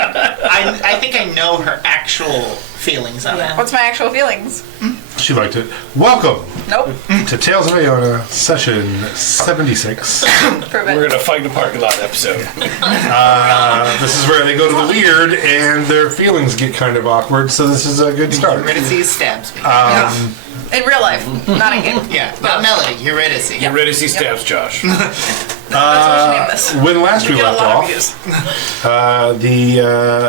I think I know her actual feelings on it. What's my actual feelings? She liked it. Welcome Nope. to Tales of Aona, session 76. Prove We're it. gonna fight in the parking lot episode. This is where they go to the weird and their feelings get kind of awkward, so this is a good start. Eurydice stabs me. In real life, not in game. Yeah, not Melody. Eurydice. You ready to see stabs, Josh? That's what you name this. When last we Get a left lot of off, views.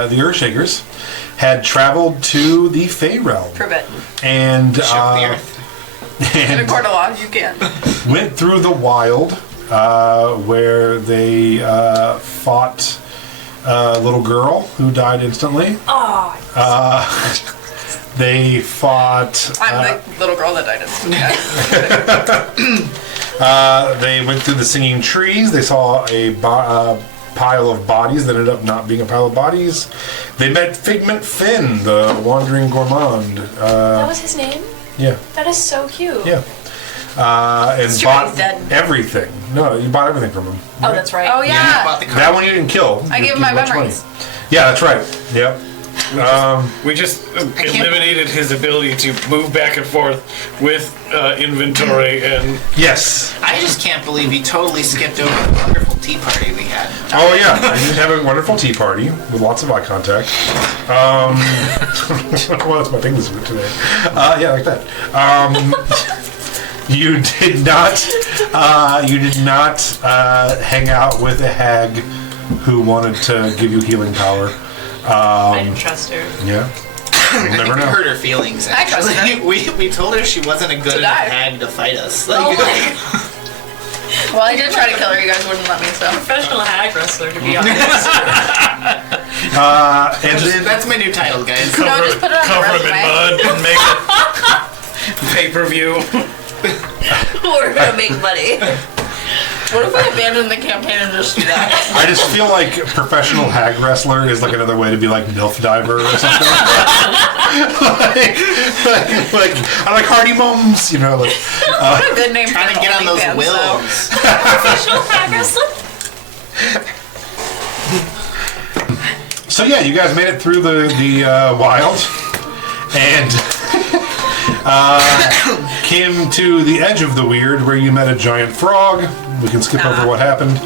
the Earthshakers had traveled to the Fey realm Prove it. and Shook the earth. In a court of law, you can. went through the wild where they fought a little girl who died instantly. Oh, They fought. I'm the little girl that died in They went through the singing trees. They saw a pile of bodies that ended up not being a pile of bodies. They met Figment Finn, the wandering gourmand. That was his name? Yeah, That is so cute. yeah. And It's bought true, he's dead. everything. No, you bought everything from him. Oh, that's right. Oh, Yeah, I yeah. bought the car. That one you didn't kill. I You gave him my a bunch of memories. money. Yeah, that's right. Yep. We just eliminated his ability to move back and forth with inventory and Yes. I just can't believe you totally skipped over the wonderful tea party we had. Oh yeah, I did have a wonderful tea party with lots of eye contact. Well, that's my thing this week today. Yeah, like that. You did not. You did not hang out with a hag who wanted to give you healing power. I didn't trust her. Yeah. I You'll think never we know. hurt her feelings, I trust actually. her. We told her she wasn't a good To enough die. hag to fight us. Oh, Like, Well, I did try to kill her. You guys wouldn't let me, so. professional hag wrestler, to be honest. And then that's my new title, guys. No, just put it on the cover him in resume. mud and make it pay-per-view. We're gonna make money. What if we abandon the campaign and just do that? I just feel like professional hag wrestler is like another way to be like MILF diver or something. like I like Hardy Mums, you know, like What a good name Trying for to get on those OnlyFans, wills. Professional hag wrestler? so yeah, you guys made it through the wild and came to the edge of the weird where you met a giant frog. We can skip over what happened.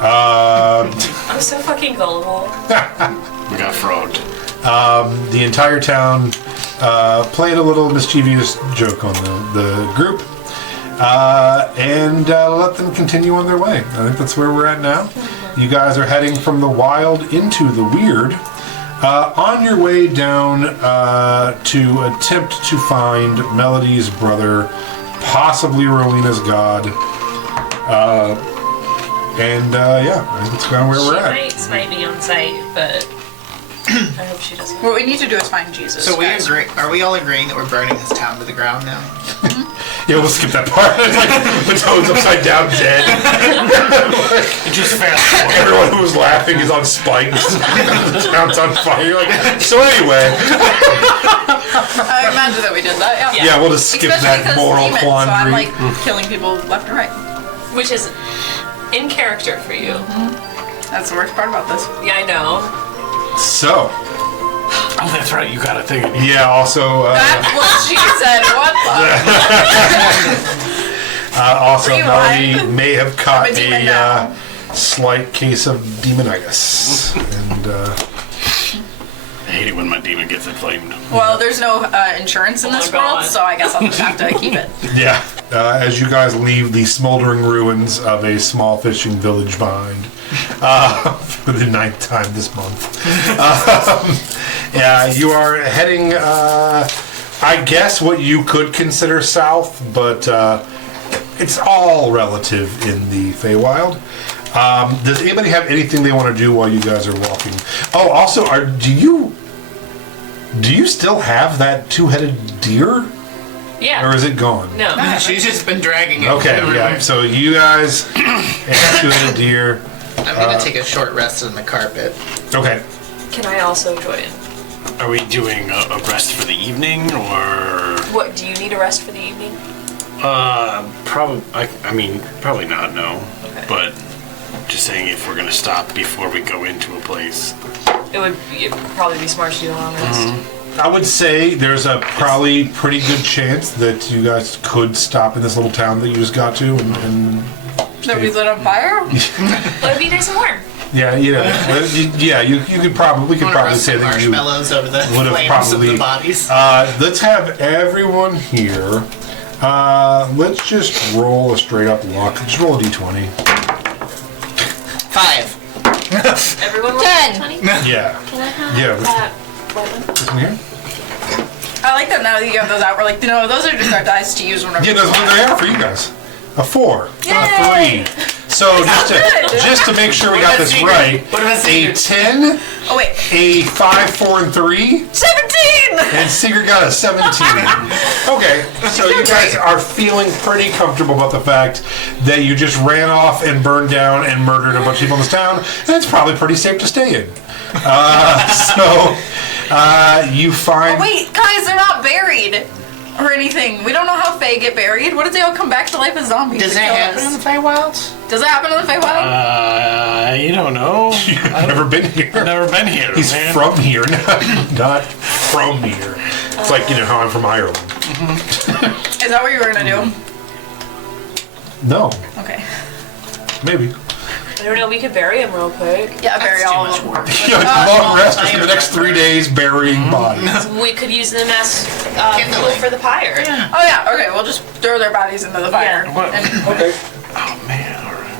I'm so fucking gullible. We got frogged. The entire town played a little mischievous joke on the group and let them continue on their way. I think that's where we're at now. You guys are heading from the wild into the weird. On your way down to attempt to find Melody's brother, possibly Rowena's god. Yeah, I think that's kind of where we're She at. might snipe me on sight, but I hope she doesn't. What we need to do is find Jesus. So guys. are we all agreeing that we're burning this town to the ground now? Yeah, we'll skip that part. Like, Matone's upside down dead. Just fast forward. Everyone who was laughing is on spikes. The town's on fire. Like, so anyway, I imagine that we did that, yeah. yeah, we'll just skip Especially that because moral demons, quandary. so I'm like killing people left and right. Which is in character for you. That's the worst part about this. Yeah, I know. So, Oh, that's right. You got a thing. yeah, also, That's what she said. What the? also Melody Rewind. may have caught I'm a demon now. a slight case of demonitis. And, I hate it when my demon gets inflamed. Well, there's no insurance in Oh this my world, God. so I guess I'll just have to keep it. yeah, as you guys leave the smoldering ruins of a small fishing village behind, for the 9th time this month. Yeah, you are heading, I guess, what you could consider south, but it's all relative in the Feywild. Does anybody have anything they want to do while you guys are walking? Oh, also, do you still have that two-headed deer, Yeah. or is it gone? No. She's just been dragging it. Okay, everywhere. yeah. So you guys and two-headed deer. I'm gonna take a short rest on the carpet. Okay. Can I also join? Are we doing a rest for the evening or? What, do you need a rest for the evening? Probably. I mean, probably not. No. Okay. But just saying, if we're gonna stop before we go into a place. it'd probably be smart to do a long rest. I would say there's a probably pretty good chance that you guys could stop in this little town that you just got to and That we lit on fire? But it'd be nice and warm. yeah, you could probably say that you marshmallows over the would have flames probably. of the bodies. Let's have everyone here. Let's just roll a straight up luck. Just roll a d20. 5. Everyone roll 10. 20? Yeah. Can I have Yeah. that weapon? This one here? I like that now that you have those out. We're like, those are just our dice to use whenever. Yeah, that's what they are for you guys. A 4. Yay! A 3. So just to make sure we got this right, What about a 10, Oh, wait. a 5, 4, and 3, 17! and Sigurd got a 17. Okay, so you guys are feeling pretty comfortable about the fact that you just ran off and burned down and murdered a bunch of people in this town, and it's probably pretty safe to stay in. You find... Oh, wait, guys, they're not buried. Or anything. We don't know how Fae get buried. What if they all come back to life as zombies? Does that happen in the Feywilds? Does that happen in the Feywild? You don't know. You've never been here. I've never been here. He's man. from here, not from here. It's like, how I'm from Ireland. Is that what you were gonna do? No, Okay. maybe. I don't know, we could bury him real quick. Yeah, bury That's too all much of them. work. Long rest for the next 3 days burying bodies. We could use them as fuel Kindling. for the pyre. Oh yeah, okay, we'll just throw their bodies into the fire. Yeah. What? And Okay. Oh man, all right.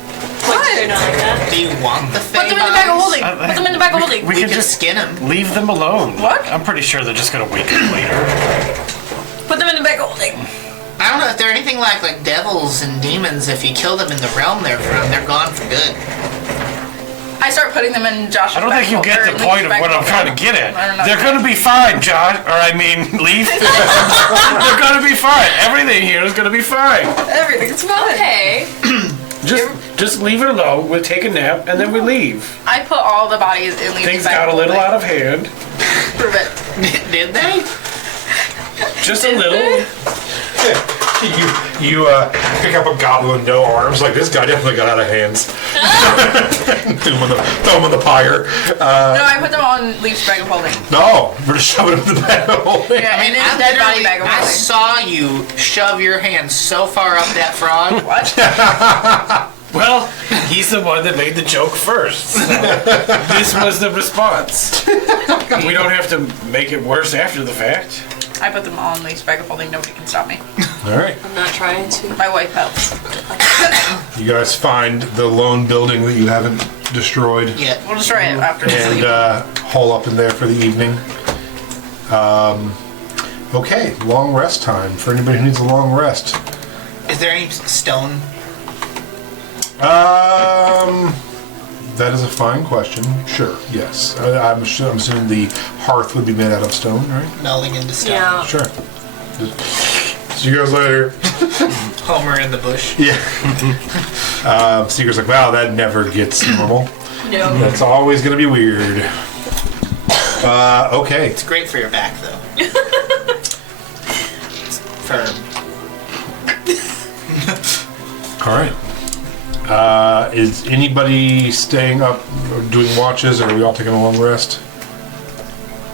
What? They're not like that. Do you want the Fey put them in the bag of bodies? holding. Put them in the bag of holding. We can just skin them. Leave them alone. What? I'm pretty sure they're just gonna wake up later. Put them in the bag of holding. I don't know if they're anything like devils and demons. If you kill them in the realm they're from, they're gone for good. I start putting them in Josh's I don't bag think you of get holding, the or point of bag what I'm holding. trying to get I don't know. at. They're gonna be fine, Josh. Or I mean, Leaf. They're gonna be fine. Everything here is gonna be fine. Everything's fine. Okay. Just leave it alone. We'll take a nap and then we leave. I put all the bodies in Leaf's Things bag got a of little holding. out of hand. Prove it. Did they? Just a little. You pick up a goblin with no arms, like this guy definitely got out of hands. throw him in the pyre. No, I put them on Leaf's bag of holding. No, we're just shoving him in the bag of holding. Yeah, and it's dead body bag of I holding. saw you shove your hand so far up that frog. What? Well, he's the one that made the joke first. So this was the response. We don't have to make it worse after the fact. I put them all in Leaf's bag of holding. Nobody can stop me. All right, I'm not trying to. My wife helps. you guys find the lone building that you haven't destroyed Yeah. We'll destroy it after we sleep. and hole up in there for the evening. Okay, long rest time for anybody who needs a long rest. Is there any stone? That is a fine question. Sure, yes. I'm assuming the hearth would be made out of stone, right? Melding into stone. Yeah. Sure. See you guys later. Homer in the bush. Yeah. Seeker's like, wow, that never gets normal. No. That's always going to be weird. Okay. It's great for your back, though. It's firm. All right. Is anybody staying up or doing watches, or are we all taking a long rest?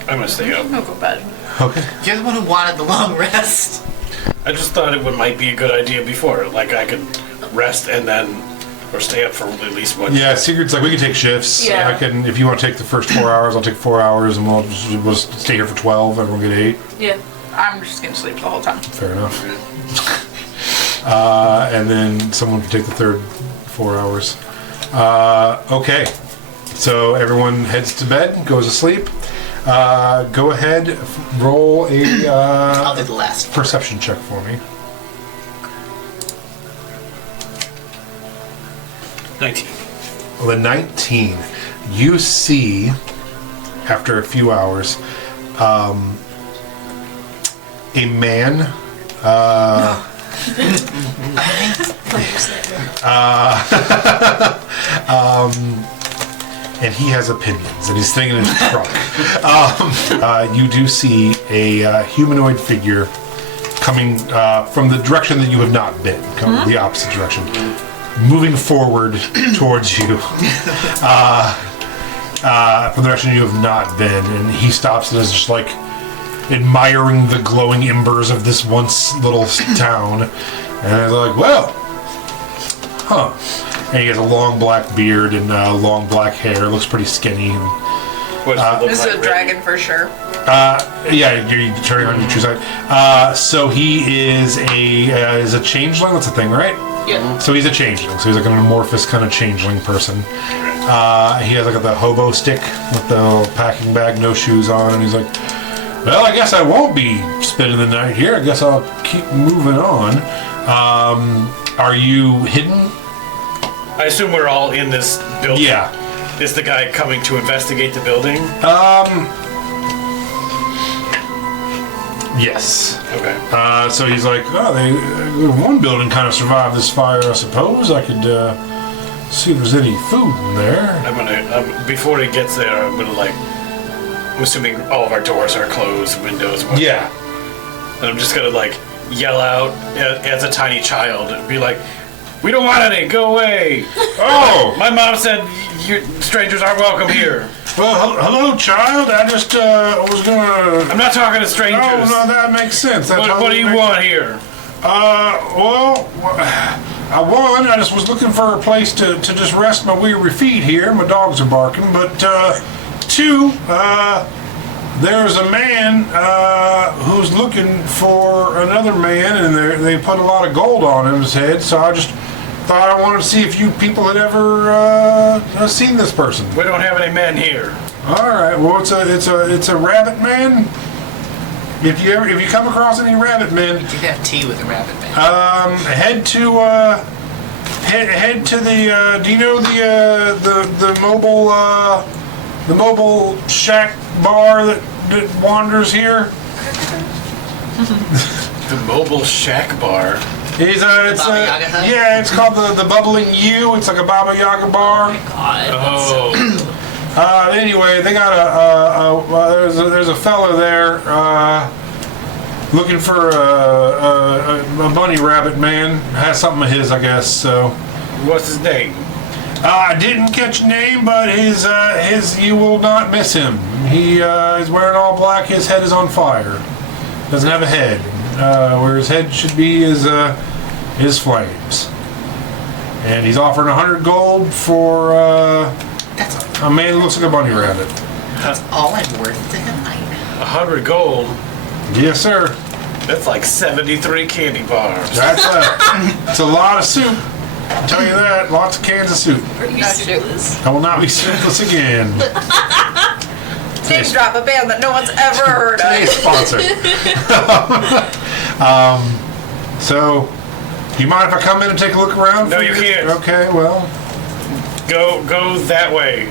I'm gonna stay up. I'll go to bed. Okay. You're the one who wanted the long rest. I just thought it might be a good idea before. Like I could rest and then, or stay up for at least one. Yeah, Sigurd's like, we can take shifts. Yeah. I can, if you want to take the first 4 hours, I'll take 4 hours, and we'll just stay here for 12. Everyone get 8. Yeah. I'm just gonna sleep the whole time. Fair enough. And then someone can take the third 4 hours. Okay. So everyone heads to bed, goes to sleep. Go ahead, roll I'll a do the last. perception check for me. 19. The 19. You see, after a few hours, a man. And he has opinions, and he's sitting in his truck. You do see a humanoid figure coming from the direction that you have not been, coming the opposite direction, moving forward towards you. For the direction you have not been, and he stops and is just like admiring the glowing embers of this once little town. And they're like, well, huh. And he has a long black beard and long black hair, looks pretty skinny. And, What does it look This is like, a really? dragon for sure. yeah, you're turning on your true side. So he is a changeling. That's a thing, right? Yeah. So he's a changeling. So he's like an amorphous kind of changeling person. He has like the hobo stick with the packing bag, no shoes on, and he's like, well, I guess I won't be spending the night here. I guess I'll keep moving on. Are you hidden? I assume we're all in this building. Yeah. Is the guy coming to investigate the building? Yes. Okay. So he's like, oh, one building kind of survived this fire, I suppose. I could see if there's any food in there. I'm gonna before he gets there. I'm gonna I'm assuming all of our doors are closed, windows. Whatnot. Yeah. And I'm just gonna yell out as a tiny child and be like, "We don't want any. Go away." Oh! My mom said you strangers aren't welcome here. Well, hello, child. I just was gonna... I'm not talking to strangers. Oh, no, that makes sense. That What do totally you makes- want here? I just was looking for a place to just rest my weary feet here. My dogs are barking. But, two, there's a man who's looking for another man, and they put a lot of gold on his head, so I just thought I wanted to see if you people had ever seen this person. We don't have any men here. All right. Well, it's a rabbit man. If you come across any rabbit men, You could have tea with a rabbit man. head to the. Do you know the mobile shack bar that wanders here? The mobile shack bar. It's Baba Yaga hut? yeah, it's called the Bubbling U. It's like a Baba Yaga bar. God. Oh. Anyway, they got there's a fella there looking for a bunny rabbit man. Has something of his, I guess. So What's his name? I didn't catch a name, but his you will not miss him. He is wearing all black. His head is on fire. Doesn't have a head. Where his head should be is flames. And he's offering 100 gold for That's a man who looks like a bunny rabbit. all I'm worth to him. 100 gold. Yes, sir. That's like 73 candy bars. It's a lot of soup. I'll tell you that. Lots of cans of soup. Are you That's soupless? I will not be soupless again. Name drop a band that no one's ever heard Today's of. sponsor. So, do you mind if I come in and take a look around? No, for you can't. Okay, well. Go that way.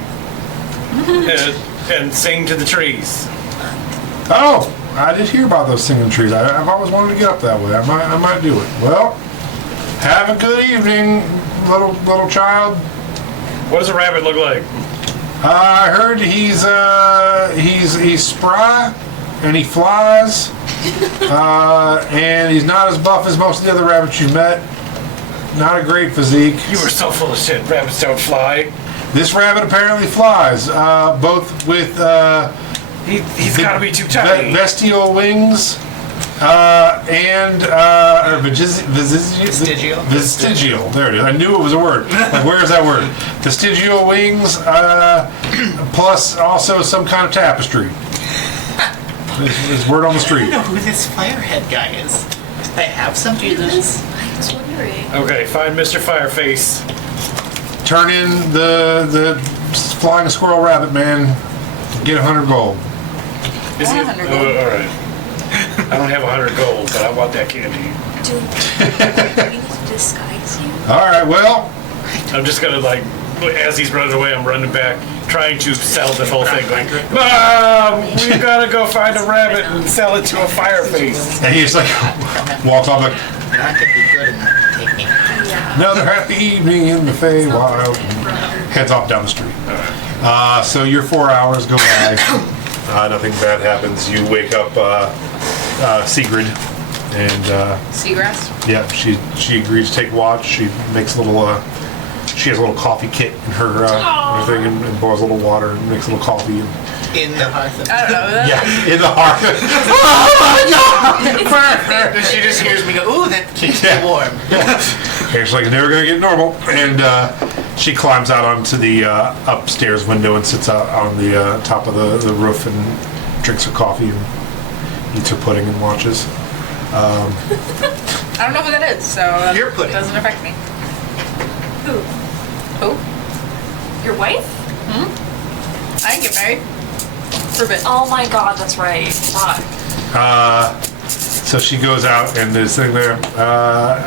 And sing to the trees. Oh, I did hear about those singing trees. I've always wanted to get up that way. I might do it. Well, have a good evening, little child. What does a rabbit look like? I heard he's spry and he flies, and he's not as buff as most of the other rabbits you've met. Not a great physique. You were so full of shit. Rabbits don't fly. This rabbit apparently flies, both with He's got to be too tiny. vestigial wings and or Vestigial. vestigial. There it is. I knew it was a word. Like, where is that word? Vestigial wings, plus also some kind of tapestry. There's word on the I street. don't know who this firehead guy is. Do they have some Dude, Jesus? I was wondering. Okay, find Mr. Fireface. Turn in the flying squirrel rabbit man. Get 100 gold. Is he? 100 gold. All right. I don't have 100 gold, but I want that candy. Dude, do we need to disguise you? All right. Well, I'm just gonna as he's running away, I'm running back, trying to sell the whole thing. Like, Mom, we gotta go find a rabbit and sell it to a Fireface. and he's like walks off like Not gonna be good enough to take me. Yeah. another happy evening in the Feywild. Heads off down the street. So your 4 hours go by. Nothing bad happens. You wake up Sigrid, and Seagrass? yeah, she agrees to take watch. She makes a little she has a little coffee kit in her thing and boils a little water and makes a little coffee. And, In the hearth. I don't know. yeah, in the heart. Oh my God! She just hears me go, ooh, that keeps me warm. And she's like, never gonna get normal. And she climbs out onto the upstairs window and sits out on the top of the roof and drinks her coffee and eats her pudding and watches. I don't know who that is, so Your pudding. it doesn't affect me. Who? Who? Your wife? I didn't get married. For a bit. Oh my god, that's right. Fuck. So she goes out and is sitting there.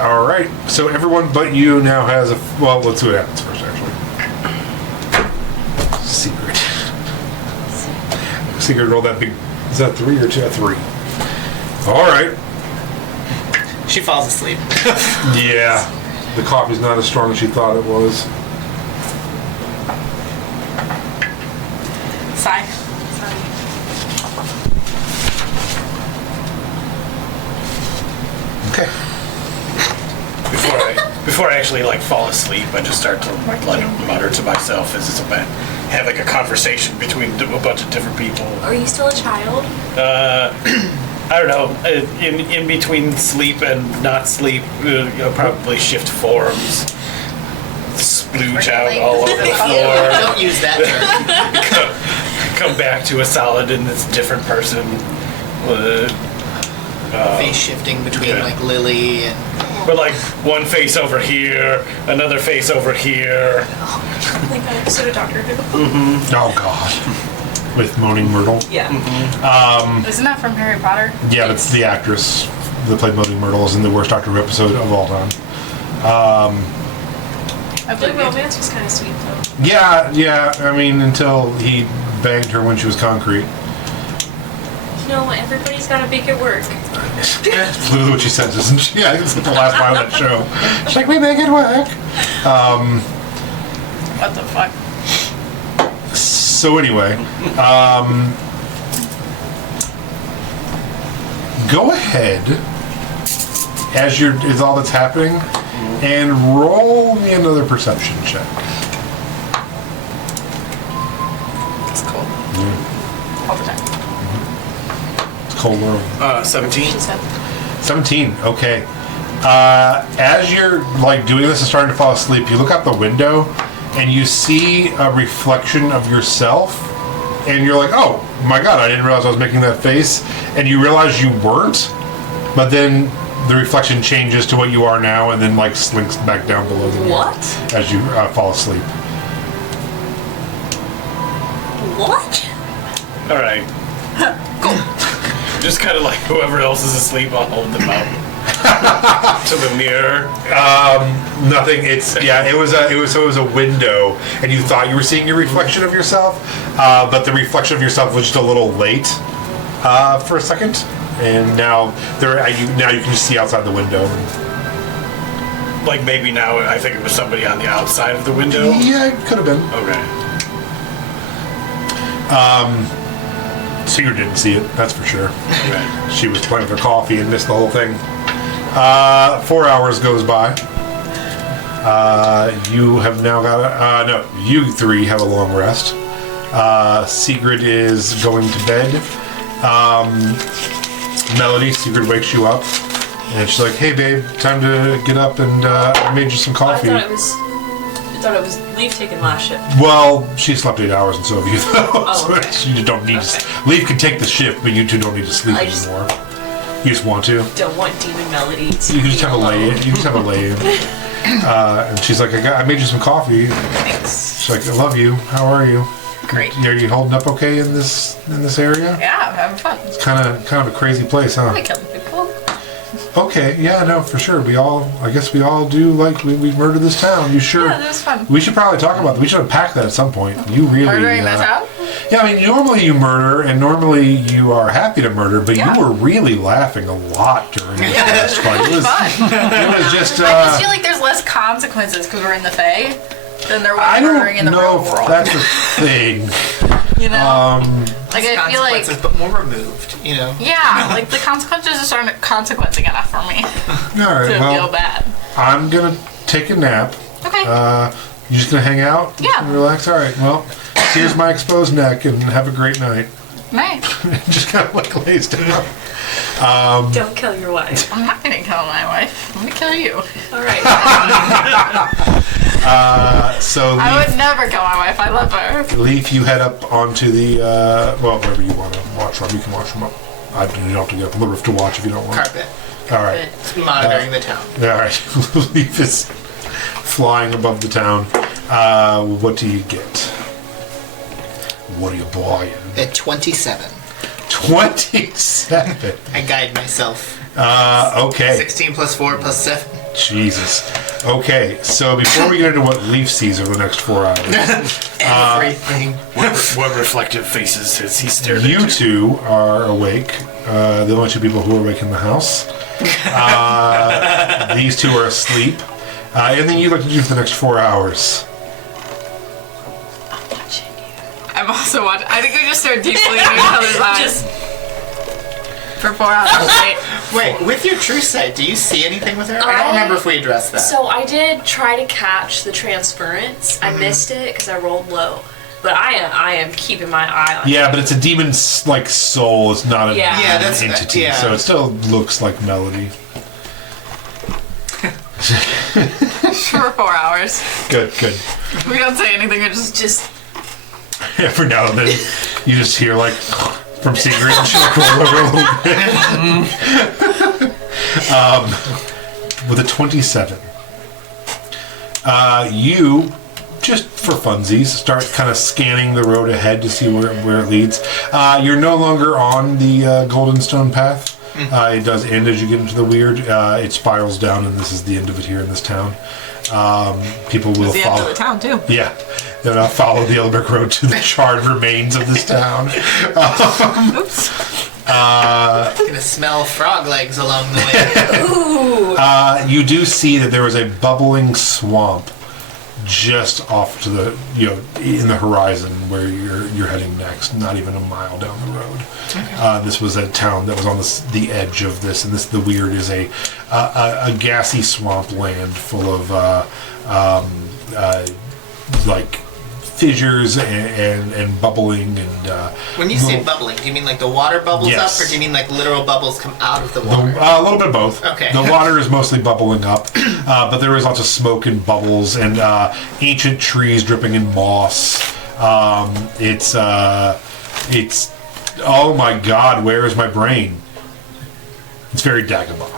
All right. So everyone but you now has a. Well, let's see what happens first, actually. Secret. Roll that big. Is that 3 or 2? 3. All right. She falls asleep. Yeah. The coffee's not as strong as she thought it was. Sigh. Okay. Before I actually like fall asleep, I just start to like mutter to myself as it's about have like a conversation between a bunch of different people. Are you still a child? I don't know. In between sleep and not sleep, you'll probably shift forms, splooge out all over the floor, Don't use that term. come back to a solid and it's a different person. Face shifting between Yeah. like Lily and But like one face over here, another face over here. Like that episode of Doctor Who? Oh God. With Moaning Myrtle. Yeah. Isn't that from Harry Potter? Yeah, that's the actress that played Moaning Myrtle is in the worst Doctor Who episode of all time. I The believe you. romance was kind of sweet though. Yeah. I mean, until he banged her when she was concrete. You know, everybody's got to make it work. That's literally what she says, isn't she? Yeah, it's the last line of that show. She's like, we make it work. What the fuck? So anyway, go ahead as all that's happening, and roll me another perception check. It's cool. All the time. It's cold world. 17. She said. 17. Okay. As you're like doing this and starting to fall asleep, you look out the window and you see a reflection of yourself, and you're like, "Oh my God! I didn't realize I was making that face." And you realize you weren't, but then the reflection changes to what you are now, and then like slinks back down below the What? as you fall asleep. What? All right. Just kind of like whoever else is asleep, I'll hold them out to the mirror. Nothing. It was a window, and you thought you were seeing your reflection of yourself, but the reflection of yourself was just a little late for a second, and now you can just see outside the window. Like maybe now I think it was somebody on the outside of the window. Yeah, it could have been. Okay. Sigurd didn't see it. That's for sure. Okay. She was playing with her coffee and missed the whole thing. 4 hours goes by. You have now got you three have a long rest. Sigurd is going to bed. Melody, Sigurd wakes you up, and she's like, "Hey, babe, time to get up and I made you some coffee." I thought it was leave taking last shift. Well, she slept 8 hours, and so have you, though. Oh, So okay. you don't need to. Leave can take the shift, but you two don't need to sleep anymore. You just want to. Don't want Demon Melody to You can just be have a lay in. alone. You just have a lay in. And she's like, I made you some coffee. Thanks. She's like, I love you. How are you? Great. Are you holding up okay in this area? Yeah, I'm having fun. It's kind of a crazy place, huh? I killing people. Okay, yeah, no, for sure. I guess we all do, like, we murdered this town. You sure? Yeah, that was fun. We should probably talk about that. We should unpack that at some point. You really... Murdering this town? Yeah, I mean, normally you murder, and normally you are happy to murder, but Yeah. you were really laughing a lot during this last fight. It was just... I just feel like there's less consequences because we're in the Fae than there I was don't murdering in the know real if world. that's a thing. You know? Like, I feel like... consequences, but more removed, you know? Yeah, like the consequences just aren't consequencing enough for me All right, to well, feel bad. I'm going to take a nap. Okay. You just gonna hang out? Yeah. Just gonna relax? Alright, well, here's my exposed neck and have a great night. Nice. Just kind of like lays down. Don't kill your wife. I'm not gonna kill my wife. I'm gonna kill you. All right. So I would never kill my wife. I love her. Leaf, you head up onto the, well, wherever you want to watch from. You can watch from up. I don't have to get up on the roof to watch if you don't want. Carpet. Alright. It's monitoring the town. Alright. Leaf is flying above the town. What do you get? What are you buying? At 27. 27. I guide myself. Okay. 16 plus 4 plus 7. Jesus. Okay, so before we get into what Leaf sees over the next 4 hours, Everything. What reflective faces has he stared you into? two are awake. The only two people who are awake in the house. These two are asleep. Anything you'd like to do for the next 4 hours? I'm also watching. I think we just start deeply in each other's eyes for 4 hours straight. Wait, with your true sight, do you see anything with her? I don't remember if we addressed that. So I did try to catch the transference. I missed it because I rolled low. But I am keeping my eye on Yeah, but it's a demon's like soul. It's not an Yeah. Yeah, that's- entity, yeah. so it still looks like Melody. For 4 hours. Good, good. We don't say anything. We just Every now and then, you just hear like from Secret, and she'll roll over a little bit. With a 27, you just for funsies start kind of scanning the road ahead to see where it leads. You're no longer on the Golden Stone path. It does end as you get into the weird. It spirals down, and this is the end of it here in this town. People will the end follow. of the town too. Yeah, they'll now follow the Yellow Brick Road to the charred remains of this town. Oops. Gonna smell frog legs along the way. You do see that there was a bubbling swamp just off to the, in the horizon where you're heading next, not even a mile down the road. This was a town that was on the edge of this, and the weird is a gassy swamp land full of like fissures and bubbling and. When you say bubbling, do you mean like the water bubbles Yes. up, or do you mean like literal bubbles come out of the water? A little bit of both. Okay. The water is mostly bubbling up, but there is lots of smoke and bubbles and ancient trees dripping in moss. It's oh my god, where is my brain? It's very Dagobah.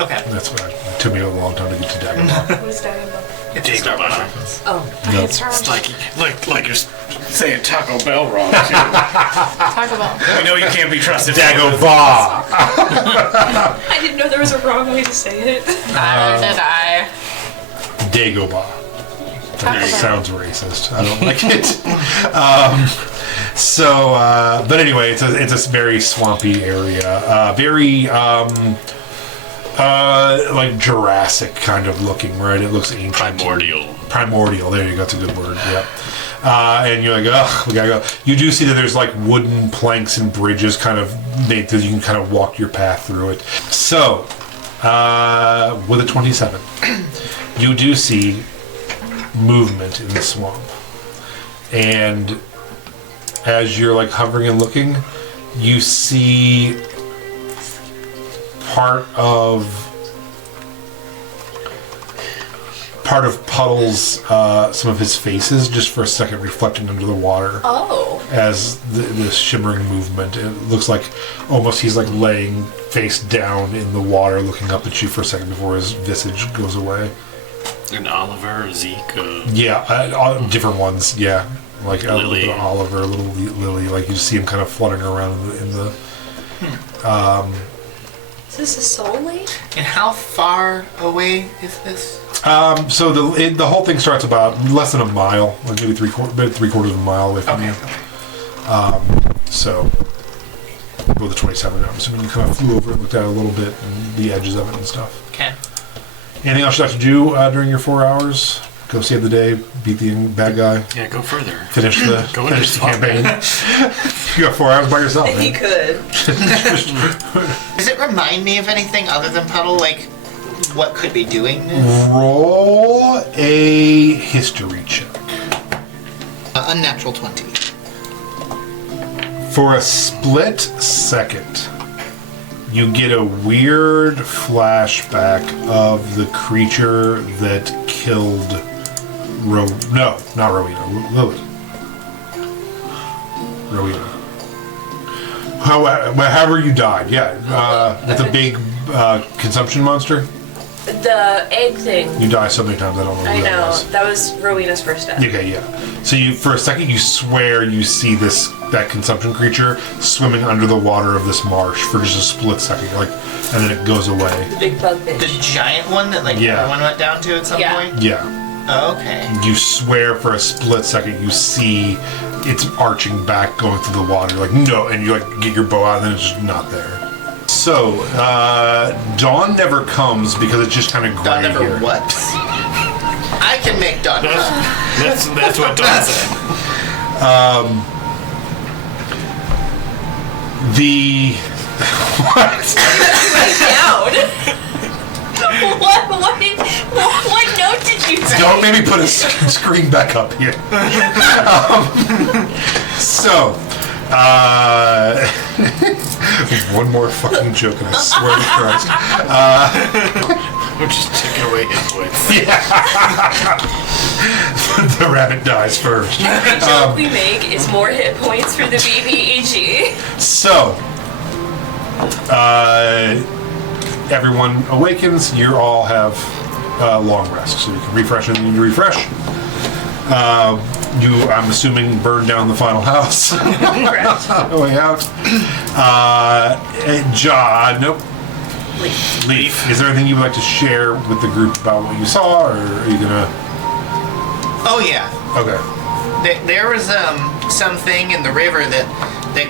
Okay. That's what it took me a long time to get to Dagobah. Who's that? It's a Star Wars reference. Oh, No. it's It's like you're saying Taco Bell wrong. Too. Talk about. We know you can't be trusted. Dagobah! I didn't know there was a wrong way to say it. Neither did I. Dagobah. That sounds racist. I don't like it. But anyway, it's a very swampy area. Very like Jurassic kind of looking, right? It looks ancient. Primordial. There you go. That's a good word. Yep. And you're like, ugh, we gotta go. You do see that there's like wooden planks and bridges kind of made so you can kind of walk your path through it. So, with a 27, you do see movement in the swamp. And as you're like hovering and looking, you see part of Puddle's, some of his faces just for a second reflecting under the water. Oh. As this shimmering movement. It looks like almost he's like laying face down in the water looking up at you for a second before his visage goes away. And Oliver, Zeke. Yeah, different ones, yeah. Like a Lily. little Oliver, a little Lily, like you see him kind of fluttering around in the Is this a soul lake? And how far away is this? So the whole thing starts about less than a mile, like maybe three quarters of a mile away from Okay. you. So with the 27, I'm assuming you kind of flew over and looked at it a little bit and the edges of it and stuff. Okay. Anything else you'd like to do during your 4 hours? Go save the day, beat the bad guy, Yeah, go further. finish the Go into finish the swamp. campaign. You got 4 hours by yourself, He man. could. Does it remind me of anything other than Puddle? Like, what could be doing this? Roll a history check. Unnatural 20. For a split second, you get a weird flashback of the creature that killed no, not Rowena. Lilith. Rowena. However you died, yeah. With a big consumption monster. The egg thing. You die so many times, I don't know I who that know. was. That was Rowena's first death. Okay, yeah. So you, for a second, you swear you see that consumption creature swimming under the water of this marsh for just a split second, and then it goes away. The big bug The fish. giant one that Yeah. everyone went down to at some Yeah. point? Yeah. Oh, okay. You swear for a split second you see it's arching back, going through the water. No, and you get your bow out, and then it's just not there. So dawn never comes because it's just kind of gray Dawn never here. what? I can make dawn come. That's what Dawn said. The Down. What note did you take? Don't maybe put a screen back up here. So, one more fucking joke, and I swear to Christ. We're just taking away his wits. The rabbit dies first. Every joke we make is more hit points for the BBEG. So, everyone awakens. You all have long rest, so you can refresh and you refresh. You, I'm assuming, burn down the final house on the way out. Nope. Leaf. Is there anything you would like to share with the group about what you saw, or are you gonna? Oh, yeah. Okay. There was something in the river that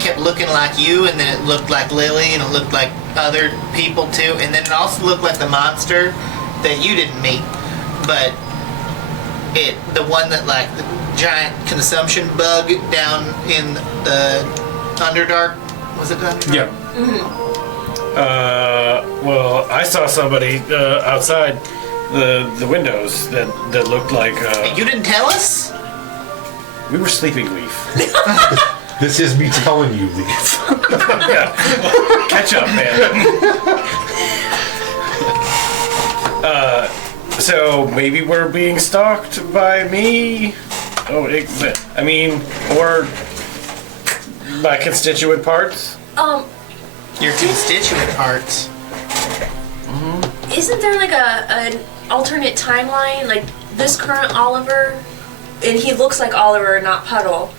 kept looking like you, and then it looked like Lily, and it looked like other people too, and then it also looked like the monster that you didn't meet, but the one that the giant consumption bug down in the Underdark, was it Underdark? Yeah. Well, I saw somebody outside the windows that looked like. You didn't tell us? We were sleeping, Leaf. This is me telling you, Leaf. Yeah. Catch up, man. So maybe we're being stalked by me. Or by constituent parts. Your constituent parts. Isn't there an alternate timeline? Like this current Oliver, and he looks like Oliver, not Puddle.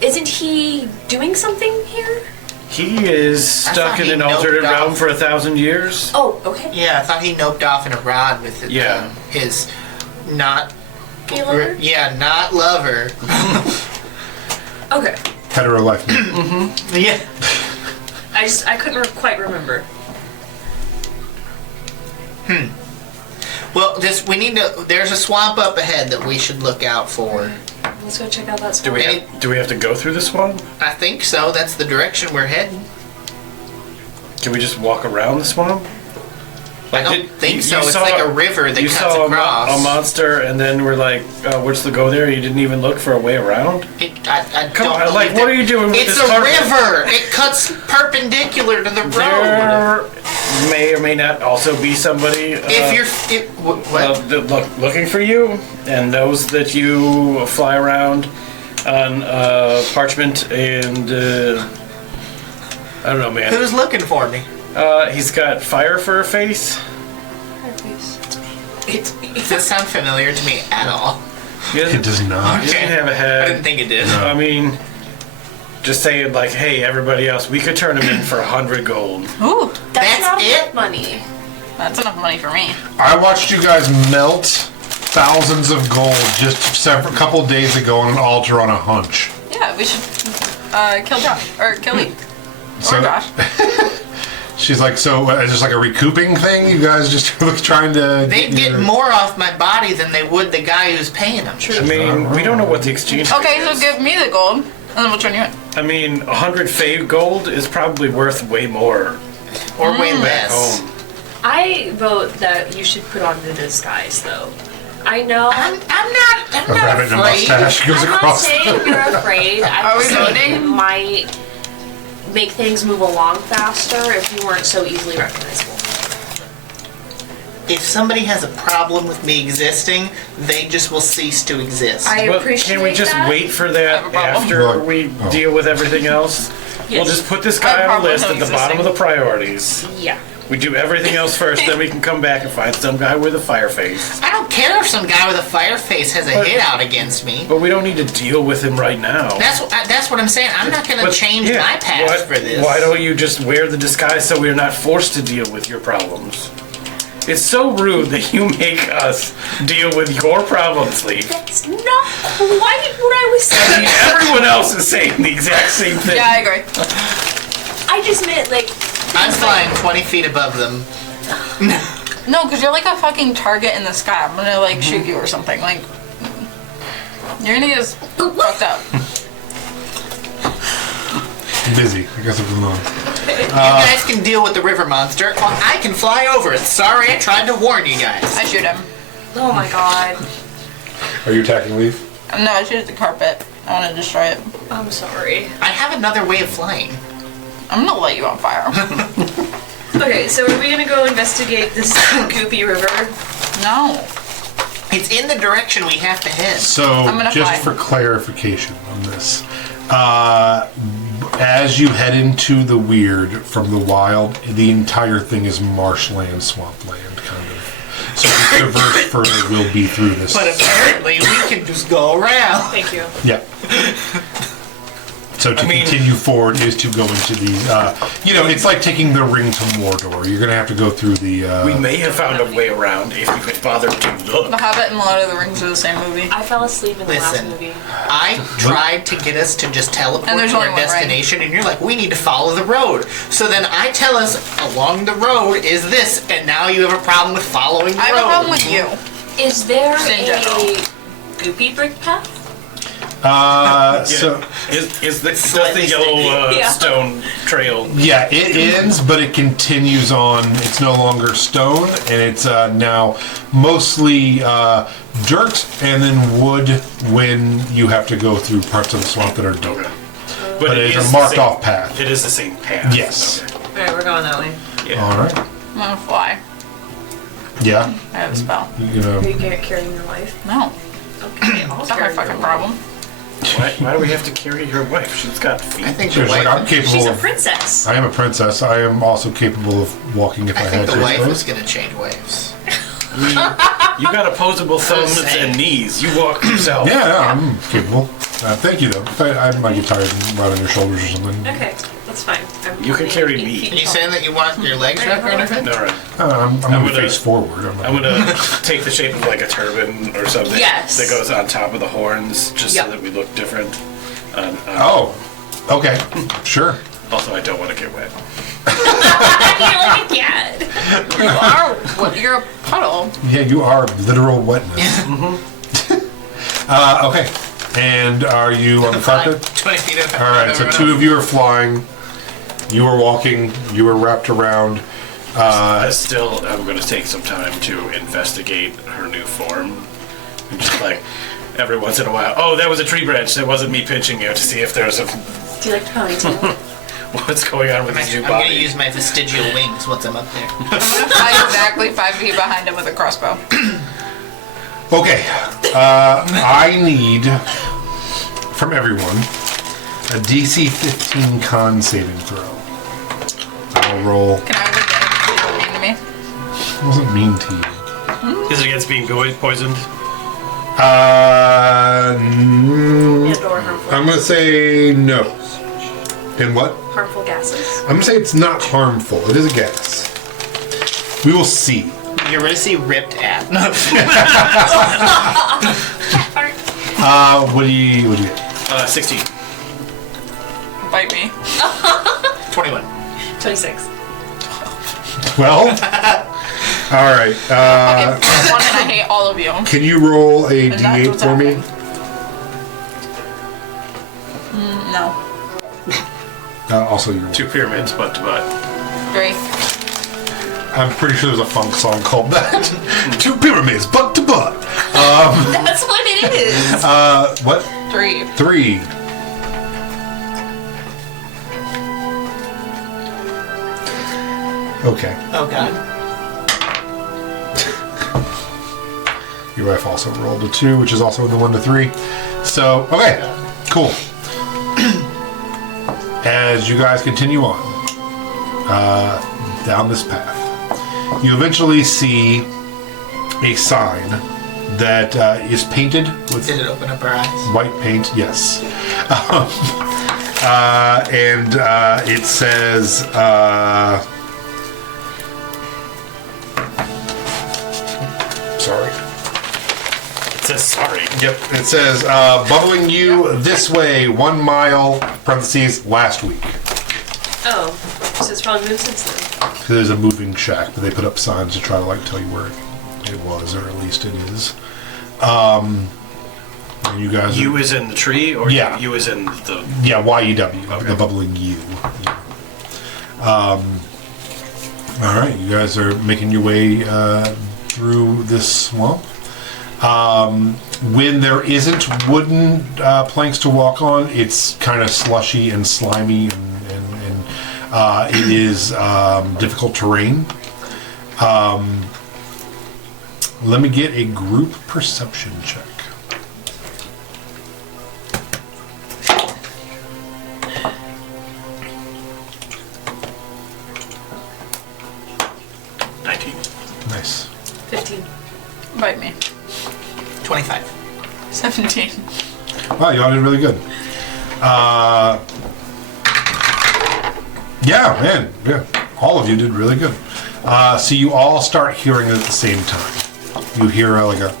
Isn't he doing something here? He is stuck in an alternate realm for 1,000 years. Oh, okay. Yeah, I thought he noped off in a rod with his not... Gay lover? Yeah, not lover. Okay. Hetero life. Mm-hmm. Yeah. I couldn't quite remember. Well, there's a swamp up ahead that we should look out for. Let's go check out that Do spot. we have to go through this one? I think so. That's the direction we're heading. Can we just walk around the swamp? I don't think so. It's like a river that you cuts saw across. a monster, and then we're like, where's the go there? You didn't even look for a way around? I Come don't on, believe what are you doing with it's this a carpet? river. It cuts perpendicular to the road. There may or may not also be somebody looking for you and knows that you fly around on parchment and I don't know, man. Who's looking for me? He's got fire for a face. It doesn't sound familiar to me at all. It does not. He doesn't have a head. I didn't think it did. No. I mean, just saying, hey, everybody else, we could turn him in for 100 gold. Ooh, That's not it? enough money. that's enough money for me. I watched you guys melt thousands of gold just a couple days ago on an altar on a hunch. Yeah, we should kill Josh or kill Lee So- or Josh. She's like, so is this like a recouping thing? You guys just trying to... They'd get more off my body than they would the guy who's paying them. I mean, we don't know what the exchange Okay, rate so is. give me the gold, and then we'll turn you in. I mean, 100 fave gold is probably worth way more Or way back less. home. I vote that you should put on the disguise, though. I know. I'm A not rabbit and a afraid. mustache goes I'm not across. saying you're afraid. Are I'm we saying voting? it might make things move along faster if you weren't so easily recognizable. If somebody has a problem with me existing, they just will cease to exist. I Well, appreciate can we just that. wait for that have a problem. after Look, we oh. deal with everything else? We'll Yes. just put this I have guy a on the problem list with at the bottom of existing. the priorities. Yeah. We do everything else first, then we can come back and find some guy with a fire face. I don't care if some guy with a fire face has a But- hit out against me. But we don't need to deal with him right now. That's what I'm saying. I'm not going to But, change yeah, my past for this. Why don't you just wear the disguise so we're not forced to deal with your problems? It's so rude that you make us deal with your problems, Sleep. That's not quite what I was saying. Everyone else is saying the exact same thing. Yeah, I agree. I just meant, like... I'm flying 20 feet above them. No, because you're like a fucking target in the sky. I'm gonna like shoot you or something. Like, you're gonna get us fucked up. I'm busy. I guess I'm alone. You guys can deal with the river monster. Well, I can fly over it. Sorry, I tried to warn you guys. I shoot him. Oh my god. Are you attacking Leaf? No, I shoot at the carpet. I want to destroy it. I'm sorry. I have another way of flying. I'm gonna light you on fire. Okay, so are we gonna go investigate this goopy river? No. It's in the direction we have to head. So, gonna just fly. for clarification on this, as you head into the weird from the wild, the entire thing is marshland, swampland, kind of. So the traverse further will be through this. But apparently we can just go around. Thank you. Yeah. So to continue forward is to go into the, it's like taking the ring to Mordor. You're going to have to go through the... We may have found a way around if we could bother to look. The Hobbit and Lord of the Rings are the same movie. I fell asleep in the Listen. last movie. I tried to get us to just teleport And there's to only our one, right? destination, and you're like, we need to follow the road. So then I tell us, along the road is this, and now you have a problem with following the road. I have a problem with you. Is there In general. a goopy brick path? So... Does the Slightly yellow Yeah. stone trail? Yeah, it ends, but it continues on. It's no longer stone, and it's now mostly dirt and then wood when you have to go through parts of the swamp that are dirt. But it is a the marked same- off path. It is the same path. Yes. Okay. Alright, we're going that way. Yeah. All right. I'm gonna fly. Yeah. I have a spell. Are you carrying your wife? No. Okay, I'll It's not my carry your fucking wife. problem. Why do we have to carry your wife? She's got feet. I think She the was like, wife, I'm capable She's a of... princess. I am a princess. I am also capable of walking if I, I had think to. the I wife suppose. was going to change waves. You got opposable thumbs saying. and knees. You walk yourself. Yeah, I'm capable. Thank you, though. I might get tired and ride on your shoulders or something. Okay, that's fine. You can carry me. Are you saying that you want your legs wrapped around her head? All right. I'm going to gonna- face forward. I'm I'm gonna take the shape of like a turban or something. Yes. That goes on top of the horns, just Yep. so that we look different. Oh, okay. Sure. Also, I don't want to get wet. You're like a cat. You are. You're a puddle. Yeah, you are literal wetness. Okay. And are you on the carpet? 20 feet up. All right, so two of you are flying. You are walking. You are wrapped around. I'm going to take some time to investigate her new form. And just like every once in a while, oh, that was a tree branch. That wasn't me pinching you to see if there's a Do you like the ponytail? what's going on with his new I'm going to body. use my vestigial wings once I'm up there. I'm gonna fly exactly 5 feet behind him with a crossbow. Okay. I need from everyone a DC 15 con saving throw. I'll roll. Can I have a mean to me? It wasn't mean to you. Is it against being poisoned? And or harmful, I'm gonna say no. And what? harmful gases? I'm gonna say it's not harmful. It is a gas. We will see. You're going to see ripped ass. No. What do you get? 16. Bite me. 21. 26. 12? All right. One and I hate all of you. Can you roll a And that's d8 what's for me? No. Also, your roll. 2 pyramids, butt to butt. 3. I'm pretty sure there's a funk song called that. Two pyramids, butt to butt. That's what it is. What? 3. 3. Okay. Oh god. Your wife also rolled a 2, which is also in the 1 to 3. So, okay, cool. As you guys continue on down this path, you eventually see a sign that is painted with Did it open up our eyes? white paint. Yes, and it says. Sorry. It says sorry. Yep, it says, bubbling you this way 1 mile, parentheses, last week. Oh, so it's probably moved since then. So there's a moving shack, but they put up signs to try to, like, tell you where it was, or at least it is. And you guys... You is in the tree, or Yeah. you is in the... Yeah, YEW, Okay. the bubbling you. All right, you guys are making your way through this swamp. When there isn't wooden planks to walk on, it's kind of slushy and slimy, and it is difficult terrain. Let me get a group perception check. Nice. 15. Bite me. 25. 17. Wow, y'all did really good. Yeah, man. Yeah. All of you did really good. So you all start hearing it at the same time. You hear like a...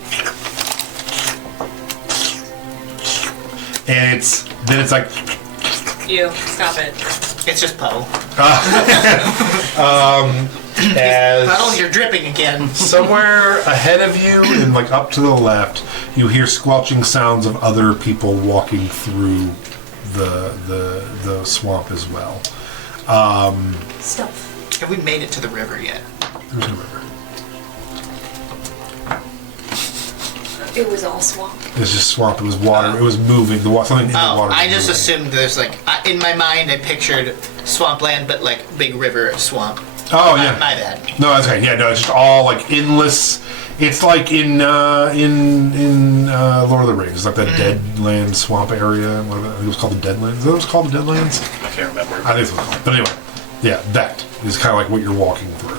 And it's like... You, stop it. It's just puddle. As Puddle, you're dripping again. somewhere ahead of you and like up to the left, you hear squelching sounds of other people walking through the swamp as well. Stealth. Have we made it to the river yet? There's no river. It was all swamp. It's just swamp. It was water. It was moving. Something in the Oh, water. I was just moving. assumed there's like, in my mind I pictured swampland, but like big river swamp. Oh yeah. My bad. No, that's okay. Yeah, no, it's just all like endless. It's like in Lord of the Rings, like that Deadland swamp area. Whatever, I think it was called the Deadlands. Is that what it was called, the Deadlands? I can't remember. I think it's what it's called. But anyway, yeah, that is kind of like what you're walking through.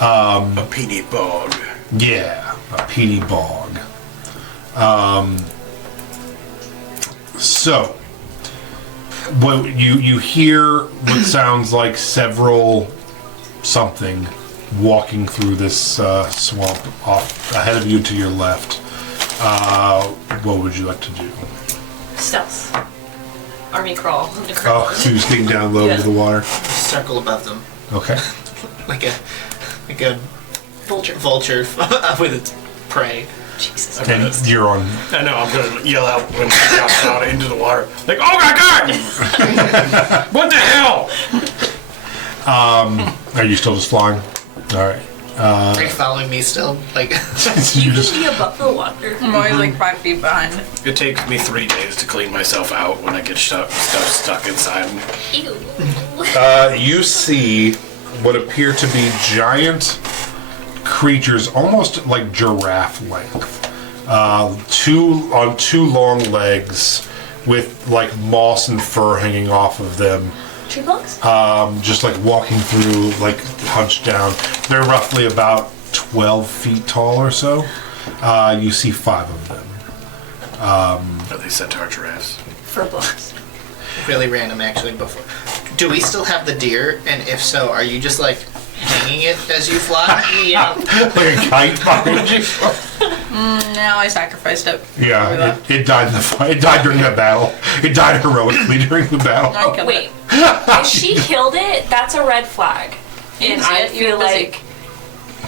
A peony bog. Yeah, a peaty bog. So, what you hear what sounds like several something walking through this swamp off ahead of you to your left. What would you like to do? Stealth. Army crawl. Oh, so you're just getting down low Yeah. to the water. Circle above them. Okay. Like a Vulture. vulture with its prey. Jesus. And you're on. I know, I'm gonna yell out when she drops out into the water. Like, oh my god! What the hell? Are you still just flying? All right. Are you following me still? Like, So You you just can be above the water. I'm always like 5 feet behind. It takes me 3 days to clean myself out when I get stuff stuck inside. Ew. you see what appear to be giant creatures, almost like giraffe length, on two long legs with like moss and fur hanging off of them, Tree bugs? just like walking through, like hunched down. They're roughly about 12 feet tall or so. You see 5 of them. Are they centaur giraffes? Fur bugs. really random actually before. Do we still have the deer? And if so, are you just like hanging it as you fly? Yeah. Like a kite behind you. Now I sacrificed it. Yeah, it died in the fight. It died during that battle. It died heroically during the battle. I killed Wait. it. If she killed it, that's a red flag. You And can see I it, you feel were busy. like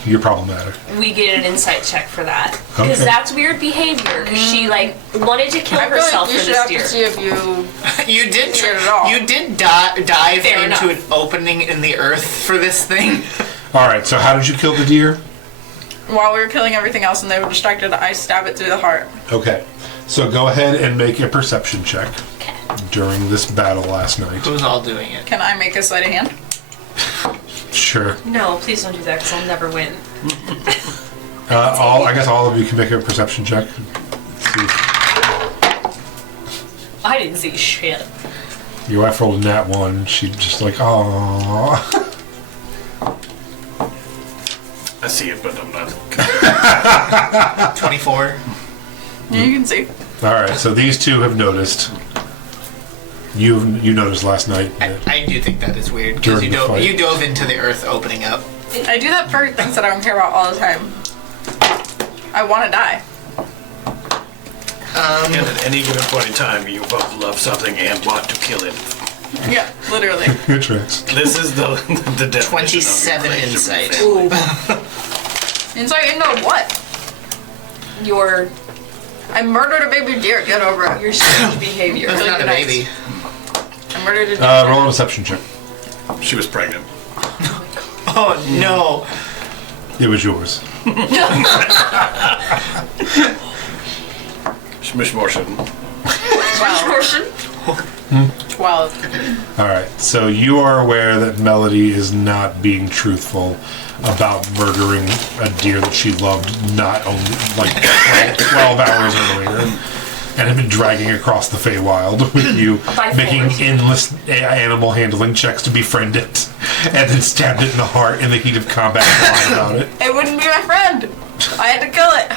You're problematic. we get an insight check for that. Because Okay. that's weird behavior. Because she, like, wanted to kill I feel herself like you for should this have deer. to see if you. You did. Weird at all. You did dive Fair into enough. an opening in the earth for this thing. All right. So how did you kill the deer? While we were killing everything else and they were distracted, I stab it through the heart. Okay. So go ahead and make a perception check during this battle last night. Who's all doing it? Can I make a sleight of hand? Sure. No, please don't do that because I'll never win. I guess all of you can make a perception check. Let's see. I didn't see shit. Your wife rolled a nat 1. She's just like, aww. I see it, but I'm not. 24. Yeah, you can see. All right. So these two have noticed. You noticed last night. I do think that is weird because During the fight. you dove into the earth opening up. I do that for things that I don't care about all the time. I want to die. And at any given point in time, you both love something and want to kill it. Yeah, literally. Good tricks. This is the definition 27 of your insight. family. Insight into what? Your I murdered a baby deer. Get over it. your strange behavior. That's not a nice. baby. I murdered a deer. Roll a deception check. She was pregnant. Oh no. It was yours. Schmishmortion. 12. All right. So you are aware that Melody is not being truthful about murdering a deer that she loved not only like 12 hours earlier, and had been dragging across the Feywild with you, By making force. endless animal handling checks to befriend it, and then stabbed it in the heart in the heat of combat and lied about it. It wouldn't be my friend. I had to kill it.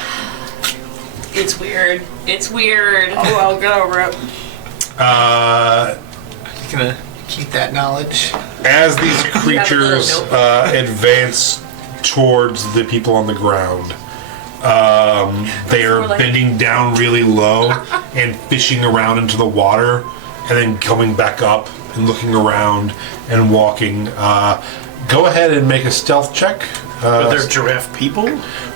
It's weird. It's weird. Oh well, get over it. Gonna keep that knowledge. As these creatures advance towards the people on the ground, they are bending down really low and fishing around into the water, and then coming back up and looking around and walking. Go ahead and make a stealth check. But they're giraffe people?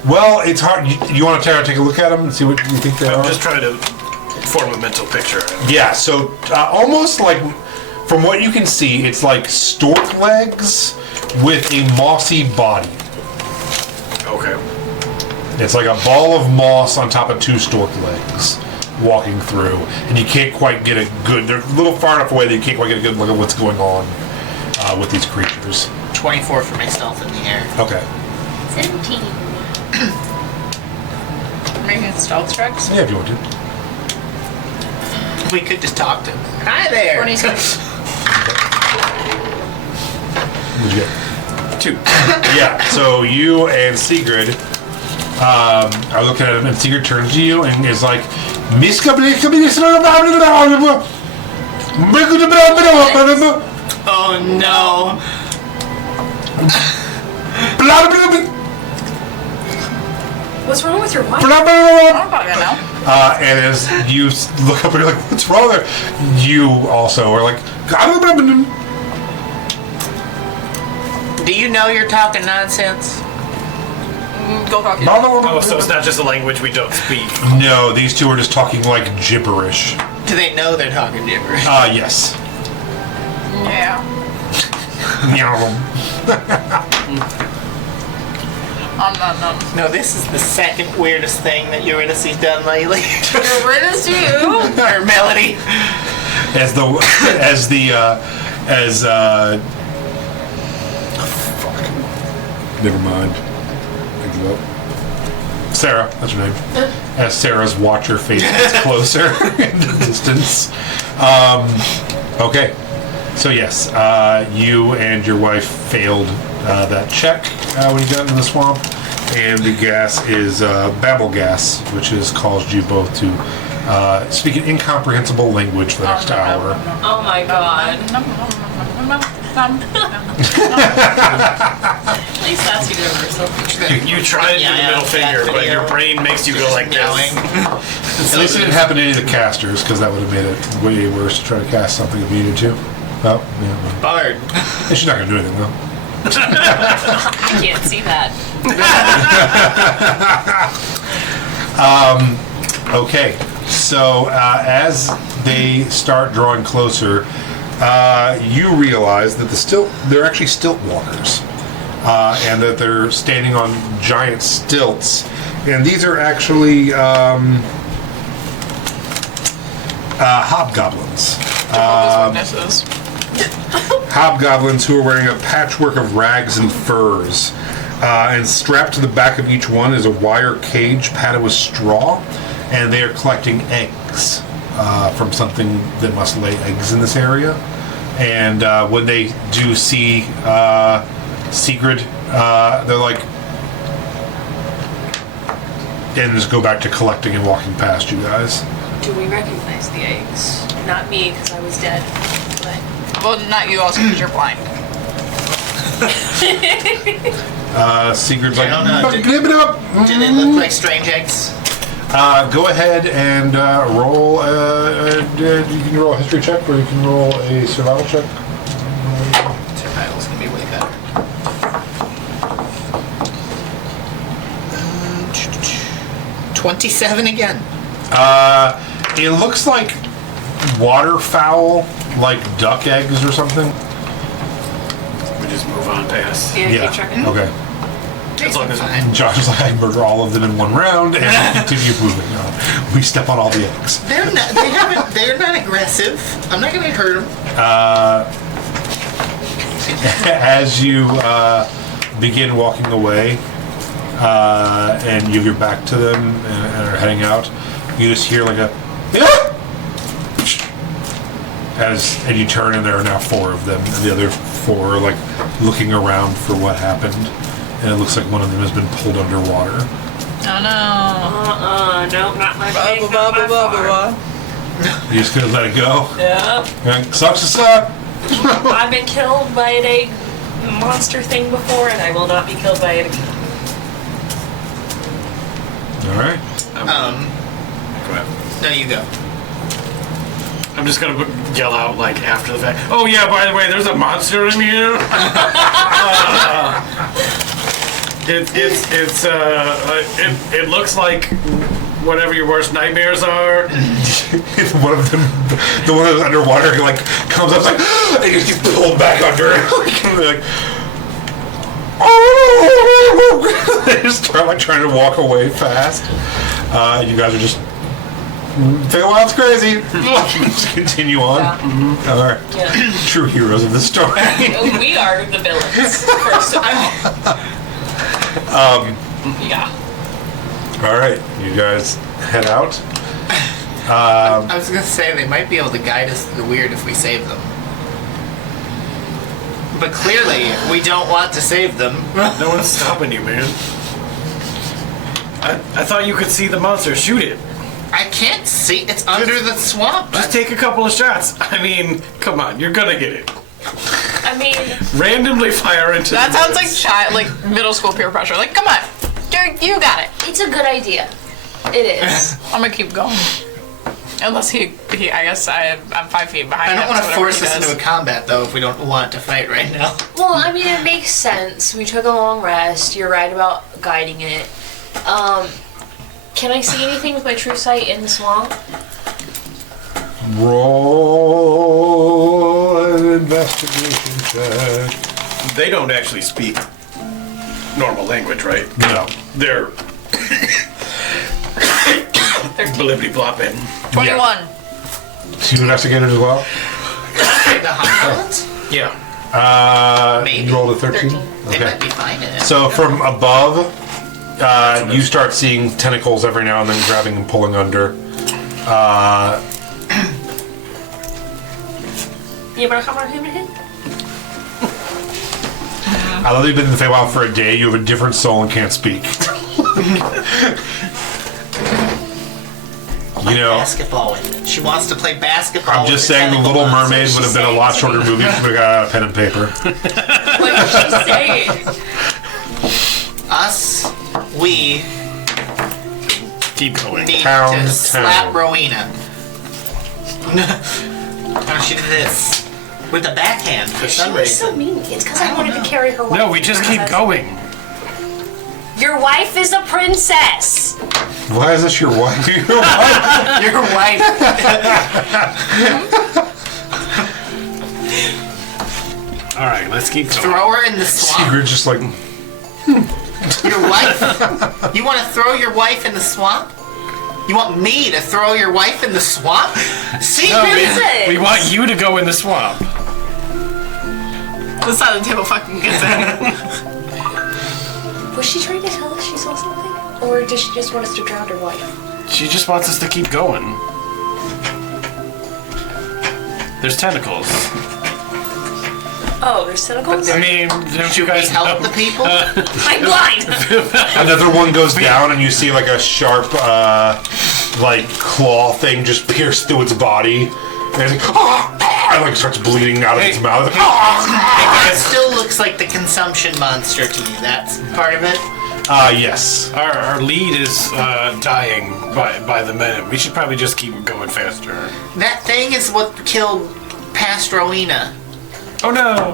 Well, it's hard. You want to take a look at them and see what you think they I'm are? just trying to form a mental picture. Yeah, so almost like, from what you can see, it's like stork legs with a mossy body. Okay. It's like a ball of moss on top of two stork legs walking through, and you can't quite get a good. They're a little far enough away that you can't quite get a good look at what's going on with these creatures. 24 for my stealth in the air. Okay. 17. Making stealth checks. Yeah, if you want to. We could just talk to him. Hi there. 26. What'd you get? 2. Yeah, so you and Sigrid are looking at him, and Sigrid turns to you and is like, Oh no. What's wrong with your wife? I don't fucking know. And as you look up and you're like, what's wrong there? You also are like, Do you know you're talking nonsense? Go fuck you. Oh, so it's not just a language we don't speak. No, these two are just talking like gibberish. Do they know they're talking gibberish? Yes. Yeah. No. No, this is the second weirdest thing that Eurydice's done lately. Eurydice, you? Or Melody. Fuck. Never mind. I give up. Sarah, that's her name. As Sarah's watcher face gets closer in the distance. Okay. So yes, you and your wife failed that check when you got into the swamp, and the gas is babble gas, which has caused you both to speak an incomprehensible language for the next hour. Oh my god. At least that's universal. You try to do the middle finger, but your brain makes you go like this. At least it didn't happen to any of the casters, because that would have made it way worse to try to cast something if you needed to. Oh, yeah. Well. Bard. She's not going to do anything, though. I can't see that. Okay, so as they start drawing closer, you realize that they're actually stilt walkers. and that they're standing on giant stilts. And these are actually hobgoblins. Jehovah's Witnesses. Hobgoblins who are wearing a patchwork of rags and furs. And strapped to the back of each one is a wire cage padded with straw, and they are collecting eggs from something that must lay eggs in this area. And when they do see Sigrid, they're like, and just go back to collecting and walking past you guys. Do we recognize the eggs? Not me, because I was dead. But Well, not you also because you're blind. Sigurd's like, Aona, give it up. Do they look like strange eggs? Go ahead and roll. You can roll a history check, or you can roll a survival check. Survival's gonna be way better. 27 again. It looks like waterfowl, like duck eggs or something. We just move on past. yeah, keep tracking. Okay. As long as Fine. Josh's like, I murder all of them in one round and continue moving on. We step on all the eggs. They're not. They're not aggressive. I'm not gonna hurt them. As you begin walking away, and you have your back to them and are heading out, you just hear like a and you turn and there are now 4 of them, and the other 4 are like looking around for what happened, and it looks like one of them has been pulled underwater. Oh no. No, not my Blah, thing, blah, not blah, my blah, farm. blah, blah. You just gonna let it go? Yeah. And sucks to suck. I've been killed by an egg monster thing before, and I will not be killed by it again. All right. Go ahead. No, you go. I'm just gonna yell out like after the fact. Oh yeah, by the way, there's a monster in here. It looks like whatever your worst nightmares are. If one of them, the one that's underwater, like comes up like, and you get pulled back under it. Like, oh! They just start like trying to walk away fast. You guys are just. Feywild's crazy. Just continue on. Yeah. All right. Yeah. True heroes of the story. We are the villains, first of all. Yeah. All right, you guys head out. I was gonna say they might be able to guide us through the weird if we save them. But clearly, we don't want to save them. No one's stopping you, man. I thought you could see the monster. Shoot it. I can't see. It's under the swamp. Just take a couple of shots. I mean, come on, you're gonna get it. I mean, Randomly fire into. That the sounds woods. like middle school peer pressure. Like, come on, you got it. it's a good idea. It is. I'm gonna keep going. Unless he I guess I'm 5 feet behind I him. don't want so to whatever force he us does. into a combat though if we don't want to fight right now. Well, I mean, it makes sense. We took a long rest. You're right about guiding it. Can I see anything with my true sight in the swamp? Roll an investigation check. They don't actually speak normal language, right? No. They're blippity blopping. 21. She's investigators as well. The hobgoblins? Yeah. Maybe. You rolled a 13? 13. They might be fine in it. So from above, you start seeing tentacles every now and then grabbing and pulling under. You better come on him and him. Although you've been in the Feywild for a day, you have a different soul and can't speak. You know, Basketball with it. She wants to play basketball. I'm just with saying The tentacle Little monster. Mermaid would have been a lot shorter movie if we got out a pen and paper. What did she say? Us, we Keep going. need Town, to slap town. Rowena. How she did this with the backhand for She some was so reason. mean. It's because I I don't wanted know. to carry her wife. No, we just keep going. Your wife is a princess. Why is this your wife? Your wife. All right, let's keep going. Throw her in the swamp. Sigurd's just like, Your wife? You want to throw your wife in the swamp? You want me to throw your wife in the swamp? See, No, Princess. we want you to go in the swamp. This side of the table fucking gets it. Was she trying to tell us she saw something? Or does she just want us to drown her wife? She just wants us to keep going. There's There's tentacles. Oh, there's tentacles? I mean, don't you should we guys help know? the people? I'm blind! another one goes down, and you see like a sharp, like claw thing just pierce through its body, and it's like, and like starts bleeding out of its mouth. That still looks like the consumption monster to me. That's part of it. Yes. Our lead is dying by the minute. We should probably just keep going faster. That thing is what killed Pastor Aona. Oh no!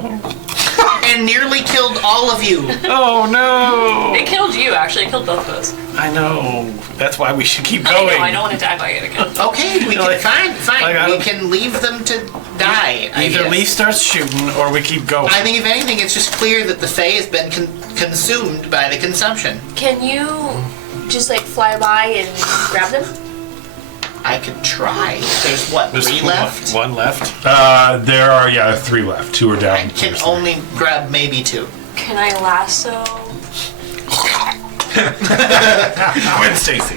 And nearly killed all of you. Oh no! It killed you, actually. It killed both of us. I know. That's why we should keep I going. know, I don't want to die by it again. Okay, we can, fine. like, I We don't- can leave them to die, I Either guess. Lee starts shooting or we keep going. I think if anything, it's just clear that the Fae has been consumed by the consumption. Can you just, like, fly by and grab them? I could try. There's what, There's 3 left? One left. There are 3 left. 2 are down. I can only grab maybe 2. Can I lasso? Gwen Stacy.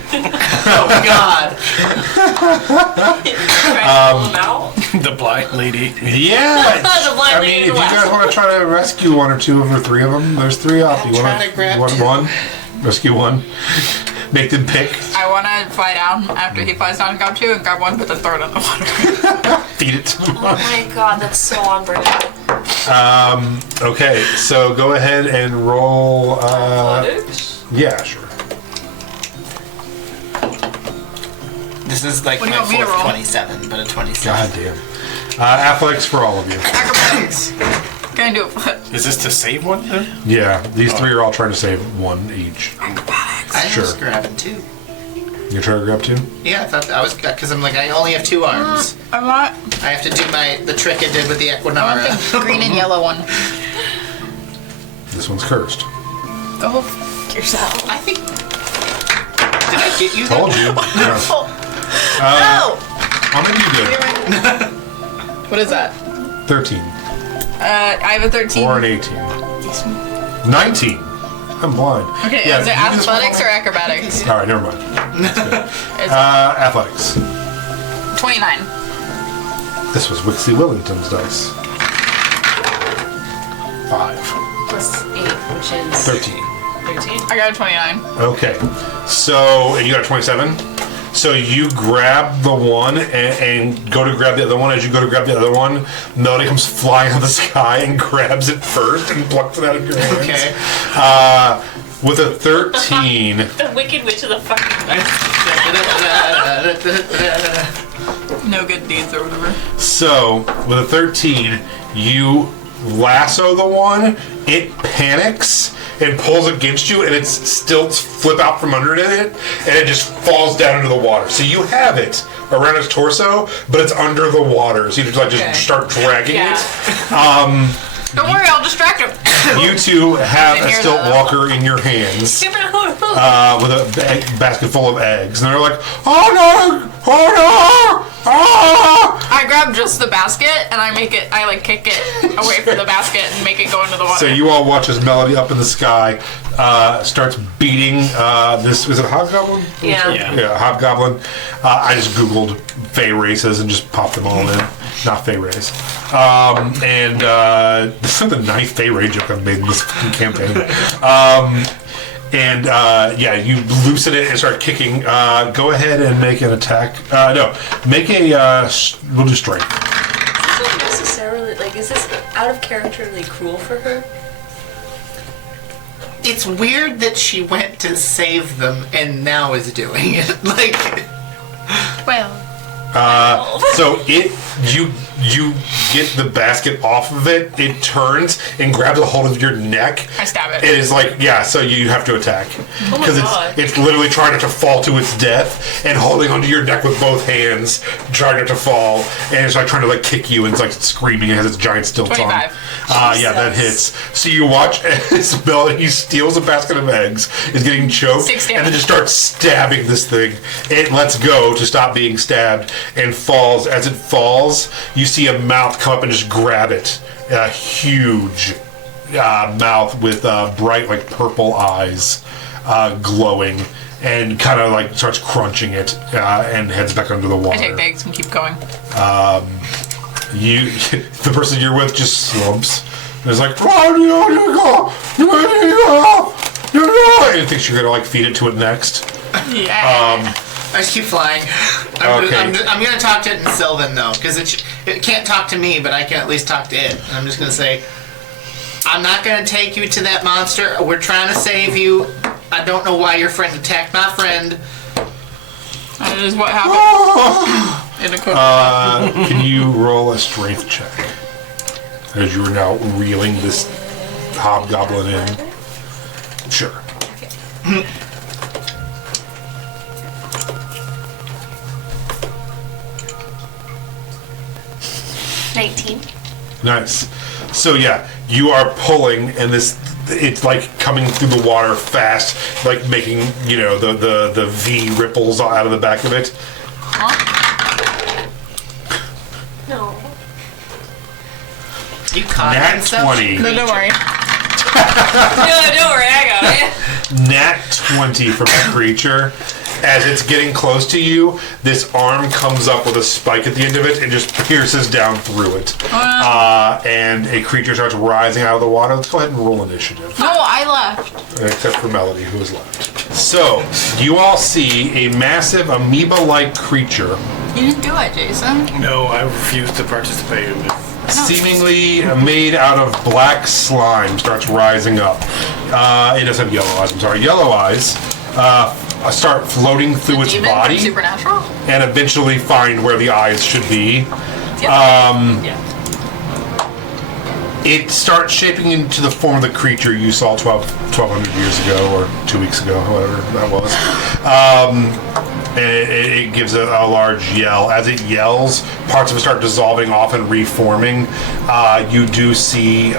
Oh God! Try to pull them out? The blind lady. Yeah. The blind I lady mean, in if the you guys lasso. want to try to rescue 1 or 2 of the 3 of them, there's 3 up. I'll You try want to grab want 2. 1? Rescue 1. Make them pick. I want to fly down after he flies down and grab 2 and grab 1, but then throw it in the water. Feed it to them. Oh my god, that's so on brand. Okay, so go ahead and roll. Athletics? Yeah, sure. This is like What do my you want me to fourth roll? 27, but a 27. God damn. Athletics for all of you. Acrobatics. Can I do a flip? Is this to save one then? Yeah, these 3 are all trying to save 1 each. Acrobatics. I Sure. was grabbing 2. You're trying to grab 2? Yeah, I thought I was because I'm like I only have 2 arms. I want I have to do the trick I did with the Equinara. the green and yellow one. This one's cursed. Go f yourself. I think. Did I get you? Told you. Yeah. No! How many you do? What is that? 13. I have a 13. Or an 18. 19. I'm blind. Okay, Yeah, is it you do this one athletics for or me? acrobatics? All right, never mind. Is Athletics. 29. This was Wixie Wellington's dice. 5. Plus 8, which is 13. 13. I got a 29. Okay. So, and you got a 27? So you grab the one and go to grab the other one. As you go to grab the other one, Melody comes flying out of the sky and grabs it first and plucks it out of your hands. Okay. With a 13, The Wicked Witch of the fucking No good deeds or whatever. so with a 13, you lasso the one, it panics and pulls against you, and its stilts flip out from underneath it, and it just falls down into the water. So you have it around its torso, but it's under the water. So you just Okay. start dragging Yeah. it. Don't worry, I'll distract him. You two have didn't a hear stilt that. walker in your hands with a basket full of eggs, and they're like, "Oh no! Oh no! Ah!" I grab just the basket and I kick it away from the basket and make it go into the water. So you all watch as Melody up in the sky starts beating this. Is it a hobgoblin? Yeah. Yeah, hobgoblin. I just googled Fey races and just popped them all in. Not Fey race. And this is the 9th Fey race joke I've made in this fucking campaign. Yeah, you loosen it and start kicking. Go ahead and make an attack. No, make a. We'll do strength. Is this necessarily, is this out of characterly cruel for her? It's weird that she went to save them and now is doing it. Like, well, So you get the basket off of it. It turns and grabs a hold of your neck. I stab it. It is like, yeah, so you have to attack. Because it's literally trying not to fall to its death and holding onto your neck with both hands, trying not to fall. And it's like trying to like kick you and it's like screaming. It has its giant steel tongue. 25. Yeah, that hits. So you watch as he steals a basket of eggs, is getting choked, 6 and then damage. just starts stabbing this thing. It lets go to stop being stabbed and falls. As it falls, you see a mouth come up and just grab it. A huge mouth with bright, like purple eyes glowing, and kind of like starts crunching it and heads back under the water. I take the eggs and keep going. The person you're with just slumps. And is like, and thinks you're gonna like feed it to it next. Yeah. I just keep flying. I'm gonna talk to it in Sylvan though, because it can't talk to me, but I can at least talk to it. And I'm just gonna say, I'm not gonna take you to that monster. We're trying to save you. I don't know why your friend attacked my friend. That is what happened. In a Can you roll a strength check? As you are now reeling this hobgoblin in. Sure. 19. Nice. So yeah, you are pulling, and it's like coming through the water fast, like making the V ripples out of the back of it. No. You caught Nat himself? 20. No, don't worry. No, don't worry, I got it. Nat 20 from the creature. As it's getting close to you, this arm comes up with a spike at the end of it and just pierces down through it. And a creature starts rising out of the water. Let's go ahead and roll initiative. No, I left. Except for Melody, who is left. So, you all see a massive amoeba-like creature, You didn't do it, Jason. No, I refuse to participate in this. seemingly made out of black slime, starts rising up. It does have yellow eyes, I'm sorry. Yellow eyes start floating through its Demon body from Supernatural? and eventually find where the eyes should be. Yeah. It starts shaping into the form of the creature you saw 1,200 years ago, or 2 weeks ago, however that was. It gives a large yell. As it yells, parts of it start dissolving off and reforming. You do see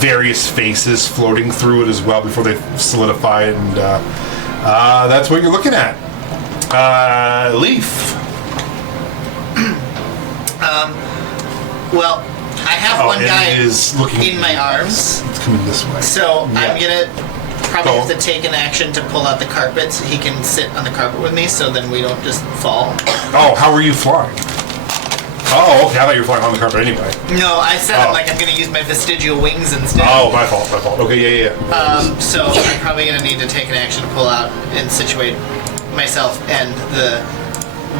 various faces floating through it as well before they solidify, and that's what you're looking at. Leaf. Well, I have one and guy it is looking in my arms, It's coming this way. so Yeah. I'm gonna probably Go. have to take an action to pull out the carpet so he can sit on the carpet with me, so then we don't just fall. Oh, how are you flying? Oh, okay. I thought you were flying on the carpet anyway. No, I said Oh. I'm gonna use my vestigial wings instead. Oh, my fault. Okay, yeah. So I'm probably gonna need to take an action to pull out and situate myself and the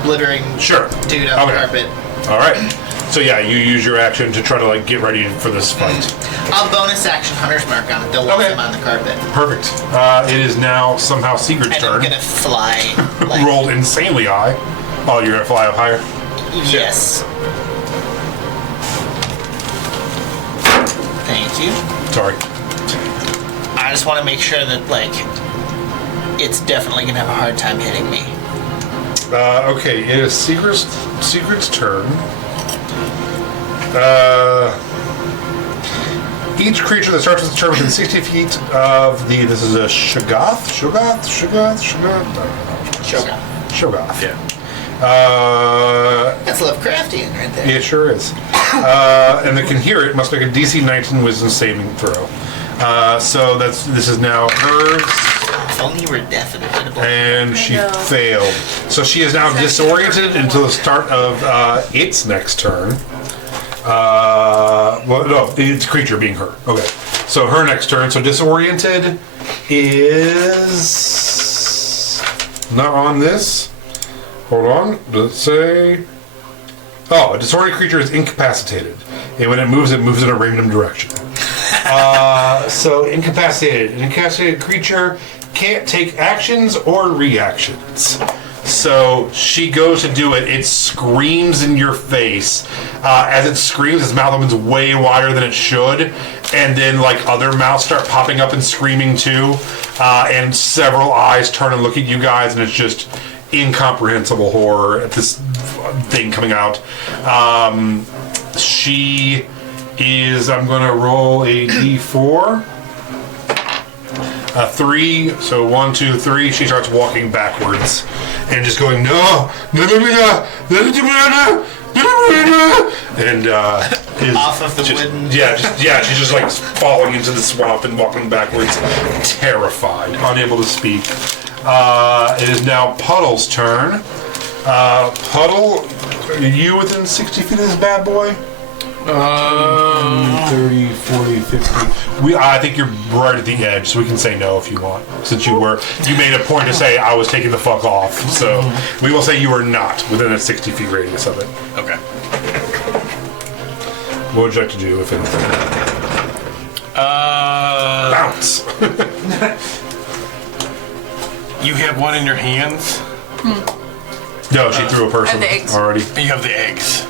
glittering Sure. dude on the Okay. carpet. All right. So yeah, you use your action to try to like get ready for this fight. I'll bonus action Hunter's Mark on it though once Okay. I'm on the carpet. Perfect. It is now somehow Sigurd's And I'm turn. gonna fly. Like, Rolled insanely high. Oh, you're gonna fly up higher. yes. Thank you. Sorry. I just want to make sure that it's definitely gonna have a hard time hitting me. Okay, it is Sigurd's turn. Each creature that starts with the turn within 60 feet of this is a Shoggoth? Shoggoth. Yeah. That's Lovecraftian right there. It sure is. And they can hear it, must make a DC 19 wisdom saving throw. So this is now hers, If only you were deaf and invisible. and she know. failed. So she is now disoriented until the start of its next turn. Well, no, it's a creature being her. Okay. So her next turn. So disoriented is not on this. Hold on. Does it say? Oh, a disoriented creature is incapacitated. And when it moves in a random direction. So incapacitated. An incapacitated creature can't take actions or reactions. So she goes to do it. It screams in your face. As it screams, its mouth opens way wider than it should. And then, like, other mouths start popping up and screaming too. And several eyes turn and look at you guys, and it's just incomprehensible horror at this thing coming out. She is, I'm going to roll a d4. 3, so 1, 2, 3. She starts walking backwards and just going, no, and is Off of the just, wooden. she's just like falling into the swamp and walking backwards, terrified, unable to speak. It is now Puddle's turn. Puddle, are you within 60 feet of this bad boy? 30, 40, 50. I think you're right at the edge, so we can say no if you want. Since you made a point to say I was taking the fuck off, so we will say you are not within a 60 feet radius of it. Okay. What would you like to do, if anything? Bounce. You have one in your hands. No, she threw a person the eggs. already. You have the eggs.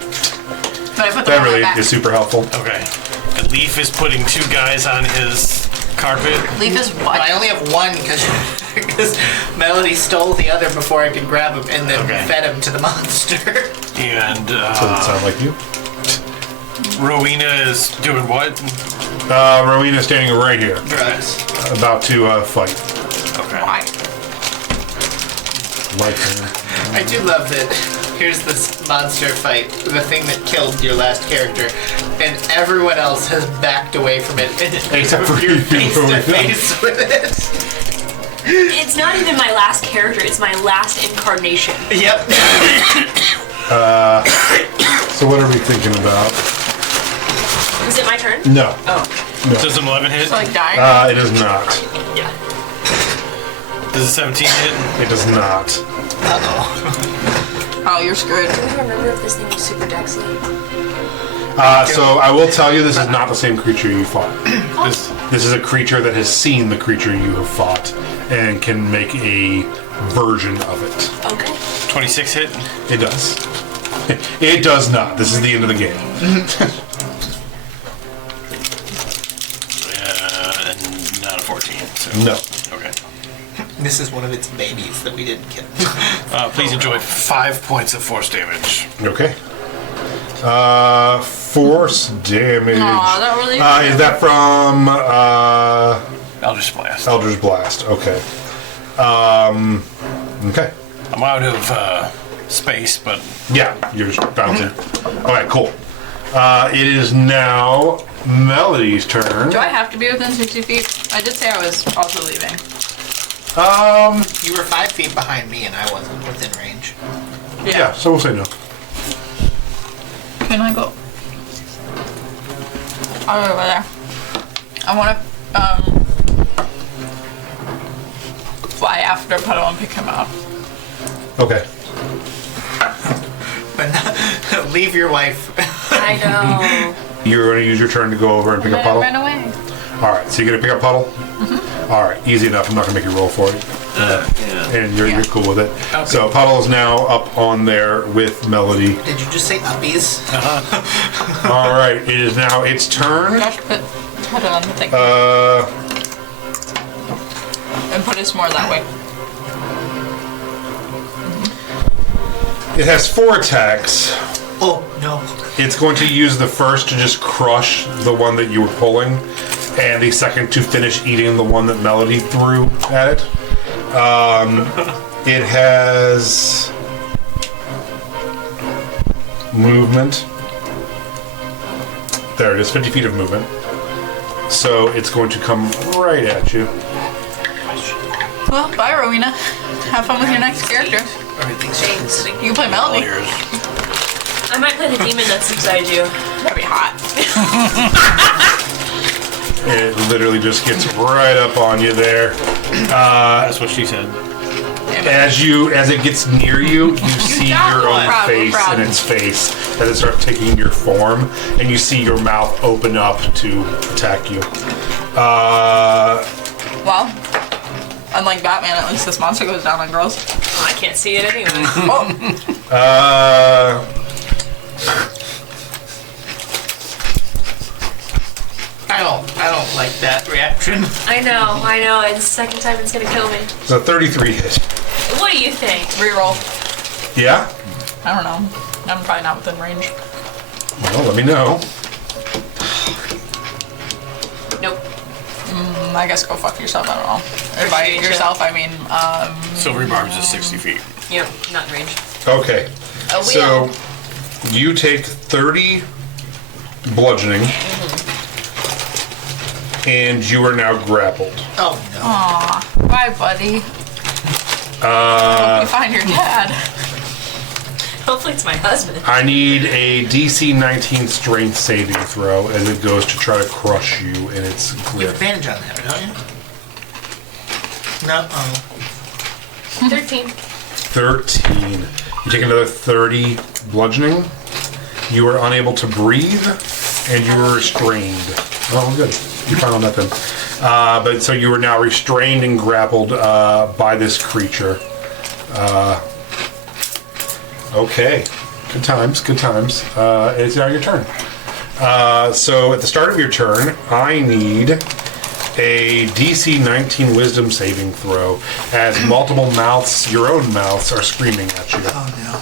But I put them That on my really back. is super helpful. Okay. And Leaf is putting 2 guys on his carpet. Leaf is But I what? only have one because Melody stole the other before I could grab him and then Okay. fed him to the monster. And Doesn't sound like you. Rowena is doing what? Rowena's standing right here, Drugs. about to fight. Okay. Why? Like her. I do love that. Here's this monster fight, the thing that killed your last character, and everyone else has backed away from it, and Except for you're you, face to Rowena. face with it. It's not even my last character, it's my last incarnation. Yep. So what are we thinking about? Is it my turn? No. Does an 11 hit? It's like dying. It is not. Yeah. Does a 17 hit? It does not. Oh, you're screwed. Do you remember if this thing was super dexy? So I will tell you, this is not the same creature you fought. This is a creature that has seen the creature you have fought and can make a version of it. Okay. 26 hit? It does. It does not. This is the end of the game. And not a 14. So. No. Okay. This is one of its babies that we didn't kill. Please enjoy 5 points of force damage. Okay. Force damage. Aw, that really Is that from Eldritch Blast. Eldritch Blast? Okay. Okay. I'm out of space, but Yeah, you're just bouncing. Okay, cool. It is now Melody's turn. Do I have to be within 60 feet? I did say I was also leaving. You were 5 feet behind me, and I wasn't within range. Yeah, so we'll say no. Can I go? I'll go over there. I want to fly after Puddle and pick him up. Okay. But not, leave your wife. I know. You're going to use your turn to go over and pick And up then I Puddle? ran away. Alright, so you're going to pick up Puddle? All right, easy enough. I'm not going to make you roll for it. And you're cool with it. Okay. So Puddle is now up on there with Melody. Did you just say uppies? All right, it is now its turn. Josh, put it on the thing. And put us more that way. It has 4 attacks. Oh, no. It's going to use the first to just crush the one that you were pulling, and the second to finish eating the one that Melody threw at it. It has movement. There it is, 50 feet of movement. So it's going to come right at you. Well, bye, Rowena. Have fun with your next character. Thanks. You can play Melody. I might play the demon that's inside you. That'd be hot. It literally just gets right up on you there. That's what she said. As it gets near you, you see job. your own Proud, face proud. in its face as it starts taking your form, and you see your mouth open up to attack you. Well, unlike Batman, at least this monster goes down on girls. Oh, I can't can't see it anyway. I don't like that reaction. I know. And the second time it's gonna kill me. It's a 33 hit. What do you think? Reroll. Yeah? I don't know. I'm probably not within range. Well, let me know. Nope. I guess go fuck yourself. I don't know. Or by yourself, I mean, Silvery Barb's is 60 feet. Yep, not in range. Okay. Oh, we So, are. you take 30 bludgeoning, and you are now grappled. Oh no. aw, bye, buddy. Hope you find your dad. Hopefully it's my husband. I need a DC 19 strength saving throw as it goes to try to crush you in its You have grip. advantage on that, don't you? No. Oh. 13. 13. You take another 30 bludgeoning. You are unable to breathe, and you are restrained. Oh, good. You're fine on that then. But so you are now restrained and grappled by this creature. Okay. Good times, good times. It's now your turn. So at the start of your turn, I need a DC 19 Wisdom saving throw as multiple mouths, your own mouths, are screaming at you. Oh no.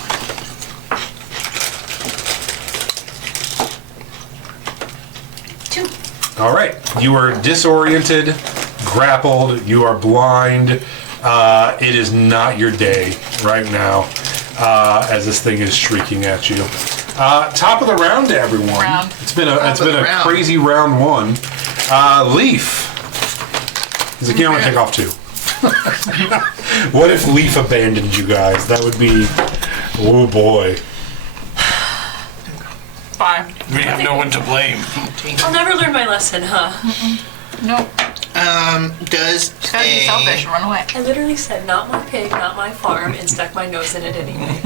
All right. You are disoriented, grappled, you are blind. It is not your day right now as this thing is shrieking at you. Top of the round to everyone. Round. It's been a round. crazy round one. Leaf. He's like, yeah, I'm gonna take off too. What if Leaf abandoned you guys? That would be, oh boy. Fine. We have no one to blame. I'll never learn my lesson, huh? Nope. Does Just gotta be selfish and run away. I literally said, not my pig, not my farm, and stuck my nose in it anyway.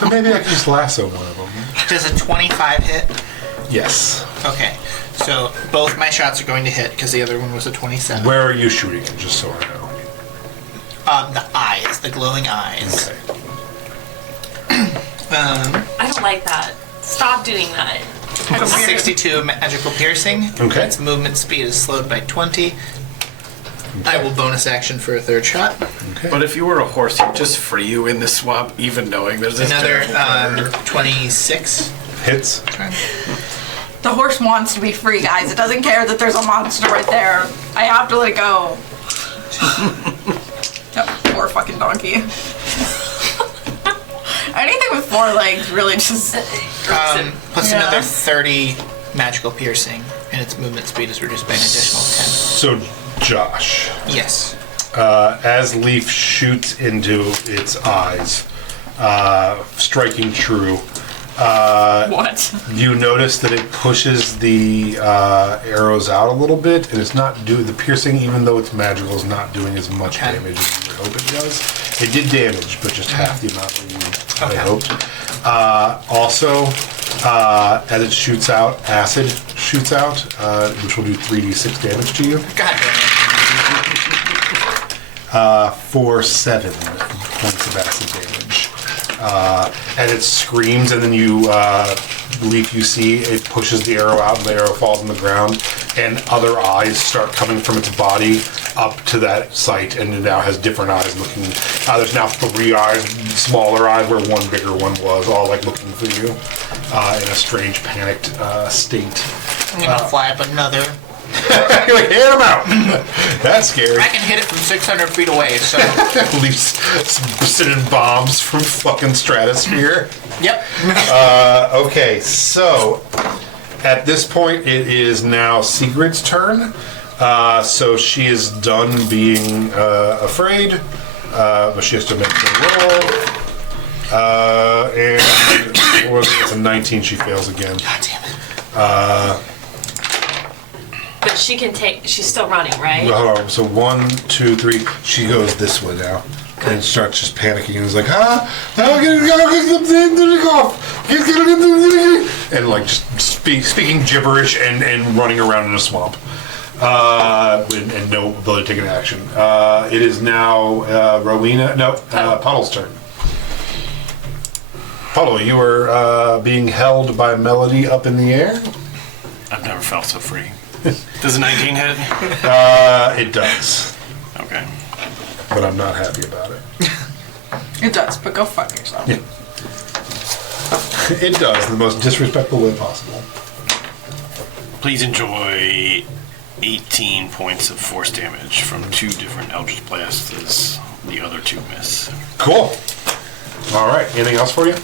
But maybe I could just lasso one of them. does a 25 hit? Yes. Okay. So both my shots are going to hit because the other one was a 27. Where are you shooting? Just so I know. The eyes, the glowing eyes. Okay. I don't like that. Stop doing that. 62 magical piercing. Okay. Its movement speed is slowed by 20. I will bonus action for a third shot. But if you were a horse, he'd just free you in the swamp, even knowing there's this Another terrible predator. 26. Hits. The horse wants to be free, guys. It doesn't care that there's a monster right there. I have to let it go. Yep, poor fucking donkey. Anything with 4 legs really just... Plus Yeah. another 30 magical piercing, and its movement speed is reduced by an additional So, Josh, 10. Yes. as Leaf shoots into its eyes, striking true, What? you notice that it pushes the arrows out a little bit, and it's not doing the piercing, even though it's magical, is not doing as much Okay. damage as you would hope it does. It did damage, but just half the amount that you had hoped. Also, as it shoots out, acid shoots out, which will do 3d6 damage to you God damn for 7 points of acid damage. And it screams, and then you, Leaf, you see it pushes the arrow out, and the arrow falls on the ground, and other eyes start coming from its body up to that site, and it now has different eyes looking. There's now 3 eyes, smaller eyes, where one bigger one was, all like looking for you in a strange, panicked state. I'm gonna fly up another. You're like, hit him out! That's scary. I can hit it from 600 feet away, so. Leafs sending bombs from fucking stratosphere. Yep. Okay, so at this point, it is now Sigrid's turn. So she is done being afraid, but she has to make the roll. And what was it? It's a 19. She fails again. God damn it. But she can take, she's still running, right? So 1, 2, 3. She goes this way now. And starts just panicking and is like, and like just speaking gibberish and running around in a swamp. And no ability to take an action. It is now Puddle's turn. Puddle, you are being held by Melody up in the air. I've never felt so free. Does a 19 hit? It does, Okay. but I'm not happy about it. It does, but go fuck yourself. Yeah. It does, in the most disrespectful way possible. Please enjoy 18 points of force damage from 2 different Eldritch Blasts as the other 2 miss. Cool. All right. Anything else for you?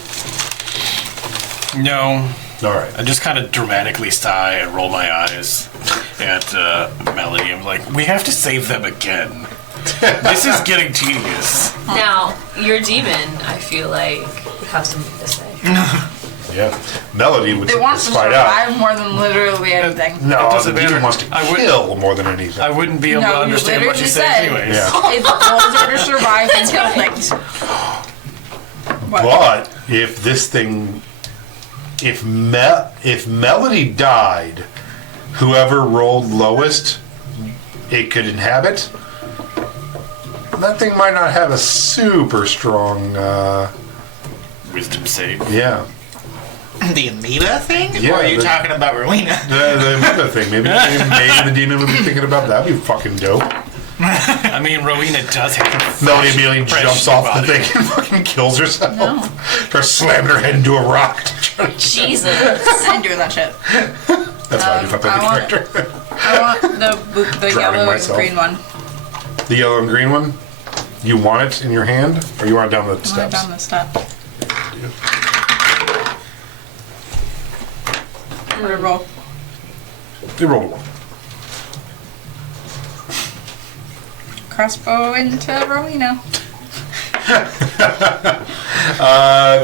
No. All right. I just kind of dramatically sigh and roll my eyes at Melody. I'm like, we have to save them again. This is getting tedious. Now, your demon, I feel like, would have something to say. Yeah. Melody would It wants to fight out. survive more than literally anything. No, It doesn't the demon matter. wants to kill more than anything. I wouldn't be able No, to you understand what you literally say said- anyways. Yeah. It goals are to survive and kill things. What? But if this thing, if Melody died, whoever rolled lowest, it could inhabit. That thing might not have a super strong, Wisdom save. yeah. The amoeba thing? Yeah, or are you the- talking about Rowena? The amoeba thing. Maybe the demon would be thinking about that. That'd be fucking dope. I mean, Rowena does have a Melody immediately fresh jumps off the body. thing and fucking kills herself. No. Starts slamming her head into a rock. Jesus. I ain't doing that shit. That's why I do fuck with I the want- character. I want the Drowning yellow and myself. green one. The yellow and green one? You want it in your hand? Or you want it down the I want it steps? down the step. What did I roll? You rolled a 1. Crossbow into Rowena.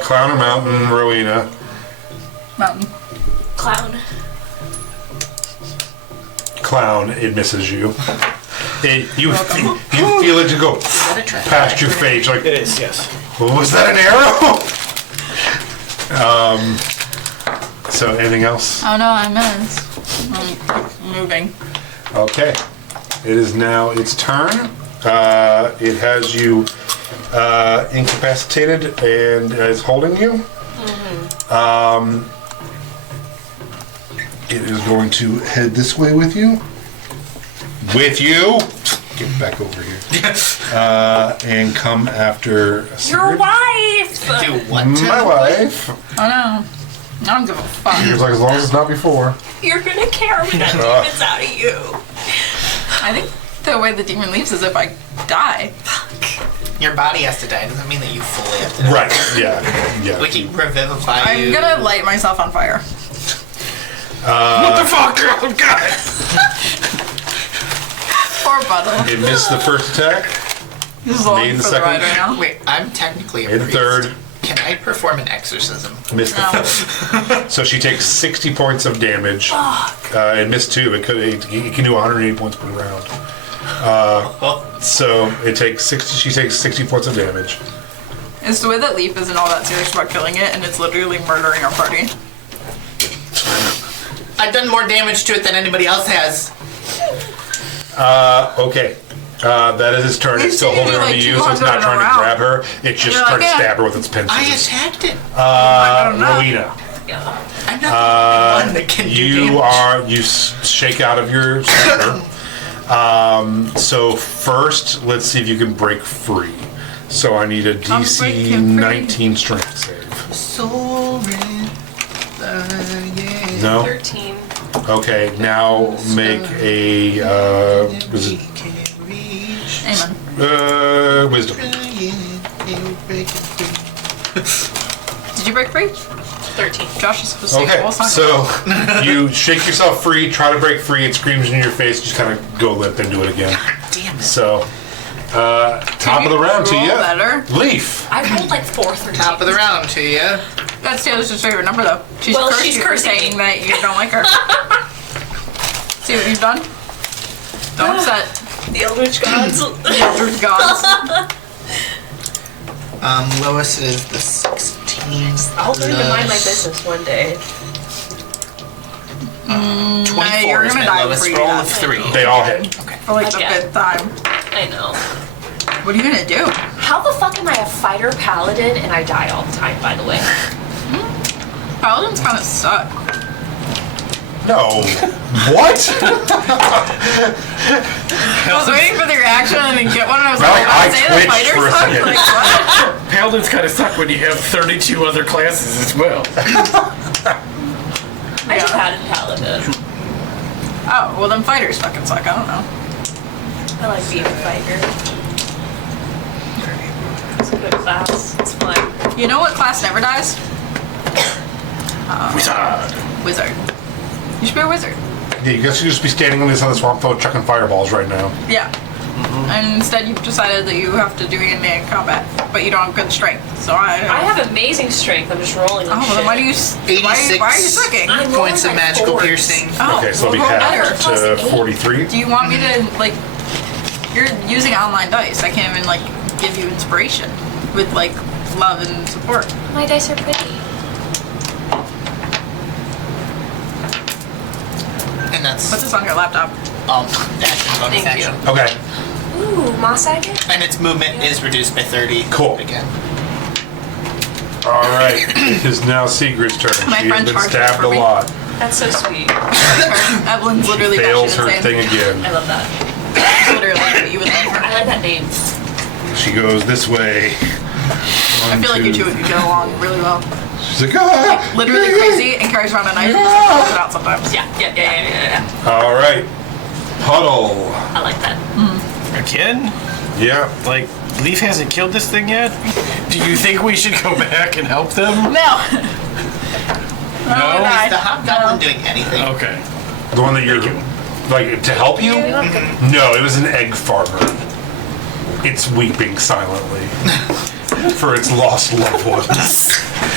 Clown or Mountain, Rowena. Mountain. Clown. Clown, it misses you. You feel it to go past your face. Like, It is, yes. was that an arrow? So, anything else? Oh no, I missed. I'm moving. Okay. It is now its turn. It has you incapacitated and is holding you. It is going to head this way with you. With you. Get back over here. And come after Your Sigrid. wife! Do what to My wife. Oh no. I don't give a fuck. He was like, as long as it's not before. You're gonna carry that demons out of you. I think the way the demon leaves is if I die. Your body has to die. Doesn't mean that you fully have to die. Right. Yeah. Yeah. We can revivify you. I'm gonna light myself on fire. What the fuck? Oh, God. Poor Buttle. It missed the first attack. This is long Made the for the second. ride right now. Wait, I'm technically a Made the priest. third. Can I perform an exorcism? Missed the No. fifth. So she takes 60 points of damage. And missed 2. It can do 180 points per round. So it takes 60. She takes 60 points of damage. It's the way that Leaf isn't all that serious about killing it, and it's literally murdering our party. I've done more damage to it than anybody else has. Okay. That is its turn. It's still holding on to you, so it's not trying to grab her. It's just You're trying to like, stab her with its I pincers. attacked it. Rowena, I'm not the only one that can do damage. you shake out of your stupor. So first, let's see if you can break free. So I need a DC breaking free. 19 strength save. No? 13. Okay, now make a was it, Amen. wisdom. Did you break free? 13. Josh is supposed to say Okay, the whole song. so you shake yourself free, try to break free, it screams in your face, just kind of go limp and do it again. Damn it. So, top of the round to Roll you. better. Leaf. I rolled like 4th or Top of the round to you. That's Taylor's favorite number, though. She's Well, cursed she's you for cursing saying me. that you don't like her. See what you've done? Don't upset The Eldritch Gods. the Eldritch Gods. Lowest is the 16. I'll learn to mind my business one day. 24 you're is gonna my die lowest before you roll die. of 3. They all hit. For like the Yeah. 5th time. I know. What are you gonna do? How the fuck am I a fighter paladin and I die all the time, by the way? Paladins kind of suck. No. What? I was waiting for the reaction and then get one, and I was Well, like, I I say the twitched fighter for a suck? second. Like, what? Paladins kind of suck when you have 32 other classes as well. I just had a paladin. Oh, well then fighters fucking suck. I don't know. I like being a fighter. It's a good class. It's fun. You know what class never dies? Wizard. Wizard. You should be a wizard. Yeah, you guys should just be standing on this other swamp though, chucking fireballs right now. Yeah. And instead you've decided that you have to do hand-to-hand combat, but you don't have good strength. So I have amazing strength. I'm just rolling on Oh, well shit. then why do you? Why are you 86 sucking? I'm rolling points of my magical fours. piercing. Oh, Okay, so well, it'll be roll half better. to 43. Do you want me to like? You're using online dice. I can't even like give you inspiration with like love and support. My dice are pretty. And that's Put this on your laptop. action bonus Thank you. action. Okay. Ooh, moss agate? And its movement is reduced by 30. Cool. Again. All right. It is now Sigrid's turn. My She has friend been charges stabbed for a me. lot. That's so sweet. Evelyn's literally Fails her batshit thing insane. I again. love that. Literally, what you would love her. I like that name. She goes this way. I feel like you two would get along really well. She's like, ah! Literally crazy and carries around a knife and just pulls it out sometimes. Yeah. All right. Huddle. I like that. Again? Yeah. Like, Leaf hasn't killed this thing yet? Do you think we should go back and help them? No. No? Is the hobgoblin doing anything? Okay. The one that you're like to help you? No, it was an egg farmer. It's weeping silently for its lost loved ones.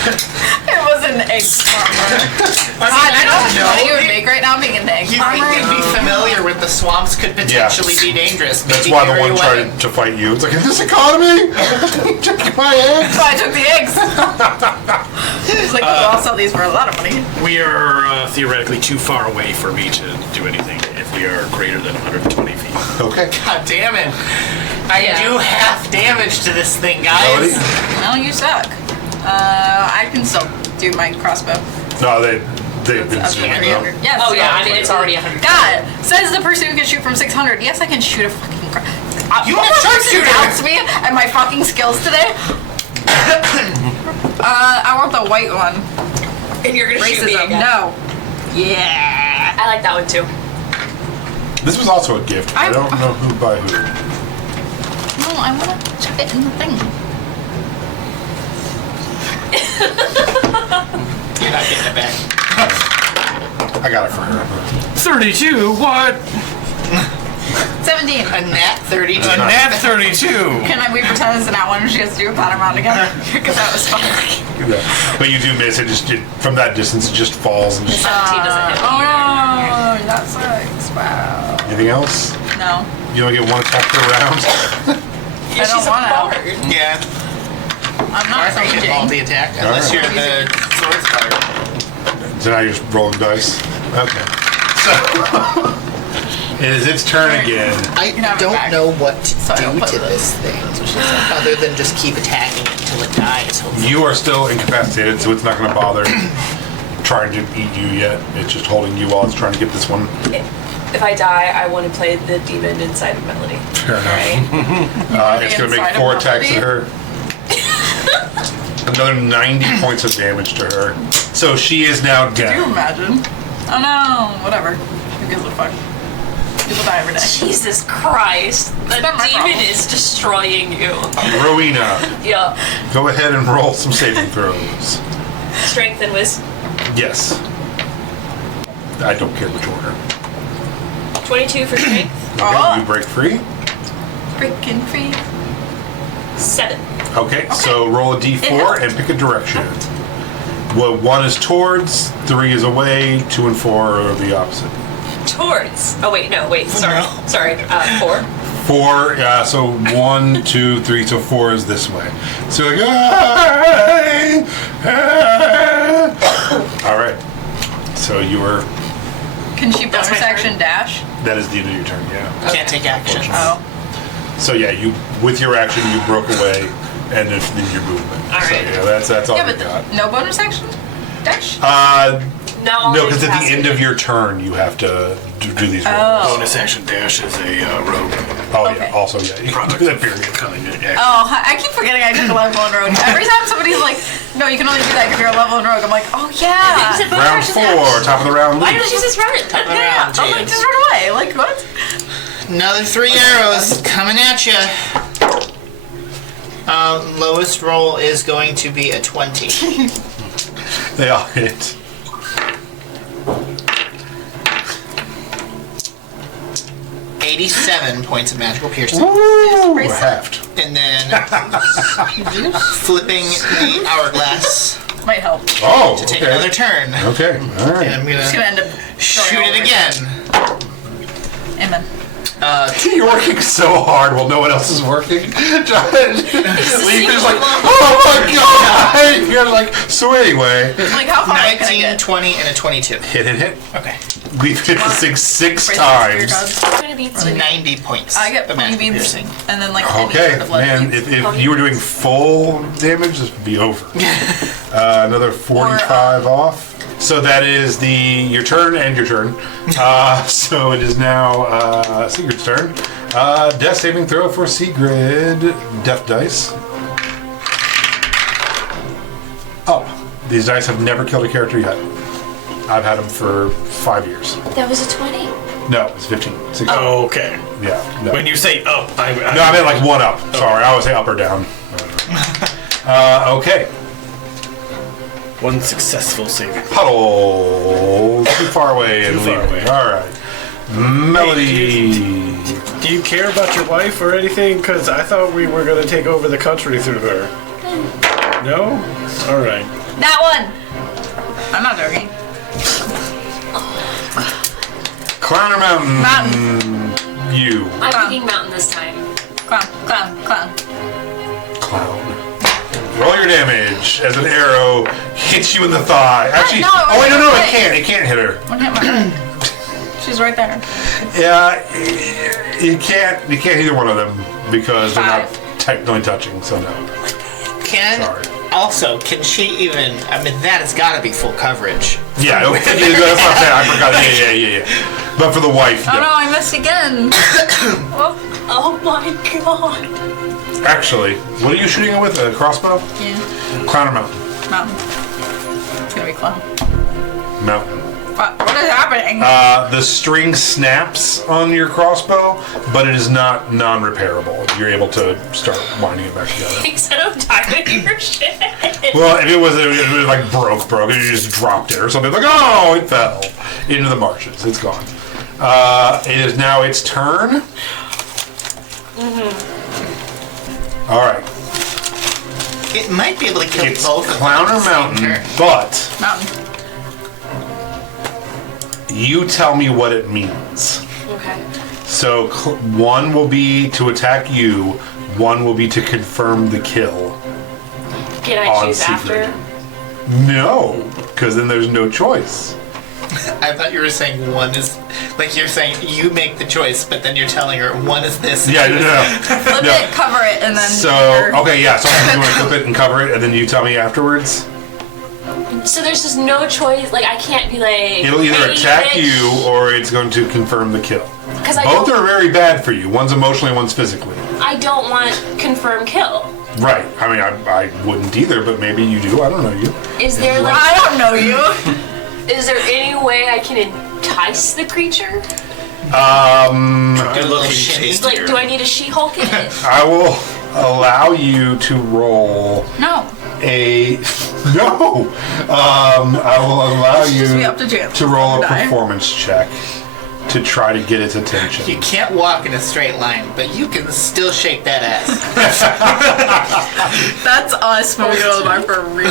It was an egg farmer. God, I know how much money you would make right now being an egg You farmer. think they'd be familiar with the swamps could potentially be dangerous. That's Maybe why the carry one away. tried to fight you. It's like, in this economy? Take my eggs. So I took the eggs. He's like, well, I'll sell these for a lot of money. We are theoretically too far away for me to do anything if we are greater than 120 feet. Okay. God damn it. I do half damage to this thing, Melody? guys. Well, you suck. I can still do my crossbow. No, they've been Up to zooming 300. up. Yes. Oh yeah, I mean it's already 100. God, says the person who can shoot from 600. Yes, I can shoot a fucking You're a sharpshooter. doubts me and my fucking skills today. I want the white one. And you're gonna shoot me Racism. again. No. Yeah. I like that one too. This was also a gift. I don't know who by who. No, I want to check it in the thing. You're not getting it back. I got it for her. 32? What? 17. A nat 32. A nat 32. Can we pretend it's an out one and she has to do a pattern round again? Because that was fun. But you do miss it. Just from that distance, it just falls. And just, 17 doesn't hit me. Oh no, that sucks. Wow. anything else? No. You only get one attack per round. I don't want to. Yeah. I'm not Arthur can hold the raging. attack unless you're the swords card. So now you're just rolling dice. Okay. So it is its turn again. I can have it don't back. know what to So I don't do put to this. this thing, other than just keep attacking it until it dies. Hopefully. You are still incapacitated, so it's not going to bother trying to eat you yet. It's just holding you while it's trying to get this one. If I die, I want to play the demon inside of Melody. Fair enough. Right? It's going to make Inside of 4 attacks at Melody? her. Another 90 points of damage to her. So she is now Can you dead. imagine? Oh no, whatever. Who gives a fuck? People die every day. Jesus Christ. The not my demon problem. is destroying you. Rowena, Yeah. go ahead and roll some saving throws. Strength and wisdom. Yes. I don't care which order. 22 for strength. Okay, Oh. you break free. Freaking free. 7. Okay, so roll a d4 and pick a direction. Well, 1 is towards, 3 is away, 2 and 4 are the opposite. Towards. Oh wait, no, wait. Sorry. Sorry. 4. 4, so 1, 2, 3, so 4 is this way. So you're like, all right. So you are Can she bonus my turn. action dash? That is the end of your turn, yeah. Can't take actions. Oh. So yeah, you with your action you broke away, and then your movement. All So right. yeah, that's all Yeah, you but got. no bonus action dash? No, No, because at the end of your turn you have to do these rolls. Oh. Bonus action dash is a rogue Oh Okay. yeah, also yeah. You can product do that of period. kind of Oh, I keep forgetting I took a level in rogue. Every time somebody's like, no, you can only do that if you're a level in rogue, I'm like, oh yeah. Is it bonus Round action 4, dash? top of the round. Why lead. don't you just run? Yeah, I'm like, just run away. Like, what? Another 3 arrows coming at you. Lowest roll is going to be a 20. They all hit. $87 points of magical piercing. Woo! Halved. And then flipping the hourglass Might help. Oh, to take okay. another turn. Okay, all right. And I'm Just gonna gonna end up shoot going it over again. Amen. You're working so hard while no one else is working. John, Sleep is like, oh my god! You're like, so anyway. Like, how far away can I 19, get? 20, and a 22. Hit. Okay. We've hit the six Bracelets for your times. gods. I'm gonna be It's 90 points. I get of pointy magical beads, piercing. and then like any Okay, sort of blood man, beads. if you were doing full damage, this would be over. Another 45 off. So that is your turn and your turn. So it is now Sigrid's turn. Death saving throw for Sigrid. Death dice. Up. These dice have never killed a character yet. I've had them for 5 years. That was a 20. No, it's 15. 16. Oh, okay. Yeah. No. When you say up, No, I meant like one up. Sorry, I always say up or down. Okay. one successful saving. Puddle. Too far away and Too far leaving. away. All right. Melody. Do you care about your wife or anything? Because I thought we were going to take over the country through her. No? All right. That one. I'm not joking. Clown or mountain? Mountain. You. I'm picking mountain this time. Clown. Clown. Roll your damage as an arrow hits you in the thigh. Actually, No, oh wait, no, wait. it can't hit her. One hit my She's right there. Yeah, you can't either one of them because they're not Five. technically touching. So no. Also, can she even? I mean, that has got to be full coverage. Yeah, that's what I'm saying. I forgot. Yeah. But for the wife, Oh yeah. no, I missed again. Oh my god. Actually, what are you shooting it with? A crossbow? Yeah. Clown or mountain? Mountain. It's gonna be clown. Mountain. What is happening? The string snaps on your crossbow, but it is not non-repairable. You're able to start winding it back together. Instead of diving your shit. Well, if it was like broke, and you just dropped it or something, like, oh, it fell into the marshes. It's gone. It is now its turn. All right. It might be able to kill It's both. of them clown at or the same mountain, turn. but Mountain. you tell me what it means. Okay. So one will be to attack you, one will be to confirm the kill. Can I On choose secret. after? No, because then there's no choice. I thought you were saying one is like you're saying you make the choice, but then you're telling her one is this. Yeah, no. Flip No. it, cover it, and then. So, you're- okay, yeah, so you want to flip it and cover it, and then you tell me afterwards? So there's just no choice. Like, I can't be like. It'll either "Hey, attack bitch," you, or it's going to confirm the kill. 'cause I Both don't, are very bad for you. One's emotionally, one's physically. I don't want confirm kill. Right. I mean, I wouldn't either, but maybe you do. I don't know you. Is there like. I don't know you. Is there any way I can entice the creature? Do a little shimmy. Like, do I need a She-Hulk in it? I will allow you to roll No. a... No! I will allow Just be you up to chance. to roll a Die. performance check to try to get its attention. You can't walk in a straight line, but you can still shake that ass. That's us when we go to the bar for real.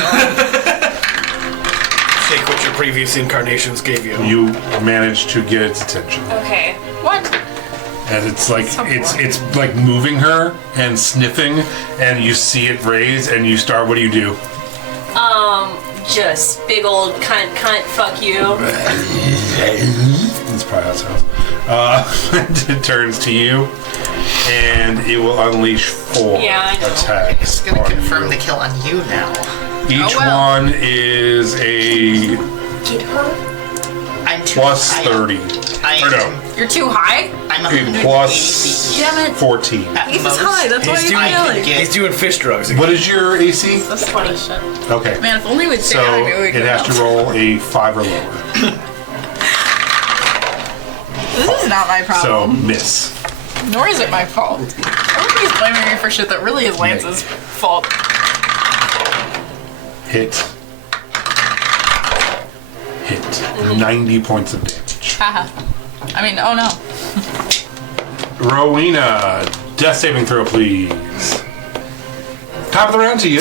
Take what your previous incarnations gave you. You manage to get its attention. Okay. What? And it's like So it's like moving her and sniffing, and you see it raise, and you start. What do you do? Just big old cunt, fuck you. that sounds. It turns to you, and it will unleash 4 Yeah, I know. attacks. It's gonna on confirm you. the kill on you now. Each Oh, well. one is a Get her. I'm too plus high. 30. I Or no, am. You're too high? I'm a 180 plus feet. Damn it. 14. At He's most. high, that's why He's he's doing- I yelling. could get He's doing fish drugs again. What is your AC? That's 20 shit. Okay. Man, if only we'd say So I knew we it could has to help. roll a 5 or lower. This is not my So problem. miss. Nor is it my fault. Everybody's blaming me for shit that really is Lance's fault. Hit. 90 points of damage. Haha. I mean, oh no. Rowena, death saving throw, please. Top of the round to you,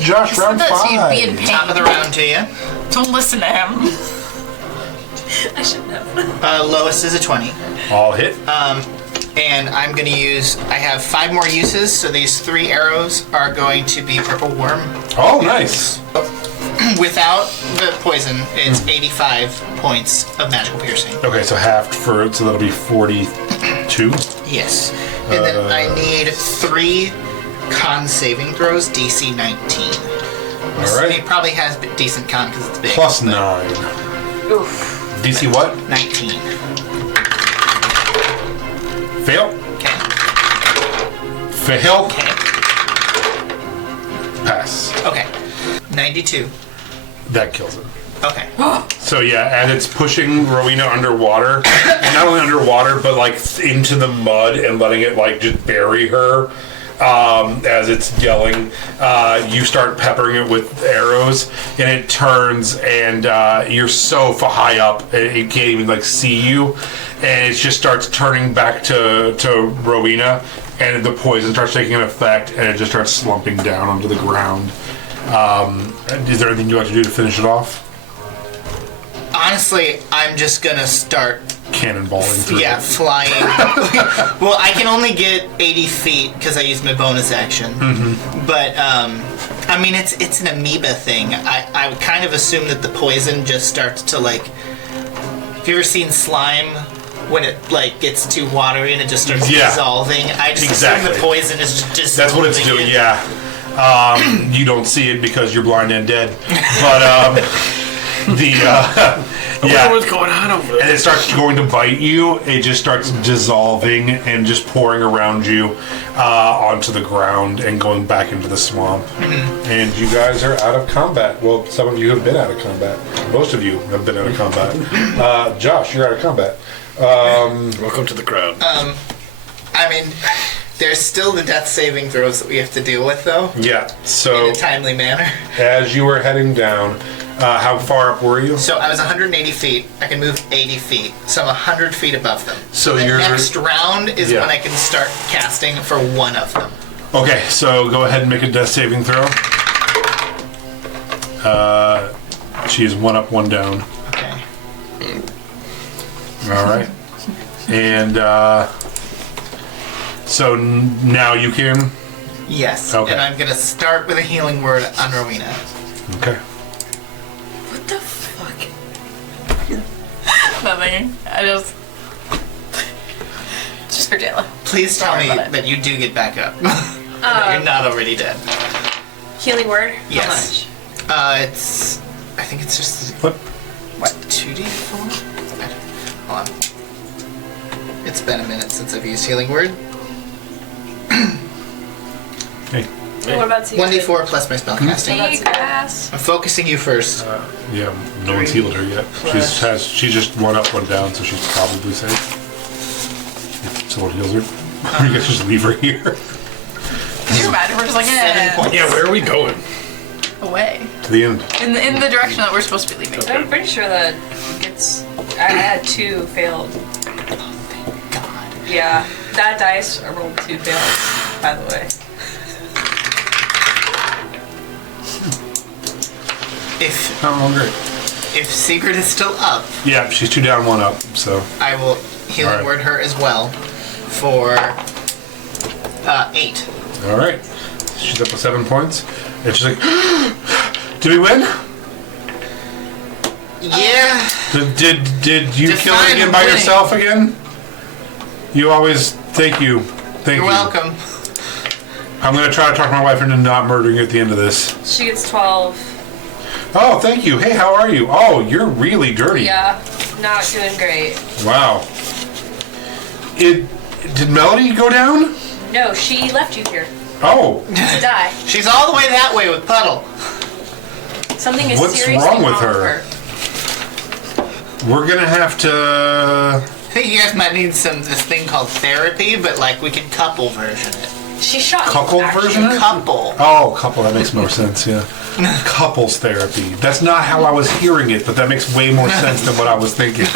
Josh. You Round said that so you'd be in 5. top of the pain. round to you. Don't listen to him. I shouldn't have. Lowest is a 20. All hit. And I'm going to use, I have 5 more uses, so these 3 arrows are going to be purple worm. Oh, nice. Without the poison, it's 85 points of magical piercing. Okay, so halved for so that'll be 42. Yes. And then I need 3 con saving throws, DC 19. All It right. probably has decent con because it's big. Plus but 9. Oof. DC what? 19. Fail. Okay. Fail. Okay. Pass. Okay. 92. That kills it. Okay. So yeah, and it's pushing Rowena underwater, and not only underwater, but like into the mud and letting it like just bury her. As it's yelling, you start peppering it with arrows, and it turns, and you're so high up, it can't even like see you, and it just starts turning back to Rowena, and the poison starts taking an effect, and it just starts slumping down onto the ground. Is there anything you'd like to do to finish it off? Honestly, I'm just gonna start, Cannonballing through. yeah, it. flying. Well, I can only get 80 feet because I used my bonus action. Mm-hmm. But, I mean, it's an amoeba thing. I would kind of assume that the poison just starts to, like... Have you ever seen slime when it, like, gets too watery and it just starts Yeah. dissolving? I just Exactly. assume the poison is just That's what it's dissolving doing, it. yeah. You don't see it because you're blind and dead. But, yeah. What's going on over And there? it starts going to bite you. It just starts dissolving and just pouring around you onto the ground and going back into the swamp. And you guys are out of combat. Well, some of you have been out of combat. Most of you have been out of combat. Josh, you're out of combat. Welcome to the crowd. I mean, there's still the death saving throws that we have to deal with, though, Yeah. in So a timely manner. as you were heading down, how far up were you? So I was 180 feet. I can move 80 feet. So I'm 100 feet above them. So the you're- next round is Yeah. when I can start casting for one of them. Okay, so go ahead and make a death saving throw. She is 1 up, 1 down. Okay. All right. And so now you can. Yes. Okay. And I'm gonna start with a healing word on Rowena. Okay. What the fuck? Nothing. I just for Jayla. Please tell Sorry me about it. that you do get back up. That you're not already dead. Healing word? Yes. How It's. I think it's just. What? What? 2d4? Hold on. It's been a minute since I've used healing word. Hey. much? What about secret? 1d4 plus my spellcasting. Secret ass. I'm focusing you first. Yeah, no one's healed her yet. She's just 1 up, 1 down, so she's probably safe. If someone heals her, you guys just leave her here. Can you imagine? We're just like, 7 points. Yeah, where are we going? away. To the end. In the direction that we're supposed to be leaving. I'm pretty sure that gets. I had 2 failed. God. Yeah, that dice I rolled 2 fails, by the way. If Oh, great. Secret is still up, Yeah, she's 2 down, 1 up, so. I will healing Alright. word her as well for 8. All right. She's up with 7 points. And she's like, did we win? Yeah. Did you kill Define it again by winning. yourself again? You always. Thank you. Thank You're you. welcome. I'm gonna try to talk my wife into not murdering you at the end of this. She gets 12. Oh, thank you. Hey, how are you? Oh, you're really dirty. Yeah, not doing great. Wow. Did Melody go down? No, she left you here Oh, to die. She's all the way that way with Puddle. Something is What's seriously wrong with her? We're gonna have to. I think you guys might need this thing called therapy, but like we can couple version it. She shot Couple you, actually. version? Couple. Oh, couple. That makes more sense. Yeah. Couples therapy. That's not how I was hearing it, but that makes way more sense than what I was thinking.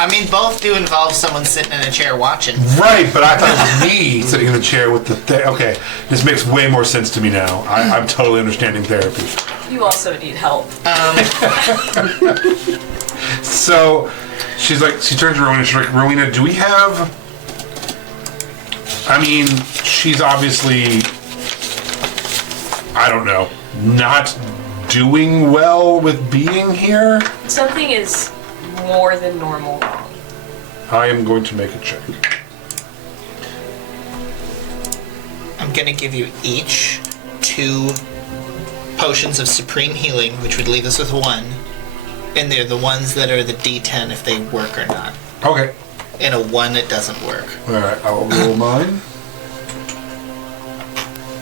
I mean, both do involve someone sitting in a chair watching. Right, but I thought it was me sitting in the chair with the. Okay, this makes way more sense to me now. I'm totally understanding therapy. You also need help. So, she's like, she turns to Rowena. She's like, Rowena, do we have? I mean, she's obviously, I don't know, not doing well with being here. Something is more than normal wrong. I am going to make a check. I'm gonna give you each 2 potions of supreme healing, which would leave us with 1. And they're the ones that are the D10 if they work or not. Okay. And a 1 that doesn't work. All right, I'll roll mine.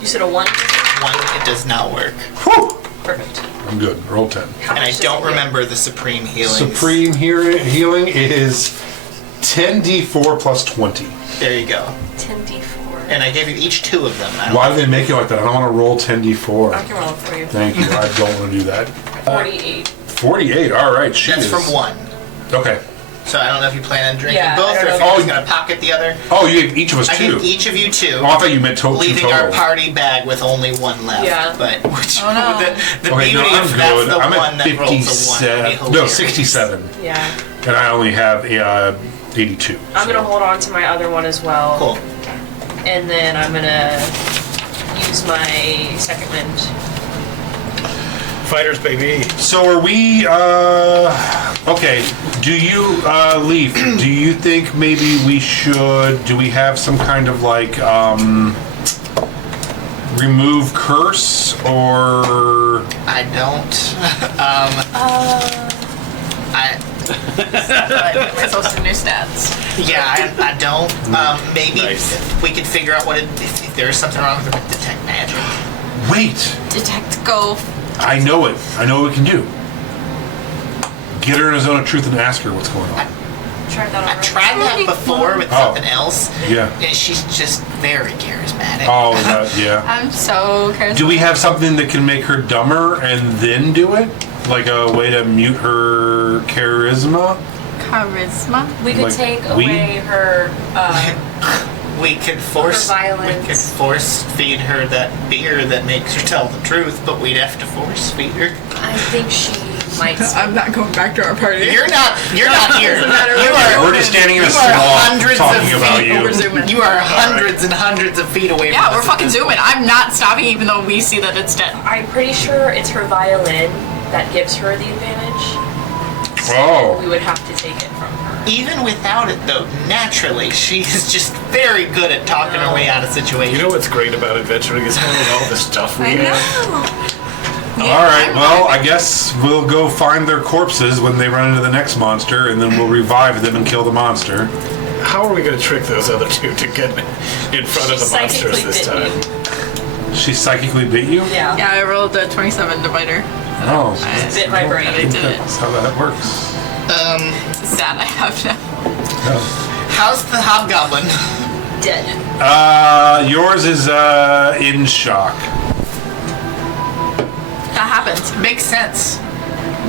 You said a 1? 1 it does not work. Whew! Perfect. I'm good. Roll 10. How And I much does don't it remember the supreme healing. Supreme healing is 10d4 plus 20. There you go. hit? 10d4. And I gave you each 2 of them. I don't Why do they make it like that? I don't want to roll I 10d4. can roll it for you. Thank you. I don't want to do that. 48. 48. All right. She That's is. from 1. Okay. So I don't know if you plan on drinking Yeah, I both don't or if know. you're Oh, just gonna pocket the other. Oh, you gave each of us I 2. give each of you 2. Oh, I thought you meant two leaving total. our party bag with only 1 left. Yeah. But which, Oh, no. the Okay, beauty no, I'm of that's good. the I'm one at that rolls a 1. 57. It'd be No, hilarious. 67. Yeah. And I only have 82. I'm gonna hold on to my other one as well. Cool. And then I'm gonna use my second wind. Fighters, baby. So are we, okay, do you, Leaf, do you think maybe we should, do we have some kind of like, remove curse, or... I don't. Myself some new stats. I don't. Maybe Nice. if we could figure out if there's something wrong with it, detect magic. Wait, Detect go. I know it. I know what we can do. Get her in a zone of truth and ask her what's going on. Tried that I already. tried that before with Oh. something else. Yeah. And she's just very charismatic. Oh, yeah. I'm so charismatic. Do we have something that can make her dumber and then do it? Like a way to mute her charisma? charisma? We could Like take weed? away her. We could force violence. We could force feed her that beer that makes her tell the truth, but we'd have to force feed her. I think she might. I'm not going back to our party. You're not here. Doesn't matter You what are. We're just standing in a You are swamp hundreds talking of about feet you. We're zooming. You are hundreds and hundreds of feet away from Yeah, us we're at fucking this zooming. point. I'm not stopping even though we see that it's dead. I'm pretty sure it's her violin that gives her the advantage. So Oh. we would have to take it from her. Even without it, though, naturally, she's just very good at talking her way out of situations. You know what's great about adventuring is having all the stuff we have. All right, well, I guess we'll go find their corpses when they run into the next monster, and then we'll revive them and kill the monster. How are we going to trick those other 2 to get in front of the monsters this Psychically time? bit She psychically bit you? Yeah. Yeah, I rolled a 27 divider. Oh, I Bit my brain. I did it. that's how that works. It's a stat I have now. How's the hobgoblin? Dead. Yours is in shock. That happens. Makes sense.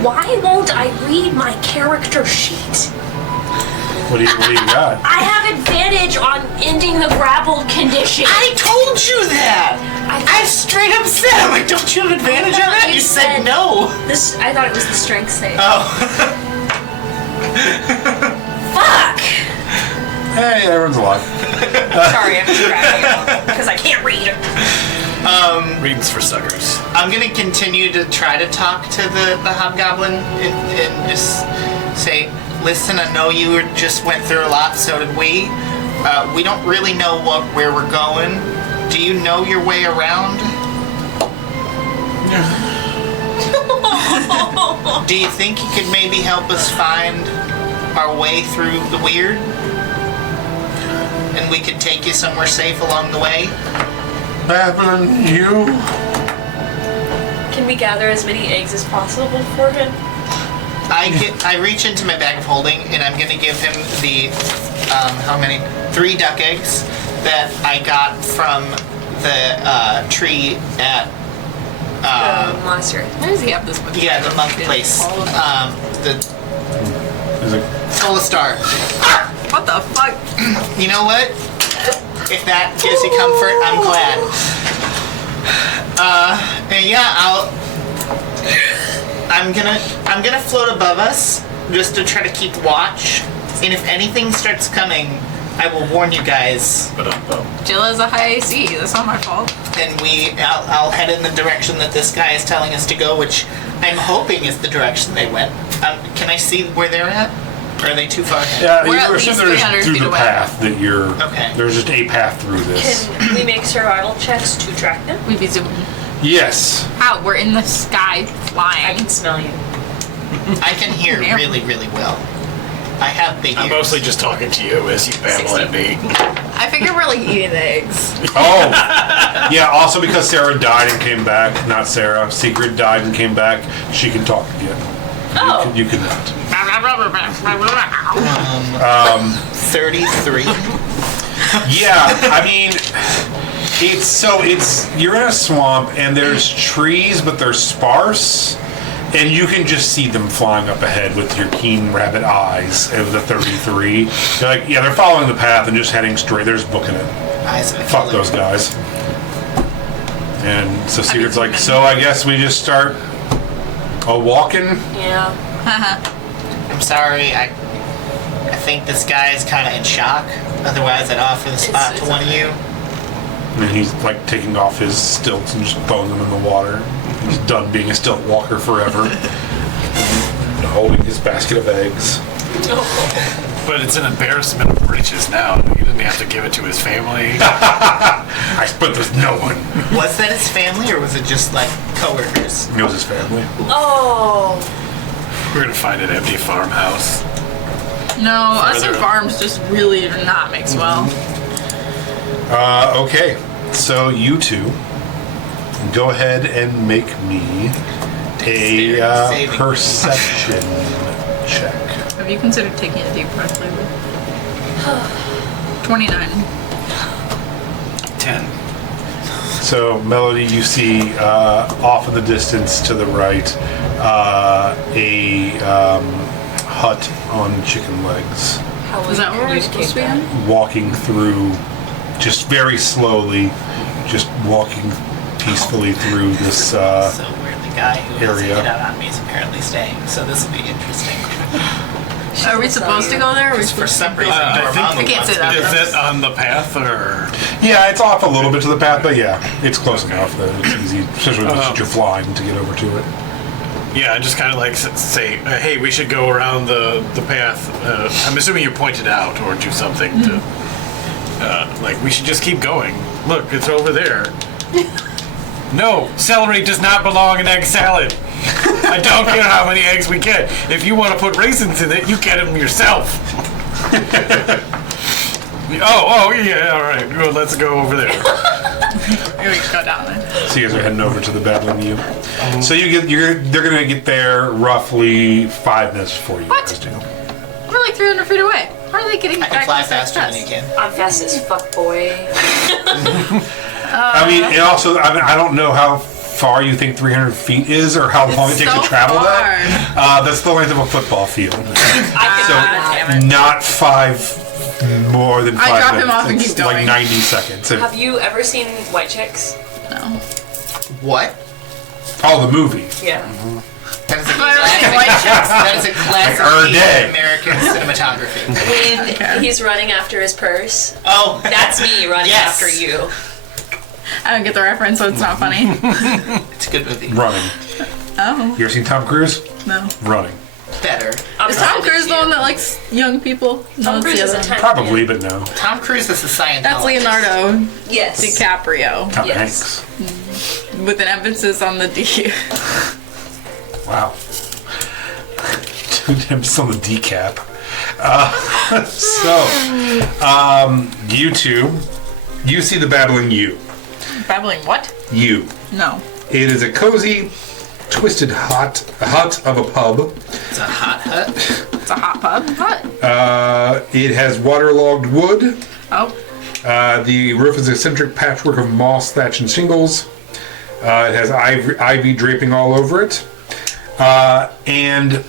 Why won't I read my character sheet? What do you got? I have advantage on ending the grappled condition. I told you that. I straight up said, I'm like, don't you have advantage on that? You said no. This. I thought it was the strength save. Oh. Fuck! Hey, everyone's alive. Sorry, I'm distracting because I can't read. Readings for suckers. I'm gonna continue to try to talk to the hobgoblin and just say, listen, I know you just went through a lot, so did we. We don't really know where we're going. Do you know your way around? Do you think you could maybe help us find our way through the weird? And we could take you somewhere safe along the way? Babylon, you? Can we gather as many eggs as possible for him? I reach into my bag of holding and I'm gonna give him the how many? 3 duck eggs that I got from the tree at Monster. Where does he have this book? the monk place. The Is it? Solar Star. What the fuck? You know what? If that gives you comfort, I'm glad. And yeah, I'm gonna float above us just to try to keep watch. And if anything starts coming, I will warn you guys. Jill has a high AC. That's not my fault. And I'll head in the direction that this guy is telling us to go, which I'm hoping is the direction they went. Can I see where they're at? Or are they too far ahead? Yeah, We're you at assume least there's 300 through feet the away. path that you're. Okay. There's just a path through this. Can we make survival checks to track them? We'd be zooming. Yes. How? We're in the sky I flying. can smell you. I can hear Yeah. really, really well. I have big ears. I'm mostly just talking to you as you babble at me. I figure we're like eating the eggs. Oh, yeah. Also, because Sarah died and came back. Not Sarah. Secret died and came back. She can talk again. Oh. You cannot. 33. Yeah, I mean, you're in a swamp and there's trees, but they're sparse, and you can just see them flying up ahead with your keen rabbit eyes of the 33. You're like, yeah, they're following the path and just heading straight. They're just booking it. Eyes of a Fuck killer. those guys. And so Secret's like, so I guess we just start walking. Yeah. I'm sorry. I think this guy is kind of in shock. Otherwise, I'd offer the spot It's to one of you. And he's like taking off his stilts and just throwing them in the water. He's done being a stilt walker forever. And holding his basket of eggs. But it's an embarrassment of riches now. He didn't have to give it to his family. But there's no one. Was that his family, or was it just like coworkers? It was his family. Oh. We're gonna find an empty farmhouse. No, us Further and up. farms just really do not mix well. Okay, so you two go ahead and make me a Saving. perception check. Have you considered taking a deep breath lately? 29. 10. So, Melody, you see off in the distance to the right a hut on chicken legs, Is that where we're supposed to be in? walking through just very slowly, just walking peacefully through this. So where the guy who has Area. hit out on me is apparently staying. So this will be interesting. Are we supposed to go there? Or are we Just for supposed some reason, I your think- mama I can't wants say that. me to- Is it on the path or? Yeah, it's off a little bit to the path, but yeah, it's close enough that it's easy, especially if you're flying, to get over to it. Yeah, I just kind of like say, hey, we should go around the path. I'm assuming you pointed out or do something to, like, we should just keep going. Look, it's over there. No, celery does not belong in egg salad. I don't care how many eggs we get. If you want to put raisins in it, you get them yourself. Oh, yeah, all right. Well, let's go over there. Here we go down there. So you guys are heading over to the Babbling U. So they're gonna get there roughly 5 minutes before you What? guys do. We're like 300 feet away. How are they getting I back can fly so faster than fast? you can. I'm fast as fuck, boy. I mean, and also, I don't know how far you think 300 feet is, or how long it takes so to travel far. that. That's the length of a football field. I Not more than 5 I drop minutes. him off and It's keep like going. 90 seconds. Have you ever seen White Chicks? No. What? Oh, the movie. Yeah. That is a I like white chicks. That is a classic Like our piece day. of American cinematography. When he's running after his purse, Oh, that's me running Yes. after you. I don't get the reference, so it's not funny. It's a good movie. Running. Oh, You ever seen Tom Cruise? no. Running. Better. Is Tom Cruise the one that likes young people? Tom it's Cruise the is other a one. tiny Probably, man. but no. Tom Cruise is a Scientologist. That's Leonardo Yes. DiCaprio, Tom Yes. Hanks. with an emphasis on the D. Wow. Dude, emphasis on the decap. You two, you see the babbling you. Babbling what? You. No. It is a cozy, twisted hut of a pub. It's a hot hut. It's a hot pub. What? It has waterlogged wood. Oh. The roof is an eccentric patchwork of moss, thatch, and shingles. It has ivy draping all over it. And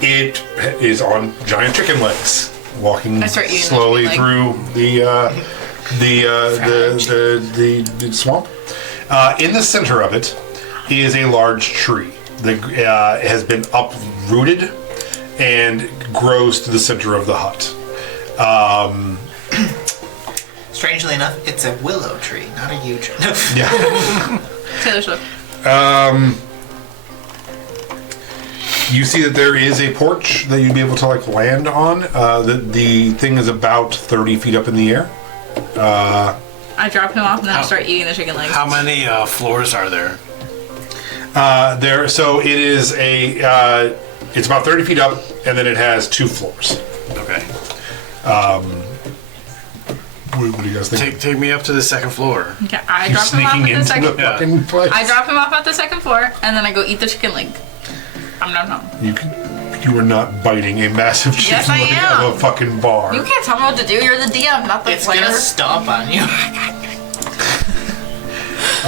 it is on giant chicken legs, walking I start eating the slowly chicken through the swamp. In the center of it is a large tree that has been uprooted and grows to the center of the hut. Strangely enough, it's a willow tree, not a yew tree. No. Yeah. Taylor Swift. You see that there is a porch that you'd be able to land on. The thing is about 30 feet up in the air. I drop him off and then I start eating the chicken legs. How many floors are there? So it is it's about 30 feet up, and then it has 2 floors. Okay. What do you guys think? Take me up to the second floor. Okay, I You're drop him off sneaking at the into second. the fucking place. I drop him off at the second floor and then I go eat the chicken leg. Nom. You are not biting a massive chicken Yes, I leg am. out of a fucking bar. You can't tell me what to do. You're the DM, not the It's player. gonna stomp on you.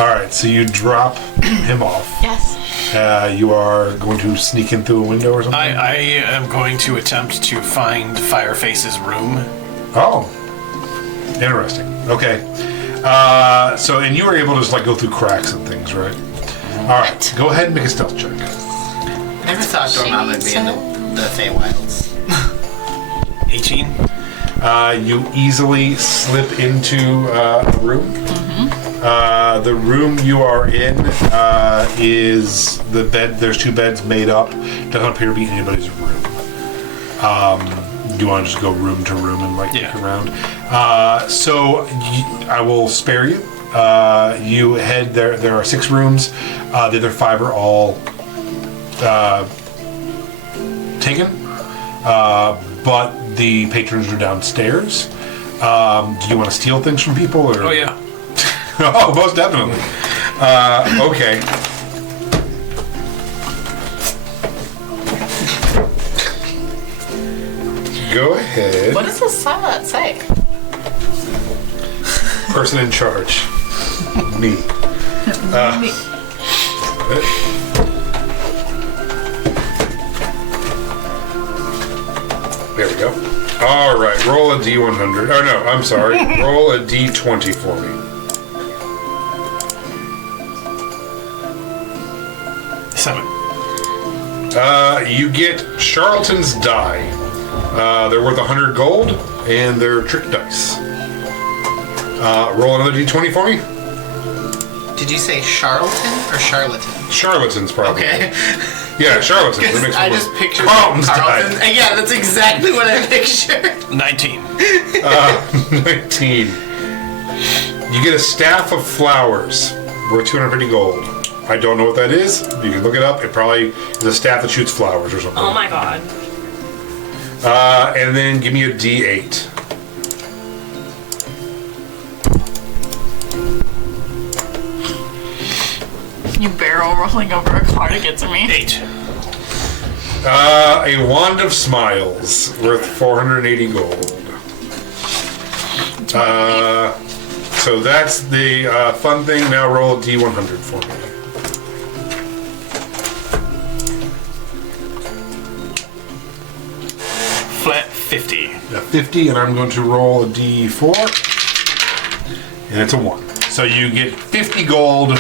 All right, so you drop him off. Yes. You are going to sneak in through a window or something? I am going to attempt to find Fireface's room. Oh, interesting. Okay. And you were able to just go through cracks and things, right? All right, go ahead and make a stealth check. Never thought Dormammu would be in the Feywilds. 18. You easily slip into a room. The room you are in is the bed. There's 2 beds made up. Doesn't appear to be anybody's room. You want to just go room to room and look around. I will spare you. You head there. There are 6 rooms. The other 5 are all taken. But the patrons are downstairs. Do you want to steal things from people? Or? Oh, yeah. Oh, most definitely. Okay. Go ahead. What does this say? Person in charge. Me. There we go. All right, roll a D100. Oh, no, I'm sorry. Roll a D20 for me. 7. You get Charlatan's die. They're worth 100 gold, and they're trick dice. Roll another D20 for me. Did you say charlatan or charlatan? Charlatans, probably. Okay. Yeah, charlatans. That makes I more- just pictured Carlton's Carlton. die. Yeah, that's exactly what I pictured. 19. 19. You get a staff of flowers worth 250 gold. I don't know what that is. You can look it up. It probably is a staff that shoots flowers or something. Oh my god. And then give me a D8. You barrel rolling over a car to get to me. 8. A wand of smiles worth 480 gold. So that's the fun thing. Now roll a D100 for me. Flat 50. A 50, and I'm going to roll a D4, and it's a 1. So you get 50 gold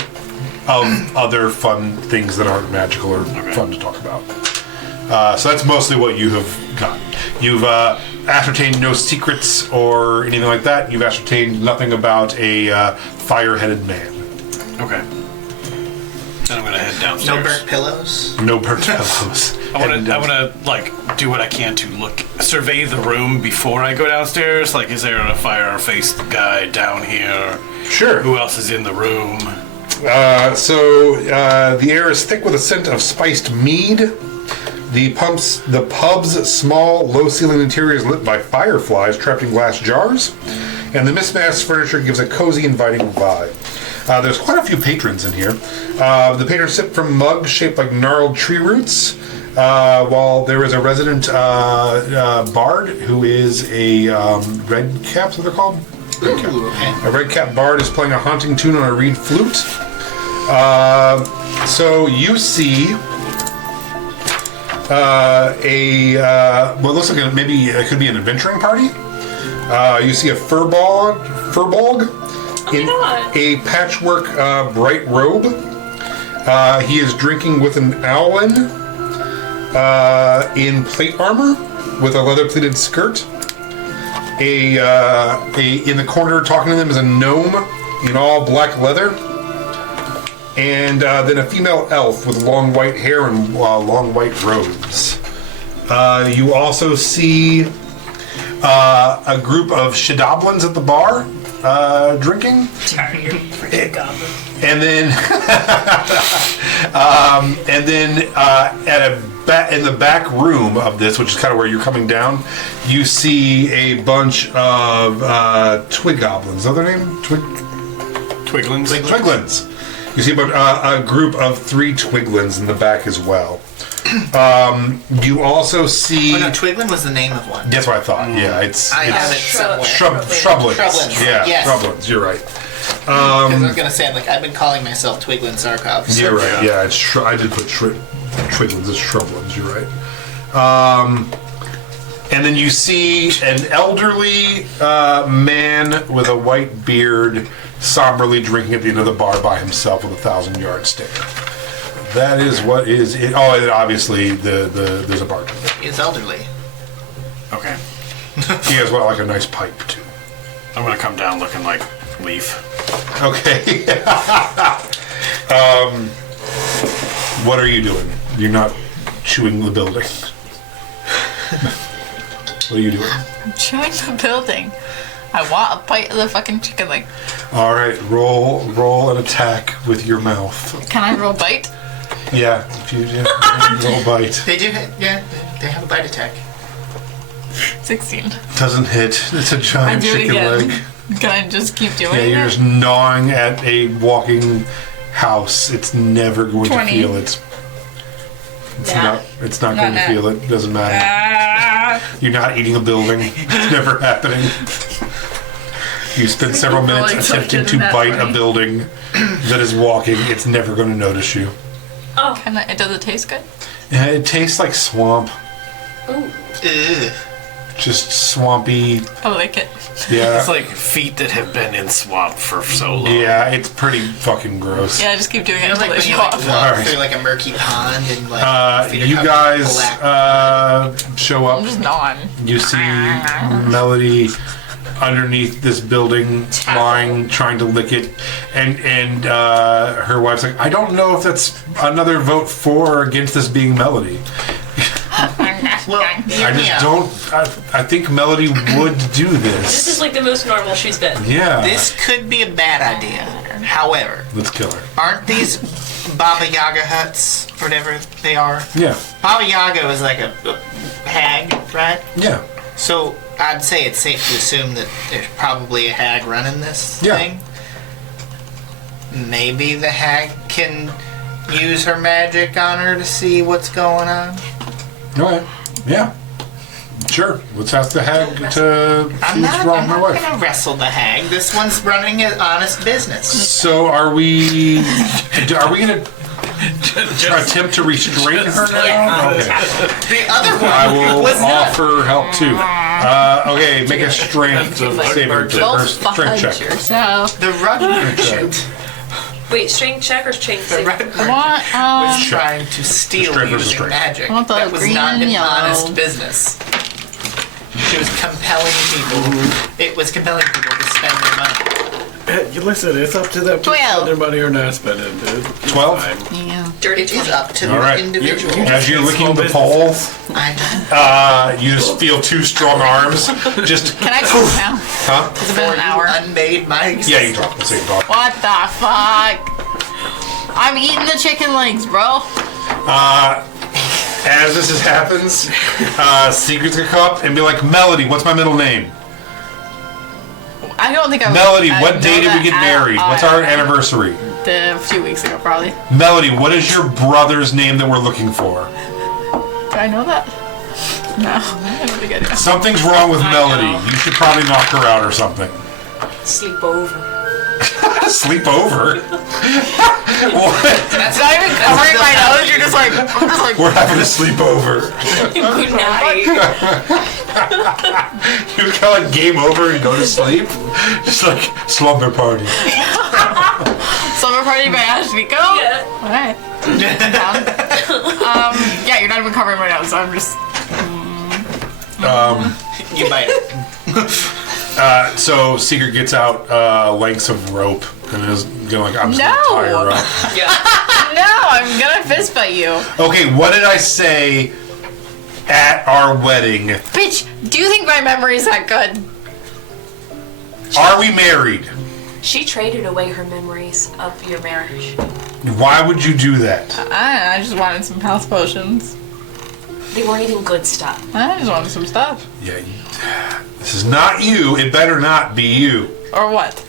of other fun things that aren't magical or fun to talk about. So that's mostly what you have gotten. You've ascertained no secrets or anything like that. You've ascertained nothing about a fire-headed man. Okay. Then I'm gonna head downstairs. No burnt pillows. No burnt pillows. I wanna like do what I can to survey the room before I go downstairs. Like, is there a fire-faced guy down here? Sure. Who else is in the room? So the air is thick with a scent of spiced mead. The pub's small, low-ceiling interior is lit by fireflies trapped in glass jars, and the mismatched furniture gives a cozy, inviting vibe. There's quite a few patrons in here. The patrons sip from mugs shaped like gnarled tree roots, while there is a resident bard who is a red cap, is what they're called? Ooh, okay. A red cap bard is playing a haunting tune on a reed flute. So you see what looks like maybe it could be an adventuring party. You see a furbolg in a patchwork bright robe. He is drinking with an owlin in plate armor with a leather pleated skirt. In the corner talking to them is a gnome in all black leather. And then a female elf with long white hair and long white robes. You also see a group of shadoblins at the bar drinking. Tired freaking goblin. And then, in the back room of this, which is kind of where you're coming down, you see a bunch of twig goblins. Is that their name? Twiglins. Twiglins. You see about a group of 3 twiglins in the back as well. You also see... Oh no, Twiglin was the name of one. That's what I thought. Yeah, I have it somewhere. Shrublins. Shrublins. Yeah, Yes. Shrublins. You're right. Because I was gonna say, I've been calling myself Twiglin Sarkov. So You're right. Yeah, I did put Twiglins as Shrublins. You're right. And then you see an elderly man with a white beard somberly drinking at the end of the bar by himself with a 1,000-yard stare. That is what is it. Oh, and obviously there's a bartender. He's elderly. Okay. He has like a nice pipe too. I'm gonna come down looking like Leaf. Okay. What are you doing? You're not chewing the building. What are you doing? I'm chewing the building. I want a bite of the fucking chicken leg. All right, roll an attack with your mouth. Can I roll bite? Yeah, if you roll bite. They do, they have a bite attack. 16. Doesn't hit. It's a I giant do it chicken again. leg. Can I just keep doing Yeah, it? you're just gnawing at a walking house. It's never going 20. to feel it. It's not going to feel it. Doesn't matter. You're not eating a building. It's never happening. You spend several minutes attempting to bite a building that is walking. It's never going to notice you. Oh. Does it taste good? Yeah, it tastes like swamp. Ooh. Ugh. Just swampy. I like it. Yeah. It's like feet that have been in swamp for so long. Yeah, it's pretty fucking gross. Yeah, just keep doing it You know, until like they when you show walk off. Alright. through like a murky pond and like feet are You covered in guys black. show I'm up. just gnawing. You see Melody underneath this building, lying, trying to lick it, and her wife's like, I don't know if that's another vote for or against this being Melody. Well, I just don't. I think Melody would do This is this. like the most normal she's been. Yeah. This could be a bad idea. However, Let's kill her. aren't these Baba Yaga huts, whatever they are? Yeah. Baba Yaga was like a hag, right? Yeah. So I'd say it's safe to assume that there's probably a hag running this Yeah. thing. Maybe the hag can use her magic on her to see what's going on. All right. Yeah. Sure. Let's ask the hag to see what's wrong I'm with my not wife. gonna wrestle the hag. This one's running an honest business. So are we gonna attempt to restrain her now? Okay. The other one I will was not. offer help too. Okay, make a strength saving Go strength fudge check. yourself. The rug merchant. Wait, strength check or strength The save? rug I merchant want, was trying to steal Strength versus using strength. magic. I want the That was green not and an yellow. honest business. She was compelling people. It was compelling people to spend their money. You listen, it's up to them to 12. spend their money or not spend it, dude. It's 12? fine. Yeah. Dirty It is 20. up to All the right. individual. As you're licking the Small pole, I you just feel two strong arms. Just, Can I talk now? huh? It's been an hour. unmade mics. Yeah, you talk. Let's say you talk. What the fuck? I'm eating the chicken legs, bro. As this happens, Secret's gonna come up and be like, Melody, what's my middle name? I don't think I Melody, I what know day did we that get at married? all. What's our anniversary? A few weeks ago, probably. Melody, what is your brother's name that we're looking for? Do I know that? No, I don't think I do. Something's wrong with I Melody. know. You should probably knock her out or something. Sleep over. Sleep over? What? It's not even covering my nose. You're just like, I'm just like. We're having a sleepover. Good night. You kind of like game over and go to sleep? Just like slumber party. Summer party by Ashviko? Yeah. Alright. Yeah, you're not even covering my nose, so I'm just. You might. So Secret gets out lengths of rope and is going like, I'm just No. gonna tie her up. Yeah. No, I'm gonna fist fight you. Okay, what did I say at our wedding? Bitch, do you think my memory is that good? Are we married? She traded away her memories of your marriage. Why would you do that? I just wanted some health potions. They weren't even good stuff. I just wanted some stuff. Yeah, this is not you. It better not be you. Or what?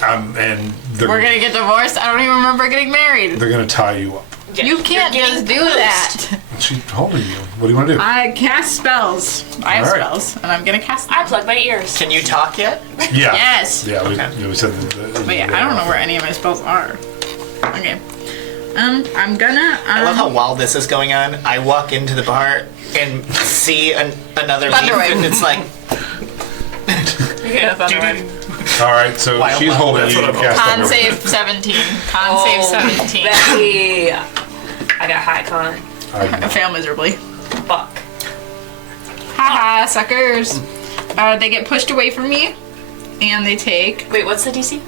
And they're, We're gonna get divorced? I don't even remember getting married. they're gonna tie you up. Yeah, You can't you're just do getting that. She's holding you. What do you want to do? I cast spells. I have All right. spells, and I'm gonna cast them. I plug my ears. Can you talk yet? Yeah. Yes. Yeah, we said that. But yeah, I don't know where any of my spells are. Okay. I'm gonna. I love how while this is going on, I walk into the bar and see another leaf, Thunderwave. and it's like, Yeah, All right, so Wild she's Wild holding West. you. That's You what I'm cast Con Thunder. save 17. Con save 17. Becky. I got high con. I fail miserably. Fuck. Haha, suckers. They get pushed away from me, and they take Wait, what's the DC?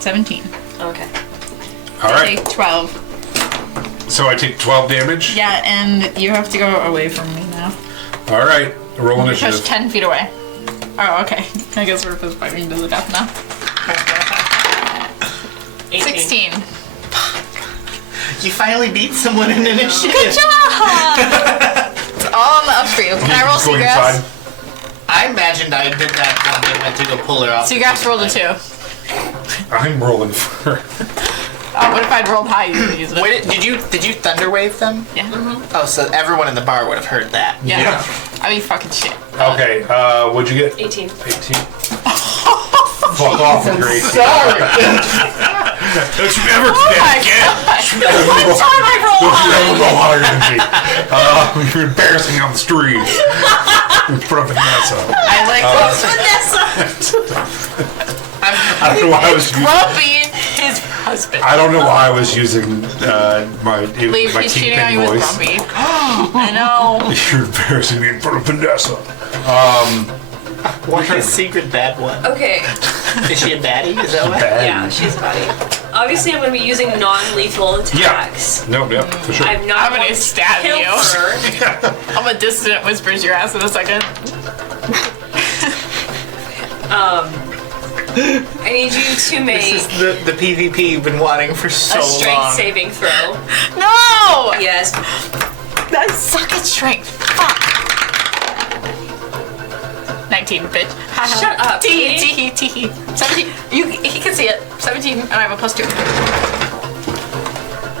17. Okay. All They right, take 12. so I take 12 damage. Yeah, and you have to go away from me now. All right, roll Push initiative. 10 feet away. Oh, okay. I guess we're fist fighting to the death now. 18. 16. you finally beat someone in initiative. Good job! It's all on the up for you. Can I roll Go Seagrass? inside. I imagined I did that when I went to go pull her off. Seagrass rolled a 2. I'm rolling for. Oh, what if I'd rolled high? You would use it. Wait, did you thunder wave them? Yeah. Oh, so everyone in the bar would have heard that. Yeah. I mean, fucking shit. Okay, what'd you get? 18. 18. Fuck off with your 18. Sorry. Don't you ever do Oh my that again! god! One time I rolled Don't you high! ever go higher than me. You're embarrassing on the street. Put up Vanessa. I like I don't know why I was using. Grumpy, his husband. I don't know why I was using my Leave, my he's cheating on kingpin you with voice. Grumpy. I know. You're embarrassing me in front of Vanessa. What's your secret bad one? Okay. Is she a baddie? Is that what? Yeah, she's a buddy. Obviously, I'm going to be using non-lethal attacks. No, yeah, for sure. I'm not I'm gonna going to stab kill you. her. I'm a dissident whispers your ass in a second. I need you to make This is the PvP you've been wanting for so a strength long. saving throw. No! Yes. I suck at strength. Fuck. 19, bitch. Shut up, Tee, Katie. tee, tee. 17. He can see it. 17, and I have a +2.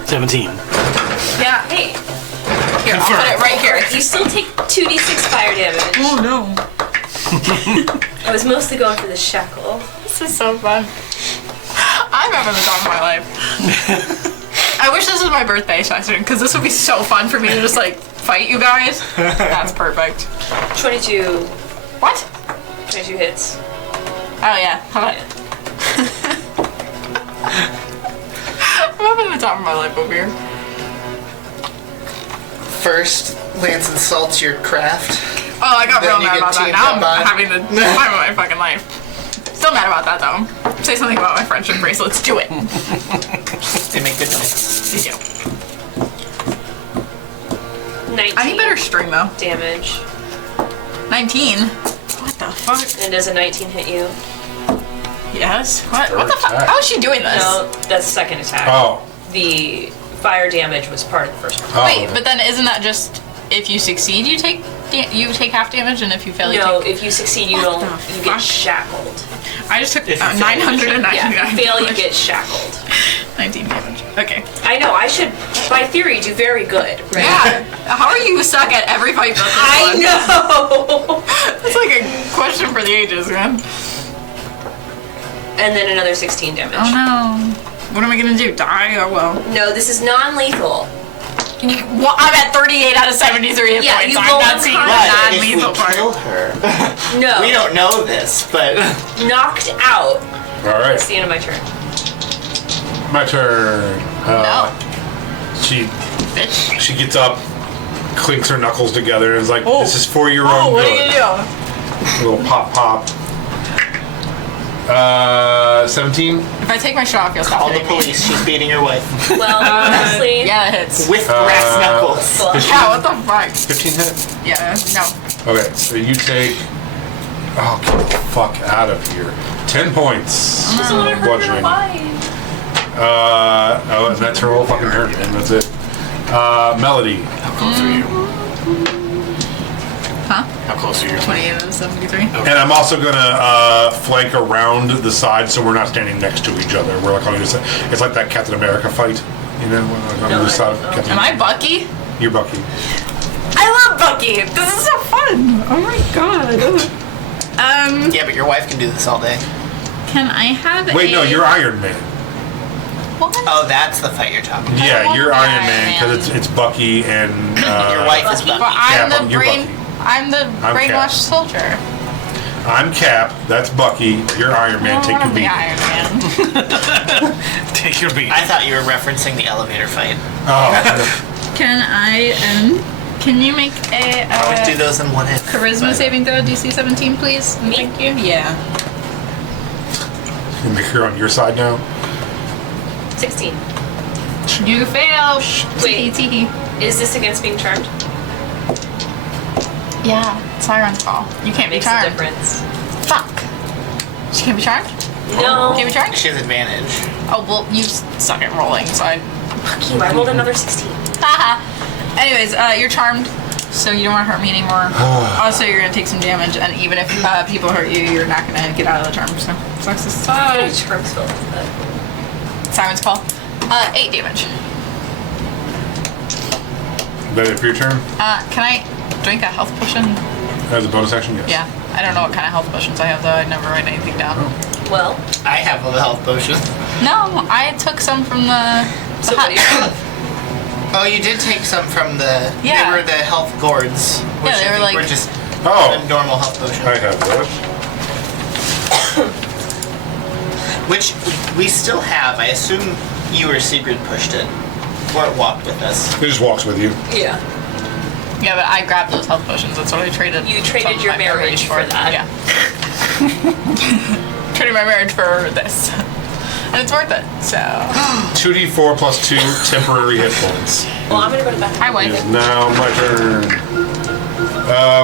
17. Yeah. Hey, Here, I'll put it right here. you still take 2d6 fire damage. Oh no. I was mostly going for the shackle. This is so fun. I'm having the time of my life. I wish this was my birthday session, because this would be so fun for me to just like fight you guys. That's perfect. 22. What? 22 hits. Oh yeah. How about it? I'm having the time of my life over here. First, Lance insults your craft. Oh, I got Then real you mad get about that. teamed Now I'm up on. having the time of my fucking life. Still mad about that though. Say something about my friendship bracelets. Do it. They make good noise. They do. 19 I need better string though. damage. 19. What the fuck? And does a 19 hit you? Yes. What? Third What the fuck? attack. How is she doing this? No, that's second attack. Oh. The fire damage was part of the first one. Oh, Wait, okay. but then isn't that just if you succeed you take half damage, and if you fail you No, take? if you succeed, you What don't. the You fuck? get shackled. I just took If you fail, you 999 Yeah, if you fail, you damage. get shackled. 19 damage. Okay. I know. I should, by theory, do very good. Right? Yeah. How are you suck at every fight but this I one? know. It's like a question for the ages, man. And then another 16 damage. Oh no. What am I gonna do? Die? Oh well. No, this is non-lethal. Well, I'm at 38 out of 73 hit Yeah, points. you I'm go not seeing the unconscious. But if we non-lethal part. kill her, No. we don't know this, but Knocked out. All right. That's the end of my turn. My turn. No. She Bitch. she gets up, clinks her knuckles together, and is like, Oh. "This is for your Oh, own what are good." you gonna do? A little pop pop. 17 If I take my shot off, you'll stop call the hitting me. police. She's beating your wife Well, honestly, Yeah, it hits. with brass knuckles. well, Yeah, what the fuck? 15 hit. Yeah, no. Okay, so you take. Oh, get the fuck out of here! 10 points. doesn't want to hurt her Bludgeoning. wife. Oh, and that's her whole fucking turn, and that's it. Melody. How close are you? Huh? How close are you? 28 out of 73. And I'm also gonna flank around the side so we're not standing next to each other. We're like on either side. It's like that Captain America fight, you know, like on No, either side of no. Captain Am I Bucky? You're Bucky. I love Bucky. This is so fun. Oh my god. Yeah, but your wife can do this all day. Can I have Wait, no, you're Iron Man. What? Oh, that's the fight you're talking about. Yeah, want you're to be Iron Iron Man Man. because it's Bucky and Your wife is Bucky? Bucky. But I'm Cap, the you're brain. Bucky. I'm the I'm brainwashed Cap. soldier. I'm Cap. That's Bucky. You're Iron Man. I Take want your to be beat. Iron Man. Take your beat. I thought you were referencing the elevator fight. Oh, Can I? Can you make a I always do those in one hit. charisma but- saving throw DC 17, please? Me? Thank you. Yeah. you make her on your side now. 16. You fail. Wait. Tee. Is this against being charmed? Yeah. Siren's call. You can't be Makes a charmed. difference. Fuck. She can't be charmed. No. Can't be charmed. She has advantage. Oh well, you suck at rolling, so I. Fuck you, I rolled another 16. Haha. Anyways, you're charmed, so you don't want to hurt me anymore. Also, you're gonna take some damage, and even if people hurt you, you're not gonna get out of the charm. So sucks to suck. Charm spell. Simon's call. 8 damage. That it for your turn? Can I drink a health potion? As a bonus action, yes. Yeah. I don't know what kind of health potions I have though. I never write anything down. Well, I have a health potion. No, I took some from the so what do you hut. have? Oh, you did take some from the. Yeah. They were the health gourds. Which Yeah, they I were think like- just Oh, a normal health potion. I have that. Which we still have. I assume you or Sigrid pushed it. Or it walked with us. It just walks with you. Yeah. Yeah, but I grabbed those health potions. That's what I traded. You traded some your of my marriage for that. Yeah. Traded my marriage for this. And it's worth it, so. 2d4 plus 2 temporary hit points. Well, I'm gonna go to bed. Hi, wife. Is now my turn.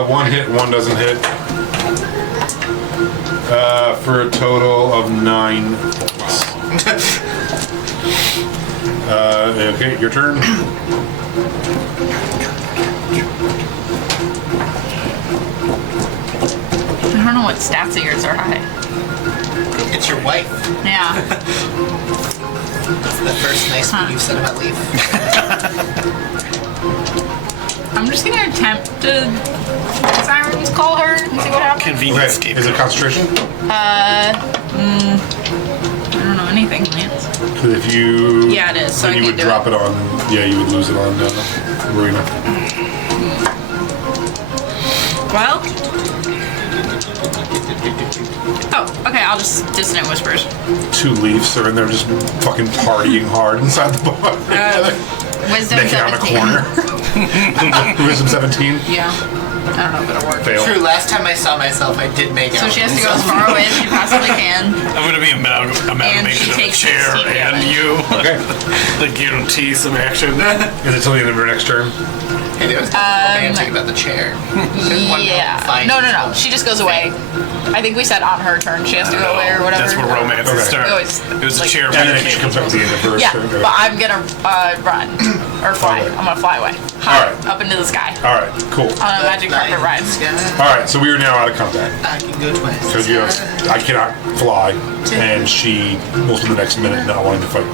One hit, one doesn't hit. For a total of 9 points. Okay, your turn. I don't know what stats of yours are high. It's your wife. Yeah. That's the first nice thing you've said about leave. I'm just gonna attempt to sirens call her and see what happens. Convenient Okay, is it scapegoat. concentration? I don't know anything, Lance. Because if you... Yeah, it is, so then I you can't would do drop it. it on... Yeah, you would lose it on Marina. Well. Oh, okay, I'll just dissonant whispers. 2 Leafs are in there just fucking partying hard inside the bar. Wisdom Making out in a 17. corner. Wisdom 17. Yeah. I don't know if it'll work. Fail. True, last time I saw myself, I did make out. So she has to go as with far away as she possibly can. I'm gonna be amalgamation of a takes chair 16 and damage. you. Okay. Like guarantee some action. Is it till the end of your next turn? myself. Hey, there was romantic about the chair. Yeah. No. She just goes away. I think we said on her turn she has to go away or whatever. That's where romances Okay. start. Always, It was like- a chair. And then she comes up at the end of her Yeah, turn. but I'm gonna run or fly. Okay. I'm gonna fly away, high, Alright. up into the sky All right, cool. on a magic carpet ride. All right, so we are now out of combat. I can go twice. Because I cannot fly, and she will spend the next minute not wanting to fight.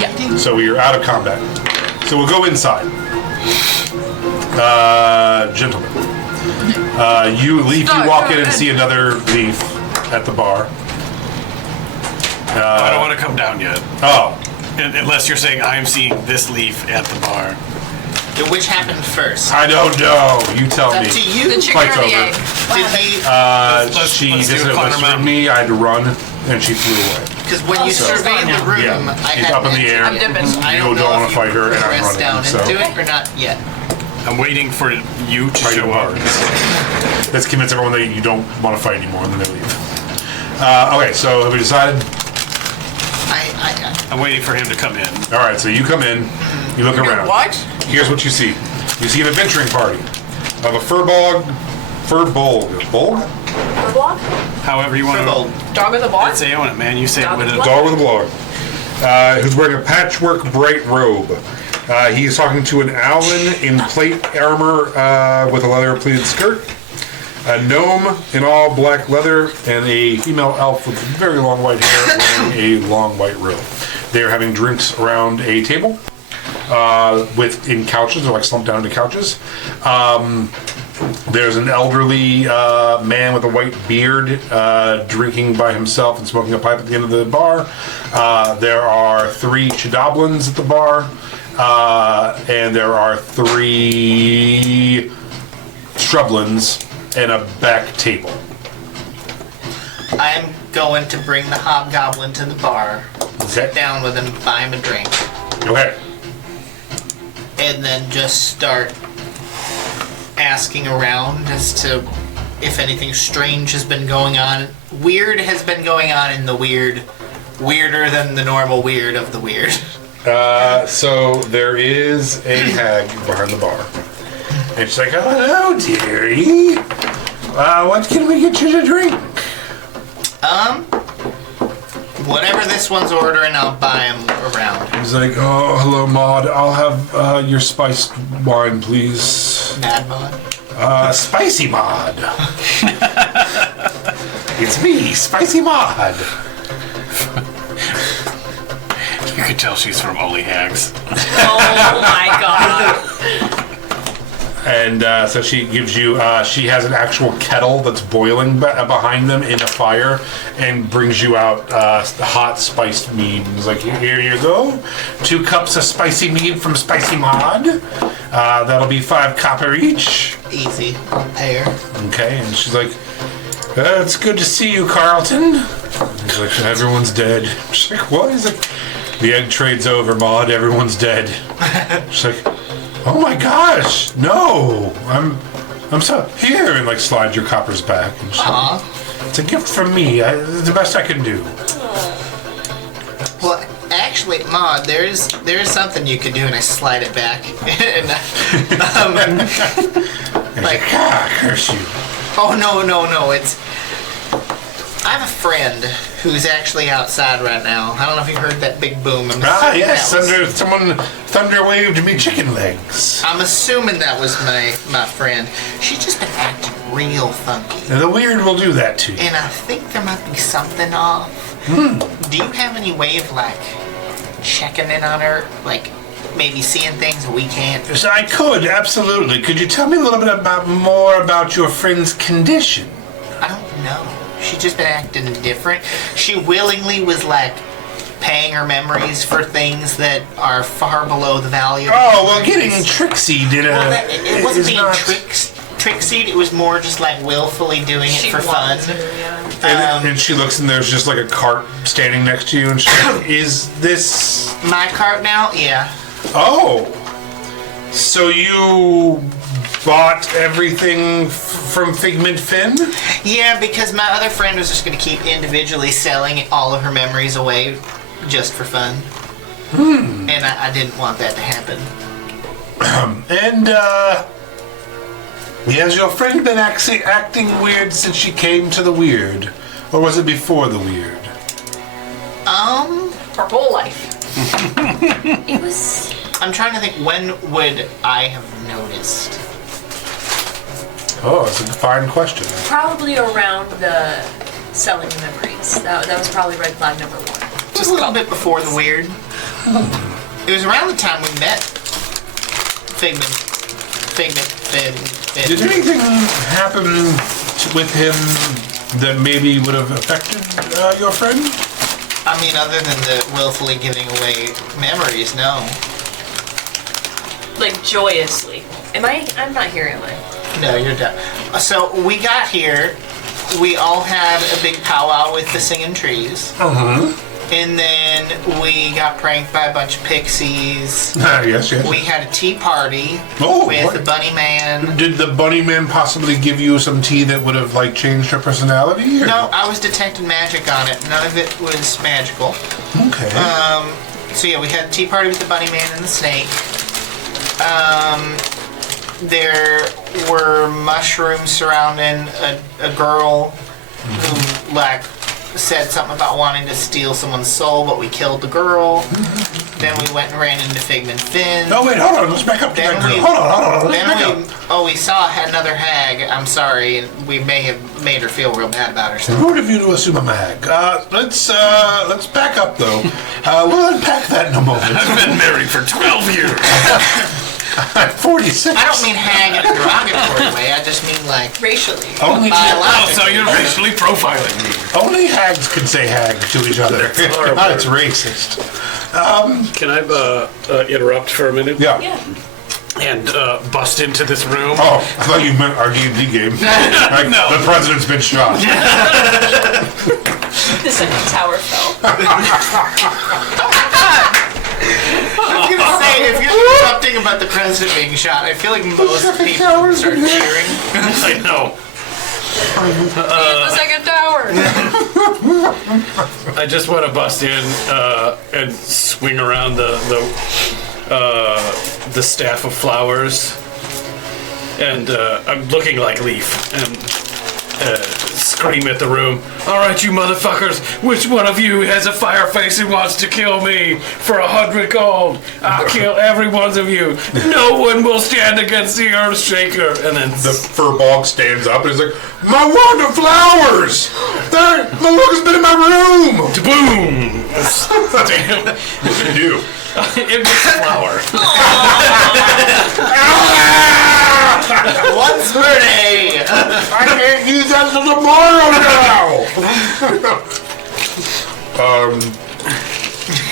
Yeah. So we are out of combat. So we'll go inside. Gentlemen. You walk in and see another leaf at the bar. I don't want to come down yet. Oh, Unless you're saying I'm seeing this leaf at the bar. Which happened first? I don't know. You tell Up me. to you. The chicken Fight's or the over. egg? Did he? She let's do just a climber with mountain. me. I had to run, and she flew away. Because when you surveyed the room, Yeah, I she's had up in the air. I'm dipping. I You don't don't know wanna if you fight her, and I'm progressed running, down so- into it or not yet. I'm waiting for you to Fighting show up. bards. Let's convince everyone that you don't want to fight anymore, and then they leave. Okay, so have we decided? I'm waiting for him to come in. All right, so you come in, you look around. What? Here's what you see. You see an adventuring party of a furbolg, bulg? However you want Furbolg. to. Dog with a ball? Say on it, man. You say it Dog with with a. what? Dog with a blog, who's wearing a patchwork bright robe. He is talking to an owlin in plate armor with a leather pleated skirt, a gnome in all black leather, and a female elf with very long white hair wearing a long white robe. They are having drinks around a table in couches. They're like slumped down into couches. There's an elderly man with a white beard drinking by himself and smoking a pipe at the end of the bar. There are 3 Chidoblins at the bar. And there are 3 Shrublins and a back table. I'm going to bring the hobgoblin to the bar, sit down with him, buy him a drink, Okay. and then just start asking around as to if anything strange has been going on. Weird has been going on in the weird, weirder than the normal weird of the weird. So there is a hag behind the bar. And she's like, hello, dearie. What can we get you to drink? Whatever this one's ordering, I'll buy him around. He's like, oh, hello, Maud. I'll have your spiced wine, please. Mad Mod. Spicy Maud. It's me, Spicy Maud. You could tell she's from Only Hags. Oh my god. And so she gives you, she has an actual kettle that's boiling behind them in a fire and brings you out hot spiced mead. And it's like, here you go. 2 cups of spicy mead from Spicy Maud. That'll be 5 copper each. Easy. I'll pay her. Okay, and she's like, it's good to see you, Carlton. And he's like, everyone's dead. She's like, what? He's like, the egg trade's over, Maud. Everyone's dead. She's like, oh my gosh, no. I'm so here, and like slides your coppers back. And she's like, it's a gift from me. It's the best I can do. Well, actually, Maud, there is something you could do, and I slide it back. And, like, Curse you. oh no, it's. I have a friend who's actually outside right now. I don't know if you heard that big boom. I'm assuming Yes, that was- someone thunder waved me chicken legs. I'm assuming that was my friend. She's just been acting real funky. And the weird will do that to you. And I think there might be something off. Do you have any way of, like, checking in on her? Like, maybe seeing things that we can't? Yes, I could, absolutely. Could you tell me a little bit more about your friend's condition? I don't know. She's just been acting different. She willingly was, like, paying her memories for things that are far below the value of Oh, well, memories. getting tricksy did Well, it wasn't is being not... trixied. It was more just, like, willfully doing it for fun. And she looks and there's just like a cart standing next to you and she's like, is this... My cart now? Yeah. Oh. So you bought everything from Figment Finn? Yeah, because my other friend was just going to keep individually selling all of her memories away just for fun. And I didn't want that to happen. And, has your friend been acting weird since she came to the weird? Or was it before the weird? Her whole life. It was. I'm trying to think, when would I have noticed? Oh, that's a fine question. Probably around the selling the memories. That was probably red flag number 1. Just a little bit before the weird. It was around the time we met Finn. Did anything happen with him that maybe would have affected your friend? I mean, other than the willfully giving away memories, no. Like joyously. I'm not here, am I? No, you're done. So we got here. We all had a big powwow with the singing trees. And then we got pranked by a bunch of pixies. Yes. We had a tea party Oh, with boy. the bunny man. Did the bunny man possibly give you some tea that would have like changed her personality? Or? No, I was detecting magic on it. None of it was magical. Okay. So yeah, we had a tea party with the bunny man and the snake. There were mushrooms surrounding a girl who like said something about wanting to steal someone's soul, but we killed the girl. Then we went and ran into Figment Finn. No, wait, hold on. Let's back up to that girl. Hold on. Let's back up. We saw another hag. I'm sorry, and we may have made her feel real bad about herself. Rude of you to assume a mag. Let's back up though. We'll unpack that in a moment. I've been married for 12 years. I'm 46. I don't mean hag in a derogatory way. I just mean like Racially. Only Oh, so you're racially profiling me. only hags can say hag to each other. It's racist. Can I interrupt for a minute? Yeah. Yeah. And bust into this room? Oh, I thought you meant our D&D game. Like, No. The president's been shot. The second tower fell. I was gonna say, if you're interrupting about the president being shot, I feel like most people would start cheering. I know. The second tower. I just want to bust in and swing around the staff of flowers, and I'm looking like Leaf, and scream at the room. All right, you motherfuckers, which one of you has a fire face and wants to kill me for 100 gold? I'll kill every one of you. No one will stand against the Earthshaker. And then The furball stands up and is like, my wand of flowers! The look has been in my room! boom! Damn. What did you do? It was a flower. Once per day! I can't use that until tomorrow now!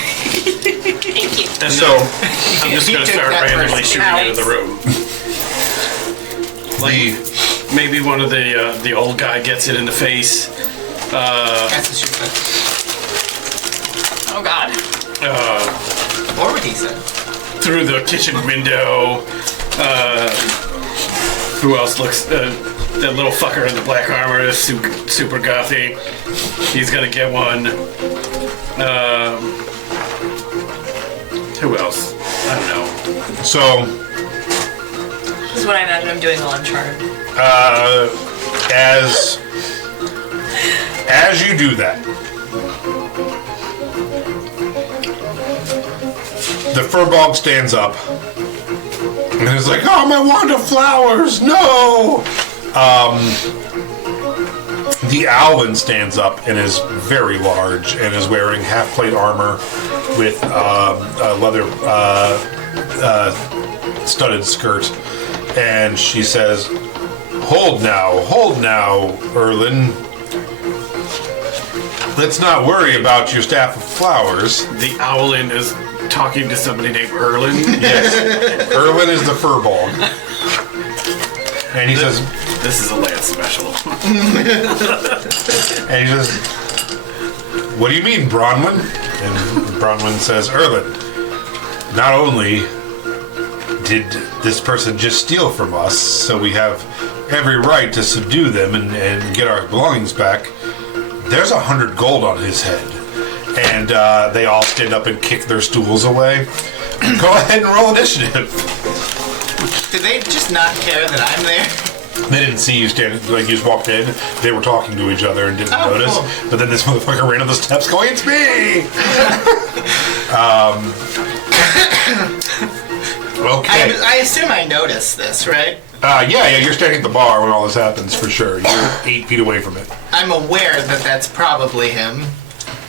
Thank you. And So, I'm just He gonna took start that randomly person shooting into the room. the Maybe one of the old guy gets it in the face. That's the shoot. Oh god. Or what he said. Through the kitchen window. Who else looks? That little fucker in the black armor is super gothy. He's gonna get one. Who else? I don't know. So, This is what I imagine I'm doing while I'm charmed. as you do that, the furball stands up and is like, oh, my wand of flowers, no! The Alvin stands up and is very large and is wearing half-plate armor with a leather studded skirt. And she says, hold now, Erlin. Let's not worry about your staff of flowers. The Owlin is talking to somebody named Erlin. Yes, Erlin is the furball. And he says, This is a Lance special. and he says, what do you mean, Bronwyn? And Bronwyn says, Erlin, not only did this person just steal from us? So we have every right to subdue them and get our belongings back. There's 100 gold on his head. And they all stand up and kick their stools away. Go ahead and roll initiative. Did they just not care that I'm there? They didn't see you standing, like you just walked in. They were talking to each other and didn't notice. Cool. But then this motherfucker ran up the steps going, "It's me!" Okay. I assume I noticed this, right? Yeah, you're standing at the bar when all this happens, for sure. You're 8 feet away from it. I'm aware that that's probably him.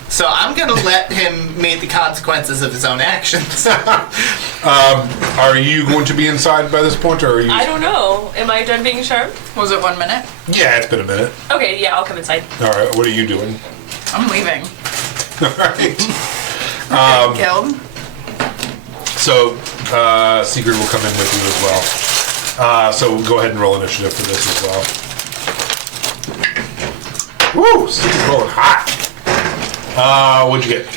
So I'm going to let him meet the consequences of his own actions. Are you going to be inside by this point, or are you... I don't know. Am I done being sharp? Was it 1 minute? Yeah, it's been a minute. Okay, yeah, I'll come inside. All right, what are you doing? I'm leaving. All right. Killed. So, Secret will come in with you as well. So go ahead and roll initiative for this as well. Woo! Secret's rolling hot. What'd you get?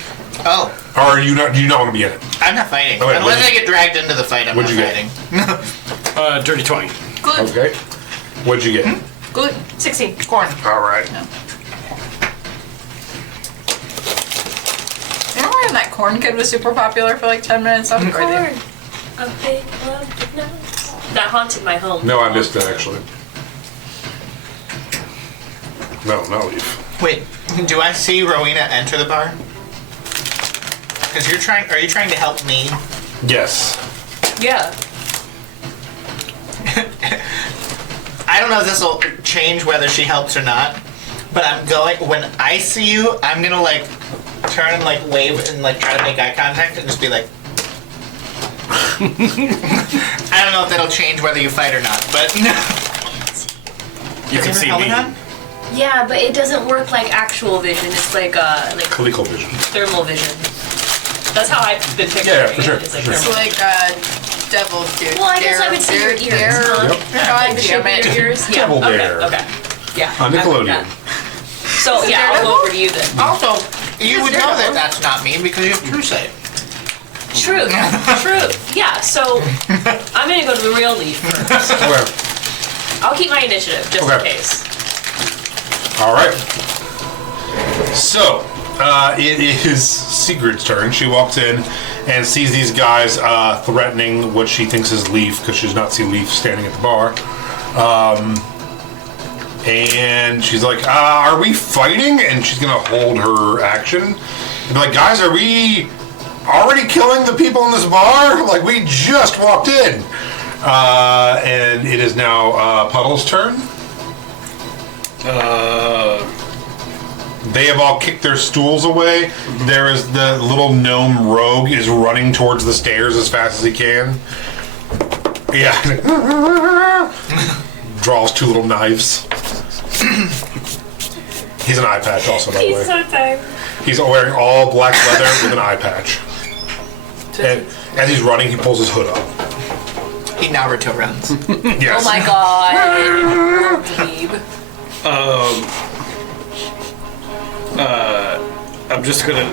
Oh, Or are you not? Do you not want to be in it? I'm not fighting. Okay, Unless what'd I get dragged into the fight, I'm What'd not you get? fighting. Dirty 20. Good. Okay. What'd you get? Good. 16. Corn. All right. Remember when that corn kid was super popular for like 10 minutes? That was crazy. Corn. A big love tonight. That haunted my home. No, I missed it actually. No, not leave. Wait, do I see Rowena enter the bar? Because are you trying to help me? Yes. Yeah. I don't know if this will change whether she helps or not, but when I see you, I'm gonna like turn and like wave and like try to make eye contact and just be like, I don't know if that'll change whether you fight or not, but You can see me. Yeah, but it doesn't work like actual vision. It's like Clinical vision. thermal vision. That's how I've been picturing Yeah, for sure, it. It's like for sure. It's thermal. like devil dude. Well, I guess I would see your ears. Huh? Yep. God The shape damn of your it. ears. Yeah. Devil okay. Dare. Okay. Yeah. On I like Nickelodeon. that. So yeah, I'll go over to you then. also, you would know that Daredevil. that's not me because you have true sight. True. True. Yeah. So I'm gonna go to the real leaf first. Okay. I'll keep my initiative just in Okay. case. All right. So, it is Sigrid's turn. She walks in and sees these guys threatening what she thinks is Leaf because she does not see Leaf standing at the bar. And she's like, are we fighting? And she's going to hold her action. And be like, guys, are we already killing the people in this bar? Like, we just walked in. And it is now Puddle's turn. They have all kicked their stools away. There is the little gnome rogue is running towards the stairs as fast as he can. Yeah. Draws 2 little knives. He's an eye patch also, by the way. He's so tired. He's wearing all black leather with an eye patch. And as he's running, he pulls his hood up. He Naruto runs. Yes. Oh my god. Weeb. I'm just gonna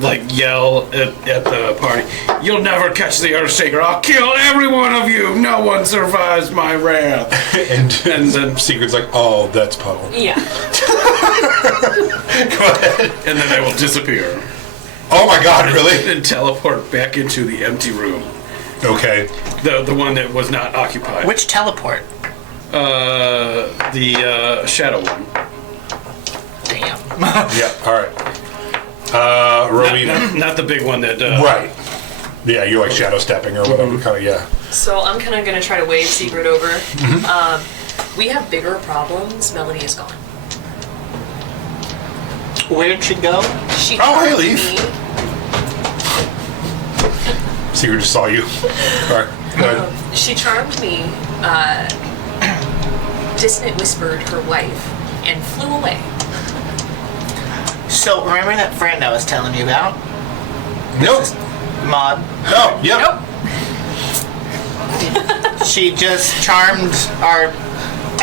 like yell at the party. You'll never catch the Earthshaker. I'll kill every one of you. No one survives my wrath. and then Secret's like, oh, that's Puddle. Yeah. Go ahead. and then I will disappear Oh my god, really? and teleport back into the empty room, Okay. the one that was not occupied. Which teleport? The shadow one. Damn. Yeah, alright. Rowena. Not the big one that. Right. Yeah, you're like shadow stepping or whatever, kind of, yeah. So I'm kind of gonna try to wave Secret over. We have bigger problems. Melody is gone. Where'd she go? She Oh, hey, charmed Leaf. me. Secret just saw you. Alright, go ahead. She charmed me, dissonant whispered her wife, and flew away. So, remember that friend I was telling you about? Nope. Maud? Oh, yep. Nope. She just charmed our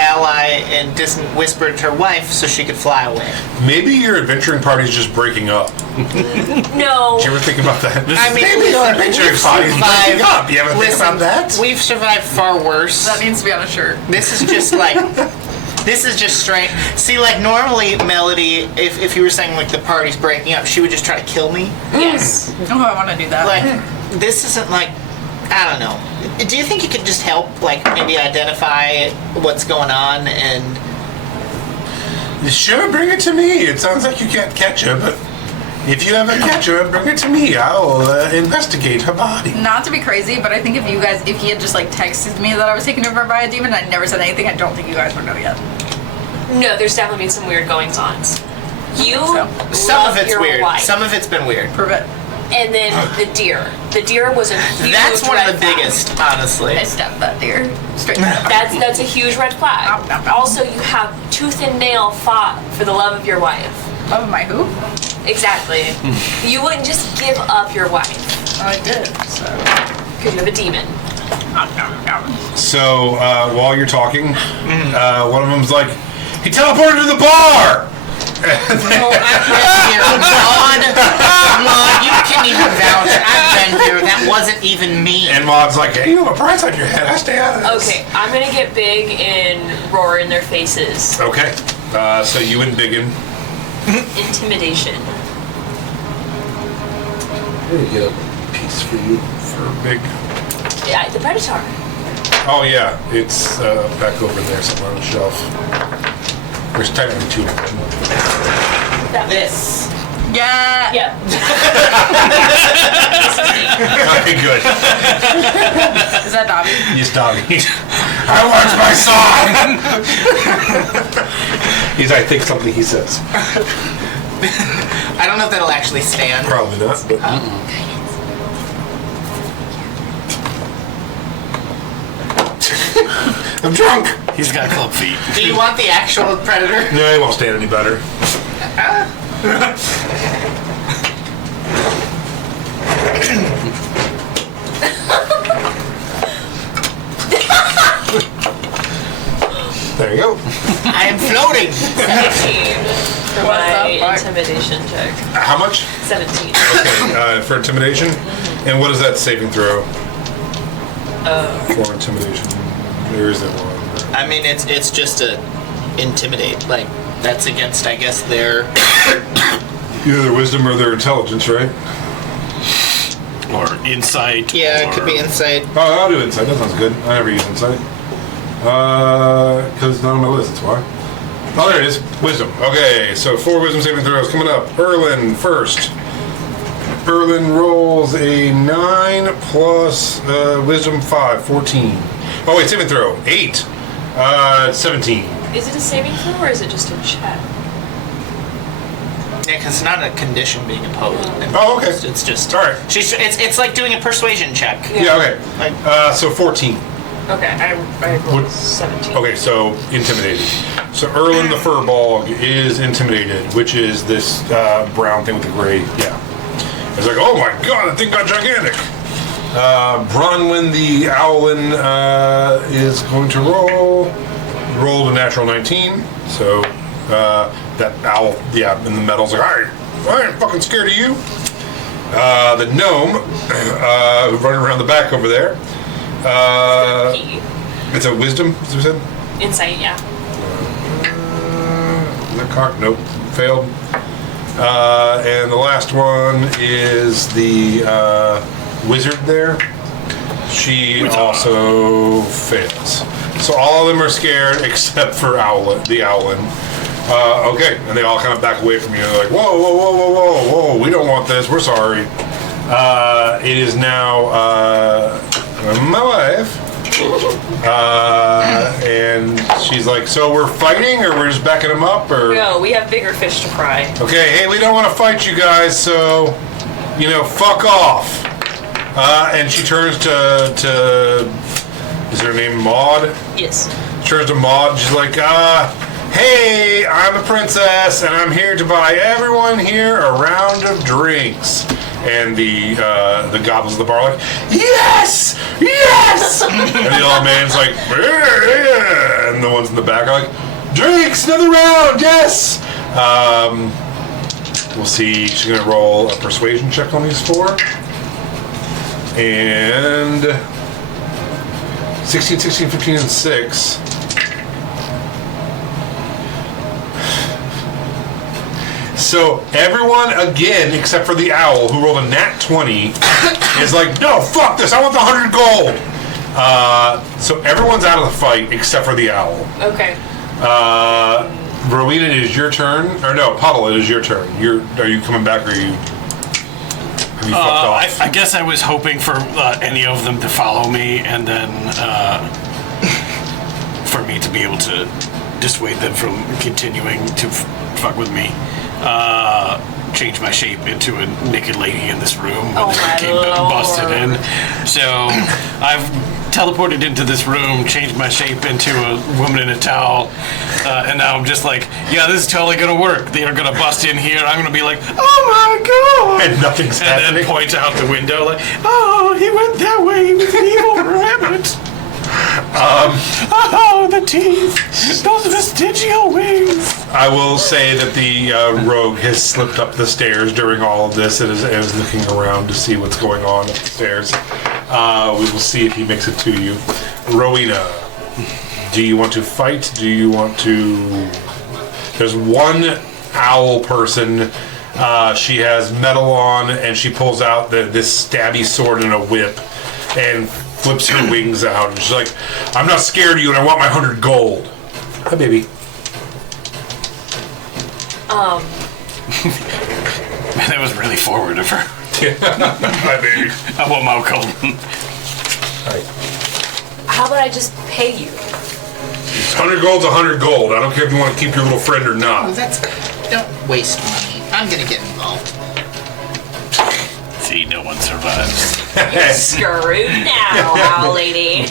ally and whispered to her wife so she could fly away. Maybe your adventuring party's just breaking up. No. Did you ever think about that? I mean, maybe your adventuring party's breaking up. You ever think about that? We've survived far worse. That needs to be on a shirt. This is just like, this is just strange. See, like normally, Melody, if you were saying like the party's breaking up, she would just try to kill me. Yes. Oh, I want to do that. Like, this isn't like, I don't know. Do you think you could just help, like maybe identify what's going on and? Sure, bring it to me. It sounds like you can't catch her, but if you ever catch her, bring it to me. I'll investigate her body. Not to be crazy, but I think if he had just like texted me that I was taken over by a demon and I never said anything, I don't think you guys would know yet. No, there's definitely been some weird goings-ons. You Some love of it's your weird. wife. Some of it's been weird. Prove it. And then the deer. The deer was a huge That's one of red the flag. biggest, honestly. I stabbed that deer straight. That's a huge red flag. Ow, ow, ow. Also, you have tooth and nail fought for the love of your wife. Love of my who? Exactly. You wouldn't just give up your wife Oh, I did. So. because you have a demon. So while you're talking, one of them's like, he teleported to the bar! Oh, I've been here. Maud, you can even vouch. I've been here. That wasn't even me. And Maud's like, hey, you have a price on your head. I stay out of this. Okay, I'm gonna get big and roar in their faces. Okay. So you and Biggin. Intimidation. I'm gonna get a piece for you for Big. Yeah, the Predator. Oh, yeah. It's back over there somewhere on the shelf. There's technically two of them. This. Yeah. Yep. Okay, good. Is that Dobby? He's doggy. I want my song! He's, I think, something he says. I don't know if that'll actually stand. Probably not, but. I'm drunk! He's got club feet. Do you want the actual predator? No, he won't stand any better. There you go. I am floating. 17 for What my the fuck? intimidation check. How much? 17. Okay, for intimidation. And what is that saving throw? For intimidation. There isn't one. I mean, it's just a intimidate. Like that's against, I guess, their. Either their wisdom or their intelligence, right? Or insight. Yeah, it could or- be insight. Oh, I'll do insight. That sounds good. I never use insight. Because it's not on my list, that's why. Oh, there it is. Wisdom. Okay, so 4 wisdom saving throws coming up. Erlin first. Erlin rolls a 9 plus wisdom 5, 14. Oh, wait, saving throw. 8. 17. Is it a saving throw or is it just a check? Yeah, because it's not a condition being imposed. Oh, okay. It's just. All right. It's like doing a persuasion check. Yeah, okay. Like- So 14. Okay, I What- rolled 17. Okay, so intimidated. So Erlin the Furbog is intimidated, which is this brown thing with the gray. Yeah. It's like, oh my god, that thing got gigantic. Bronwyn the Owlin is going to rolled a natural 19. So that owl, yeah, in the metal's like, I ain't fucking scared of you. The gnome, running around the back over there. Key. It's a wisdom, as we said. Insight, yeah. The cock, nope, failed. And the last one is the wizard there. She also fails. So all of them are scared except for the Owlin. Okay, and they all kind of back away from you. They're like, whoa, whoa, whoa, whoa, whoa, whoa, we don't want this, we're sorry. It is now my wife. And she's like, so we're fighting or we're just backing them up? Or No, we have bigger fish to fry. okay, hey, we don't want to fight you guys, so, fuck off. And she turns to is her name Maud? Yes. Turns to Maud, she's like, hey, I'm a princess, and I'm here to buy everyone here a round of drinks. And the goblins of the bar are like, yes! Yes! And the old man's like, yeah! And the ones in the back are like, drinks, another round, yes! We'll see. She's going to roll a persuasion check on these 4. And 16, 16, 15, and 6. So everyone, again, except for the owl, who rolled a nat 20, is like, no, fuck this, I want the 100 gold! So everyone's out of the fight except for the owl. Okay. Rowena, it is your turn. Or no, Puddle, it is your turn. Are you coming back, or have you fucked off? I guess I was hoping for any of them to follow me, and then for me to be able to dissuade them from continuing to fuck with me. Change my shape into a naked lady in this room when they came busted in. So I've teleported into this room, changed my shape into a woman in a towel, and now I'm just like, yeah, this is totally gonna work. They are gonna bust in here. I'm gonna be like, oh my god, and nothing's happening. And then point out the window like, oh, he went that way. He was an evil rabbit. Oh, the teeth! Those vestigial wings! I will say that the rogue has slipped up the stairs during all of this and is looking around to see what's going on up the stairs. We will see if he makes it to you. Rowena, do you want to fight? Do you want to... There's one owl person. She has metal on, and she pulls out this stabby sword and a whip, and flips her wings out, and she's like, I'm not scared of you, and I want my 100 gold. Hi, baby. Man, that was really forward of her. Hi, baby. I want my gold. Right. How about I just pay you? 100 gold's 100 gold. I don't care if you want to keep your little friend or not. Don't waste money. I'm gonna get involved. See, no one survives. Screwed now, owl lady.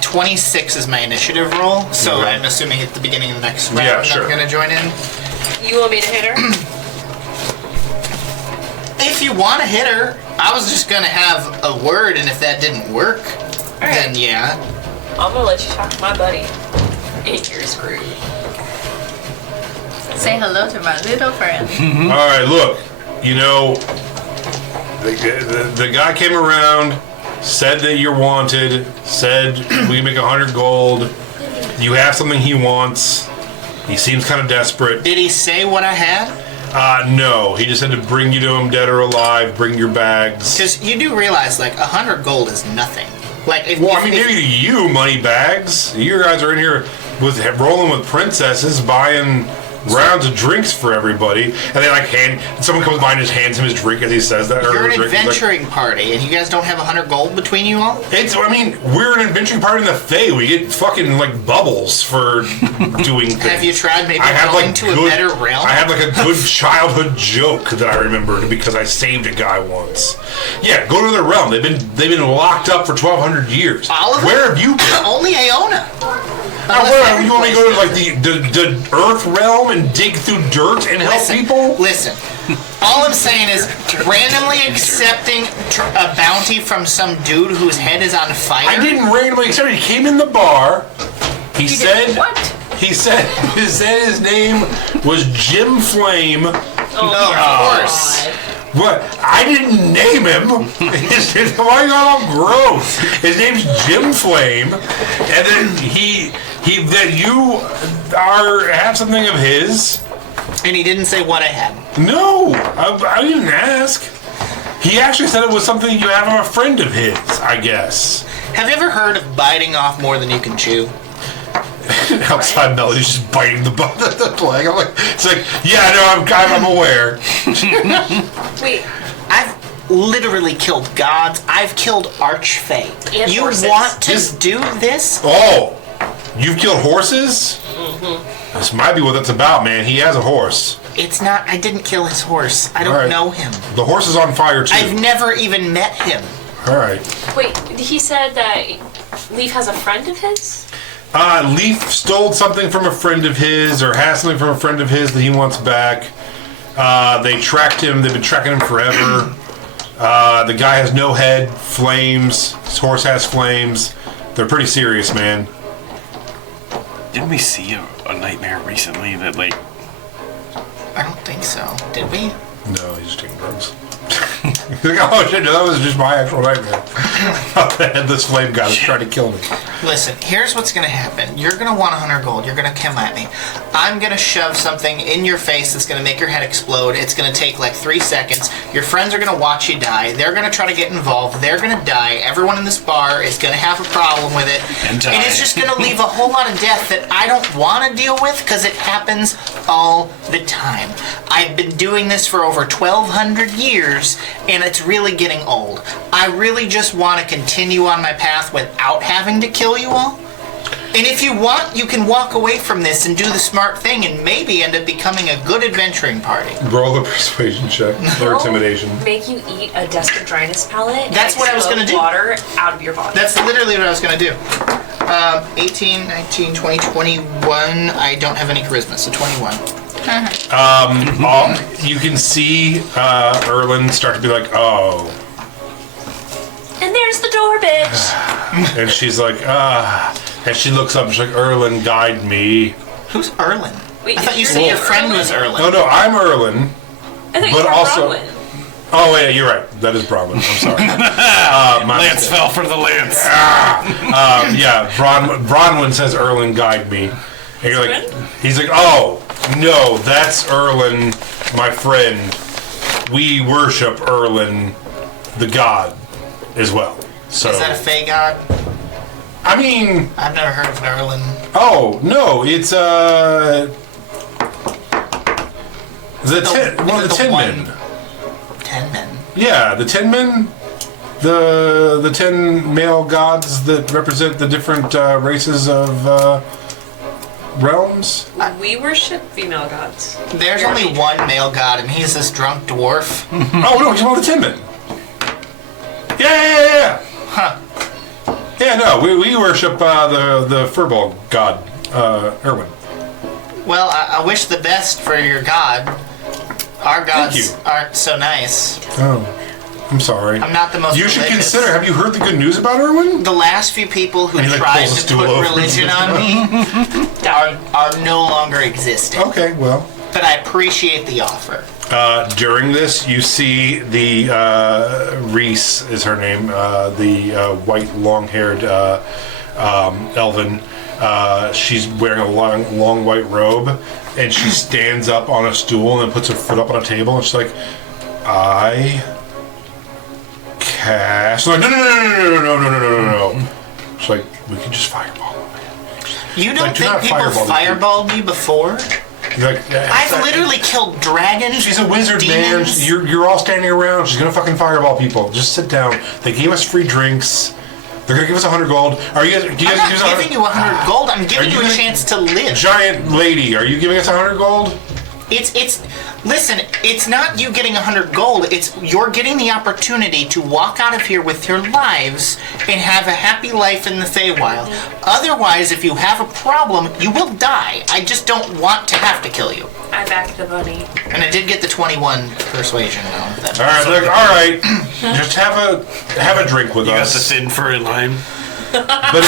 26 is my initiative roll, so Okay. I'm assuming at the beginning of the next round Yeah, sure. I'm gonna join in. You want me to hit her? If you want to hit her, I was just gonna have a word, and if that didn't work, then yeah. I'm gonna let you talk to my buddy. And you're screwed. Say hello to my little friend. All right, look. You know, the guy came around, said that you're wanted, said we can make 100 gold. You have something he wants. He seems kind of desperate. Did he say what I had? No. He just said to bring you to him, dead or alive, bring your bags. Because you do realize, like, 100 gold is nothing. Like, if, Well, I mean, maybe to you, money bags. You guys are in here rolling with princesses, buying rounds of drinks for everybody, and they someone comes by and just hands him his drink as he says that. You're an adventuring party, and you guys don't have 100 gold between you all? We're an adventuring party in the Fae. We get fucking bubbles for doing things. Have you tried maybe going to a better realm? I have a good childhood joke that I remembered because I saved a guy once. Yeah, go to their realm. They've been locked up for 1,200 years. Oliver? Where have you been? Only Aona. Where you want me to go to the Earth realm and dig through dirt and help people? Listen. All I'm saying is randomly accepting a bounty from some dude whose head is on fire. I didn't randomly accept it. He came in the bar. He said what? He said his name was Jim Flame. Oh, of course. What? I didn't name him. Why are you all gross? His name's Jim Flame, and then that you have something of his. And he didn't say what I had. No, I didn't ask. He actually said it was something you have from a friend of his, I guess. Have you ever heard of biting off more than you can chew? Outside Melody's just biting the leg. I'm like, it's like, yeah, no, I'm aware. Wait, I've literally killed gods. I've killed archfey. And you horses. want to do this? Oh, you've killed horses? Mm-hmm. This might be what that's about, man. He has a horse. It's not. I didn't kill his horse. I don't know him. The horse is on fire, too. I've never even met him. All right. wait, he said that Leaf has a friend of his? Leaf stole something from a friend of his, or has something from a friend of his that he wants back. They tracked him. They've been tracking him forever. The guy has no head, flames. His horse has flames. They're pretty serious, man. Didn't we see a nightmare recently that, like... I don't think so. Did we? No, he's just taking drugs. He's like, oh shit, no, that was just my actual nightmare. The headless flame god is trying to kill me. Listen, here's what's gonna happen. You're gonna want 100 gold. You're gonna come at me. I'm gonna shove something in your face that's gonna make your head explode. It's gonna take like 3 seconds. Your friends are gonna watch you die. They're gonna try to get involved. They're gonna die. Everyone in this bar is gonna have a problem with it. And die. And it's just gonna leave a whole lot of death that I don't want to deal with because it happens all the time. I've been doing this for over 1,200 years, and it's really getting old. I really just want to continue on my path without having to kill you all. And if you want, you can walk away from this and do the smart thing and maybe end up becoming a good adventuring party. Roll a persuasion check or intimidation. Make you eat a Desk of Dryness pellet. That's what I was gonna do. Water out of your body. That's literally what I was going to do. 18, 19, 20, 21. I don't have any charisma, so 21. You can see Erlen start to be like, oh. And there's the door, bitch. And she's like, and she looks up and she's like, Erlen, guide me. Who's Erlen? Wait, I thought you said your friend was Erlen. Oh no, I'm Erlen. I thought you But were also- Bronwyn. Oh yeah, you're right. That is Bronwyn. I'm sorry. My Lance mistake. fell for the lance. Yeah, Bronwyn says Erlen, guide me. And you're like, Friend? he's like, oh no, that's Erlen, my friend. We worship Erlen, the god, as well. So Is that a Fey god? I mean, I've never heard of Erlen. oh no, it's one of the 10 men. 10 men. Yeah, the 10 men, the 10 male gods that represent the different races of realms. We worship female gods. There's only one male god, and he's this drunk dwarf. Oh no, he's one of the 10 men. Yeah. Huh. Yeah, no, we worship the furball god, Erwin. Well, I wish the best for your god. Our gods you. aren't so nice. Oh, I'm sorry. I'm not the most You should religious. consider. Have you heard the good news about Erwin? The last few people who And he, like, tried pulls a to stool put over. religion on me are no longer existing. Okay, well. But I appreciate the offer. During this, you see the Reese is her name, the white, long-haired elven. She's wearing a long white robe, and she stands up on a stool and then puts her foot up on a table, and she's like, "I cast." I'm like, no. She's like, "We can just fireball him, man." You don't Like, do think not people fireball these fireballed me before? You're like, yeah, I've literally killed dragons. She's a wizard, man. demons. You're all standing around. She's gonna fucking fireball people. Just sit down. They gave us free drinks. They're gonna give us 100 gold. Are you guys? Do you I'm guys not give us giving you 100 gold. I'm giving you you a gonna- chance to live. Giant lady, are you giving us 100 gold? Listen, it's not you getting 100 gold, it's you're getting the opportunity to walk out of here with your lives and have a happy life in the Feywild. Otherwise, if you have a problem, you will die. I just don't want to have to kill you. I backed the bunny. And I did get the 21 persuasion though. That All right, look, all right. Just have a drink with You got us. the thin furry line. But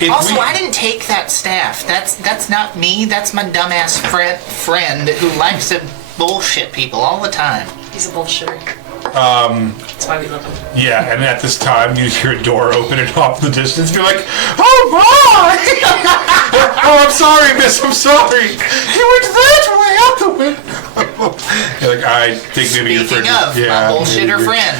if Also, we, I didn't take that staff. That's not me. That's my dumbass friend who likes to bullshit people all the time. He's a bullshitter. That's why we love him. yeah, and at this time you hear a door open and off in the distance. You're like, oh my! Oh, I'm sorry, miss. I'm sorry. You went that way out the window. You're like, I think maybe your friend. Speaking of, my bullshitter friend.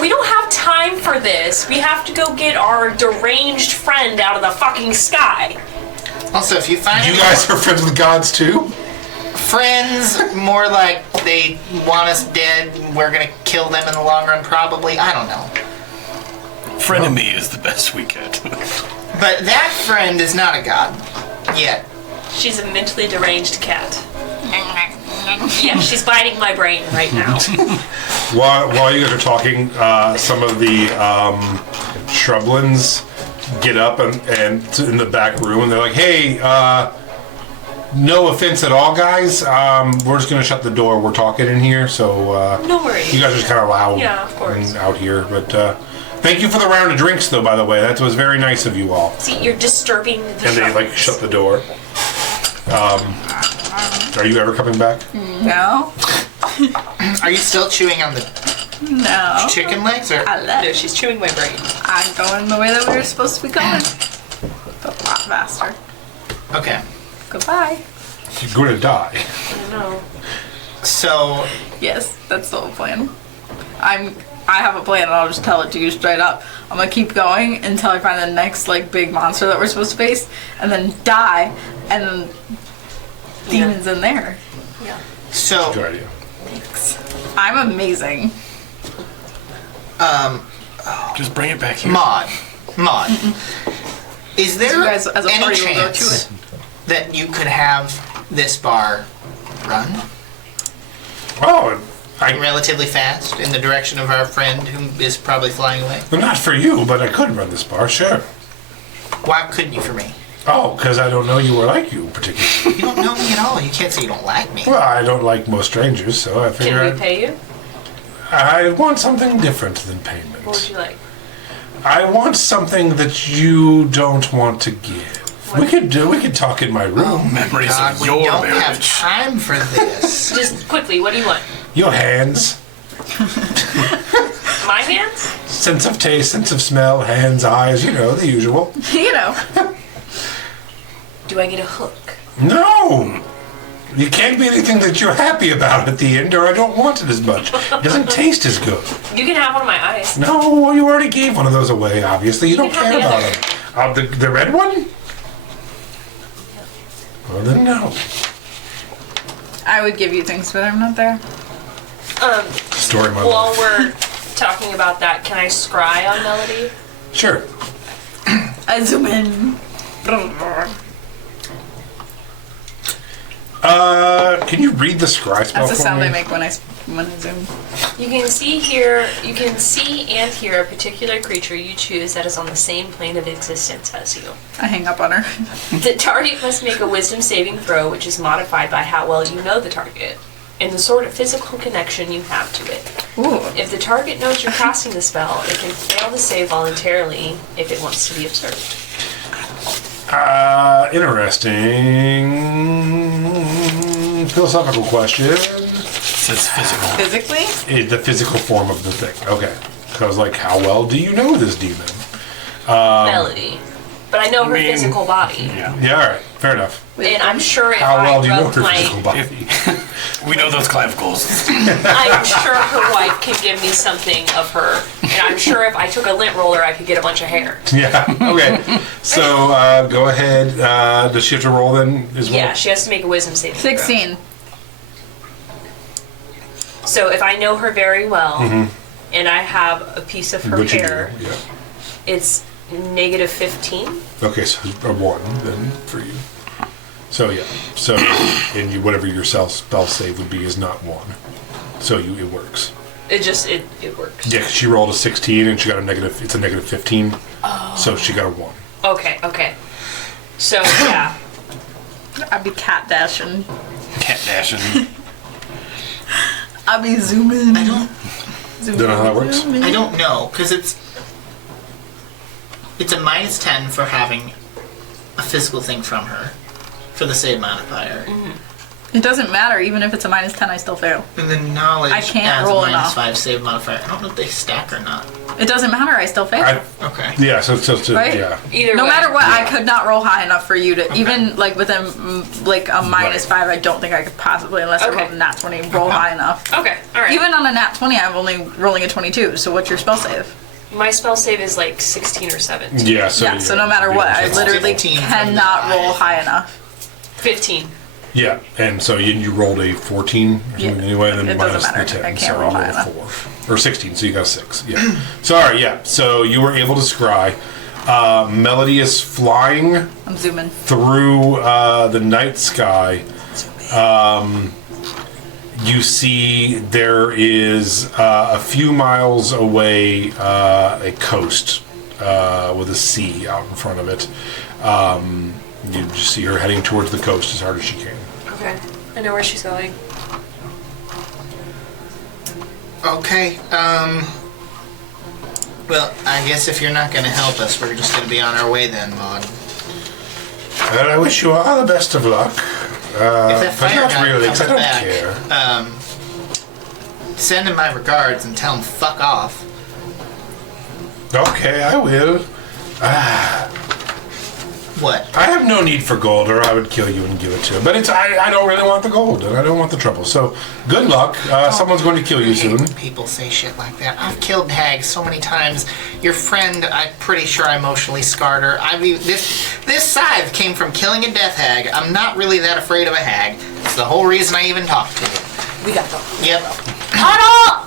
We don't have time for this. We have to go get our deranged friend out of the fucking sky. Also, if you find You any guys are friends with gods too? friends, more like they want us dead and we're gonna kill them in the long run, probably. I don't know. Frenemy is the best we get. But that friend is not a god. Yet. She's a mentally deranged cat. Yeah, she's biting my brain right now. While you guys are talking, some of the shrublands get up and in the back room, and they're like, "Hey, No offense at all, guys. We're just gonna shut the door. We're talking in here, so No worries. you guys are just kind of loud. Yeah, of course. Out here. But thank you for the round of drinks, though. By the way, that was very nice of you all. See, you're disturbing the And they like sharks. shut the door. Are you ever coming back? No. Are you still chewing on the No. chicken legs, or I No, left. she's chewing my brain. I'm going the way that we were supposed to be going. But a lot faster. okay? Goodbye. You're going to die. I don't know. So Yes, that's the whole plan. I have a plan and I'll just tell it to you straight up. I'm gonna keep going until I find the next like big monster that we're supposed to face and then die and then demons in there. Yeah. so Good idea. I'm amazing. Just bring it back here. Maud, is there You guys as a any party will go to chance it. that you could have this bar run Oh, relatively fast in the direction of our friend who is probably flying away? well, not for you, but I could run this bar, sure. Why couldn't you for me? Oh, because I don't know you or like you particularly. You don't know me at all. You can't say you don't like me. Well, I don't like most strangers, so I Can figure we pay you? I want something different than payment. What would you like? I want something that you don't want to give. We could talk in my room. Memories God, of we your don't have marriage. time for this. Just quickly, what do you want? Your hands, My hands? sense of taste, sense of smell, hands, eyes, you know, the usual. You know. Do I get a hook? No! You can't be anything that you're happy about at the end, or I don't want it as much. It doesn't taste as good. You can have one of my eyes. No, you already gave one of those away, obviously. You don't can have care the about other. it. The red one? Well, then no. I would give you things, but I'm not there. Story of my While life. we're talking about that, can I scry on Melody? Sure. I zoom in. Can you read the scry spell That's the for sound me? I make when I zoom. You can see and hear a particular creature you choose that is on the same plane of existence as you. I hang up on her. The target must make a wisdom saving throw, which is modified by how well you know the target and the sort of physical connection you have to it. Ooh. If the target knows you're casting the spell, it can fail to save voluntarily if it wants to be observed. Interesting philosophical question. Says physical. Physically? The physical form of the thing. Okay. So I was like, how well do you know this demon? Melody. But I know her mean- physical body. Yeah. Yeah, all right. Fair enough. And I'm sure if How well I do you know rubbed her my... physical body? We know those clavicles. I'm sure her wife can give me something of her. And I'm sure if I took a lint roller, I could get a bunch of hair. Yeah. Okay. So go ahead. Does she have to roll then as well? Yeah, she has to make a wisdom saving throw. 16. So if I know her very well, and I have a piece of her Which you hair, do, yeah. it's negative 15. Okay, so a 1 then for you. So yeah. So and you, whatever your spell save would be is not 1. So it works. It works. Yeah, 'cause she rolled a 16 and she got a negative. It's a negative 15. Oh. So she got a 1. Okay. So yeah, I'd be cat dashing. Cat dashing. I'd be zooming. I don't Zooming. Don't know how that works? zooming. I don't know, because it's a minus 10 for having a physical thing from her for the save modifier. It doesn't matter. Even if it's a minus 10, I still fail. And then knowledge I can't adds roll a minus enough. 5 save modifier. I don't know if they stack or not. It doesn't matter. I still fail. Okay. Yeah. So Right? yeah. either No way. matter what, I could not roll high enough for you to even like with a like a minus 5. I don't think I could possibly, unless I Okay. rolled a nat 20, roll high enough. Okay, all right. Even on a nat 20, I'm only rolling a 22. So what's your spell save? My spell save is like 16 or 17. Yeah. So Yeah. So no matter what, I literally 15 from cannot the roll high. high enough. 15. Yeah, and so you rolled a 14 or something Yeah. anyway, then It doesn't minus the matter. 10. I can't so roll you high rolled a 4. Or 16, so you got a 6. Yeah. So, all right, yeah. So you were able to scry. Melody is flying I'm zooming. through the night sky. You see there is a few miles away a coast with a sea out in front of it. You just see her heading towards the coast as hard as she can. Okay. I know where she's going. Okay, well, I guess if you're not gonna help us, we're just gonna be on our way then, Maud. And I wish you all the best of luck. If that But fire not guy really, comes 'cause I don't back, care. send him my regards and tell him fuck off. Okay, I will. What? I have no need for gold, or I would kill you and give it to him. But I don't really want the gold, and I don't want the trouble. So, good luck. Someone's going to kill you I hate soon. when people say shit like that. I've killed hags so many times. Your friend, I'm pretty sure I emotionally scarred her. This scythe came from killing a death hag. I'm not really that afraid of a hag. It's the whole reason I even talked to you. We got them. Yep. Huddle!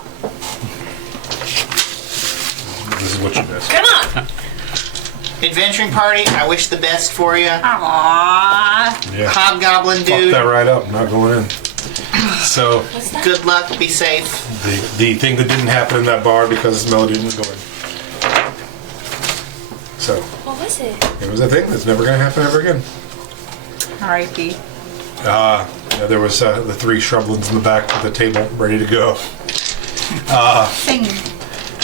This is what you guys. Come on! Adventuring party, I wish the best for you. Aww. Yeah. Hobgoblin Fuck dude, that right up. I'm not going in. So, good luck, be safe. the thing that didn't happen in that bar because Melody didn't go in. So, What was it? it was a thing that's never going to happen ever again. R.I.P. Yeah, there was the 3 shrublands in the back with the table ready to go. Sing.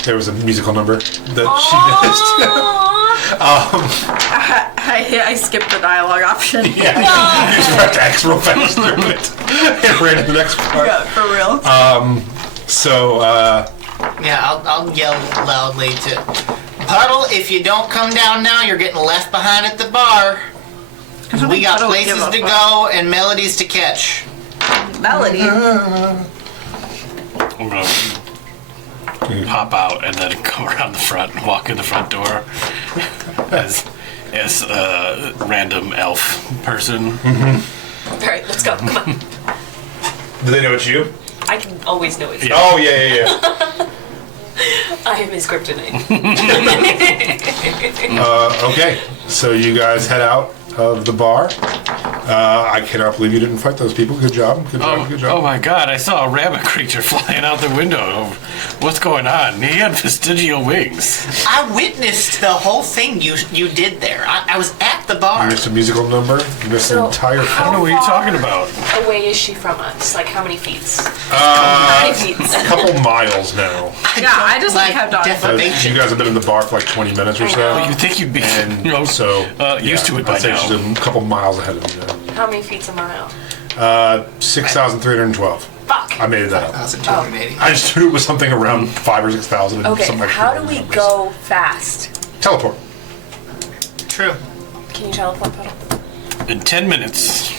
There was a musical number that she missed. I skipped the dialogue option. Yeah, you just pressed X real fast through it and ran to the next part. Yeah, for real. So, Yeah, I'll yell loudly to Puddle, if you don't come down now, you're getting left behind at the bar. We got Puddle places give a to fuck. go and melodies to catch. Melody. I'm gonna pop out and then go around the front and walk in the front door as a random elf person. Alright, let's go. Come on. do they know it's you? I can always know it's Yeah. Oh, yeah. I am his kryptonite. Okay, so you guys head out of the bar. I cannot believe you didn't fight those people. Good job. Good job. Good Oh job. my god, I saw a rabbit creature flying out the window. What's going on? He had vestigial wings. I witnessed the whole thing you did there. I was at the bar. You missed a musical number. You missed an So, entire I don't know what you're talking about. Away is she from us? Like how many feet? a 9 feet. couple miles now. Yeah, I just kept on. defamation. You guys have been in the bar for like 20 minutes or I so. know. You'd think you'd be So used to it by I'd say now. she's a couple miles ahead of you now. How many feet's a mile? 6,312. Fuck. I made that up. 1,280. I just knew it was something around 5,000 or 6,000. and Okay, something like how that. do we go fast? Teleport. True. Can you teleport, Puddle? In 10 minutes,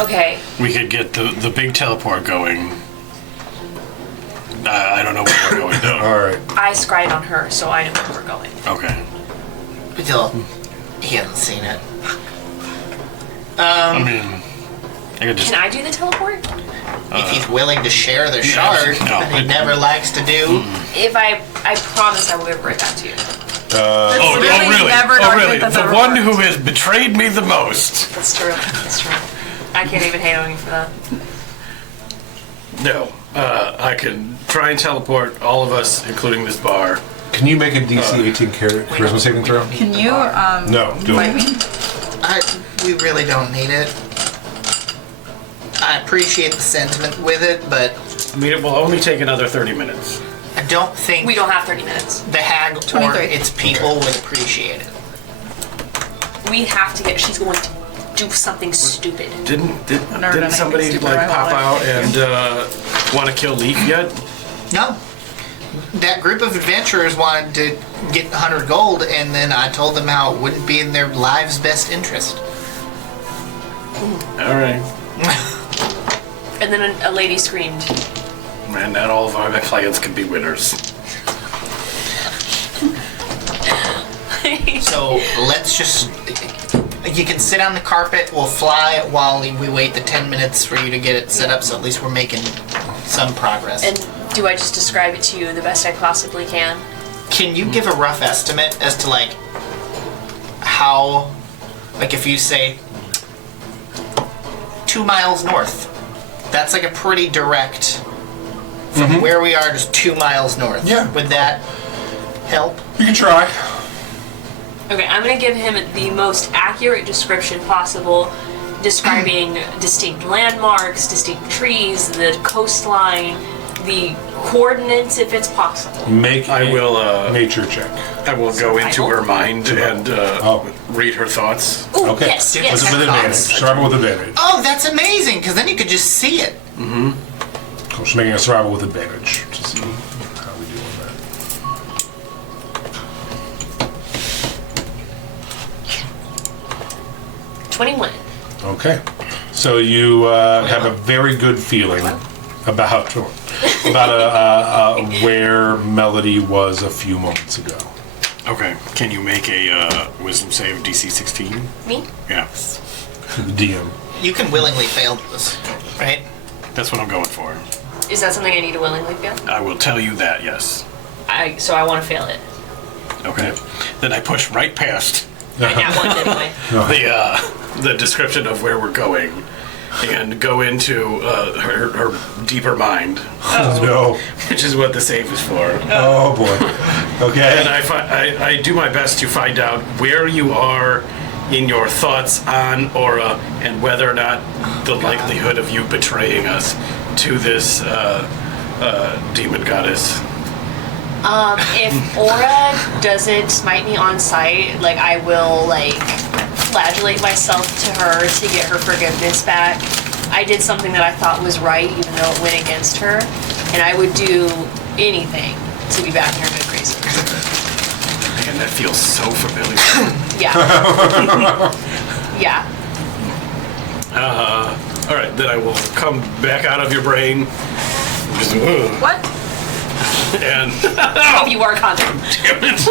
Okay, we could get the big teleport going. I don't know where we're going though. All right. I scried on her, so I know where we're going. Okay. Until he hasn't seen it. I mean, I could just. Can I do the teleport? If he's willing to share the shard, no, that he it- never likes to do. If I promise I will give right back to you. Oh, really really? never an Oh, argument really? that's The ever one worked. who has betrayed me the most. That's true. That's true. I can't even hate on you for that. No, I can try and teleport all of us, including this bar. Can you make a DC 18 charisma saving throw? Can you No, do invite it. me? We really don't need it. I appreciate the sentiment with it, but I mean, it will only take another 30 minutes. I don't think We don't have 30 minutes. the hag or 23. its people would appreciate it. We have to get. She's going to do something stupid. Didn't never done didn't somebody anything like stupid in my pop whole out life. and want to kill Leaf yet? No. That group of adventurers wanted to get 100 gold, and then I told them how it wouldn't be in their lives' best interest. All right. And then a lady screamed. Man, not all of our plans can be winners. So let's just. You can sit on the carpet, we'll fly while we wait the 10 minutes for you to get it set up, so at least we're making some progress. And do I just describe it to you the best I possibly can? Can you give a rough estimate as to like how, like if you say 2 miles north, that's like a pretty direct from where we are, just 2 miles north. Yeah. Would that help? You can try. Okay, I'm gonna give him the most accurate description possible, describing distinct landmarks, distinct trees, the coastline, the coordinates if it's possible. Make I a will, nature check. I will go into her mind and read her thoughts. Ooh, Okay. yes, With With yes. advantage. Survival with advantage. Oh, that's amazing, because then you could just see it. Cool. She's making a survival with advantage to see how we do on that. 21. Okay. So you have a very good feeling about where Melody was a few moments ago. Okay. Can you make a wisdom save DC 16? Me? Yeah. The DM. You can willingly fail this, right? That's what I'm going for. Is that something I need to willingly fail? I will tell you that, yes. So I want to fail it. Okay. Then I push right past Right now, one anyway. the description of where we're going and go into her deeper mind, No. which is what the save is for. Oh boy. Okay. And I do my best to find out where you are in your thoughts on Aura and whether or not the likelihood of you betraying us to this demon goddess. If Aura doesn't smite me on sight, like I will flagellate myself to her to get her forgiveness back. I did something that I thought was right, even though it went against her, and I would do anything to be back in her good graces. Man, that feels so familiar. Yeah. Yeah. All right, then I will come back out of your brain. Just, What? and Hope you are confident. damn it.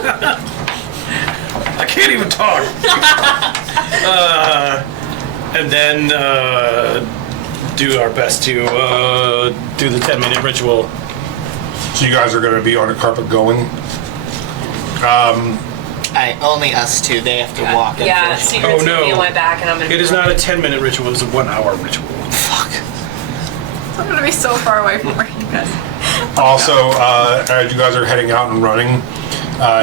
I can't even talk. And then do our best to do the 10-minute ritual. So you guys are going to be on a carpet going. Only us two. They have to walk. Yeah, unfortunately. secret's Oh, gonna be no. on my back, and I'm gonna. It is not a 10-minute ritual, it's a 1-hour ritual. Fuck. I'm gonna be so far away from where you guys. Also, as you guys are heading out and running,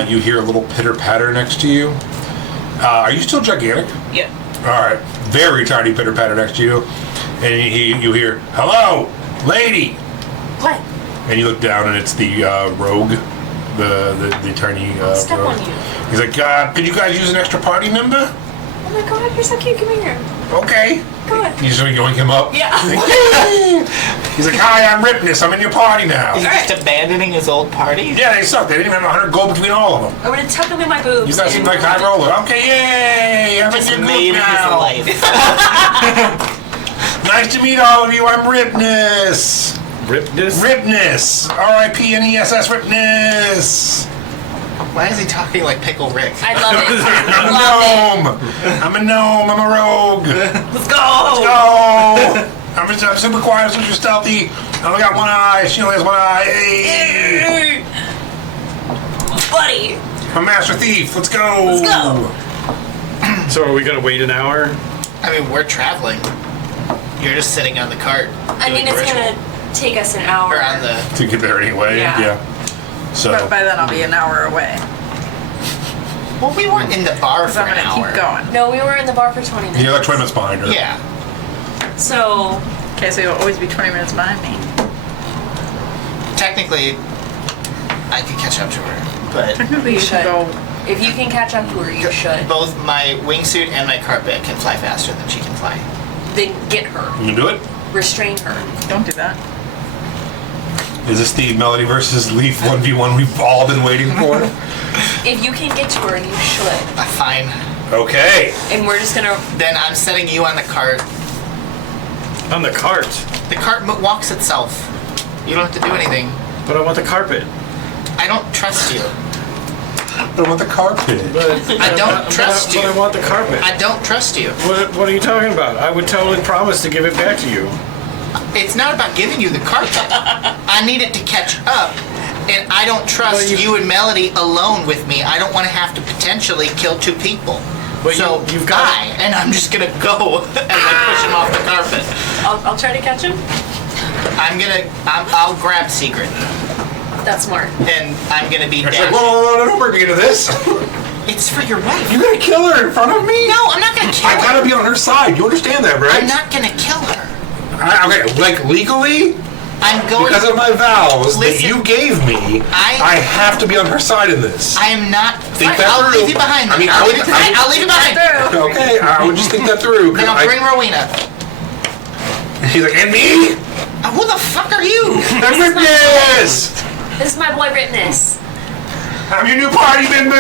you hear a little pitter patter next to you. Are you still gigantic? Yeah. All right, very tiny pitter patter next to you, and you hear, "Hello, lady," What? and you look down and it's the rogue, the tiny Step rogue. on you. He's like, "Could you guys use an extra party member?" Oh my god, you're so cute. Come here. Okay. Come on. You just yoink him up. Yeah. He's like, "Hi, I'm Ripness. I'm in your party now." Is he just abandoning his old party? Yeah, they suck. They didn't even have 100 gold between all of them. I'm gonna tuck him in my boobs. You guys seem like high roller. Okay, yay! I'm Just in your made group his now. life. Nice to meet all of you. I'm Ripness. Ripness? Ripness. R-I-P-N-E-S-S. Ripness. Why is he talking like Pickle Rick? I love it. I'm a Love gnome. I'm a gnome. I'm a rogue. Let's go! Oh! I'm super quiet, super stealthy. I only got one eye. She only has one eye. Hey! it. Buddy. I'm a master thief. Let's go. Let's go. So are we going to wait an hour? I mean, we're traveling. You're just sitting on the cart. I mean, doing it's the ritual. gonna take us an hour. Or on the. To get there anyway. Yeah. So. But by then I'll be an hour away. Well, we weren't in the bar So for I'm an gonna hour. keep going. No, we were in the bar for 20 minutes. You're like 20 minutes behind her. Yeah. So, Okay, so you'll always be 20 minutes behind me. Technically, I could catch up to her, but Technically, you should should. go. if you can catch up to her, you should. both my wingsuit and my carpet can fly faster than she can fly. Then get her. You can do it? Restrain her. Don't do that. Is this the Melody versus Leaf 1v1 we've all been waiting for? If you can get to her, you should. Fine. Okay. And we're just gonna. Then I'm setting you on the cart. On the cart. The cart walks itself. You don't have to do anything. But I want the carpet. I don't trust you. I want the carpet. I don't trust you. But I want the carpet. I don't trust you. What are you talking about? I would totally promise to give it back to you. It's not about giving you the carpet. I need it to catch up. And I don't trust But you and Melody alone with me. I don't want to have to potentially kill two people. But So you've got- die, and I'm just gonna go as I push him off the carpet. I'll try to catch him. I'll grab Secret, That's smart. and I'm gonna be It's like, dash. whoa, don't bring me into this. It's for your wife. You're gonna kill her in front of me? No, I'm not gonna kill I her. gotta be on her side. You understand that, right? I'm not gonna kill her. Okay, like legally, I'm going. because of my vows that Listen, you gave me, I have to be on her side in this. I am not. Think that I'll through. leave you behind. I mean, I'll leave you behind. Okay, I would just think that through. Then I'll bring Rowena. He's like, and me? Who the fuck are you? I'm Witness! This is my boy Witness. I'm your new party member!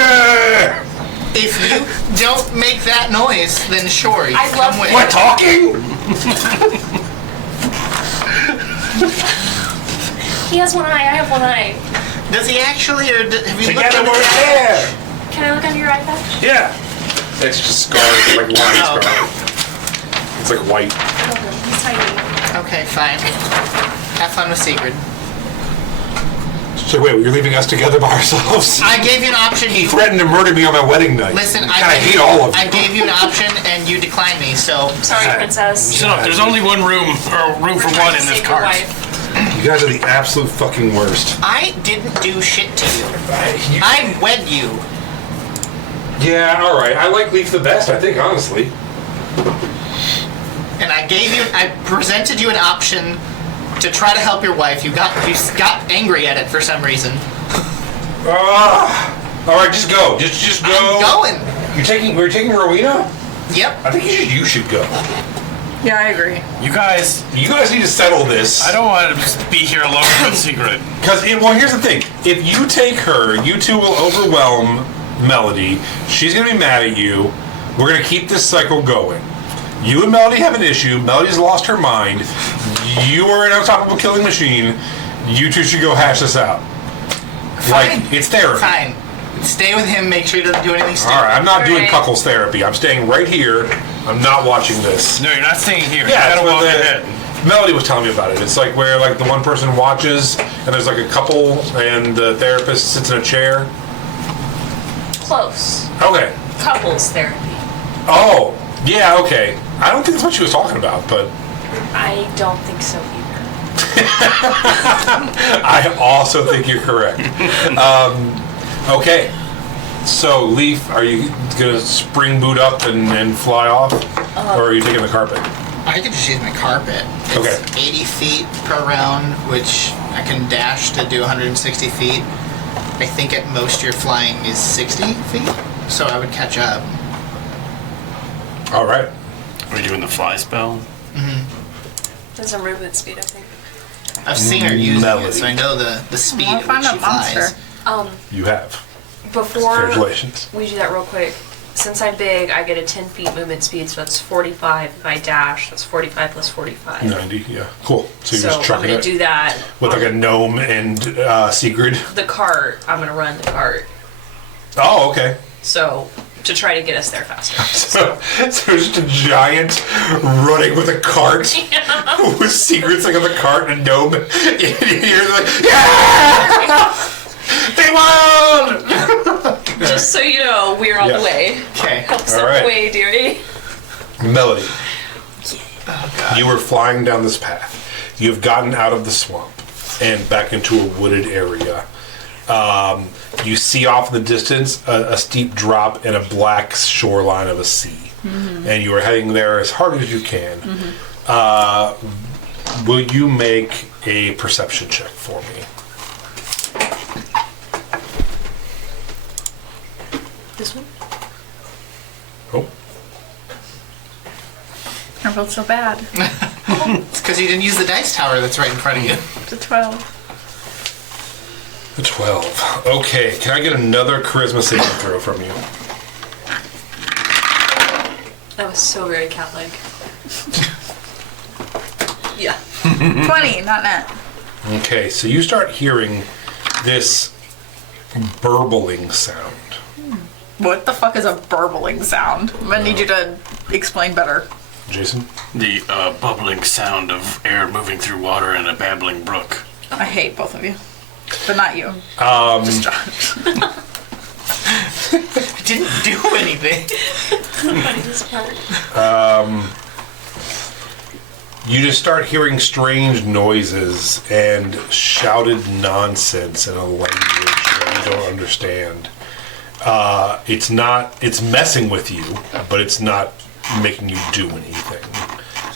If you don't make that noise, then sure, you I come love with. What, talking? He has one eye, I have one eye. Does he actually, or have you looked Together under we're the there! Can I look under your eye patch? Yeah. It's just scarred, like line Oh. scarred. It's like white. Oh, he's tiny. Okay, fine. Have fun with Sigrid. So wait, you're leaving us together by ourselves? I gave you an option. He threatened to murder me on my wedding night. Listen, I hate all of you. I gave you an option and you declined me, so. Sorry, princess. So there's only one room, or room for We're trying one to in this save your cart. wife. You guys are the absolute fucking worst. I didn't do shit to you. I wed you. Yeah, alright. I like Leaf the best, I think, honestly. And I presented you an option to try to help your wife. You got angry at it for some reason. Alright, just go. Just go. I'm going. We're taking Rowena? Yep. I think you should go. Yeah, I agree. You guys, You guys need to settle this. I don't want to just be here alone with Sigrid. Because, well, here's the thing. If you take her, you two will overwhelm Melody. She's going to be mad at you. We're going to keep this cycle going. You and Melody have an issue. Melody's lost her mind. You are an unstoppable killing machine. You two should go hash this out. Fine. Like, it's therapy. Fine. Stay with him. Make sure he doesn't do anything stupid. Alright, I'm not doing Alright. cuckold's therapy. I'm staying right here. I'm not watching this. No, you're not staying here. Yeah, you it's gotta where walk the- ahead. Melody was telling me about it. It's like where like the one person watches and there's like a couple and the therapist sits in a chair. Close. Okay. Couples therapy. Oh, yeah, okay. I don't think that's what she was talking about, but I don't think so either. I also think you're correct. Okay. So, Leaf, are you gonna spring boot up and fly off? Or are you taking the carpet? I could just use my carpet. It's Okay. 80 feet per round, which I can dash to do 160 feet. I think at most your flying is 60 feet, so I would catch up. Alright. Are you doing the fly spell? There's some movement speed, I think. I've seen her using Melody. it, so I know the speed I'll at find which she a monster. flies. You have. Before Congratulations. we do that real quick, since I'm big, I get a 10 feet movement speed, so that's 45. If I dash, that's 45 plus 45. 90, yeah. Cool. So you're So just I'm trucking gonna it do that. with like a gnome and Sigrid. The cart, I'm gonna run the cart. Oh, okay. So, to try to get us there faster. So just a giant running with a cart with secrets like on the cart and a gnome. And you're like, yeah! They won! Just so you know, we're on Yeah. the way. Okay. Help us All on right. the way, dearie. Melody, you were flying down this path. You have gotten out of the swamp and back into a wooded area. You see off in the distance a steep drop and a black shoreline of a sea. And you are heading there as hard as you can. Will you make a perception check for me? This one? Oh, I felt so bad. It's because you didn't use the dice tower that's right in front of you. It's a 12. a 12. Okay, can I get another charisma saving throw from you? That was so very cat-like. Yeah. 20, not net. Okay, so you start hearing this burbling sound. What the fuck is a burbling sound? I'm gonna need you to explain better. Jason? The bubbling sound of air moving through water in a babbling brook. I hate both of you. But not you. Just Josh. I didn't do anything. Funniest part. You just start hearing strange noises and shouted nonsense in a language that you don't understand. It's messing with you, but it's not making you do anything.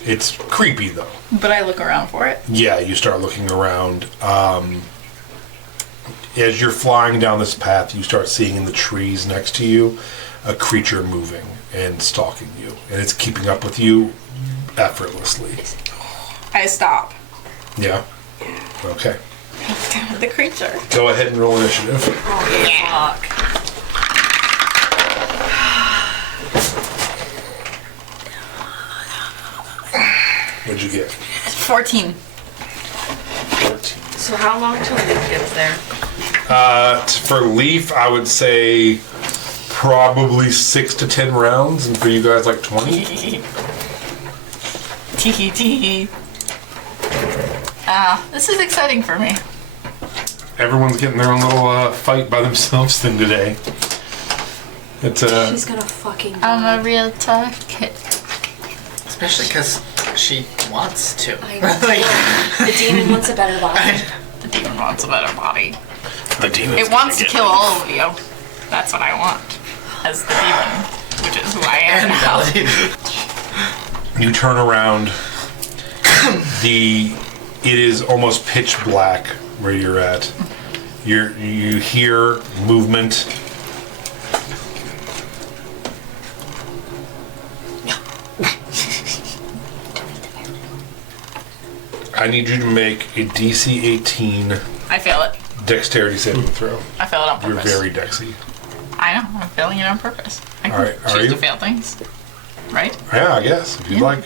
It's creepy though. But I look around for it. Yeah, you start looking around. As you're flying down this path, you start seeing in the trees next to you a creature moving and stalking you, and it's keeping up with you effortlessly. I stop. Yeah. Okay. The creature. Go ahead and roll initiative. Fuck. What'd you get? 14. So how long till Luke gets there? For Leaf, I would say probably 6 to 10 rounds, and for you guys, like 20. Tee tee. This is exciting for me. Everyone's getting their own little fight by themselves thing today. It's She's gonna fucking I'm die. a real target. Especially because she wants to. I know. The demon wants a better body. The demon wants a better body. The demon. It wants to kill all of you. That's what I want. As the demon, which is who I am now. You turn around. It is almost pitch black where you're at. You hear movement. I need you to make a DC 18 I fail it. dexterity saving throw. I fail it on You're purpose. very dexy. I know. I'm failing it on purpose. I can All right, are choose you? to fail things. Right? Yeah, I guess, if you'd like.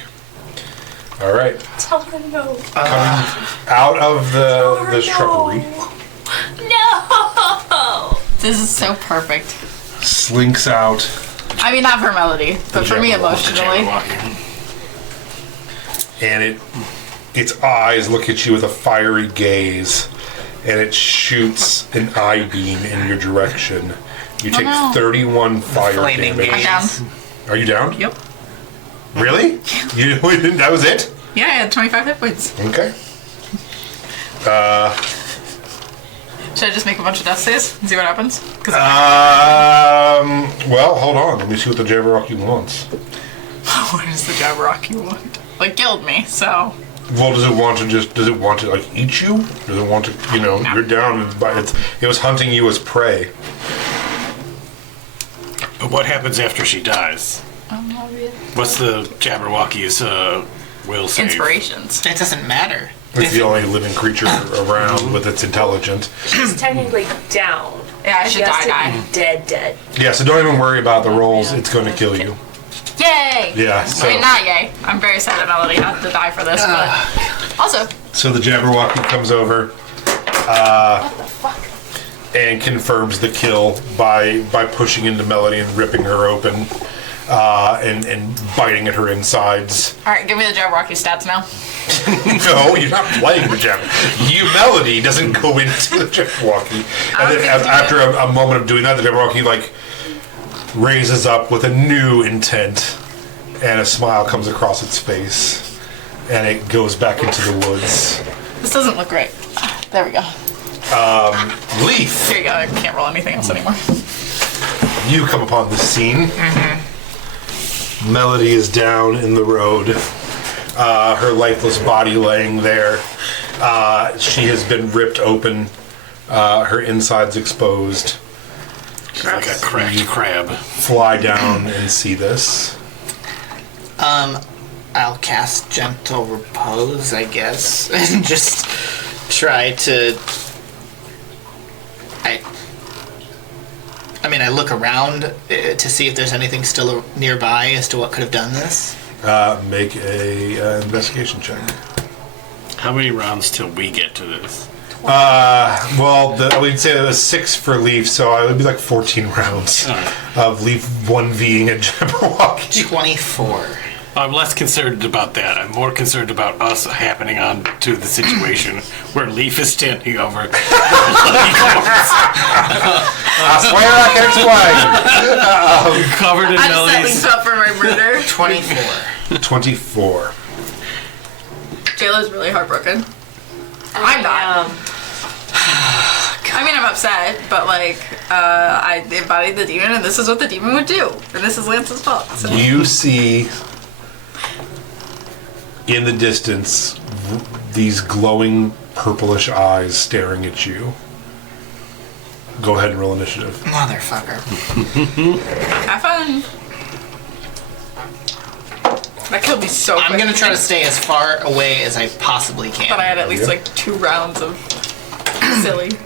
All right. Tell her no. Out of the shrubbery, No! This is so perfect. slinks out. I mean, not for Melody, but for me Jabberwocky. emotionally. And its eyes look at you with a fiery gaze, and it shoots an eye beam in your direction. You take no. 31 fire Flaming damage. I'm down. Are you down? Yep. Really? You didn't? That was it? Yeah, I had 25 hit points. Okay. Should I just make a bunch of death saves and see what happens? Because Well, hold on. Let me see what the Jabberwocky wants. what does the Jabberwocky want? Like, killed me, so... Well, does it want to like eat you? Does it want to, you're down, it was hunting you as prey. But what happens after she dies? What's the Jabberwocky's will save? Inspirations. It doesn't matter. It's the only living creature around with its intelligent. She's technically down. Yeah, I She should has die. to be dead. Yeah, so don't even worry about the rolls. It's going to kill you. Yay! Yeah, I mean, not yay. I'm very sad that Melody had to die for this, but... Also, So the Jabberwocky comes over What the fuck? and confirms the kill by pushing into Melody and ripping her open and biting at her insides. alright, give me the Jabberwocky stats now. No, you're not playing the Jabberwocky. You, Melody, doesn't go into the Jabberwocky. And then after a moment of doing that, the Jabberwocky, raises up with a new intent, and a smile comes across its face, and it goes back into the woods. This doesn't look great. There we go. Leaf, Here you go. I can't roll anything else anymore. you come upon the scene. Melody is down in the road, her lifeless body laying there. She has been ripped open, her insides exposed. She's like a cracked crab. Fly down and see this. I'll cast Gentle Repose, I guess, and just try to... I mean, I look around to see if there's anything still nearby as to what could have done this. Make a investigation check. How many rounds till we get to this? We'd say it was 6 for Leaf, so it would be 14 rounds of Leaf 1Ving a Jabberwocky. 24. I'm less concerned about that. I'm more concerned about us happening on to the situation where Leaf is standing over. I swear I can explain. Covered in I just set Melody's. Leaf up for my murder. 24. 24. Jayla's really heartbroken. I'm not. I mean, I'm upset, but like, I embodied the demon, and this is what the demon would do. And this is Lance's fault. So. You see in the distance these glowing purplish eyes staring at you. Go ahead and roll initiative. Motherfucker. Have fun. That killed me so quick. I'm gonna try to stay as far away as I possibly But I can. had at least like 2 rounds of silly.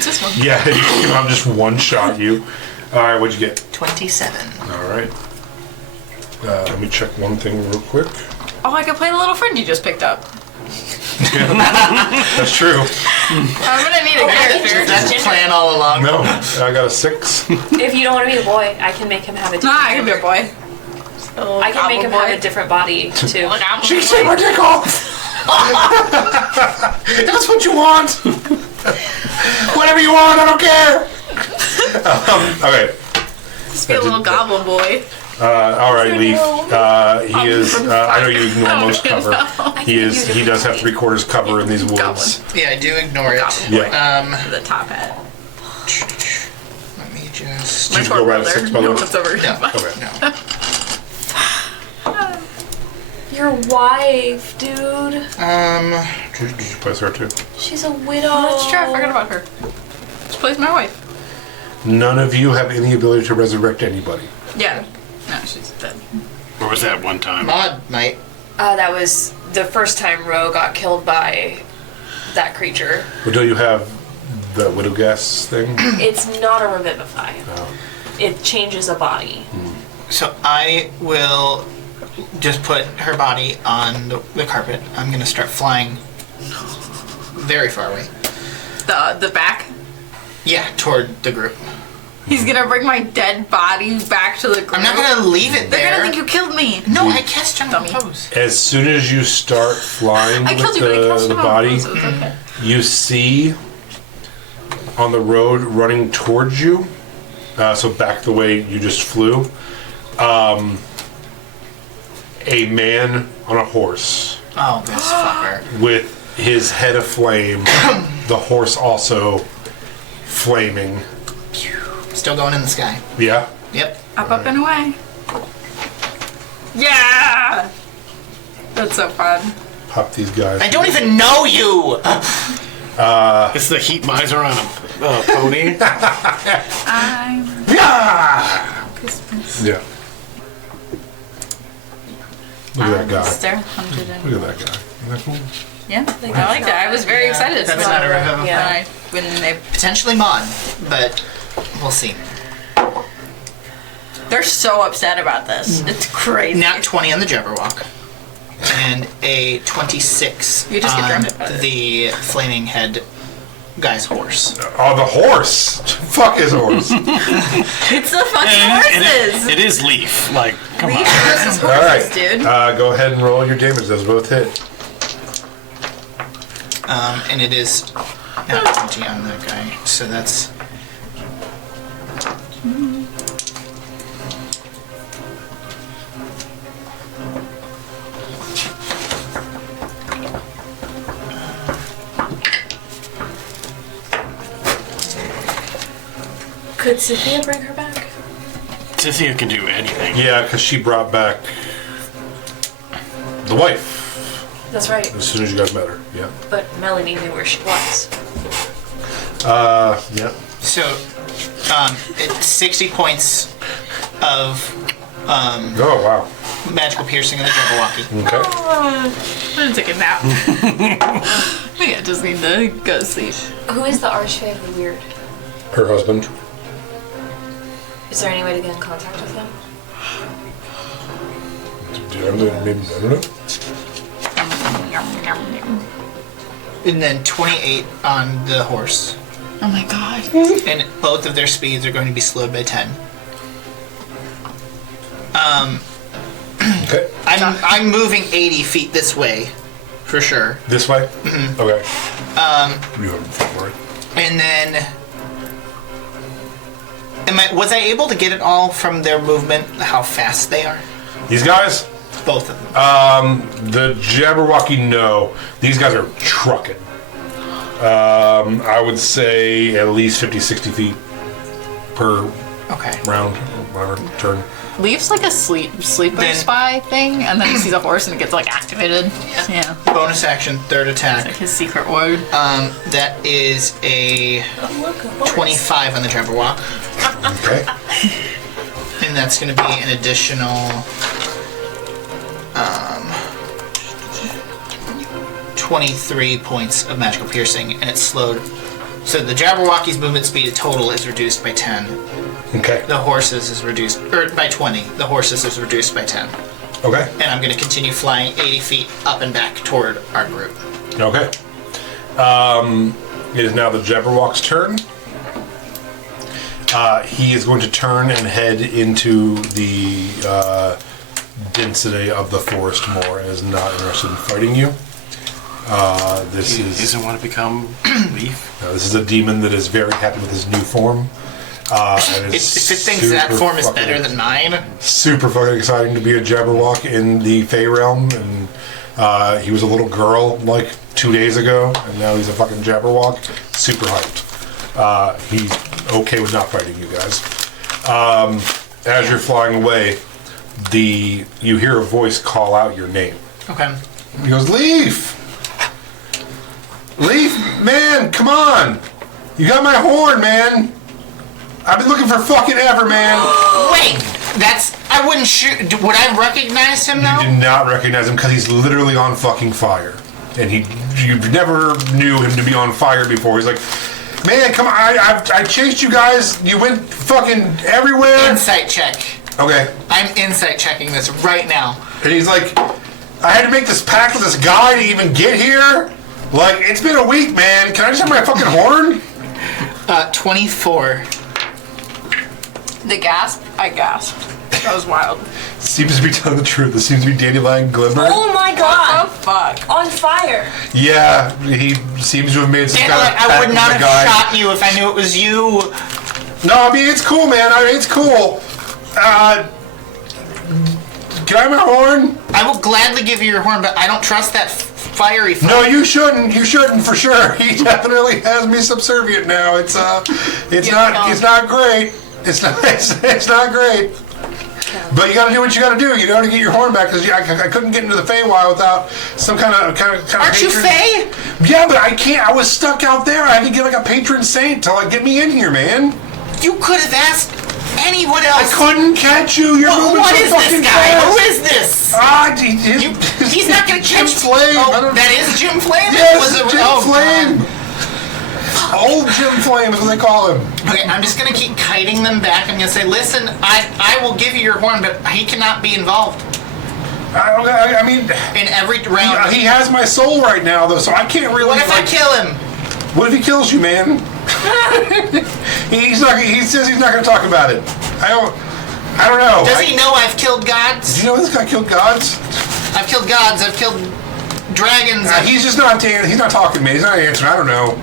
Just one. Yeah, I'm just one shot you. All right, what'd you get? 27. All right. Let me check one thing real quick. Oh, I could play the little friend you just picked up. That's true. I'm gonna need a character. That's the plan all along. No, I got a 6. If you don't want to be a boy, I can make him have a different Nah, I can be a boy. I can make him have a different body, too. She can take my dick off! That's what you want! Whatever you want, I don't care! Okay. Just be a little goblin boy. All right, Leaf. He is. I know you ignore most cover. He is. He does have 3/4 cover in these woods. Yeah, I do ignore it. Goblin boy. Yeah. The top hat. Let me just... My Did you poor go right at brother. 6, by the way? What's over No. Okay. No. Your wife, dude. Did you place her too? She's a widow. Oh, that's true. I forgot about her. She plays my wife. None of you have any ability to resurrect anybody. Yeah. No, she's dead. Or was that one time? Mod might. That was the first time Ro got killed by that creature. But do you have the widow gas thing? It's not a revivify. No. It changes a body. So I will just put her body on the carpet. I'm gonna start flying very far away. The back. Yeah, toward the group. He's gonna bring my dead body back to the group. I'm not gonna leave it They're there. gonna think you killed me. No, I cast Jungle Dummy. Pose. As soon as you start flying I with killed you, but I cast the him body, so it's okay. you see on the road running towards you, so back the way you just flew, a man on a horse Oh, this fucker. with his head aflame, the horse also flaming. Still going in the sky. Yeah? Yep. Up and away. Yeah! That's so fun. Pop these guys. I don't even know you! It's the heat miser on a pony. I'm Yeah! Christmas. Yeah. Look at that guy. Mr. 100 Look at that guy. Isn't that cool? Yeah, I like that. I was very excited. That's not a revivify. Yeah. When they Potentially mod, but we'll see. they're so upset about this. It's crazy. Nat 20 on the Jabberwock. And a 26 You just get on drunk about it. the flaming head guy's horse. Oh, the horse! Fuck his horse. It's the fucking horses. It is Leaf. Like, come Leaf on. versus All horses, right. dude. Go ahead and roll your damage. Those both hit. And it is nat 20 on the guy. So that's... Could Cynthia bring her back? Cynthia can do anything. Yeah, because she brought back the wife That's right. as soon as you guys met her. Yeah. But Melanie knew where she was. Yeah. So, it's 60 points of Oh, wow. magical piercing in the Jabberwocky. Okay. I'm gonna take a nap. I just need to go to sleep. Who is the Archfey of the Weird? Her husband. Is there any way to get in contact with him? Maybe, I don't know. And then 28 on the horse. Oh my god. And both of their speeds are going to be slowed by 10. Okay. I'm moving 80 feet this way, for sure. This way? Mm-hmm. Okay. You have for it. And then, was I able to get it all from their movement? How fast they are? These guys? Both of them. The Jabberwocky, no. These guys are trucking. I would say at least 50, 60 feet per Okay. round, or whatever, turn. Leaf's like a sleeper Then- spy thing, and then he sees a horse and it gets like activated. Yeah. Bonus action, third attack. Like his secret word. That is a 25 on the Jabberwock. Okay. And that's going to be an additional 23 points of magical piercing, and it's slowed. So the Jabberwocky's movement speed total is reduced by 10. Okay. The horses is reduced, or by 20. The horses is reduced by 10. Okay. And I'm going to continue flying 80 feet up and back toward our group. Okay. It is now the Jabberwock's turn. He is going to turn and head into the density of the forest more and is not interested in fighting you. This He is doesn't want to become Leaf. this is a demon that is very happy with his new form. And If is it thinks that super form is fucking- better than mine, super fucking exciting to be a Jabberwock in the Fey realm, and he was a little girl like 2 days ago, and now he's a fucking Jabberwock. Super hyped. He's okay with not fighting you guys. As you're flying away, you hear a voice call out your name. okay. He goes, Leaf! Leaf, man, come on! You got my horn, man! I've been looking for fucking ever, man! Wait, I wouldn't shoot. Would I recognize him You now? did not recognize him because he's literally on fucking fire. And you never knew him to be on fire before. He's like, man, come on, I chased you guys. You went fucking everywhere. Insight check. Okay. I'm insight checking this right now. And he's like, I had to make this pact with this guy to even get here. Like, it's been a week, man. Can I just have my fucking horn? 24. The gasp, I gasped. That was wild. Seems to be telling the truth. This seems to be Dandelion Glimmer. Oh my What god! the fuck? On fire! Yeah, he seems to have made some kind of Dandelion, pact I would with not the have guy. shot you if I knew it was you. No, I mean, it's cool, man. I mean, it's cool. Can I have my horn? I will gladly give you your horn, but I don't trust that fiery fire. No, you shouldn't. You shouldn't for sure. He definitely has me subservient now. It's not great. It's not great. But you got to do what you got to do. You got to get your horn back because I couldn't get into the Feywild without some kind of Aren't you patron. Fey? Yeah, but I can't. I was stuck out there. I had to get like a patron saint to like get me in here, man. You could have asked anyone I else. couldn't catch you. You're moving What so is this fucking guy? fast. Who is this? He's not gonna Jim catch Flame. I Oh, don't- that is Jim Flame. Yes, Was it- Jim oh, Flame. Old Jim Flame is what they call him. Okay, I'm just gonna keep kiting them back. I'm gonna say, listen, I will give you your horn, but he cannot be involved I mean, in every round. he has my soul right now, though, so I can't really. What if I like, kill him? What if he kills you, man? He says he's not going to talk about it. I don't know. Does he know I've killed gods? Do you know this guy killed gods? I've killed gods. I've killed dragons. He's just not. He's not talking, man. He's not answering. I don't know.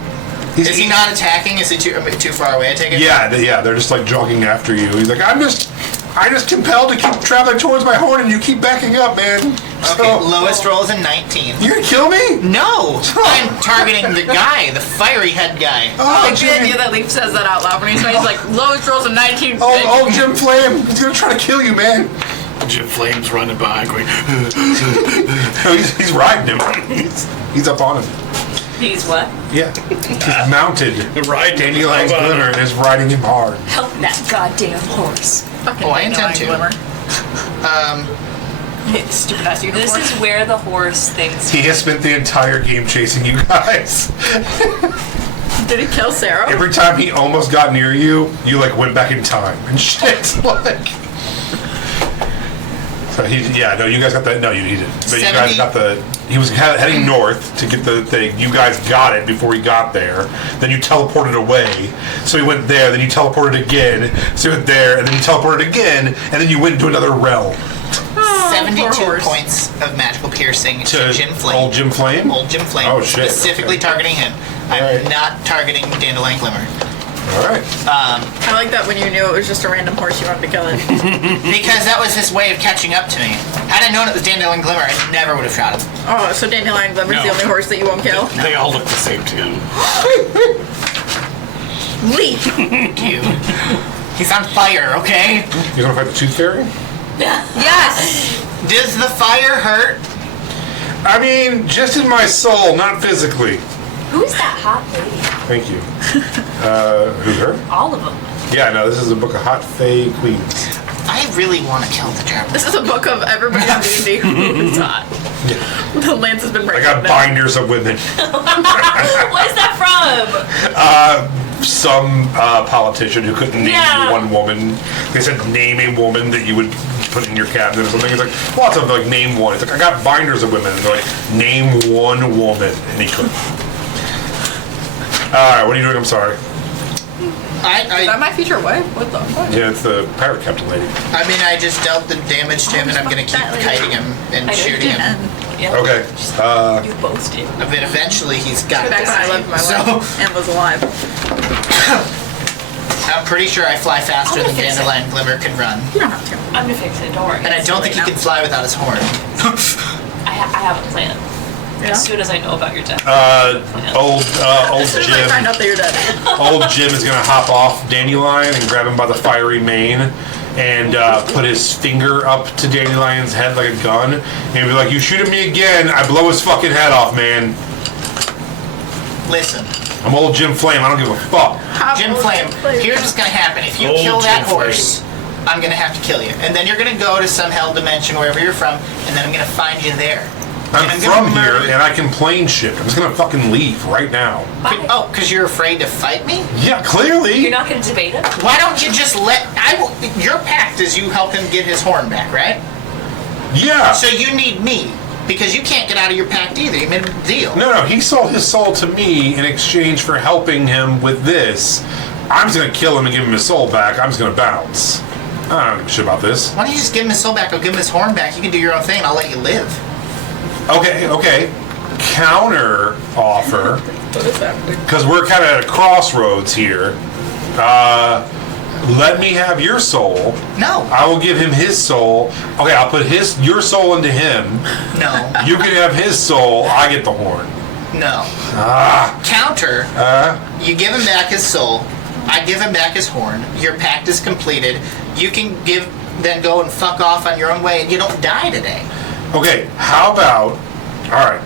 Is he not attacking? Is he too far away? I take it. Yeah, they're just like jogging after you. He's like, I just compelled to keep traveling towards my horn, and you keep backing up, man. Okay. Lowest roll is a 19. You gonna kill me? No, I'm targeting the guy, the fiery head guy. Oh, I like the Jimmy. idea that Leaf says that out loud when he's like, lowest rolls of 19. Oh, Jim Flame. He's gonna try to kill you, man. Jim Flame's running by, going, No, he's riding him. He's up on him. He's what? Yeah. He's mounted. Right, Dandelion's Glimmer is riding him hard. Help that goddamn horse. Fucking Oh, I intend to. Glimmer. Hate stupid ass uniform. This is where the horse thinks. He has spent the entire game chasing you guys. Did he kill Sarah? Every time he almost got near you, you like went back in time and shit. Like. So you guys got that. No, he didn't. But you guys 70. got the. He was heading north to get the thing. You guys got it before he got there. Then you teleported away. So he went there. Then you teleported again. So he went there, and then you teleported again, and then you went into another realm. 72 poor horse. points of magical piercing to Jim Flame. Old Jim Flame. Old Jim Flame. Oh, shit. Specifically Okay. targeting him. I'm Alright. not targeting Dandelion Glimmer. All right. I like that when you knew it was just a random horse, you wanted to kill it. Because that was his way of catching up to me. Had I known it was Dandelion Glimmer, I never would have shot him. Oh, so Dandelion Glimmer's No. the only horse that you won't kill? They all look the same to him. Leave! Cute. He's on fire, okay? You gonna fight the Tooth Fairy? Yes! Does the fire hurt? I mean, just in my soul, not physically. Who's that hot lady? Thank you. Who's her? All of them. Yeah, no, this is a book of hot fae queens. I really want to kill the German. This is a book of everybody in D&D who's hot. The Lance has been I breaking got it down. binders of women. What is that from? Some politician who couldn't name Yeah. one woman. They said name a woman that you would put in your cabinet or something. He's like, lots of them, like, name one. It's like, I got binders of women. And they're like, name one woman. And he couldn't. Alright, what are you doing? I'm sorry. Is that my future wife? What the fuck? Yeah, it's the pirate captain lady. I mean, I just dealt the damage to him, and I'm gonna keep kiting him and shooting him. Yeah. Okay. You both did. And then eventually he's got to Back when I die. loved my So life and was alive. I'm pretty sure I fly faster I'm than gonna fix it. Dandelion Glimmer can run, You don't have to. I'm gonna fix it. Don't worry. and I don't think he can fly without his horn. I have a plan. Yeah? As soon as I know about your death. Old As soon as I find Jim. out that you're dead. Old Jim is gonna hop off Dandelion and grab him by the fiery mane and put his finger up to Dandelion's head like a gun and be like, "You shoot at me again, I blow his fucking head off, man. Listen, I'm old Jim Flame. I don't give a fuck." Jim Flame, here's what's gonna happen. If you Old kill that Jim Flame. horse, I'm gonna have to kill you. And then you're gonna go to some hell dimension, wherever you're from, and then I'm gonna find you there. I'm And gonna from here murder- and I can plane shit. I'm just gonna fucking leave right now. Bye. Oh, because you're afraid to fight me? Yeah, clearly. You're not gonna debate it? Why don't you just let... Your pact is you help him get his horn back, right? Yeah. So you need me, because you can't get out of your pact either. You made a deal. No, he sold his soul to me in exchange for helping him with this. I'm just gonna kill him and give him his soul back. I'm just gonna bounce. I don't give a shit about this. Why don't you just give him his soul back or give him his horn back? You can do your own thing and I'll let you live. Okay. Counter offer, What is that? because we're kind of at a crossroads here. Let me have your soul. No. I will give him his soul. Okay, I'll put your soul into him. No. You can have his soul. I get the horn. No. Ah. Counter. You give him back his soul. I give him back his horn. Your pact is completed. You can then go and fuck off on your own way and you don't die today. Okay, how about... All right.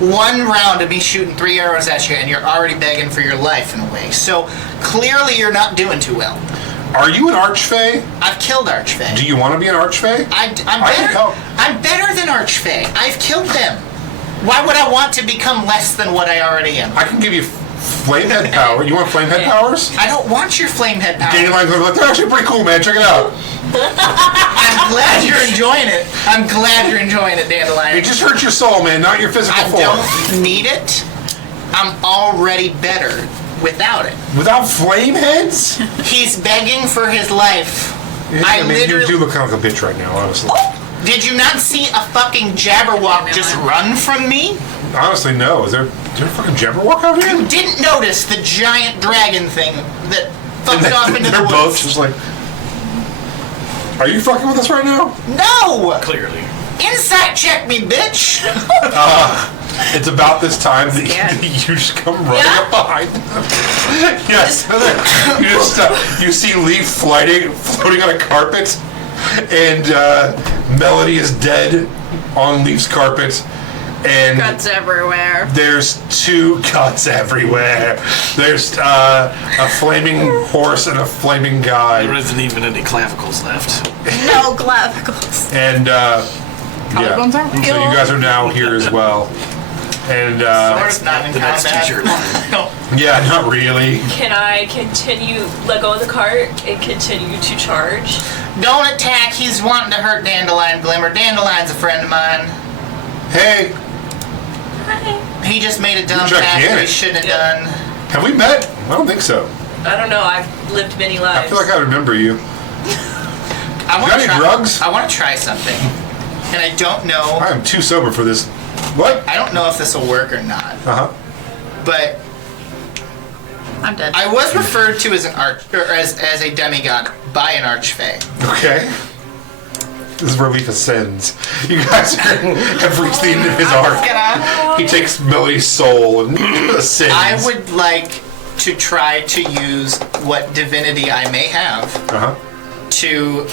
One round of me shooting 3 arrows at you, and you're already begging for your life in a way. So clearly, you're not doing too well. Are you an archfey? I've killed Archfey. Do you want to be an archfey? I'm I can better. help. I'm better than Archfey. I've killed them. Why would I want to become less than what I already am? I can give you flamehead power. You want flamehead powers? I don't want your flamehead power. Dandelion's gonna be like, they're actually pretty cool, man. Check it out. I'm glad you're enjoying it. I'm glad you're enjoying it, Dandelion. It just hurts your soul, man, not your physical I form. don't need it. I'm already better without it. Without flameheads? He's begging for his life. I mean, literally. you do look kind of like a bitch right now, honestly. Did you not see a fucking Jabberwock just run from me? Honestly, no. Is there a fucking Jabberwock out here? You didn't notice the giant dragon thing that fucked off into the they're woods. both just like... Are you fucking with us right now? No! Clearly. Insight check me, bitch! It's about this time that Yeah. you just come running up behind them. Yes. You see Leaf floating on a carpet, and Melody is dead on Leaf's carpet, and Guts everywhere. there's 2 cuts everywhere. There's a flaming horse and a flaming There guy, isn't even any clavicles left. No clavicles. and Collarbones aren't so you real. guys are now here as well. And Sword's not in The next combat. t-shirt. yeah, not really. Can I continue, let go of the cart and continue to charge? Don't attack, he's wanting to hurt Dandelion Glimmer. Dandelion's a friend of mine. Hey, Hi. He just made a dumb You're pact that he gigantic. shouldn't have Yeah. done. have we met? I don't think so. I don't know, I've lived many I lives. feel like I remember you. I want got to any try drugs? I want to try something. And I don't know. I am too sober for this. What? I don't know if this will work or not. Uh huh. But I'm dead. I was referred to as an as a demigod by an archfey. Okay. This is where Leaf ascends. You guys have reached the end of his arc. He takes Melody's soul and ascends. I would like to try to use what divinity I may have to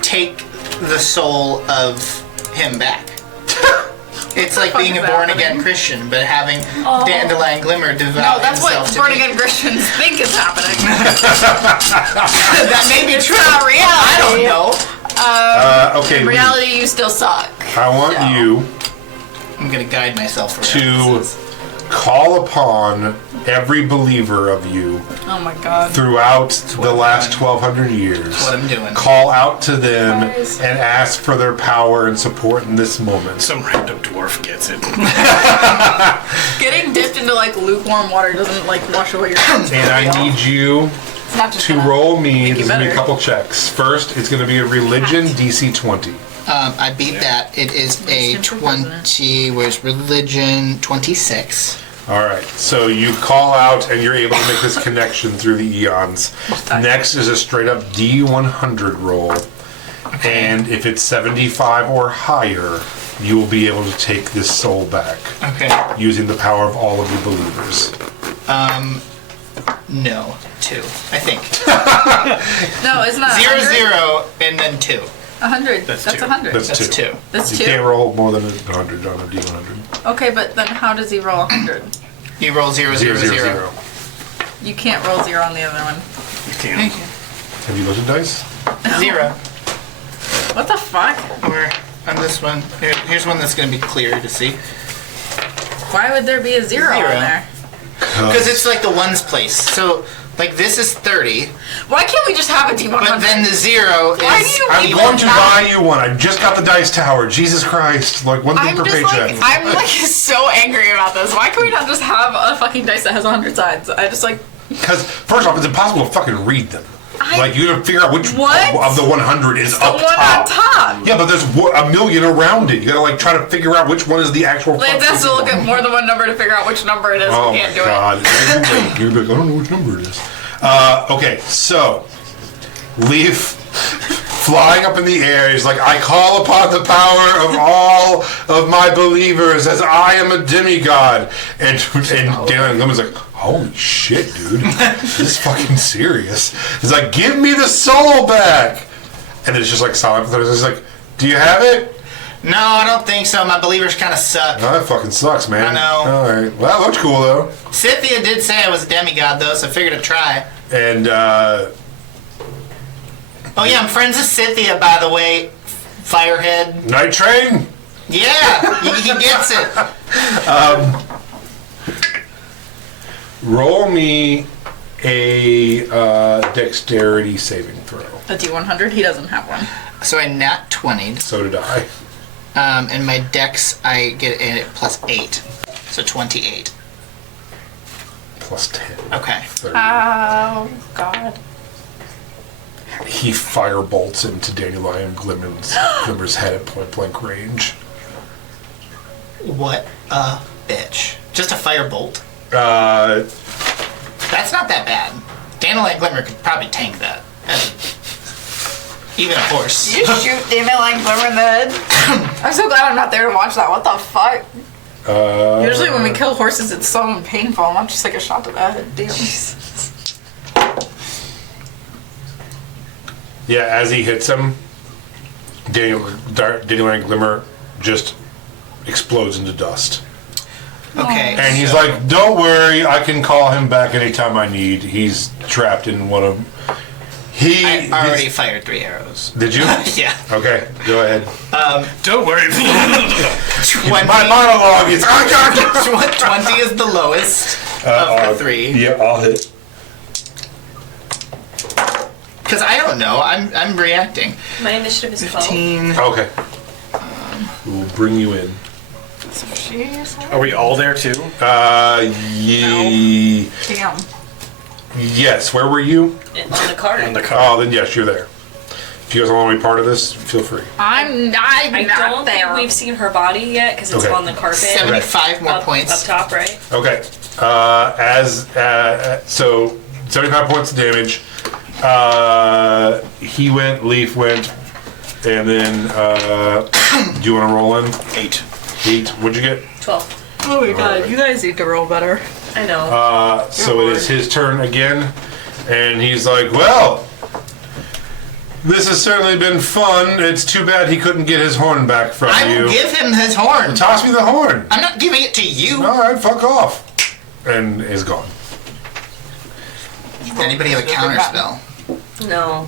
take the soul of him back. It's like being a born-again Christian, but having Dandelion Glimmer devour No, that's himself what to born-again Christians think is happening. That may be true. Not reality. I don't know. Okay, In reality, you still suck. I want you I'm gonna guide myself for to references. call upon every believer of you Oh my god. throughout the last 1,200 years. That's what I'm doing. Call out to them Guys. and ask for their power and support in this moment. Some random dwarf gets it. Getting dipped into like lukewarm water doesn't like wash away your sins. And I need you It's not just to gonna roll me. make you There's going to be a better. couple checks. First, it's going to be a religion DC 20. I beat that. It is a Simple 20. Where's religion? 26. All right, so you call out and you're able to make this connection through the eons. Next is a straight up D100 roll. And if it's 75 or higher, you will be able to take this soul back Okay. using the power of all of your believers. No. 2. I think. No, it's not 0, 100. 0, and then 2. 100. That's That's two. 100. That's That's 2. That's You 2. can't roll more than 100 on a D100. Okay, but then how does he roll 100? You roll 0, 0, 0. 0. You can't roll 0 on the other one. You can't. Have you looked at dice? 0. What the fuck? Or on this one. Here's one that's going to be clearer to see. Why would there be a 0 on 0. there? Because it's like the ones place. So, like, this is 30, Why can't we just have a D100? but then the 0 is. Why do you I'm even going to have- buy you one. I just got the dice tower. Jesus Christ. Like one thing I'm per just paycheck. like, I'm like so angry about this. Why can we not just have a fucking dice that has 100 sides? I just like, Because, first off, it's impossible to fucking read them. Like, you gotta figure out which What? of the 100 is the up one top. on top. Yeah, but there's a million around it. You gotta, like, try to figure out which one is the actual Lance has to look at more than one number to figure out which number it is. Oh We can't my do god. it. You're like, I don't know which number it is. Okay, so, Leaf flying up in the air. He's like, I call upon the power of all of my believers as I am a demigod. And Dan Lemmon's like, holy shit, dude. This is fucking serious. He's like, give me the soul back. And it's just like silent. It's like, do you have it? No, I don't think so. My believers kind of suck. Oh, that fucking sucks, man. I know. All right. Well, that looks cool, though. Scythia did say I was a demigod, though, so I figured I'd try. And, Oh, yeah, I'm friends with Scythia, by the way. Firehead. Night Train? Yeah, he gets it. Roll me a dexterity saving throw. A D100? He doesn't have one. So I nat 20'd. So did I. And my dex, I get a plus 8. So 28. Plus 10. Okay. 30. Oh, God. He firebolts into Dandelion Glimmer's head at point blank range. What a bitch. Just a firebolt. Uh, That's not that bad. Dandelion Glimmer could probably tank that. Even a horse. You shoot Dandelion Glimmer in the head. I'm so glad I'm not there to watch that. What the fuck? Usually when we kill horses, it's so painful, not just like a shot to the head. Damn. yeah, as he hits him, Dandelion Glimmer just explodes into dust. Okay. And he's like, don't worry, I can call him back anytime I need. He's trapped in one of... I already fired 3 arrows. Did you? Yeah. Okay, go ahead. Don't worry. 20, My monologue is... 20 is the lowest of the 3. Yeah, I'll hit. Because I don't know. I'm reacting. My initiative is 12. 15. Okay. We'll bring you in. Are we all there too? Damn. Yes, where were you? On the card. On the car. Oh, then yes, you're there. If you guys want to be part of this, feel free. I'm I not don't there. think we've seen her body yet because it's Okay. on the carpet. 75 more Up points. top, right? Okay. So 75 points of damage. He went, Leaf went, and then do you want to roll in? 8. What'd you get? 12. Oh my god, you guys need to roll better. I know. So it is his turn again, and he's like, well, this has certainly been fun. It's too bad he couldn't get his horn back from I you. will give him his horn. Toss me the horn. I'm not giving it to you. All right, fuck off. And is gone. Anybody have a counter spell? No.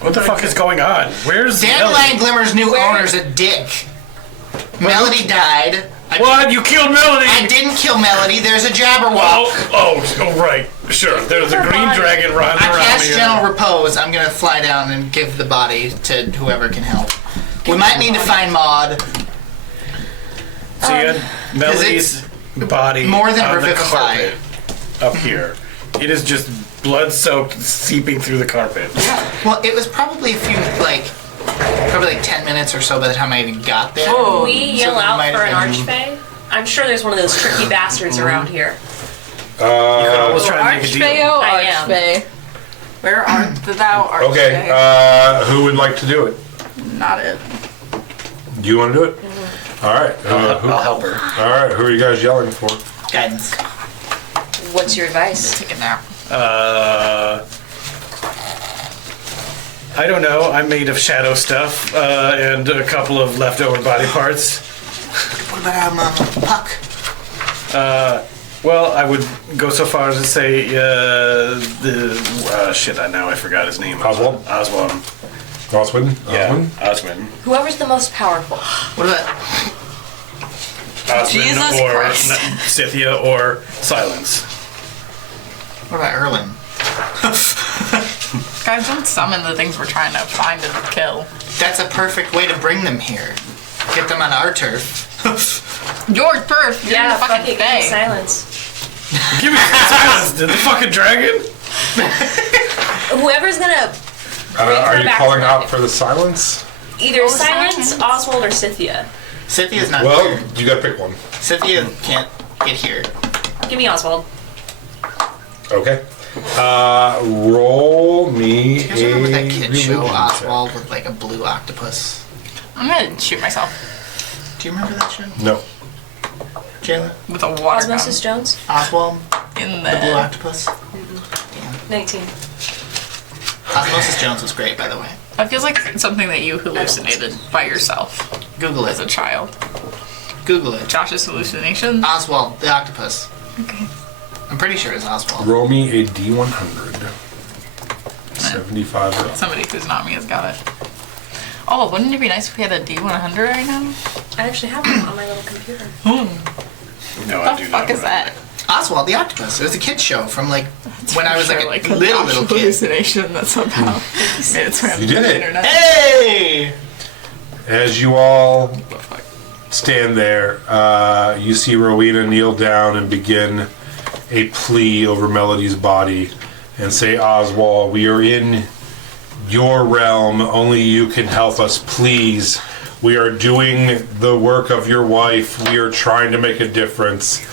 What the fuck is going on? Where's Dandelion Melody? Glimmer's new owner's a dick. Melody died. What? You killed Melody! I didn't kill Melody. There's a Jabberwock. Oh, right. Sure. There's a green dragon running I around cast here. Gentle Repose. I'm gonna fly down and give the body to whoever can help. We might need to find Maud. So you had Melody's body more than on the revivify. carpet up here. It is just blood-soaked, seeping through the carpet. Well, it was probably probably like 10 minutes or so by the time I even got there. Can we yell So it out might for an have been- archfey? I'm sure there's one of those tricky bastards around here. You could always try and make a deal. Archfey, I am. Archfey. Where art thou, Archfey? Okay, who would like to do it? Not it. Do you want to do it? All right. I'll help her. All right. Who are you guys yelling for? Guidance. What's your advice? Take it now. I don't know. I'm made of shadow stuff and a couple of leftover body parts. What about Puck? Well, I would go so far as to say now I forgot his name. Oswald? Oswald. Oswin? Yeah, Oswin. Whoever's the most powerful. What about Oswin Jesus or Christ. Scythia or Silence. Erlin? Guys, don't summon the things we're trying to find and kill. That's a perfect way to bring them here. Get them on our turf. Your turf, you're Yeah, in the fucking fucking give me bay. silence. Give me Silence, the fucking dragon. Whoever's gonna Are you back calling to out it. for the silence? either Silence. silence, Oswald, or Scythia. Cynthia's not Well, here. you gotta pick one. Cynthia can't get here. Give me Oswald. Okay. Roll me Do you guys remember that kid show, religion Oswald, with like a blue octopus? I'm gonna shoot myself Do you remember that show? check. No. Jayla? with a water Osmosis Jones. Oswald? gun in The blue the... octopus? 19. Osmosis Jones was great, by the way. That feels like something that you hallucinated by yourself Google as a it. child. Google it. Josh's hallucination. Oswald, the octopus. Okay. I'm pretty sure it's Oswald. Roll me a D100. 75 or up. Somebody who's not me has got it. Oh, wouldn't it be nice if we had a D100 right now? I actually have one on my little computer. No, I What do the not. fuck is that? Oswald the octopus. It was a kid show from like when I was Sure, like a a little Josh kid. hallucination that somehow made its way on You did the it. internet. Hey! As you all What the fuck? stand there, you see Rowena kneel down and begin a plea over Melody's body and say, Oswald, we are in your realm. Only you can help us, please. We are doing the work of your wife. We are trying to make a difference.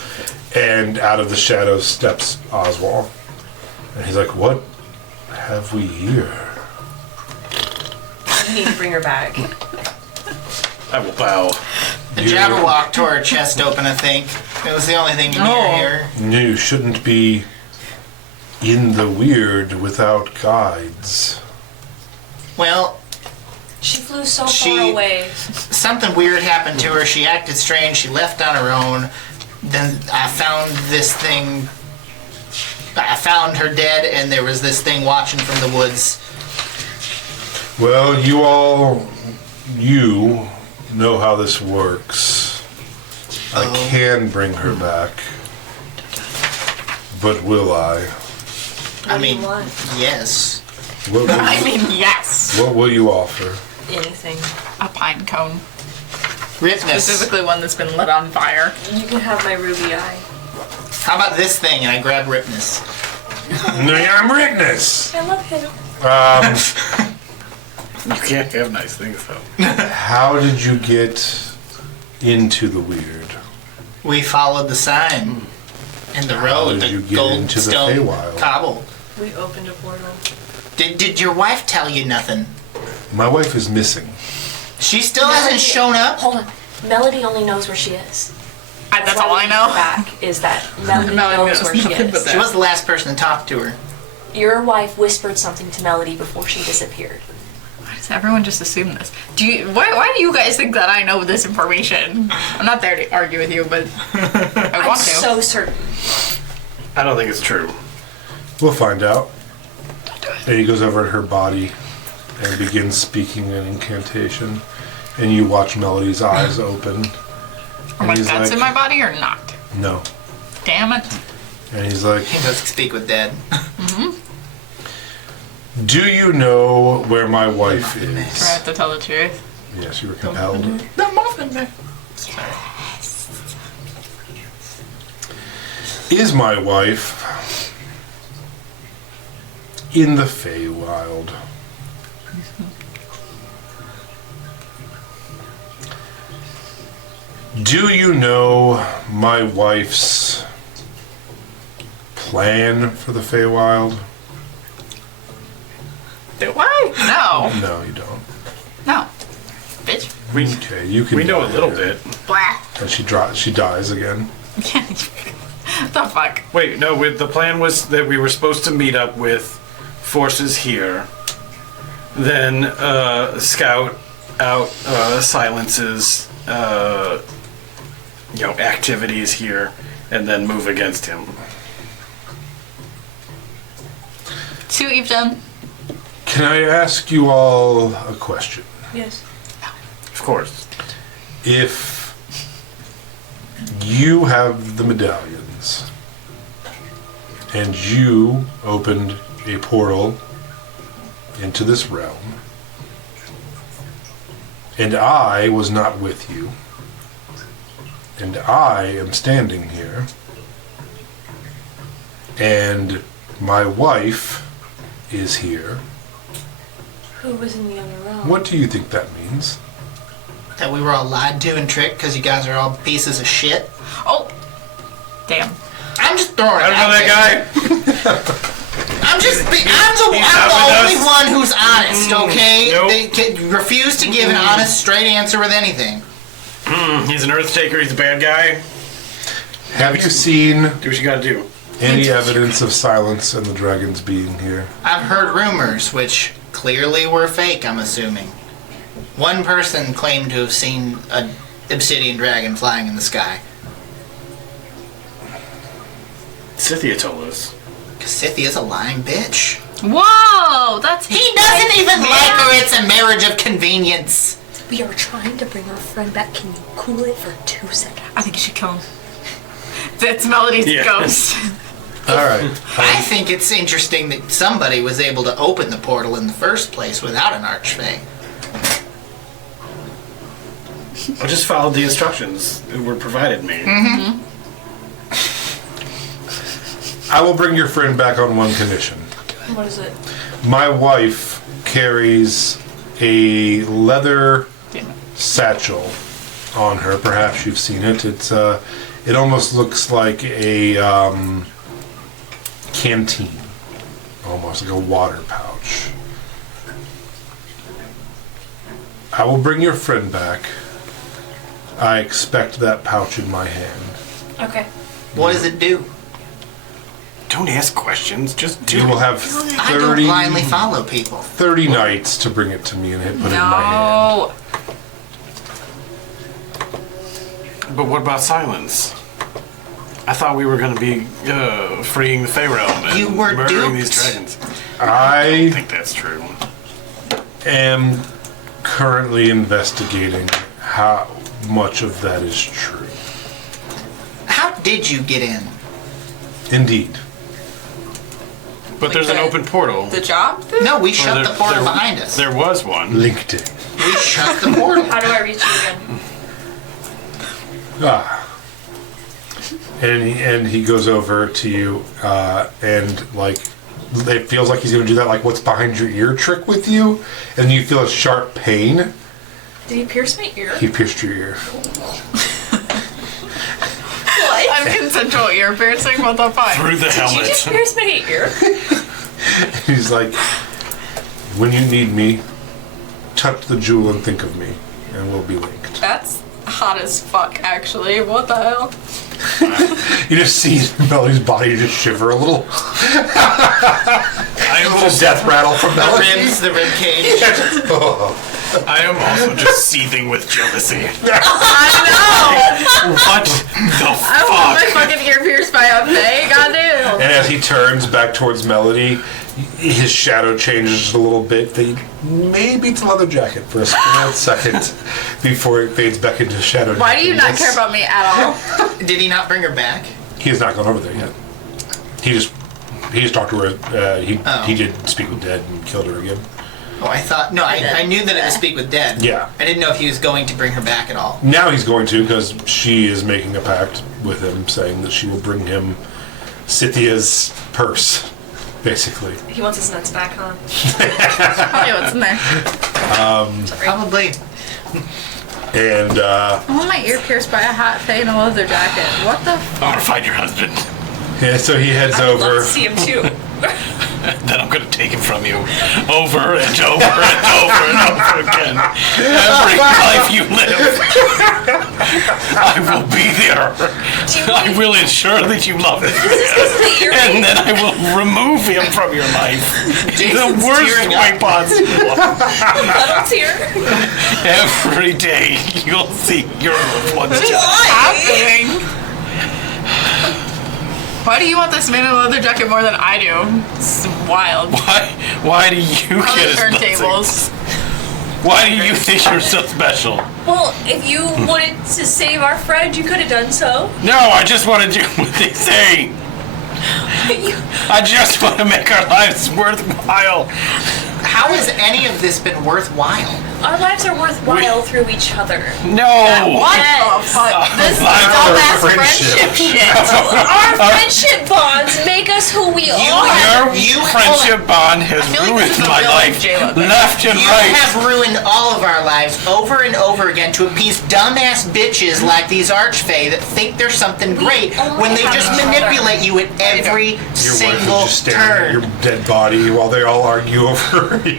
And out of the shadows steps Oswald. And he's like, what have we here? You need to bring her back. I will bow. The Jabberwock tore her chest open, I think. It was the only thing near Oh. here. You shouldn't be in the weird without guides. Well, She flew so She- far away. something weird happened to her. She acted strange. She left on her own. Then I found this thing. I found her dead, and there was this thing watching from the woods. Well, you know how this works. I can bring her back. But will I? I What do you mean, want? yes. What will, I mean, yes. what will you offer? Anything. A pine cone. Ripness. Specifically one that's been lit on fire. You can have my ruby eye. How about this thing? And I grab Ripness. I'm Rignus! I love him. You can't have nice things though. How did you get into the weird? We followed the sign in the road, did you the get gold into the stone Feywild? cobble. We opened a portal. Did your wife tell you nothing? My wife is missing. She still hasn't shown up? Hold on. Melody only knows where she is. That's all I know. Back is that Melody knows where she nothing but is. that. She was the last person to talk to her. Your wife whispered something to Melody before she disappeared. Why does everyone just assume this? Why do you guys think that I know this information? I'm not there to argue with you, but I I'm want to. so certain. I don't think it's true. We'll find out. And he goes over to her body and begins speaking an incantation. And you watch Melody's eyes open. Are my he's guts like, in my body or not? No. Damn it. And he's like, He does speak with dead. do you know where my wife Do I is? have to tell the truth? Yes, you were compelled. The muffin man. Is my wife in the Feywild? Do you know my wife's plan for the Feywild? Do I? No. No, you don't. No. Bitch. Okay, you can. We know a die little here. bit. Blah. And she dies again. What the fuck? Wait, no. The plan was that we were supposed to meet up with forces here, then scout out Silence's activities here, and then move against him. See what you've done? Can I ask you all a question? Yes. Of course. If you have the medallions and you opened a portal into this realm and I was not with you and I am standing here and my wife is here, Who was in the other realm? what do you think that means? That we were all lied to and tricked because you guys are all pieces of shit. Oh. Damn. I'm just throwing it I don't know out there. that I'm the not with only us. one who's honest, okay? Nope. They can refuse to give an honest, straight answer with anything. guy. He's an Earthshaker. He's a bad guy. Have you seen Do what you gotta do. any evidence of Silence and the dragons being here? I've heard rumors, which clearly were fake, I'm assuming. One person claimed to have seen an obsidian dragon flying in the sky. Scythia told us. Scythia's a lying bitch. Whoa, that's He doesn't even like her. It's a marriage of convenience. We are trying to bring our friend back. Can you cool it for 2 seconds? I think you should kill him. That's Melody's Yeah. ghost. All right. I think it's interesting that somebody was able to open the portal in the first place without an archfey. I just followed the instructions that were provided me. I will bring your friend back on one condition. What is it? My wife carries a leather satchel on her. Perhaps you've seen it. It almost looks like a canteen, almost like a water pouch. I will bring your friend back. I expect that pouch in my hand. Okay. What does it do? Don't ask questions. Just do You will it. have I don't 30, blindly follow people. 30 nights to bring it to me and put it in my hand. No. But what about Silence? I thought we were going to be freeing the Fey realm and You were murdering duped. these dragons. I I think that's true. am currently investigating how much of that is true. How did you get in? Indeed. But there's an the- open portal. The job thing? No, we Or shut the portal there- behind us. There was one. LinkedIn. We shut the portal. How do I reach you again? Ah. And he goes over to you and like it feels like he's going to do that, like what's behind your ear trick with you, and you feel a sharp pain. Did he pierce my ear? He pierced your ear. I'm consensual ear piercing. What the fuck? Through the Did you helmet. just pierce my ear? He's like, when you need me, touch the jewel and think of me, and we'll be linked. That's hot as fuck. Actually, what the hell? You just see Melody's body just shiver a little. I A am little just, death rattle from The Melody. ribs, the rib cage. I am also just seething with jealousy. I know. What the I want my fuck? fucking ear pierced by a Fae. Goddamn. And as he turns back towards Melody, his shadow changes just a little bit. Maybe it's a leather jacket for a split second before it fades back into shadow. Why do you not care about me at all? Did he not bring her back? He has not gone over there yet. He just talked to her. He did speak with Dead and killed her again. Oh, I thought... No, I knew that it was Speak with Dead. Yeah. I didn't know if he was going to bring her back at all. Now he's going to, because she is making a pact with him, saying that she will bring him Scythia's purse, basically. He wants his nuts back, huh? Probably what's in there. Probably. And I want my ear pierced by a hot Fae in a leather jacket. What the? I'm gonna find your husband. yeah, so he heads I'd love over. to see him too. Then I'm gonna take him from you over and over and over and over again. Every life you live, I will be there. I will ensure that you love him. And then I will remove him from your life. Jason's The worst tearing way up. possible. Puddle's here. Every day you'll see your loved ones die. Happening. Why do you want this man in a leather jacket more than I do? It's wild. Why do you On get the his turntables. Why do you think you're so special? Well, if you wanted to save our friend, you could have done so. No, I just want to do what they say. I just want to make our lives worthwhile. How has any of this been worthwhile? Our lives are worthwhile through each other. No. What the fuck? This is dumbass friendship shit. Our friendship bonds make us who we are. Your friendship bond has feel like this ruined is a my villain life, jail. left and You right. have ruined all of our lives over and over again to appease dumbass bitches like these archfey that think they're something great when they just manipulate you at every Your wife single is just staring at your turn. dead body while they all argue over you.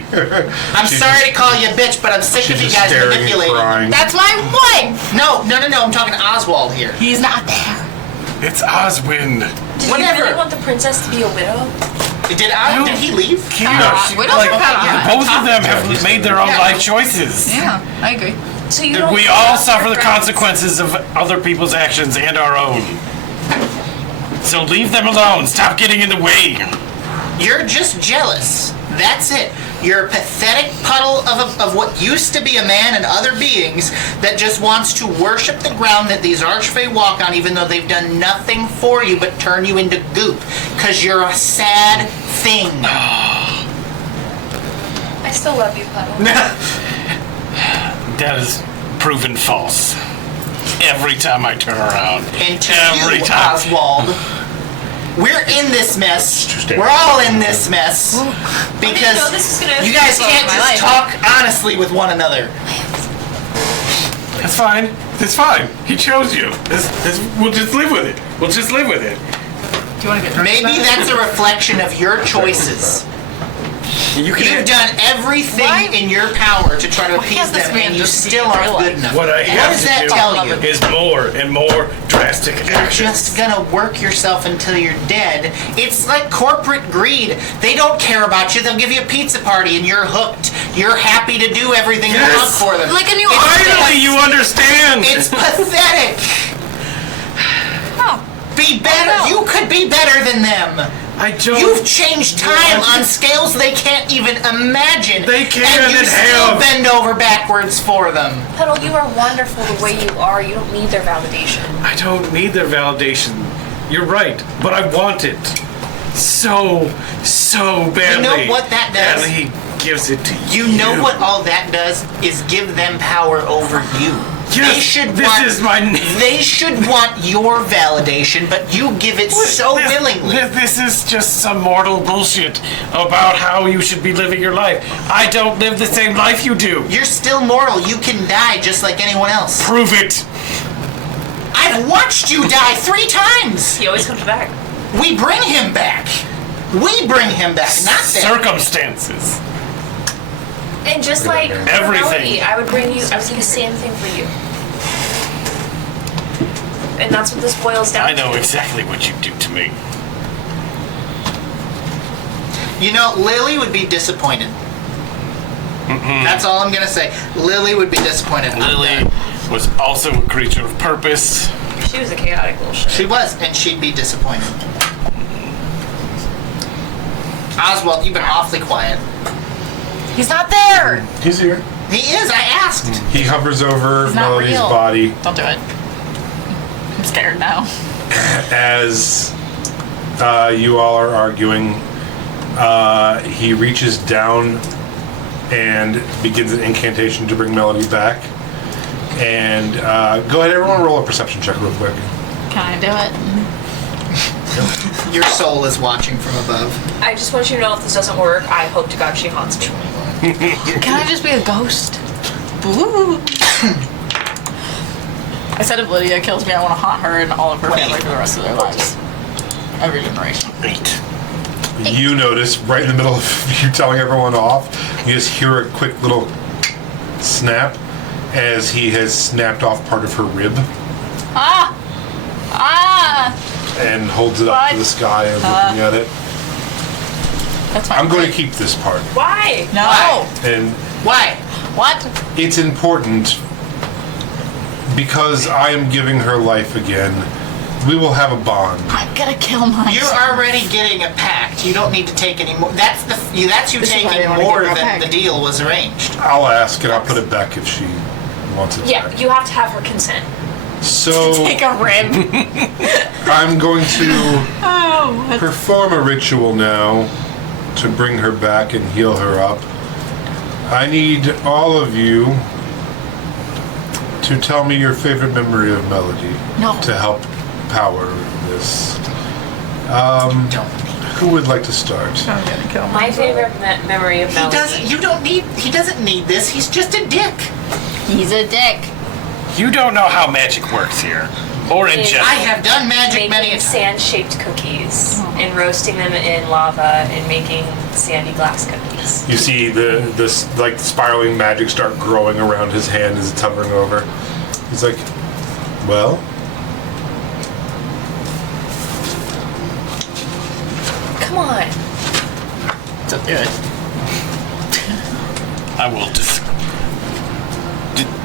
I'm sorry to call you a bitch, but I'm sick She's of you just guys staring and manipulating. crying. That's my wife. No, I'm talking to Oswald here. He's not there. It's Oswin. Did Whatever. you really want the princess to be a widow? Did he leave? We Widows are kind of both of them have made their own life choices. Yeah, I agree. So you don't We all suffer the consequences of other people's actions and our own. So leave them alone. Stop getting in the way. You're just jealous. That's it. You're a pathetic puddle of what used to be a man and other beings that just wants to worship the ground that these archfey walk on, even though they've done nothing for you but turn you into goop. Because you're a sad thing. I still love you, Puddle. That is proven false. Every time I turn around. And to Every you, time. Oswald, we're in this mess. We're all in this mess. Because know this is gonna you guys affect can't my just life. talk honestly with one another. That's fine. It's fine. He chose you. We'll just live with it. We'll just live with it. Do you want to get Maybe that's a reflection of your choices. You can. You've done everything Why- in your power to try to appease can't this them, man and you just still be aren't real good life? enough. What I What have does to that do tell you? is more and more drastic You're actions. just gonna work yourself until you're dead. It's like corporate greed. They don't care about you. They'll give you a pizza party and you're hooked. You're happy to do everything you want Yes. for them. Like a new It's- Finally, you understand. It's pathetic. Oh, Be better. no. You could be better than them. I don't. You've changed time on scales they can't even imagine. They can and you and still have. bend over backwards for them. Puddle, you are wonderful the way you are. You don't need their validation. I don't need their validation. You're right, but I want it so badly. You know what that does? And he gives it to You know what all that does is give them power over you. They should this want, is my name. They should want your validation, but you give it so willingly. This is just some mortal bullshit about how you should be living your life. I don't live the same life you do. You're still mortal. You can die just like anyone else. Prove it. I've watched you die 3 times. He always comes back. We bring him back. We bring him back, not them. Circumstances. And just like Everything. Melody, I would do the same thing for you. And that's what this boils down to. I know exactly what you do to me. You know, Lily would be disappointed. That's all I'm gonna say. Lily would be disappointed. Lily was also a creature of purpose. She was a chaotic little shit. She was, and she'd be disappointed. Oswald, you've been awfully quiet. He's not there. He's here. He is, I asked. He hovers over He's not Melody's real. body Don't do it. I'm scared now. as you all are arguing. He reaches down and begins an incantation to bring Melody back. And go ahead, everyone, roll a perception check real quick. Can I do it? Your soul is watching from above. I just want you to know if this doesn't work, I hope to God she haunts me. Can I just be a ghost? Boo. I said if Lydia kills me, I want to haunt her and all of her family for the rest of their lives. Every generation. 8. You notice right in the middle of you telling everyone off, you just hear a quick little snap as he has snapped off part of her rib Ah! Ah! and holds it up to the sky and looking at it. That's fine. I'm going to keep this part. Why? No. Why? And Why? What? it's important because I am giving her life again. We will have a bond. I'm gonna kill myself. You're already getting a pact. You don't need to take any more. That's you This is why taking they wanna more give her a than pact. the deal was arranged. I'll ask and I'll put it back if she wants it Yeah, back. you have to have her consent. So Take a rib. I'm going to Oh, what? perform a ritual now to bring her back and heal her up. I need all of you to tell me your favorite memory of Melody No. to help power this. Don't. Who would like to start? I'm gonna kill My myself. favorite memory of He Melody. doesn't. You don't need. He doesn't need this. He's just a dick. He's a dick. You don't know how magic works here. Or in I general. I have done magic Making many a time. sand-shaped cookies and roasting them in lava and making sandy glass cookies. You see the like spiraling magic start growing around his hand as it's hovering over. He's like, well, Come on. Don't do it. I will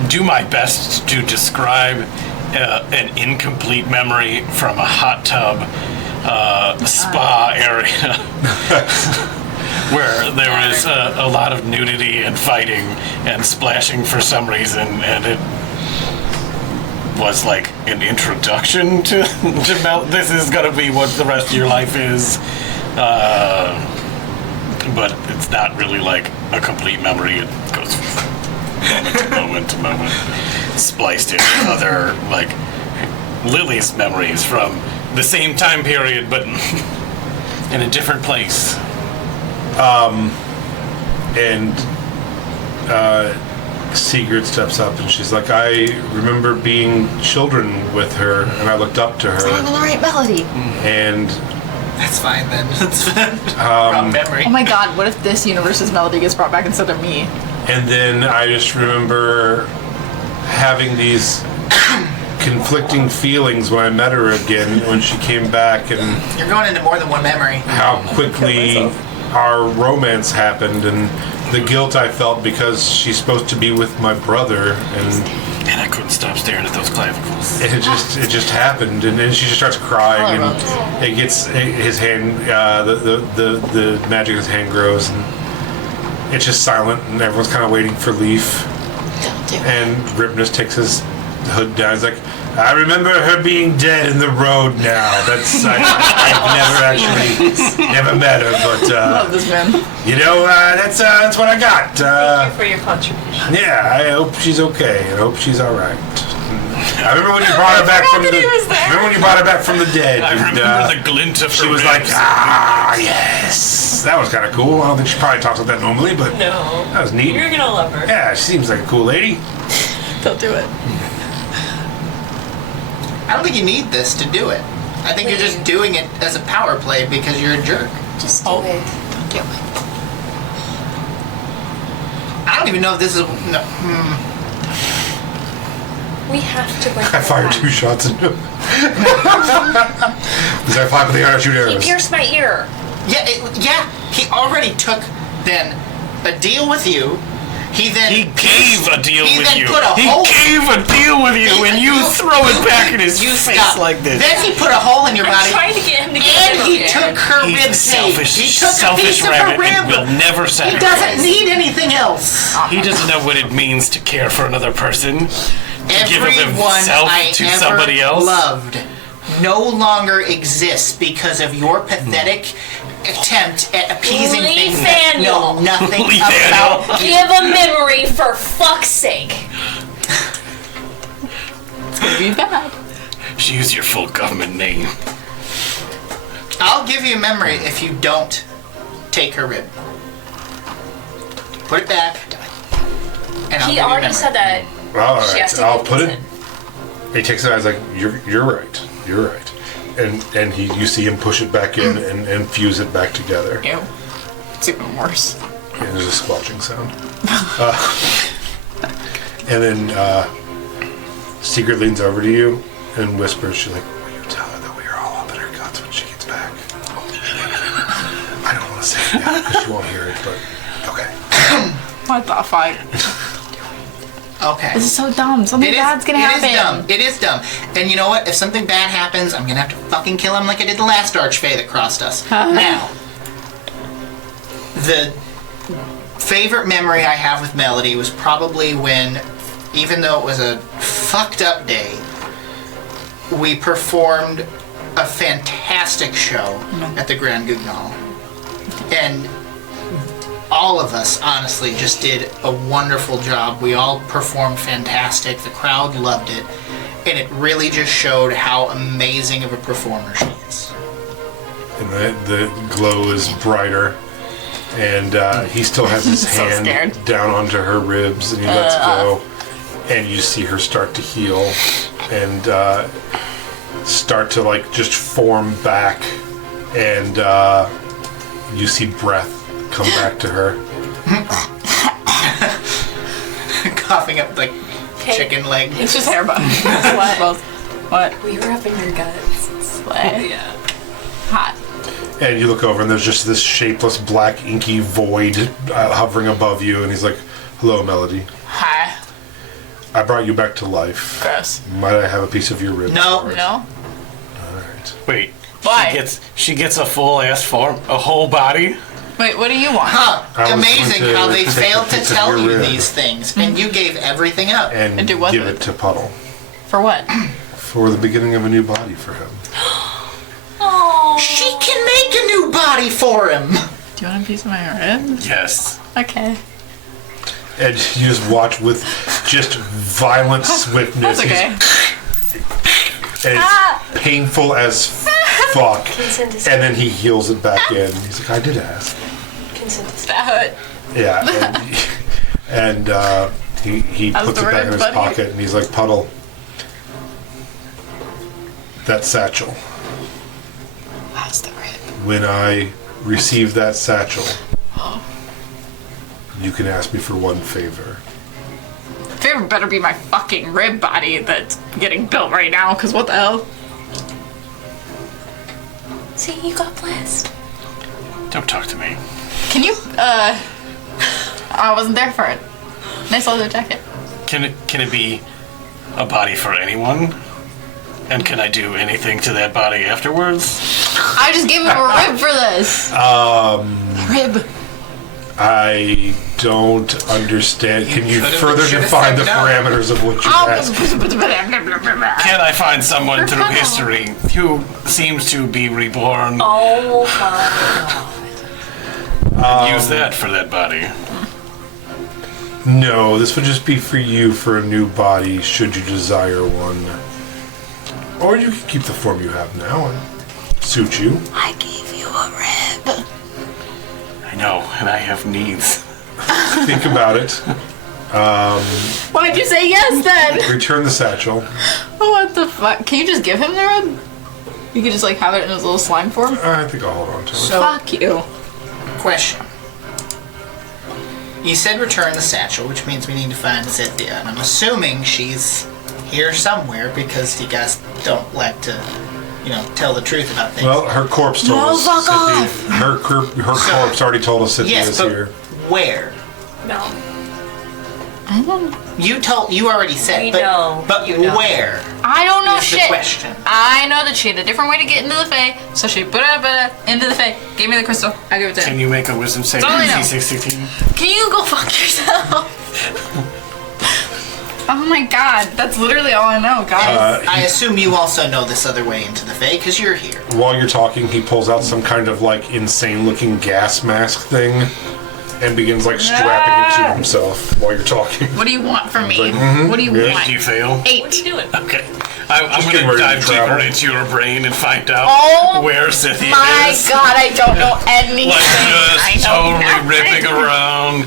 do my best to describe an incomplete memory from a hot tub spa area where there was a lot of nudity and fighting and splashing for some reason, and it was like an introduction to this is gonna be what the rest of your life is, but it's not really like a complete memory. It goes moment to moment, spliced in with other, like, Lily's memories from the same time period, but in a different place. and Sigurd steps up and she's like, I remember being children with her and I looked up to I'm her the right melody. and That's fine then. That's fine. Wrong memory. Oh my god, what if this universe's melody gets brought back instead of me? and then I just remember having these conflicting feelings when I met her again when she came back and You're going into more than one memory. how quickly our romance happened and the guilt I felt because she's supposed to be with my brother and And I couldn't stop staring at those clavicles. it just happened and then she just starts crying and it gets his hand the magic in his hand grows and it's just silent and everyone's kind of waiting for Leaf Don't do it. and Ripnus takes his the hood down. He's like, I remember her being dead in the road now. I've never met her, but Love this man. you know, that's what I got. Thank you for your contribution. Yeah, I hope she's okay. I hope she's all right. I remember when you brought her back from the. Remember when you brought her back from the dead? I and, remember the glint of she her was like, ribs. yes. That was kind of cool. I don't think she probably talks like that normally, but No. that was neat. You're gonna love her. Yeah, she seems like a cool lady. Don't do it. I don't think you need this to do it. I think you're just doing it as a power play because you're a jerk. Just do Oh. it. Don't do it. I don't even know if this is. No. We have to wait. I fired 2 shots into him. Because I fly with the arrow shoot He arrows. pierced my ear. Yeah, he already took then a deal with you. He then He gave a deal he with then you. put a He hole. gave a deal with you, and you throw it back in his You face stop. like this. Then he put a hole in your I'm body, trying to get him to get and he it. took her He's rib a selfish, cage. He took a selfish piece of her rabbit and will rib. never He sacrifice. doesn't need anything else. He doesn't know what it means to care for another person. Give of Everyone himself I to ever somebody else. loved no longer exists because of your pathetic attempt at appeasing Lee things that know Faniel. nothing Lee about Faniel. you. Give a memory for fuck's sake. Be bad. She used your full government name. I'll give you a memory if you don't take her rib. Put it back. And I'll He give you a already memory. said that. All She has right, to I'll give put it. consent. He takes it out. He's like, "You're right. You're right." And you see him push it back in and fuse it back together. Ew. It's even worse. And there's a squelching sound. And then Secret leans over to you and whispers, she's like, will you tell her that we are all up in her guts when she gets back? I don't want to say it now because she won't hear it, but okay. What the fuck? Okay. This is so dumb. Something bad's gonna happen. It is dumb. It is dumb. And you know what? If something bad happens, I'm gonna have to fucking kill him like I did the last Archfey that crossed us. Now, the favorite memory I have with Melody was probably when, even though it was a fucked up day, we performed a fantastic show at the Grand Guignol. And all of us, honestly, just did a wonderful job. We all performed fantastic. The crowd loved it. And it really just showed how amazing of a performer she is. And the glow is brighter. And he still has his So hand scared. down onto her ribs and he lets go. And you see her start to heal and start to like just form back. And you see breath come back to her. Coughing up like chicken leg. It's just hair bun. What? What? We were up in your guts. Slay. Yeah. Hot. And you look over and there's just this shapeless black inky void hovering above you. And he's like, hello, Melody. Hi. I brought you back to life. Gross. Might I have a piece of your rib? No. for it? No? Alright. Wait. Why? She gets a full ass form, a whole body. Wait, what do you want? Huh. I was Amazing going to how they take a failed to piece of tell your you rib. these things. And you gave everything up. And And do what give with it to Puddle For what? for the beginning of a new body for him. She can make a new body for him. Do you want a piece of my rib? Yes. Okay. And you just watch with just violent swiftness. That's okay. And it's painful as fuck. Consent is And then he heals it back in. He's like, I did ask. consent is That hurt. Yeah. And he How's puts the it back rib, in his buddy? pocket and he's like, Puddle, that satchel. How's the rib? When I receive that satchel, you can ask me for one favor. Favor better be my fucking rib body that's getting built right now, because what the hell? See, you got blessed. Don't talk to me. Can you, I wasn't there for it. Nice leather jacket. Can it be a body for anyone? And can I do anything to that body afterwards? I just gave him a rib for this. Rib. I don't understand. Can you could've- further should've define said the no. parameters of what you're asking? Can I find someone through history who seems to be reborn Oh my and use that for that body? No, this would just be for you for a new body, should you desire one. Or you can keep the form you have now and suit you. I gave you a rib. I know, and I have needs. Think about it. Why'd you say yes then? Return the satchel. What the fuck? Can you just give him the rib? You could just like have it in his little slime form? I think I'll hold on to it. So, Fuck you. question. You said return the satchel, which means we need to find Cynthia, and I'm assuming she's here somewhere because you guys don't like to, tell the truth about things. Well, her corpse told No, us. fuck Cynthia- Her corpse already told us Cynthia yes, is but here. where? no. You already said, We but, know, but you know. where I don't know is shit. the question? I know that she had a different way to get into the Fae, so she put it into the Fae, gave me the crystal, I give it to Can him. you make a wisdom save That's all I know. DC 16? Can you go fuck yourself? Oh my god, that's literally all I know, guys. I assume you also know this other way into the Fae, because you're here. While you're talking, he pulls out some kind of like insane looking gas mask thing and begins like strapping it to himself while you're talking. What do you want from me? like, What do you yeah. want? Do you fail? 8. What are you doing? Okay. I'm getting going ready to to dive deeper travel. into your brain and find out Oh where Cynthia My is. god, I don't know anything. Like I just know totally nothing. ripping around,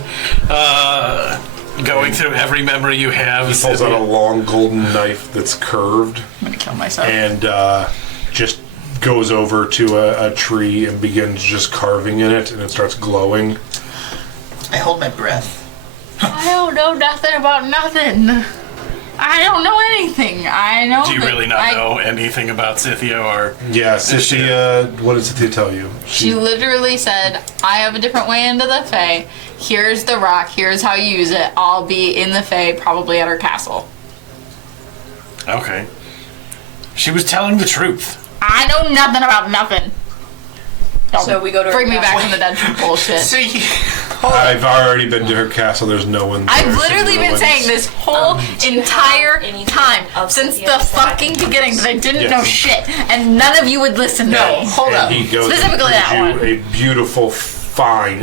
going through every memory you have. He pulls out a long golden knife that's curved I'm gonna kill myself. and just goes over to a tree and begins just carving in it, and it starts glowing. I hold my breath. I don't know nothing about nothing. I don't know anything. I know. Do you that really not know anything about Cynthia or? Yeah, Cynthia, what did Cynthia tell you? She literally said, I have a different way into the Fae. Here's the rock. Here's how you use it. I'll be in the Fae, probably at her castle. Okay. She was telling the truth. I know nothing about nothing. Don't So we go to her bring me back castle. from the dead bullshit. So you, I've already been to her castle. There's no one there. I've so literally no been one's- saying this whole Do you entire have anything time of since Cynthia the fucking besides beginning that I didn't Yes. know shit, and none of you would listen to me. hold and up. he goes Specifically and that gives one. you a beautiful, fine,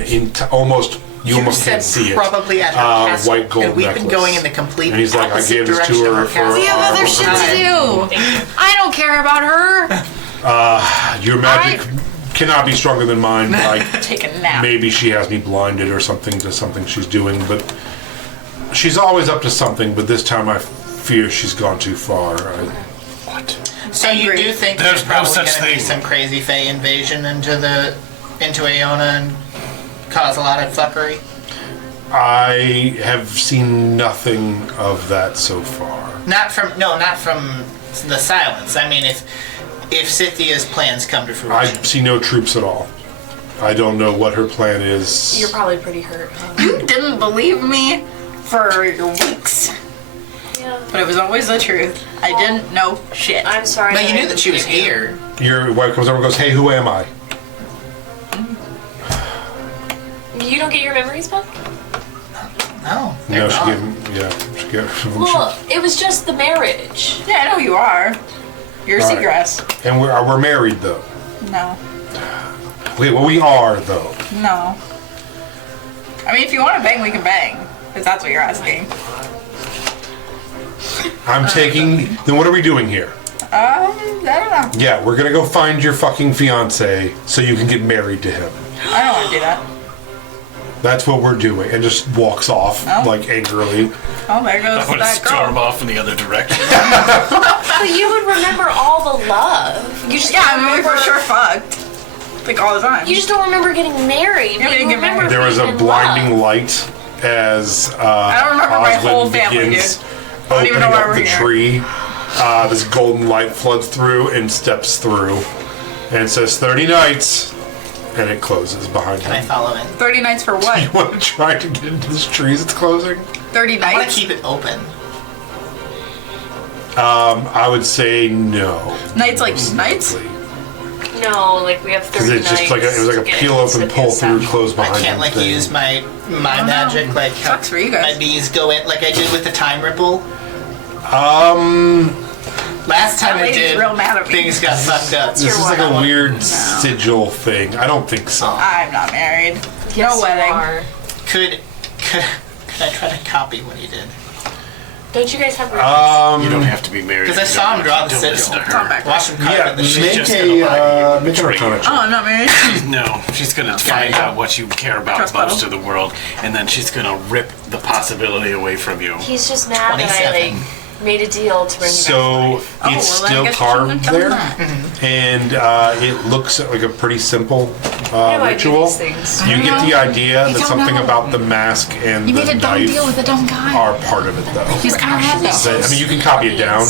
almost you almost said can't see it. probably at her castle, white gold and we've been necklace. going in the complete And he's like, I opposite gave this to direction of her her for castle. We have other shit to do. I don't care about her. Your magic cannot be stronger than mine. I Take a nap. maybe she has me blinded or something to something she's doing, but she's always up to something. But this time, I fear she's gone too far. What? So you do think There's there's no probably such going to be thing. some crazy Fae invasion into Aona and cause a lot of fuckery? I have seen nothing of that so far. Not from the silence. I mean, if Cynthia's plans come to I fruition. see no troops at all. I don't know what her plan is. You're probably pretty hurt, huh? You didn't believe me for weeks, Yeah. but it was always the truth. I didn't know shit. I'm sorry. But you I knew that she was didn't here. Your wife comes over and goes, "Hey, who am I?" You don't get your memories back? No, No, they're she gone. gave him. Yeah, she gave him. Look, it was just the marriage. Yeah, I know you are. You're All right. Seagrass. And we're married though. No. Wait, well, we are though. No. I mean, if you want to bang, we can bang. If that's what you're asking. I'm taking. Then what are we doing here? I don't know. Yeah, we're gonna go find your fucking fiance so you can get married to him. I don't want to do that. That's what we're doing, and just walks off Oh. like angrily. Oh, there goes I want to that storm girl. off in the other direction. But you would remember all the love. You just Yeah, don't I mean, we remember, for sure fucked. Like, all the time. You just don't remember getting married. Yeah, but we you didn't get remember married. There was a being in blinding love. light as I don't remember my Oswin whole family, begins dude. I don't even know opening why up we're the here. tree. This golden light floods through and steps through, and it says 30 nights, and it closes behind Can I him. follow in? 30 nights for what? You want to try to get into this tree as it's closing? 30 I want nights? to keep it open. I would say no. Nights like nights? No, No, like we have 30 Because it's just like it was like a nights to peel get open, pull through, Cynthia close behind. I can't him like thing. use my magic like how Sucks for you guys. my bees go in like I did with the time ripple. Um, Last time That I lady's did, real mad at me. things got fucked up. this is like a one. weird sigil thing. I don't think so. I'm not married. Yes, no you wedding. are. Could I try to copy what he did? Don't you guys have You don't have to be married. Because I if you saw don't him draw want the to listen sigil. to Come her. back. Watch him carve Yeah, in the shit. make just gonna lie to you, make an betray arcana you. check. Oh, I'm not married. No, she's gonna find out what you care about Trust most bottle. of the world, and then she's gonna rip the possibility away from you. He's just mad that I 27. like made a deal to bring me back to So life. Oh, it's well, then I still guess you shouldn't have carved done there, that. and it looks like a pretty simple How do I do ritual. these things? You get the idea You that don't something know. about the mask and You the made a dumb knife deal with a dumb guy. are part of it, though. He's kind of mad though. So, I mean, you can copy it down,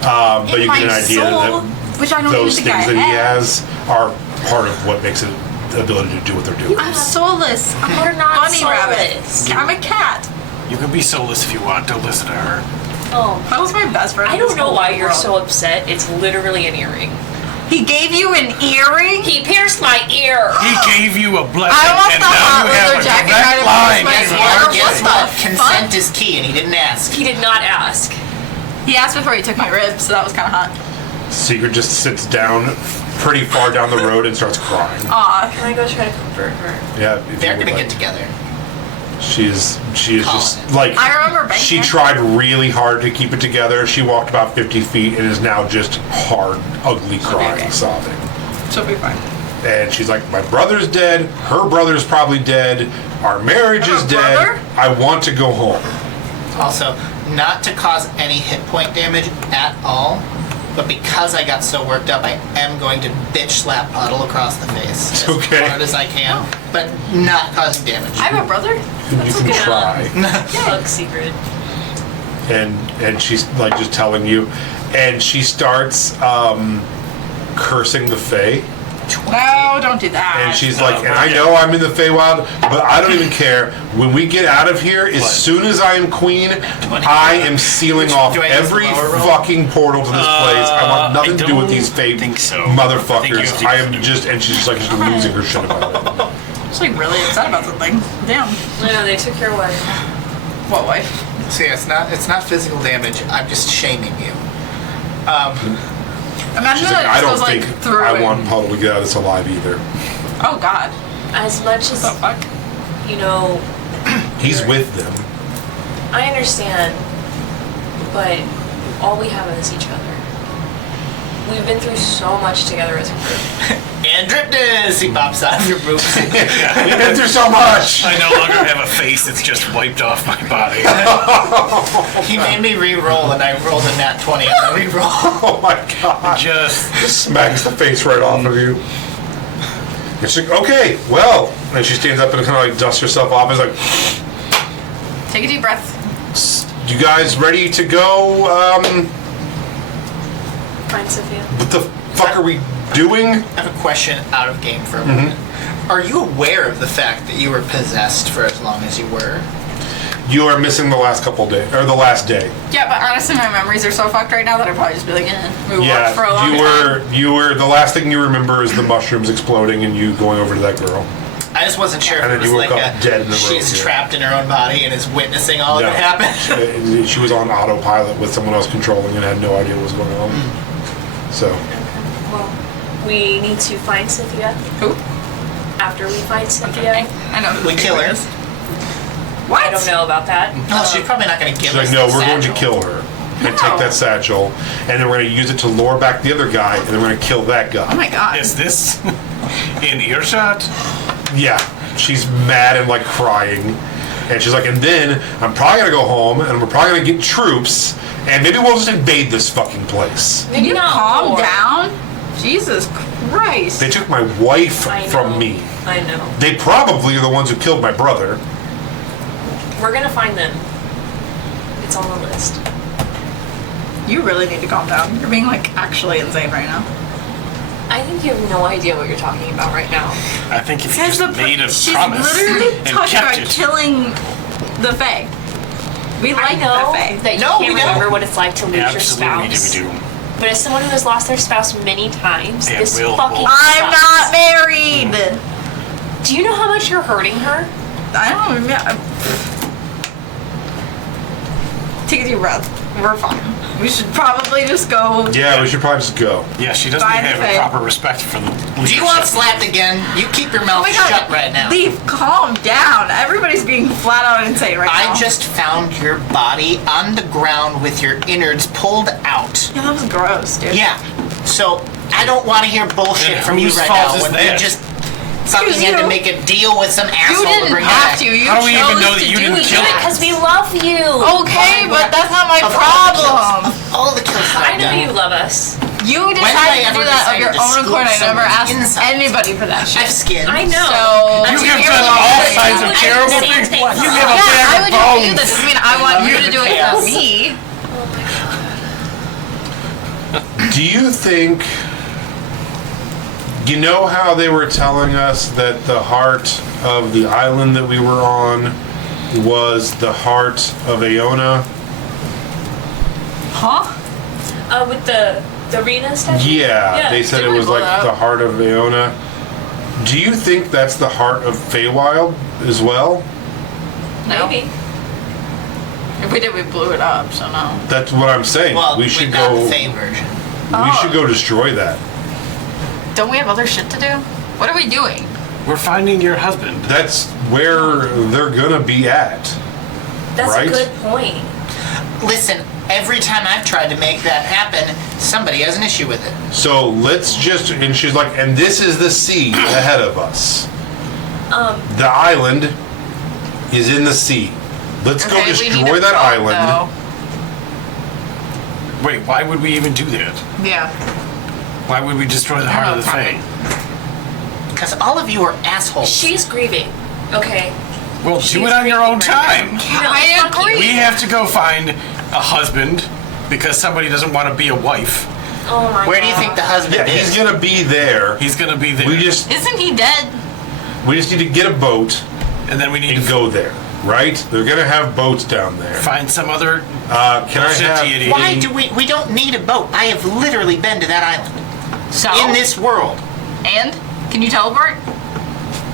but you In get an my idea soul, that which I don't those even think things I that he have. has are part of what makes it the ability to do what they're doing. I'm soulless. I'm a You're not bunny rabbit. soulless. I'm a cat. You can be soulless if you want. Don't listen to her. Oh, That was my best friend. I in this don't know whole why you're world. so upset. It's literally an earring. He gave you an earring? He pierced my ear. He gave you a blessing, I almost and thought now you leather have a jacket direct might have line. pierced Guess my what? ear. Guess What what? the Consent fuck? is key, and he didn't ask. He did not ask. He asked before he took my ribs, so that was kind of hot. Secret just sits down pretty far down the road and starts crying. Aw. Can I go try to comfort her? Yeah, if They're you would gonna like. get together. She is just like I remember banking. she tried really hard to keep it together. She walked about 50 feet and is now just hard, ugly crying, okay. sobbing. She'll be fine. And she's like, my brother's dead. Her brother's probably dead. Our marriage is Her dead. brother? I want to go home. Also, not to cause any hit point damage at all, but because I got so worked up, I am going to bitch slap Puddle across the face as Okay. hard as I can, but not causing damage. I have a brother. You can okay. try. Bug secret. And she's like just telling you. And she starts cursing the Fae. No, don't do that. And she's like, and I know I'm in the Feywild, but I don't even care. When we get out of here, as soon as I am queen, I am sealing off do I use every the lower roll? fucking portal to this place. I want nothing to do with these Fey think so. I think you motherfuckers. have to I am just, and she's just like, just losing her shit about it. She's like really upset about something. Damn. No, they took your wife. What wife? See, it's not physical damage. I'm just shaming you. Imagine She's that like, I it don't goes like think through I it. want Puddle to get out of this alive either. Oh God. As much as, What the fuck? you know, He's with them. I understand, but all we have is each other. We've been through so much together as a group. And Dripness! He pops out of your boobs. We've been through so much. I no longer have a face that's just wiped off my body. He made me re-roll, and I rolled a nat 20 on the re-roll. Oh my god. Just Smacks the face right off of you. And she's like, okay, well. And she stands up and kind of like dusts herself off. And is like, Take a deep breath. you guys ready to go? Fine, Sophia. What the fuck are we doing? I have a question out of game for a moment. Are you aware of the fact that you were possessed for as long as you were? You are missing the last couple days, or the last day. Yeah, but honestly, my memories are so fucked right now that I'd probably just be like, we worked for a long time. you were. The last thing you remember is the mushrooms exploding and you going over to that girl. I just wasn't sure And if then it you was woke like up dead in the she's road, yeah. trapped in her own body and is witnessing all No. of it happen. She was on autopilot with someone else controlling and had no idea what was going on. So, Well, we need to find Cynthia. Who? After we find Cynthia, I know. who We the kill her. is. What? I don't know about that. No, she's probably not going to give she's us like, no, the we're going to satchel. kill her and take that satchel, and then we're going to use it to lure back the other guy, and then we're going to kill that guy. Oh my God. is this in earshot? Yeah, she's mad and like crying, and she's like, and then I'm probably gonna go home, and we're probably gonna get troops, and maybe we'll just invade this fucking place. Can you Not calm more. down? Jesus Christ. They took my wife I know. from me. I know. They probably are the ones who killed my brother. We're gonna find them. It's on the list. You really need to calm down. You're being like actually insane right now. I think you have no idea what you're talking about right now. I think if you Guys, just made a she's promise literally and talking kept about it. killing the Fae. We I like know the Fae. that you No, can't we don't. remember what it's like to lose your Absolutely, spouse. we do. But as someone who has lost their spouse many times, And this will fucking I'm sucks. not married. Do you know how much you're hurting her? I don't remember. Take a deep breath. We're fine. We should probably just go. Yeah, we should probably just go. Yeah, she doesn't Fine, have okay. a proper respect for the leadership. Do you want slapped again? You keep your mouth shut right now. Leave. Calm down. Everybody's being flat out insane right now. I just found your body on the ground with your innards pulled out. Yeah, that was gross, dude. Yeah. So I don't want to hear bullshit And from you whose right fault now is when that? you just fucking had to make a deal with some You asshole to didn't bring have it to. back. You How do we even chose know that to you do didn't kill that. her? Because we love you. Okay, but that's not my Of all the kills- problem. of all the kills I I've know done, you love us. You When did I decided to ever do that of decide your to own scoop accord. I never someone's asked insides? anybody for that I shit. have skin. I know. So You you're have done the all one kinds that of did it. terrible I things. understand. You have a Yeah, I bag would of do it for you. bones. That doesn't mean I want you to do it for me. Do you think... You know how they were telling us that the heart of the island that we were on was the heart of Aona? Huh? With the arena statue? Yeah, they said it Didn't we was blow like that the up? heart of Aona. Do you think that's the heart of Feywild as well? No. Maybe. If we did, we blew it up. So no. That's what I'm saying. Well, we should got go. the Fey version. We should go destroy that. Don't we have other shit to do? What are we doing? We're finding your husband. That's where they're gonna be at. That's Right? a good point. Listen, every time I've tried to make that happen, somebody has an issue with it. So let's just. And she's like, and this is the sea ahead of us. The island is in the sea. Let's go we need destroy a that boat, island. Wait, why would we even do that? though. Yeah. Why would we destroy the heart of the Fae? Because all of you are assholes. She's grieving. Okay. Well, She's do it on your own grieving right time. I fuck you. agree. We have to go find a husband because somebody doesn't want to be a wife. Oh my Where do you God. think the husband Yeah, is? he's gonna be there. He's gonna be there. We just Isn't he dead? need to get a boat and then we need and to go there. Right? They're gonna have boats down there. find some other Can I bullshit have? deity. Why do we don't need a boat. I have literally been to that island. So. In this world. And can you teleport?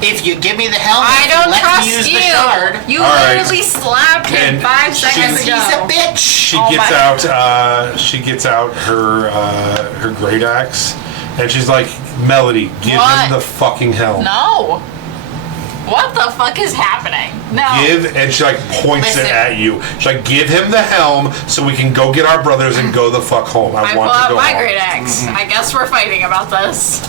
If you give me the helmet, I don't let trust me use you. the shard. You All right. literally slapped him And 5 seconds He's ago. a bitch. She Oh gets my- out. She gets out her great axe, and she's like, "Melody, give What? him the fucking helm. No. What the fuck is happening? No. Give." And she like points Listen. it at you. She's like, "Give him the helm so we can go get our brothers and go the fuck home. I I pull want to out go my home." great axe. I guess we're fighting about this.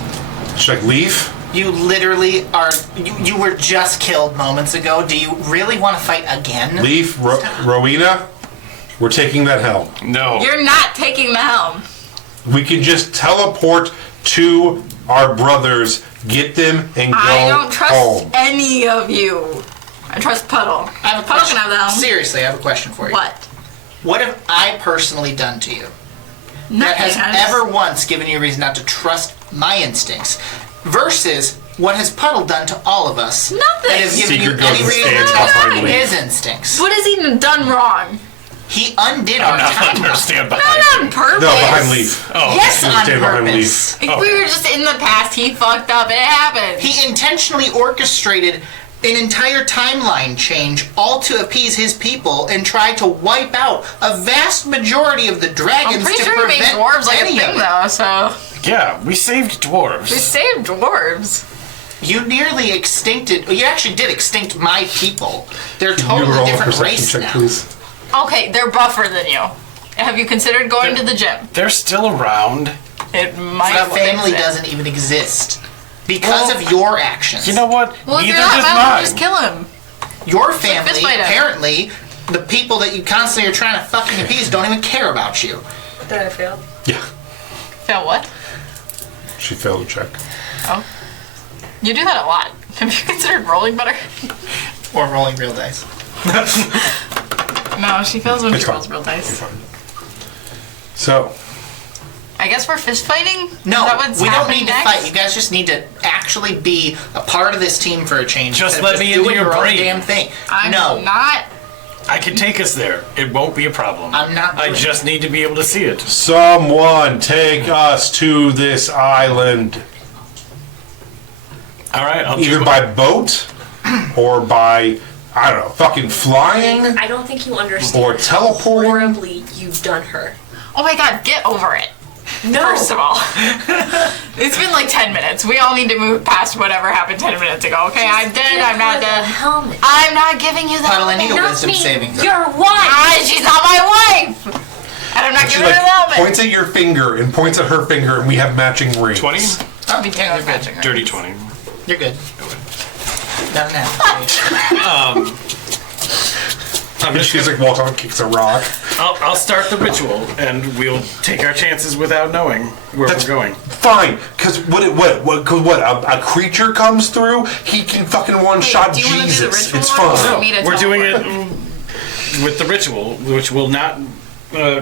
She's like, "Leave." You literally are. You were just killed moments ago. Do you really want to fight again? Leave, Rowena. We're taking that helm. No. You're not taking the helm. We can just teleport to our brothers, get them, and go I don't trust home. any of you. I trust Puddle. I have a Puddle question. can have the helm. Seriously, I have a question for you. What? What have I personally done to you that has Nothing. I just- ever once given you a reason not to trust my instincts? Versus what has Puddle done to all of us Nothing. that has given Seeker you goes any and reason stands to trust behind Lee. his instincts? What has he done wrong? He undid I'm our not timeline. understand Not behind on you. purpose. No, behind Leaf. Oh, Yes, He on was standing behind purpose. If we were just in the past, he fucked up. It happened. He intentionally orchestrated an entire timeline change, all to appease his people, and tried to wipe out a vast majority of the dragons I'm pretty to sure he made prevent dwarves like a any thing of it. though, so yeah, we saved dwarves. we saved dwarves. You nearly extincted. You actually did extinct my people. They're Can you totally roll a different perception race check, now. please? Okay, they're buffer than you. Have you considered going to the gym? They're still around. It might. My family exist. doesn't even exist because of your actions. You know what? Well, if Neither you're not does mad, mine. just kill him. Your fist family, fight him. apparently, the people that you constantly are trying to fucking appease don't even care about you. Did I fail? Yeah. Fail what? She failed a check. Oh. You do that a lot. Have you considered rolling better? Or rolling real dice. No, she fails when It's she fine. rolls real dice. So, I guess we're fist fighting? No, Is that what's we don't happening need to next? fight. You guys just need to actually be a part of this team for a change. Just instead of let me into doing your own brain. damn thing. I'm no, not. I can take us there. It won't be a problem. I'm not I doing just need to be able to see it. Someone take us to this island. All right, I'll Either do by boat or by, I don't know, fucking flying. I don't think you understand Or how teleporting. horribly you've done her. Oh my god, get over it. No. First of all, it's been like 10 minutes. We all need to move past whatever happened 10 minutes ago. Okay, I'm dead. Give I'm not her the dead. helmet. I'm not giving you the Puddle, I need a Not wisdom me, saving throw. your wife. She's not my wife. And I'm not She giving her the helmet. points at your finger and points at her finger, and we have matching rings. 20? I'll be doing You're good. matching rings. Dirty 20. You're good. Not now. And she's like walks on and kicks a rock. I'll start the ritual, and we'll take our chances without knowing where That's we're going. Fine, because a creature comes through, he can fucking one-shot do you wanna do the Jesus. ritual It's one? fine. No. Me to We're doing it teleport. with the ritual, which will not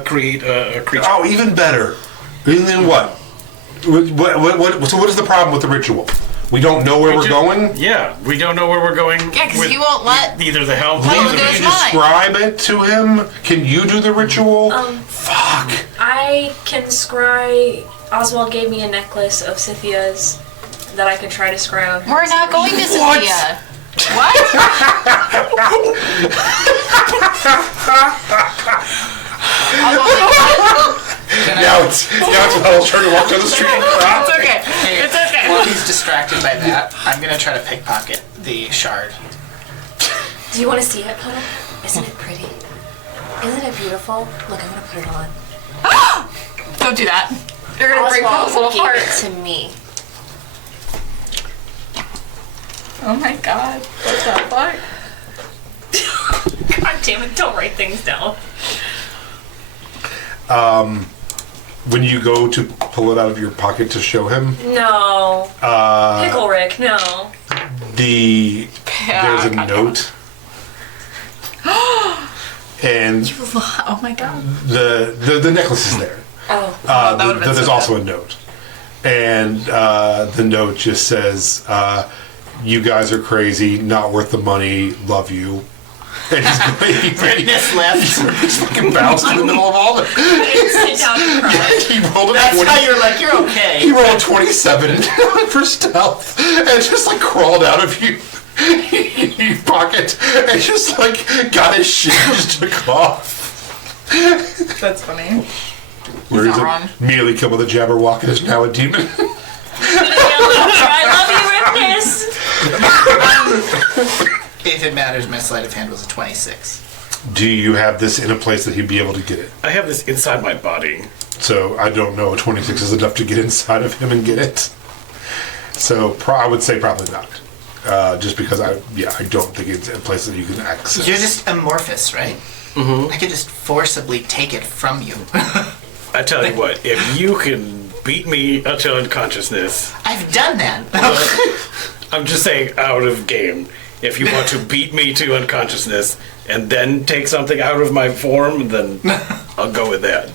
create a creature. Oh, even better. And then what? So what is the problem with the ritual? We don't know where we're going? Yeah, we don't know where we're going. Yeah, because with he won't let. either the helm Puddle or the do Can his you ritual. mine. describe it to him? Can you do the ritual? Fuck. I can scry. Oswald gave me a necklace of Scythia's that I could try to scry on her. We're not going to What? Sophia. What? Now it's Mel's turn to walk down the street and cry. It's okay. Hey, It's okay. while he's distracted by that, I'm gonna try to pickpocket the shard. Do you want to see it, Puddle? Isn't it pretty? Isn't it beautiful? Look, I'm gonna put it on. Don't do that. You're gonna break Puddle's little Oswald gave heart. it to me. Oh my god. What the fuck? God damn it! Don't write things down. When you go to pull it out of your pocket to show him, No. Pickle Rick, no. there's a God, note. And Oh my god. the necklace is there. Oh. that would've been There's so also a note. And the note just says, you guys are crazy, not worth the money, love you. And Witness left. he's fucking bounced in the middle of all of it. Sit down and cry. He rolled a That's 20. how you're like, you're okay. He rolled 27 for stealth and just like crawled out of your pocket and just like got his shit and just took off. That's funny. Where not is it? wrong. Immediately killed with a Jabberwock and is now a demon. I love you, Rickness. If it matters, my sleight of hand was a 26. Do you have this in a place that he'd be able to get it? I have this inside my body. So I don't know if 26 is enough to get inside of him and get it. So I would say probably not. Just because I don't think it's a place that you can access. You're just amorphous, right? Mm-hmm. I could just forcibly take it from you. I tell you what, if you can beat me until unconsciousness, I've done that. I'm just saying out of game. If you want to beat me to unconsciousness and then take something out of my form, then I'll go with that.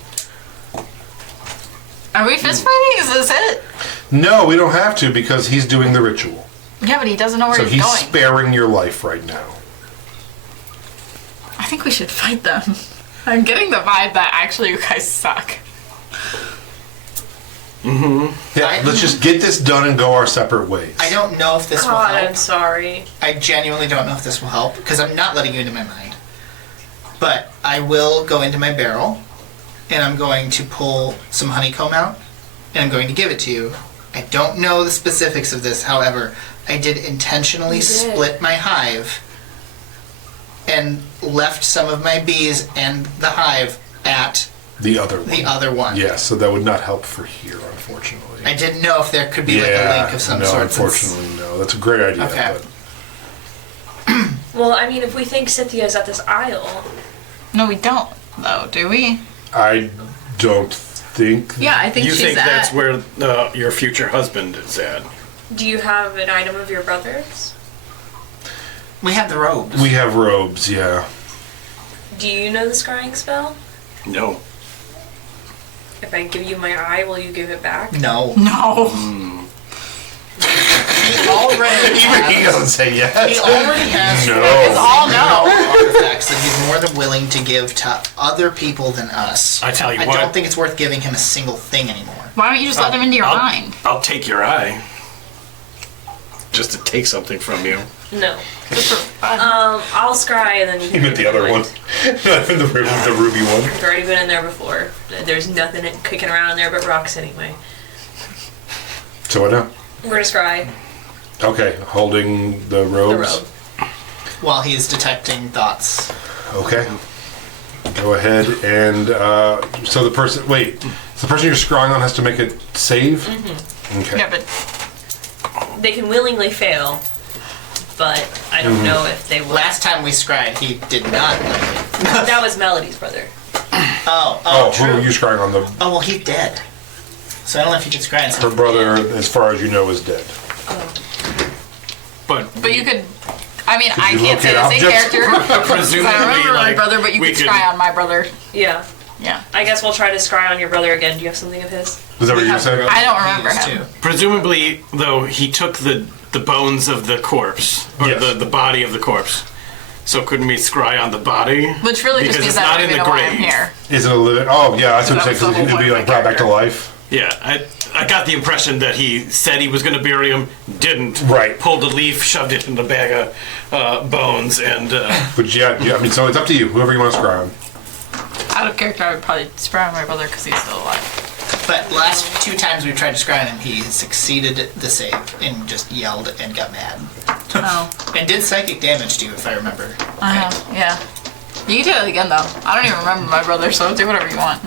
Are we fist fighting? Is this it? No, we don't have to because he's doing the ritual. Yeah, but he doesn't know where So he's he's going. sparing your life right now. I think we should fight them. I'm getting the vibe that actually you guys suck. Yeah, let's just get this done and go our separate ways. I don't know if this will God, help. I'm sorry. I genuinely don't know if this will help because I'm not letting you into my mind. But I will go into my barrel and I'm going to pull some honeycomb out and I'm going to give it to you. I don't know the specifics of this, however, I did intentionally You did. split my hive and left some of my bees and the hive at The other one. the other one. Yes, so that would not help for here, unfortunately. I didn't know if there could be like a link of some no, sort. since- unfortunately, no. That's a great idea. Okay. But Well, I mean, if we think Scythia's at this isle, No, we don't, though, do we? I don't think. Yeah, I think You she's think at. that's where your future husband is at? do you have an item of your brother's? We have the robes. We have robes, yeah. Do you know the scrying spell? No. If I give you my eye, will you give it back? No. No. We already Even he has, doesn't say yes. he already has No. It's all no. artifacts that he's more than willing to give to other people than us. I tell you I what. don't think it's worth giving him a single thing anymore. Why don't you just let them into your mind? I'll take your eye. Just to take something from you. No. Fun. I'll scry and then you You can meant the other one. the ruby one. I've already been in there before. There's nothing kicking around in there but rocks anyway. So what now? We're gonna scry Okay, holding the the robes. robe. While he is detecting thoughts. Okay. Go ahead and so the person. Wait. So the person you're scrying on has to make a save. Mm-hmm. Okay. Yeah, but They can willingly fail, but I don't know if they will. Last time we scried, he did not. That was Melody's brother. Oh, who true. are you scrying on? The Oh, well, he's dead. So I don't know if you can scry on her brother, as far as you know, is dead. But you could. I mean, I you can't say locate the same objects? character. 'Cause presumably, I remember my like, brother, but you we could scry on my brother. Yeah. Yeah. I guess we'll try to scry on your brother again. Do you have something of his? Is that what you were saying? I don't remember him. presumably, though, he took the bones of the corpse, or Yes. the body of the corpse. So couldn't we scry on the body? Which really Because just means it's that not I in don't the even know why I'm grave. here. Is it a living? Oh, yeah, that's what That I'm was saying. the whole Because it'd be point like of my brought back to character. life. Yeah, I got the impression that he said he was going to bury him, didn't. Right. Pulled a leaf, shoved it in the bag of bones, and But yeah, I mean, so it's up to you. Whoever you want to scry on. Out of character, I would probably scry on my brother because he's still alive. But last 2 times we've tried to scry on him, he succeeded the save and just yelled and got mad. Oh. And did psychic damage to you, if I remember. Yeah. You can do it again though. I don't even remember my brother, so do whatever you want.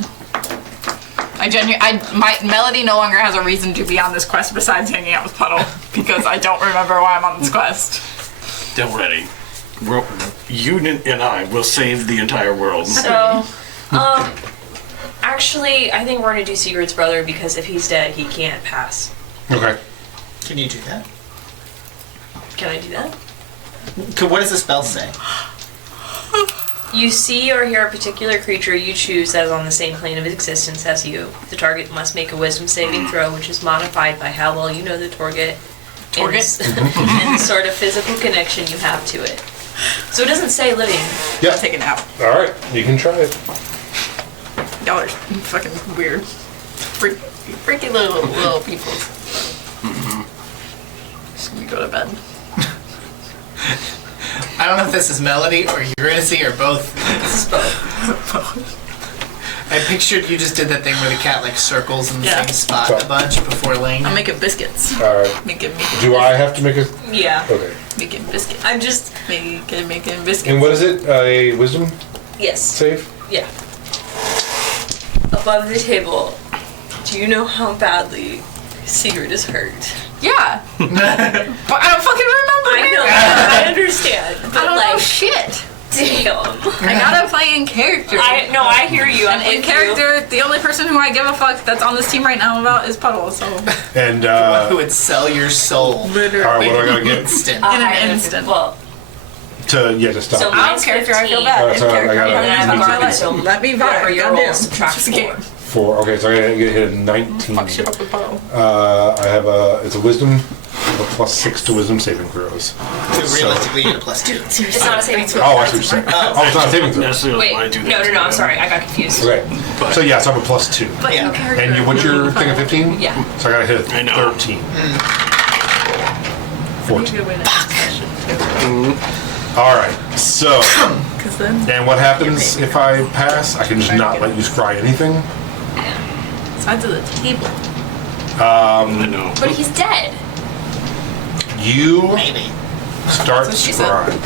My Melody no longer has a reason to be on this quest besides hanging out with Puddle because I don't remember why I'm on this quest. don't worry. You and I will save the entire world. So, actually, I think we're gonna do Sigurd's brother because if he's dead, he can't pass. Okay. Can you do that? Can I do that? What does the spell say? You see or hear a particular creature you choose that is on the same plane of existence as you. The target must make a wisdom saving throw, which is modified by how well you know the target and the sort of physical connection you have to it. So it doesn't say living. Yeah. Take it out. All right. You can try it. Y'all are fucking weird. Freaky little people. Just gonna go to bed. I don't know if this is Melody or Eurydice or both. This is both. I pictured you just did that thing where the cat like circles in the Yeah. same spot a bunch before laying. I'm making biscuits. All right. Making Do I have to make a? Yeah. Okay. making biscuits. I'm just. Making biscuits. And what is it? A wisdom Yes. save? Yeah. Above the table, do you know how badly Sigurd is hurt? Yeah. But I don't fucking remember. I know. I understand. But I don't know like, shit. damn. I gotta play in character. I hear you. I'm And in with you. character, the only person who I give a fuck that's on this team right now about is Puddle, so And Who would sell your soul all right, what do I gotta get instant? in an I- instant. Well, to stop? So out mine's of character, I feel 15. bad. Alright, In so I character, gotta- I'm I gonna gotta- let so let me whatever vibe. your Goddamn. roll, subtract Just a game. 4. Okay, so I gotta get hit a 19. Fuck shit up with Puddle. I have it's a wisdom, a +6 to wisdom saving throws. So realistically, you get a +2. It's not a saving throw. Oh, I see what you're saying. Oh, it's not a saving throw. Necessarily Wait, want to do no, that. I'm sorry. I got confused. Okay. So yeah, so I'm a +2. But Yeah. in character. And what's your thing of 15? Yeah. So I gotta hit I know. 13. You 14. could win a discussion too. All right. So, 'Cause then and what happens if I pass? I can just not let you scry anything. sides of the table. I know. But he's dead. You Maybe. start That's what she said. scrying.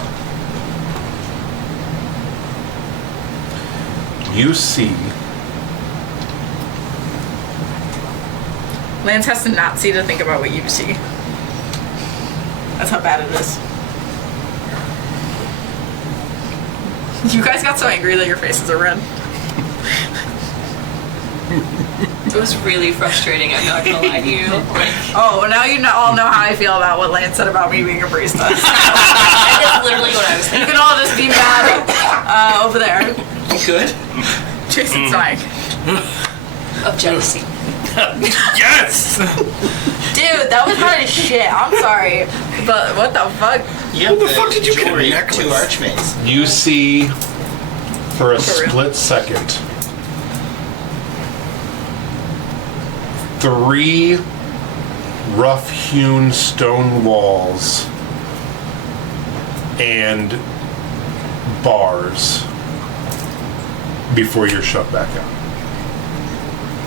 You see Lance has to not see to think about what you see. That's how bad it is. You guys got so angry that your faces are red. It was really frustrating. I'm not gonna lie to you. Like, Oh, well now you all know how I feel about what Lance said about me being a priestess. that's literally what I was You thinking. can all just be mad over there. Good. Jason's dying. Of jealousy. Yes! Dude, that was hard as shit. I'm sorry. But what the fuck? You have the fuck did you get a jewelry, necklace? 2 archmays. You see, for a For real? split second, 3 rough-hewn stone walls and bars before you're shut back out.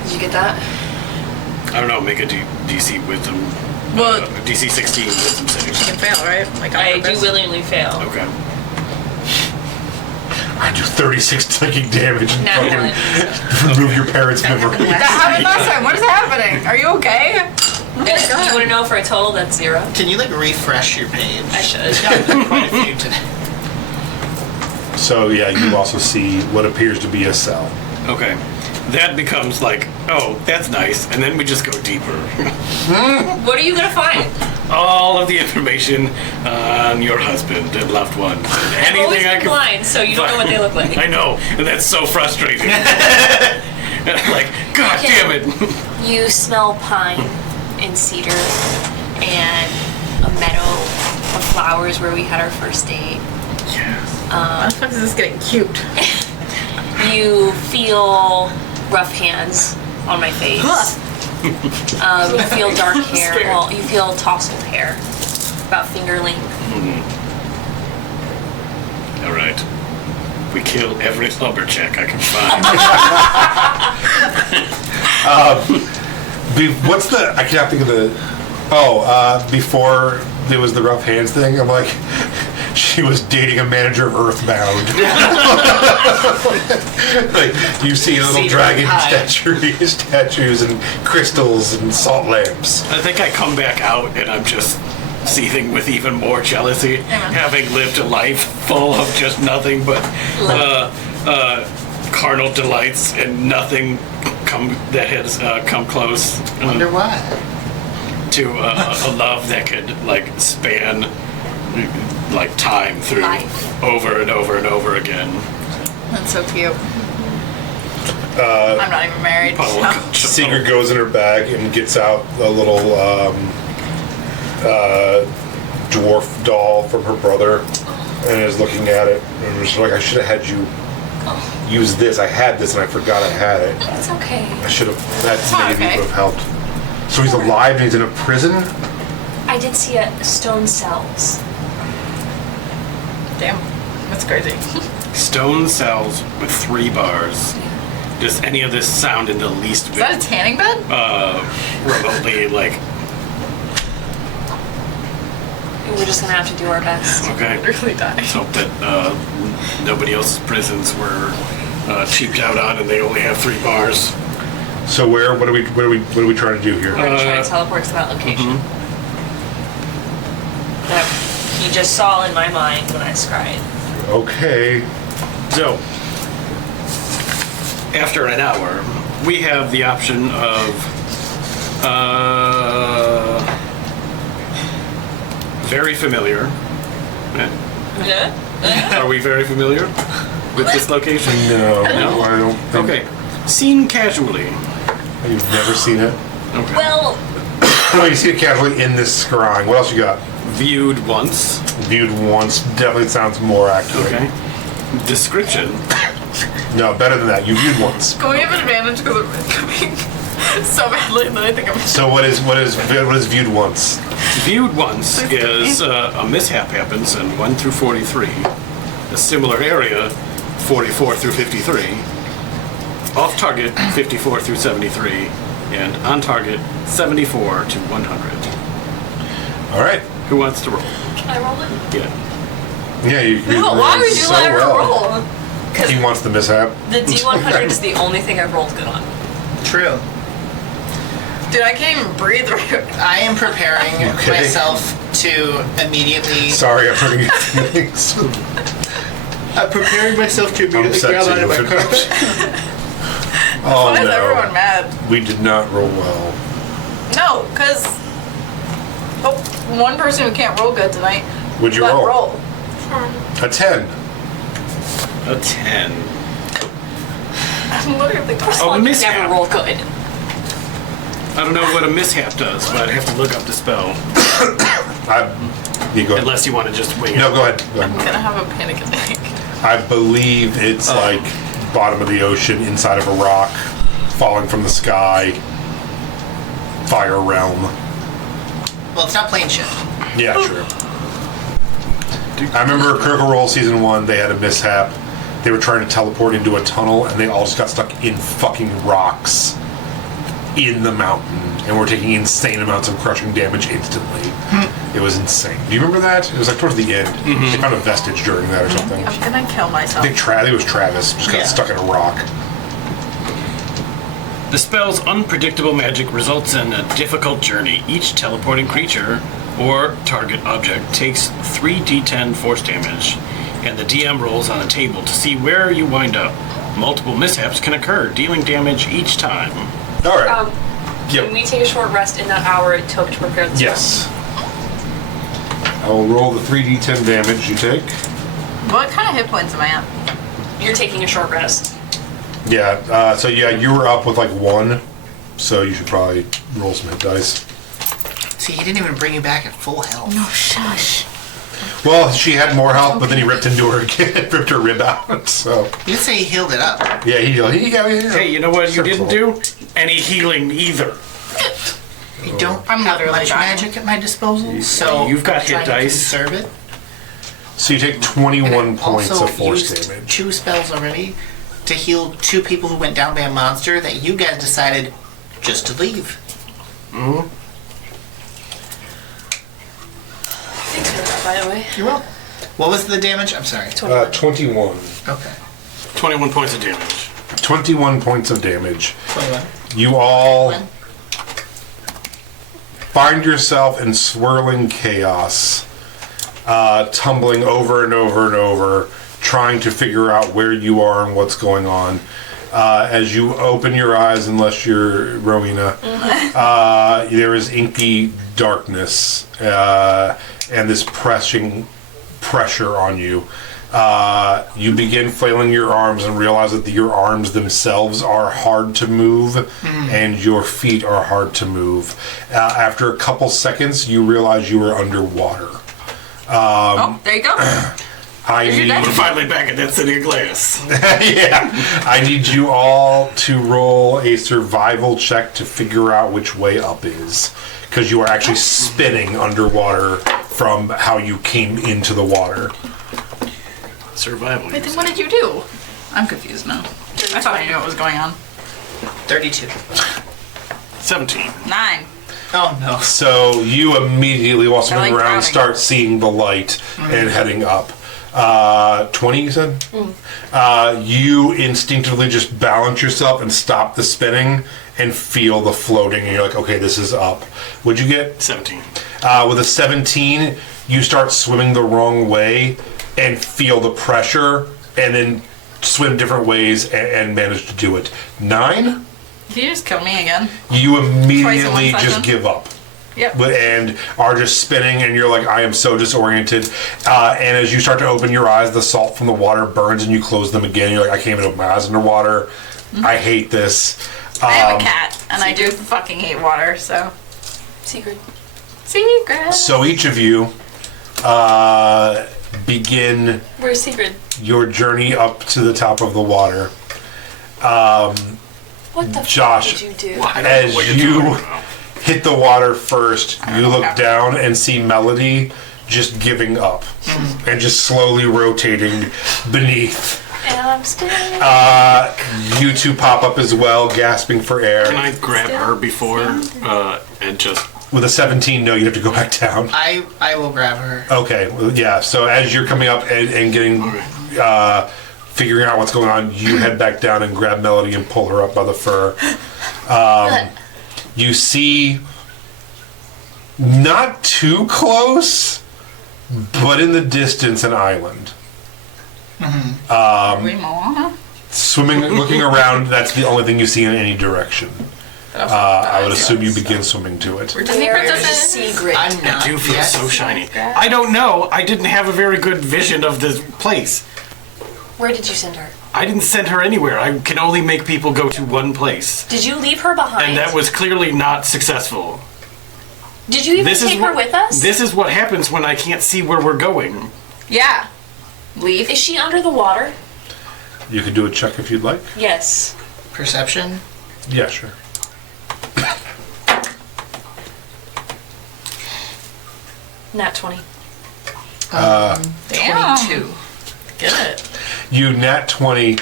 Did you get that? I don't know, make a DC wisdom. Well, DC 16 wisdom save. you can fail, right? Like on I do purpose? willingly fail. Okay. I do 36 psychic damage and Now fucking remove your parents' memory. That happened last time. What is happening? Are you okay? You want to know for a total that's 0? Can you like refresh your page? I should. It's got quite a few today. So yeah, you also see what appears to be a cell. Okay. That becomes like, oh, that's nice, and then we just go deeper. What are you gonna find? All of the information on your husband and loved ones. And I've always anything I been can. blind, so you don't know what they look like. I know, and that's so frustrating. Like, God Okay. damn it. You smell pine and cedar and a meadow of flowers where we had our first date. Yes. Why the fuck is this getting cute? You feel rough hands on my face. You feel dark hair. Scared. Well, you feel tousled hair, about finger length. All right. We kill every lumberjack I can find. What's the? I can't think of the. Oh, before there was the rough hands thing. I'm like, she was dating a manager of Earthbound. Like you see little Cedar dragon High. statues and crystals and salt lamps. I think I come back out and I'm just seething with even more jealousy, having lived a life full of just nothing but carnal delights and nothing that has come close Wonder why. to a love that could like span like time through Life. over and over and over again. That's so cute. I'm not even married. So. Sigrid goes in her bag and gets out a little dwarf doll from her brother and is looking at it and was like, I should have had you use this. I had this and I forgot I had it. It's okay. I should have. That not maybe okay. would have helped. So he's alive and he's in a prison? I did see stone cells. Damn. That's crazy. Stone cells with 3 bars. Does any of this sound in the least Is that a bit tanning bed? remotely like We're just gonna have to do our best. okay? Really die. Let's hope that nobody else's prisons were cheaped out on and they only have 3 bars. So what are we trying to do here? We're gonna try to teleport to that location. That he just saw in my mind when I scried. Okay. So, after an hour, we have the option of very familiar. Are we very familiar with this location? No, No? I don't think. Okay. Seen casually. You've never seen it? Okay. Well, No, you see it casually in this scrying. What else you got? Viewed once. Viewed once definitely sounds more accurate. Okay. Description. No, better than that. You viewed once. Can we have an advantage because I'm coming so badly that I think I'm. So what is viewed once? Viewed once is a mishap happens in 1 through 43. A similar area, 44 through 53. Off target, 54 through 73. And on target, 74 to 100. All right. Who wants to roll? can I roll it? Yeah. Yeah, you. No, why would you so let her well. roll? He wants the mishap. The D100 is the only thing I've rolled good on. True. Dude, I can't even breathe right. I am preparing Okay. myself to immediately. Sorry, I'm hurting your feelings. I'm preparing myself to immediately upset grab out too. of my carpet. Oh Why is everyone no. mad? We did not roll well. No, because one person who can't roll good tonight. Would you but roll? A 10. A 10. I'm literally First of Oh, all, you mishap. never roll good. I don't know what a mishap does, but I'd have to look up the spell. You go ahead. Unless you want to just wing it. No, go ahead. Go I'm ahead. gonna have a panic attack. I believe it's like bottom of the ocean, inside of a rock, falling from the sky, fire realm. Well, it's not plane shift. Yeah, true. I remember Critical Role Season 1, they had a mishap. They were trying to teleport into a tunnel, and they all just got stuck in fucking rocks in the mountain, and were taking insane amounts of crushing damage instantly. It was insane. Do you remember that? It was like towards the end. They found a vestige during that or something. I'm gonna kill myself. I think it was Travis, just got stuck in a rock. The spell's unpredictable magic results in a difficult journey. Each teleporting creature or target object takes 3d10 force damage, and the DM rolls on a table to see where you wind up. Multiple mishaps can occur, dealing damage each time. All right. Can we take a short rest in that hour it took to prepare the spell? Yes. I will roll the 3d10 damage you take. What kind of hit points am I at? You're taking a short rest. Yeah, so you were up with like 1, so you should probably roll some hit dice. See, he didn't even bring you back at full health. Oh, shush. Well, she had more health, but then he ripped into her again, ripped her rib out, so. You didn't say he healed it up. Yeah, he Hey, you know what you didn't Sure. do? Any healing either. You don't I'm have literally much dying. magic at my disposal, so You've got I'm trying hit to dice. conserve it. So you take 21 points Also of force used damage. 2 spells already to heal 2 people who went down by a monster that you guys decided just to leave. Thanks for that, by the way. You're welcome. What was the damage? I'm sorry. 21. Okay. 21 points of damage. 21 points of damage. 21. You all 21. find yourself in swirling chaos, tumbling over and over and over, trying to figure out where you are and what's going on. As you open your eyes, unless you're Rowena, there is inky darkness and this pressure on you. You begin flailing your arms and realize that your arms themselves are hard to move and your feet are hard to move. After a couple seconds, you realize you are underwater. Oh, there you go. We're finally back at that city of glass. Yeah, I need you all to roll a survival check to figure out which way up is, because you are actually spinning underwater from how you came into the water. Survival. Wait, then what did you do? I'm confused now. I thought I knew what was going on. 32. 17. 9. Oh no. So you immediately, while swimming like around, drowning. start seeing the light and heading up. 20, you said? You instinctively just balance yourself and stop the spinning and feel the floating, and you're like, okay, this is up. What'd you get? 17. With a 17, you start swimming the wrong way and feel the pressure, and then swim different ways and manage to do it. 9, Did you just kill me again? you Twice in immediately one just session? give up. Yep. And are just spinning, and you're like, I am so disoriented. And as you start to open your eyes, the salt from the water burns, and you close them again. You're like, I can't even open my eyes underwater. I hate this. I have a cat, and I do fucking hate water, so. Secret. Secret. So each of you begin Where's Secret? your journey up to the top of the water. What the Josh, fuck did you do? I don't know As what you're you talking about. hit the water first, you look Okay. down and see Melody just giving up and just slowly rotating beneath. And I'm still. You two pop up as well, gasping for air. Can I grab her before and just... With a 17, no, you have to go back down. I will grab her. Okay, well, yeah. So as you're coming up and getting, figuring out what's going on, you head back down and grab Melody and pull her up by the fur. You see, not too close, but in the distance, an island. Are we Moana? Swimming, looking around, that's the only thing you see in any direction. I would assume you begin swimming to it. We're Disney Where is princesses. Secret? I'm not. I do feel yet. so shiny. I don't know. I didn't have a very good vision of this place. Where did you send her? I didn't send her anywhere. I can only make people go to one place. Did you leave her behind? And that was clearly not successful. Did you even take her with us? This is what happens when I can't see where we're going. Yeah. Leave. Is she under the water? You can do a check if you'd like. Yes. Perception. Yeah, sure. Nat 20. Damn. 22. Good. You nat 20.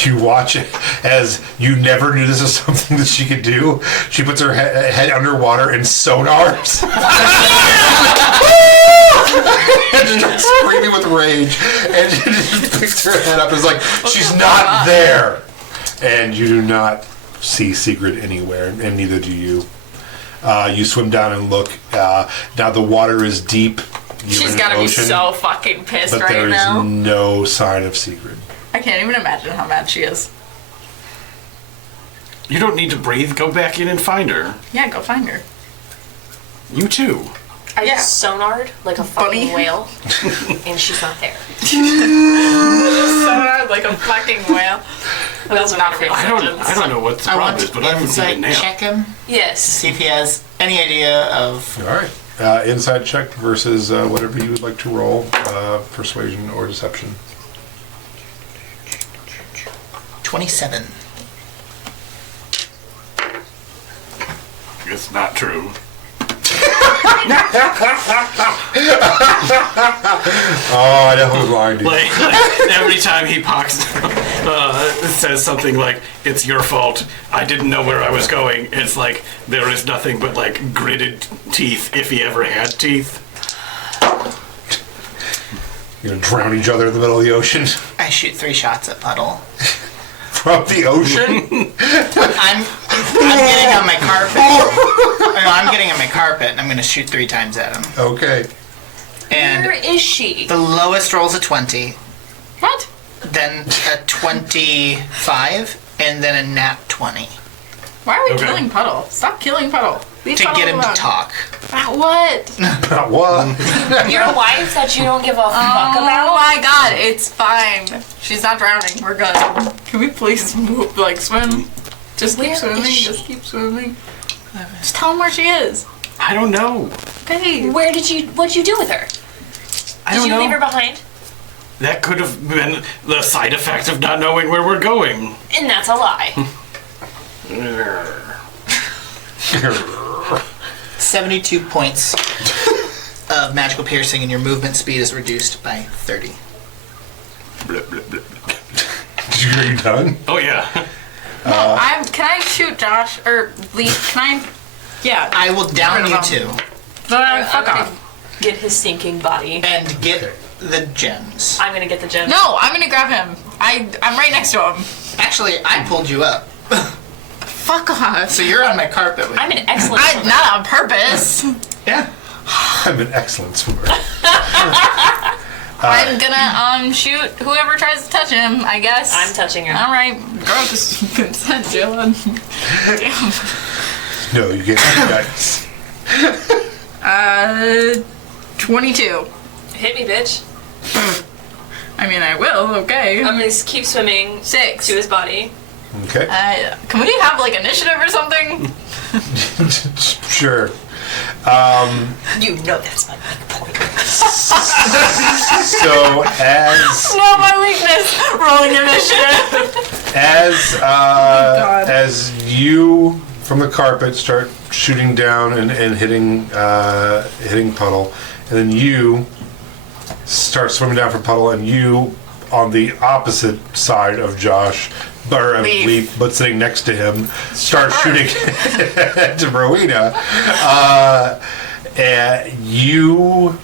You watch it as you never knew this was something that she could do. She puts her head underwater and sonars. And just starts screaming with rage. And she just picks her head up and is like, she's not there. And you do not see Sigrid anywhere, and neither do you. You swim down and look. Now the water is deep. She's gotta be so fucking pissed but right there is now. no sign of Sigrid. I can't even imagine how mad she is. You don't need to breathe. Go back in and find her. Yeah, go find her. You too. I Yeah. sonared like a fucking whale, and she's not there. Sonared like a fucking whale. That's not for I don't know what the I problem want is, but to I haven't seen it insight now. check him. Yes. See if he has any idea of. All right. Inside check versus whatever you would like to roll, persuasion or deception. 27. It's not true. Oh, I know who's lying to you. Like every time he says something like, "It's your fault. I didn't know where I was going." It's like there is nothing but like gritted teeth, if he ever had teeth. You're gonna drown each other in the middle of the ocean. I shoot 3 shots at Puddle. From the ocean? I'm getting on my carpet. No, I'm getting on my carpet, and I'm going to shoot 3 times at him. Okay. And Where is she? the lowest roll's a 20, What? then a 25, and then a nat 20 Why are we Okay. killing Puddle? Stop killing Puddle. Leave to Puddle get him to alone. talk. About what? About what? Your wife that you don't give a fuck Oh about? my god, it's fine. She's not drowning. We're good. Can we please move, like swim? Just keep Where is swimming. she? Just keep swimming. Just tell him where she is. I don't know. Hey. What'd you do with her? I Did don't you know. leave her behind? That could have been the side effect of not knowing where we're going. And that's a lie. 72 points of magical piercing, and your movement speed is reduced by 30. Blip, blip, blip. Are you done? Oh yeah. Can I shoot Josh or Lee? Can I? Yeah. I will down you 2 Fuck gonna off. Get his stinking body. and get the gems. I'm gonna get the gem. No, I'm gonna grab him. I'm right next to him. Actually, I pulled you up. Fuck off. So you're on my carpet with I'm an excellent swimmer. Not on purpose. Yeah. I'm an excellent swimmer. I'm gonna shoot whoever tries to touch him, I guess. I'm touching her. All right, girl, just consent, Dylan. Damn. No, you get dice. 22. Hit me, bitch. I mean, I will. Okay. I'm gonna just keep swimming 6. to his body. Okay. Can we have like initiative or something? Sure. You know that's my weak point. So as No, my weakness. Rolling initiative. as you from the carpet start shooting down and hitting Puddle, and then you start swimming down for Puddle, and you on the opposite side of Josh, or of Leaf. Leaf, but sitting next to him, start shooting to Rowena. And you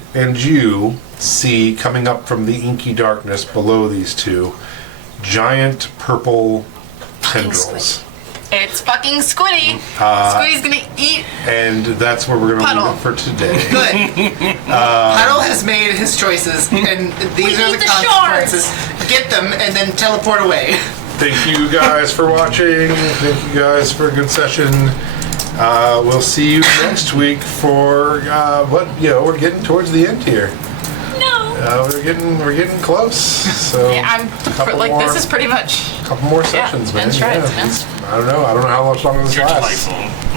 see coming up from the inky darkness below these two giant purple tendrils. It's fucking Squiddy. Squiddy's gonna eat. And that's where we're going to Puddle. leave it for today. Good. Puddle has made his choices, and these are need the the consequences. Get them, and then teleport away. Thank you guys for watching. Thank you guys for a good session. We'll see you next week for we're getting towards the end here. No. we're getting close. So Yeah, I'm couple like more, this is pretty much. couple more sessions, man. that's right, Yeah. man. I don't know how much longer this You're lasts. delightful.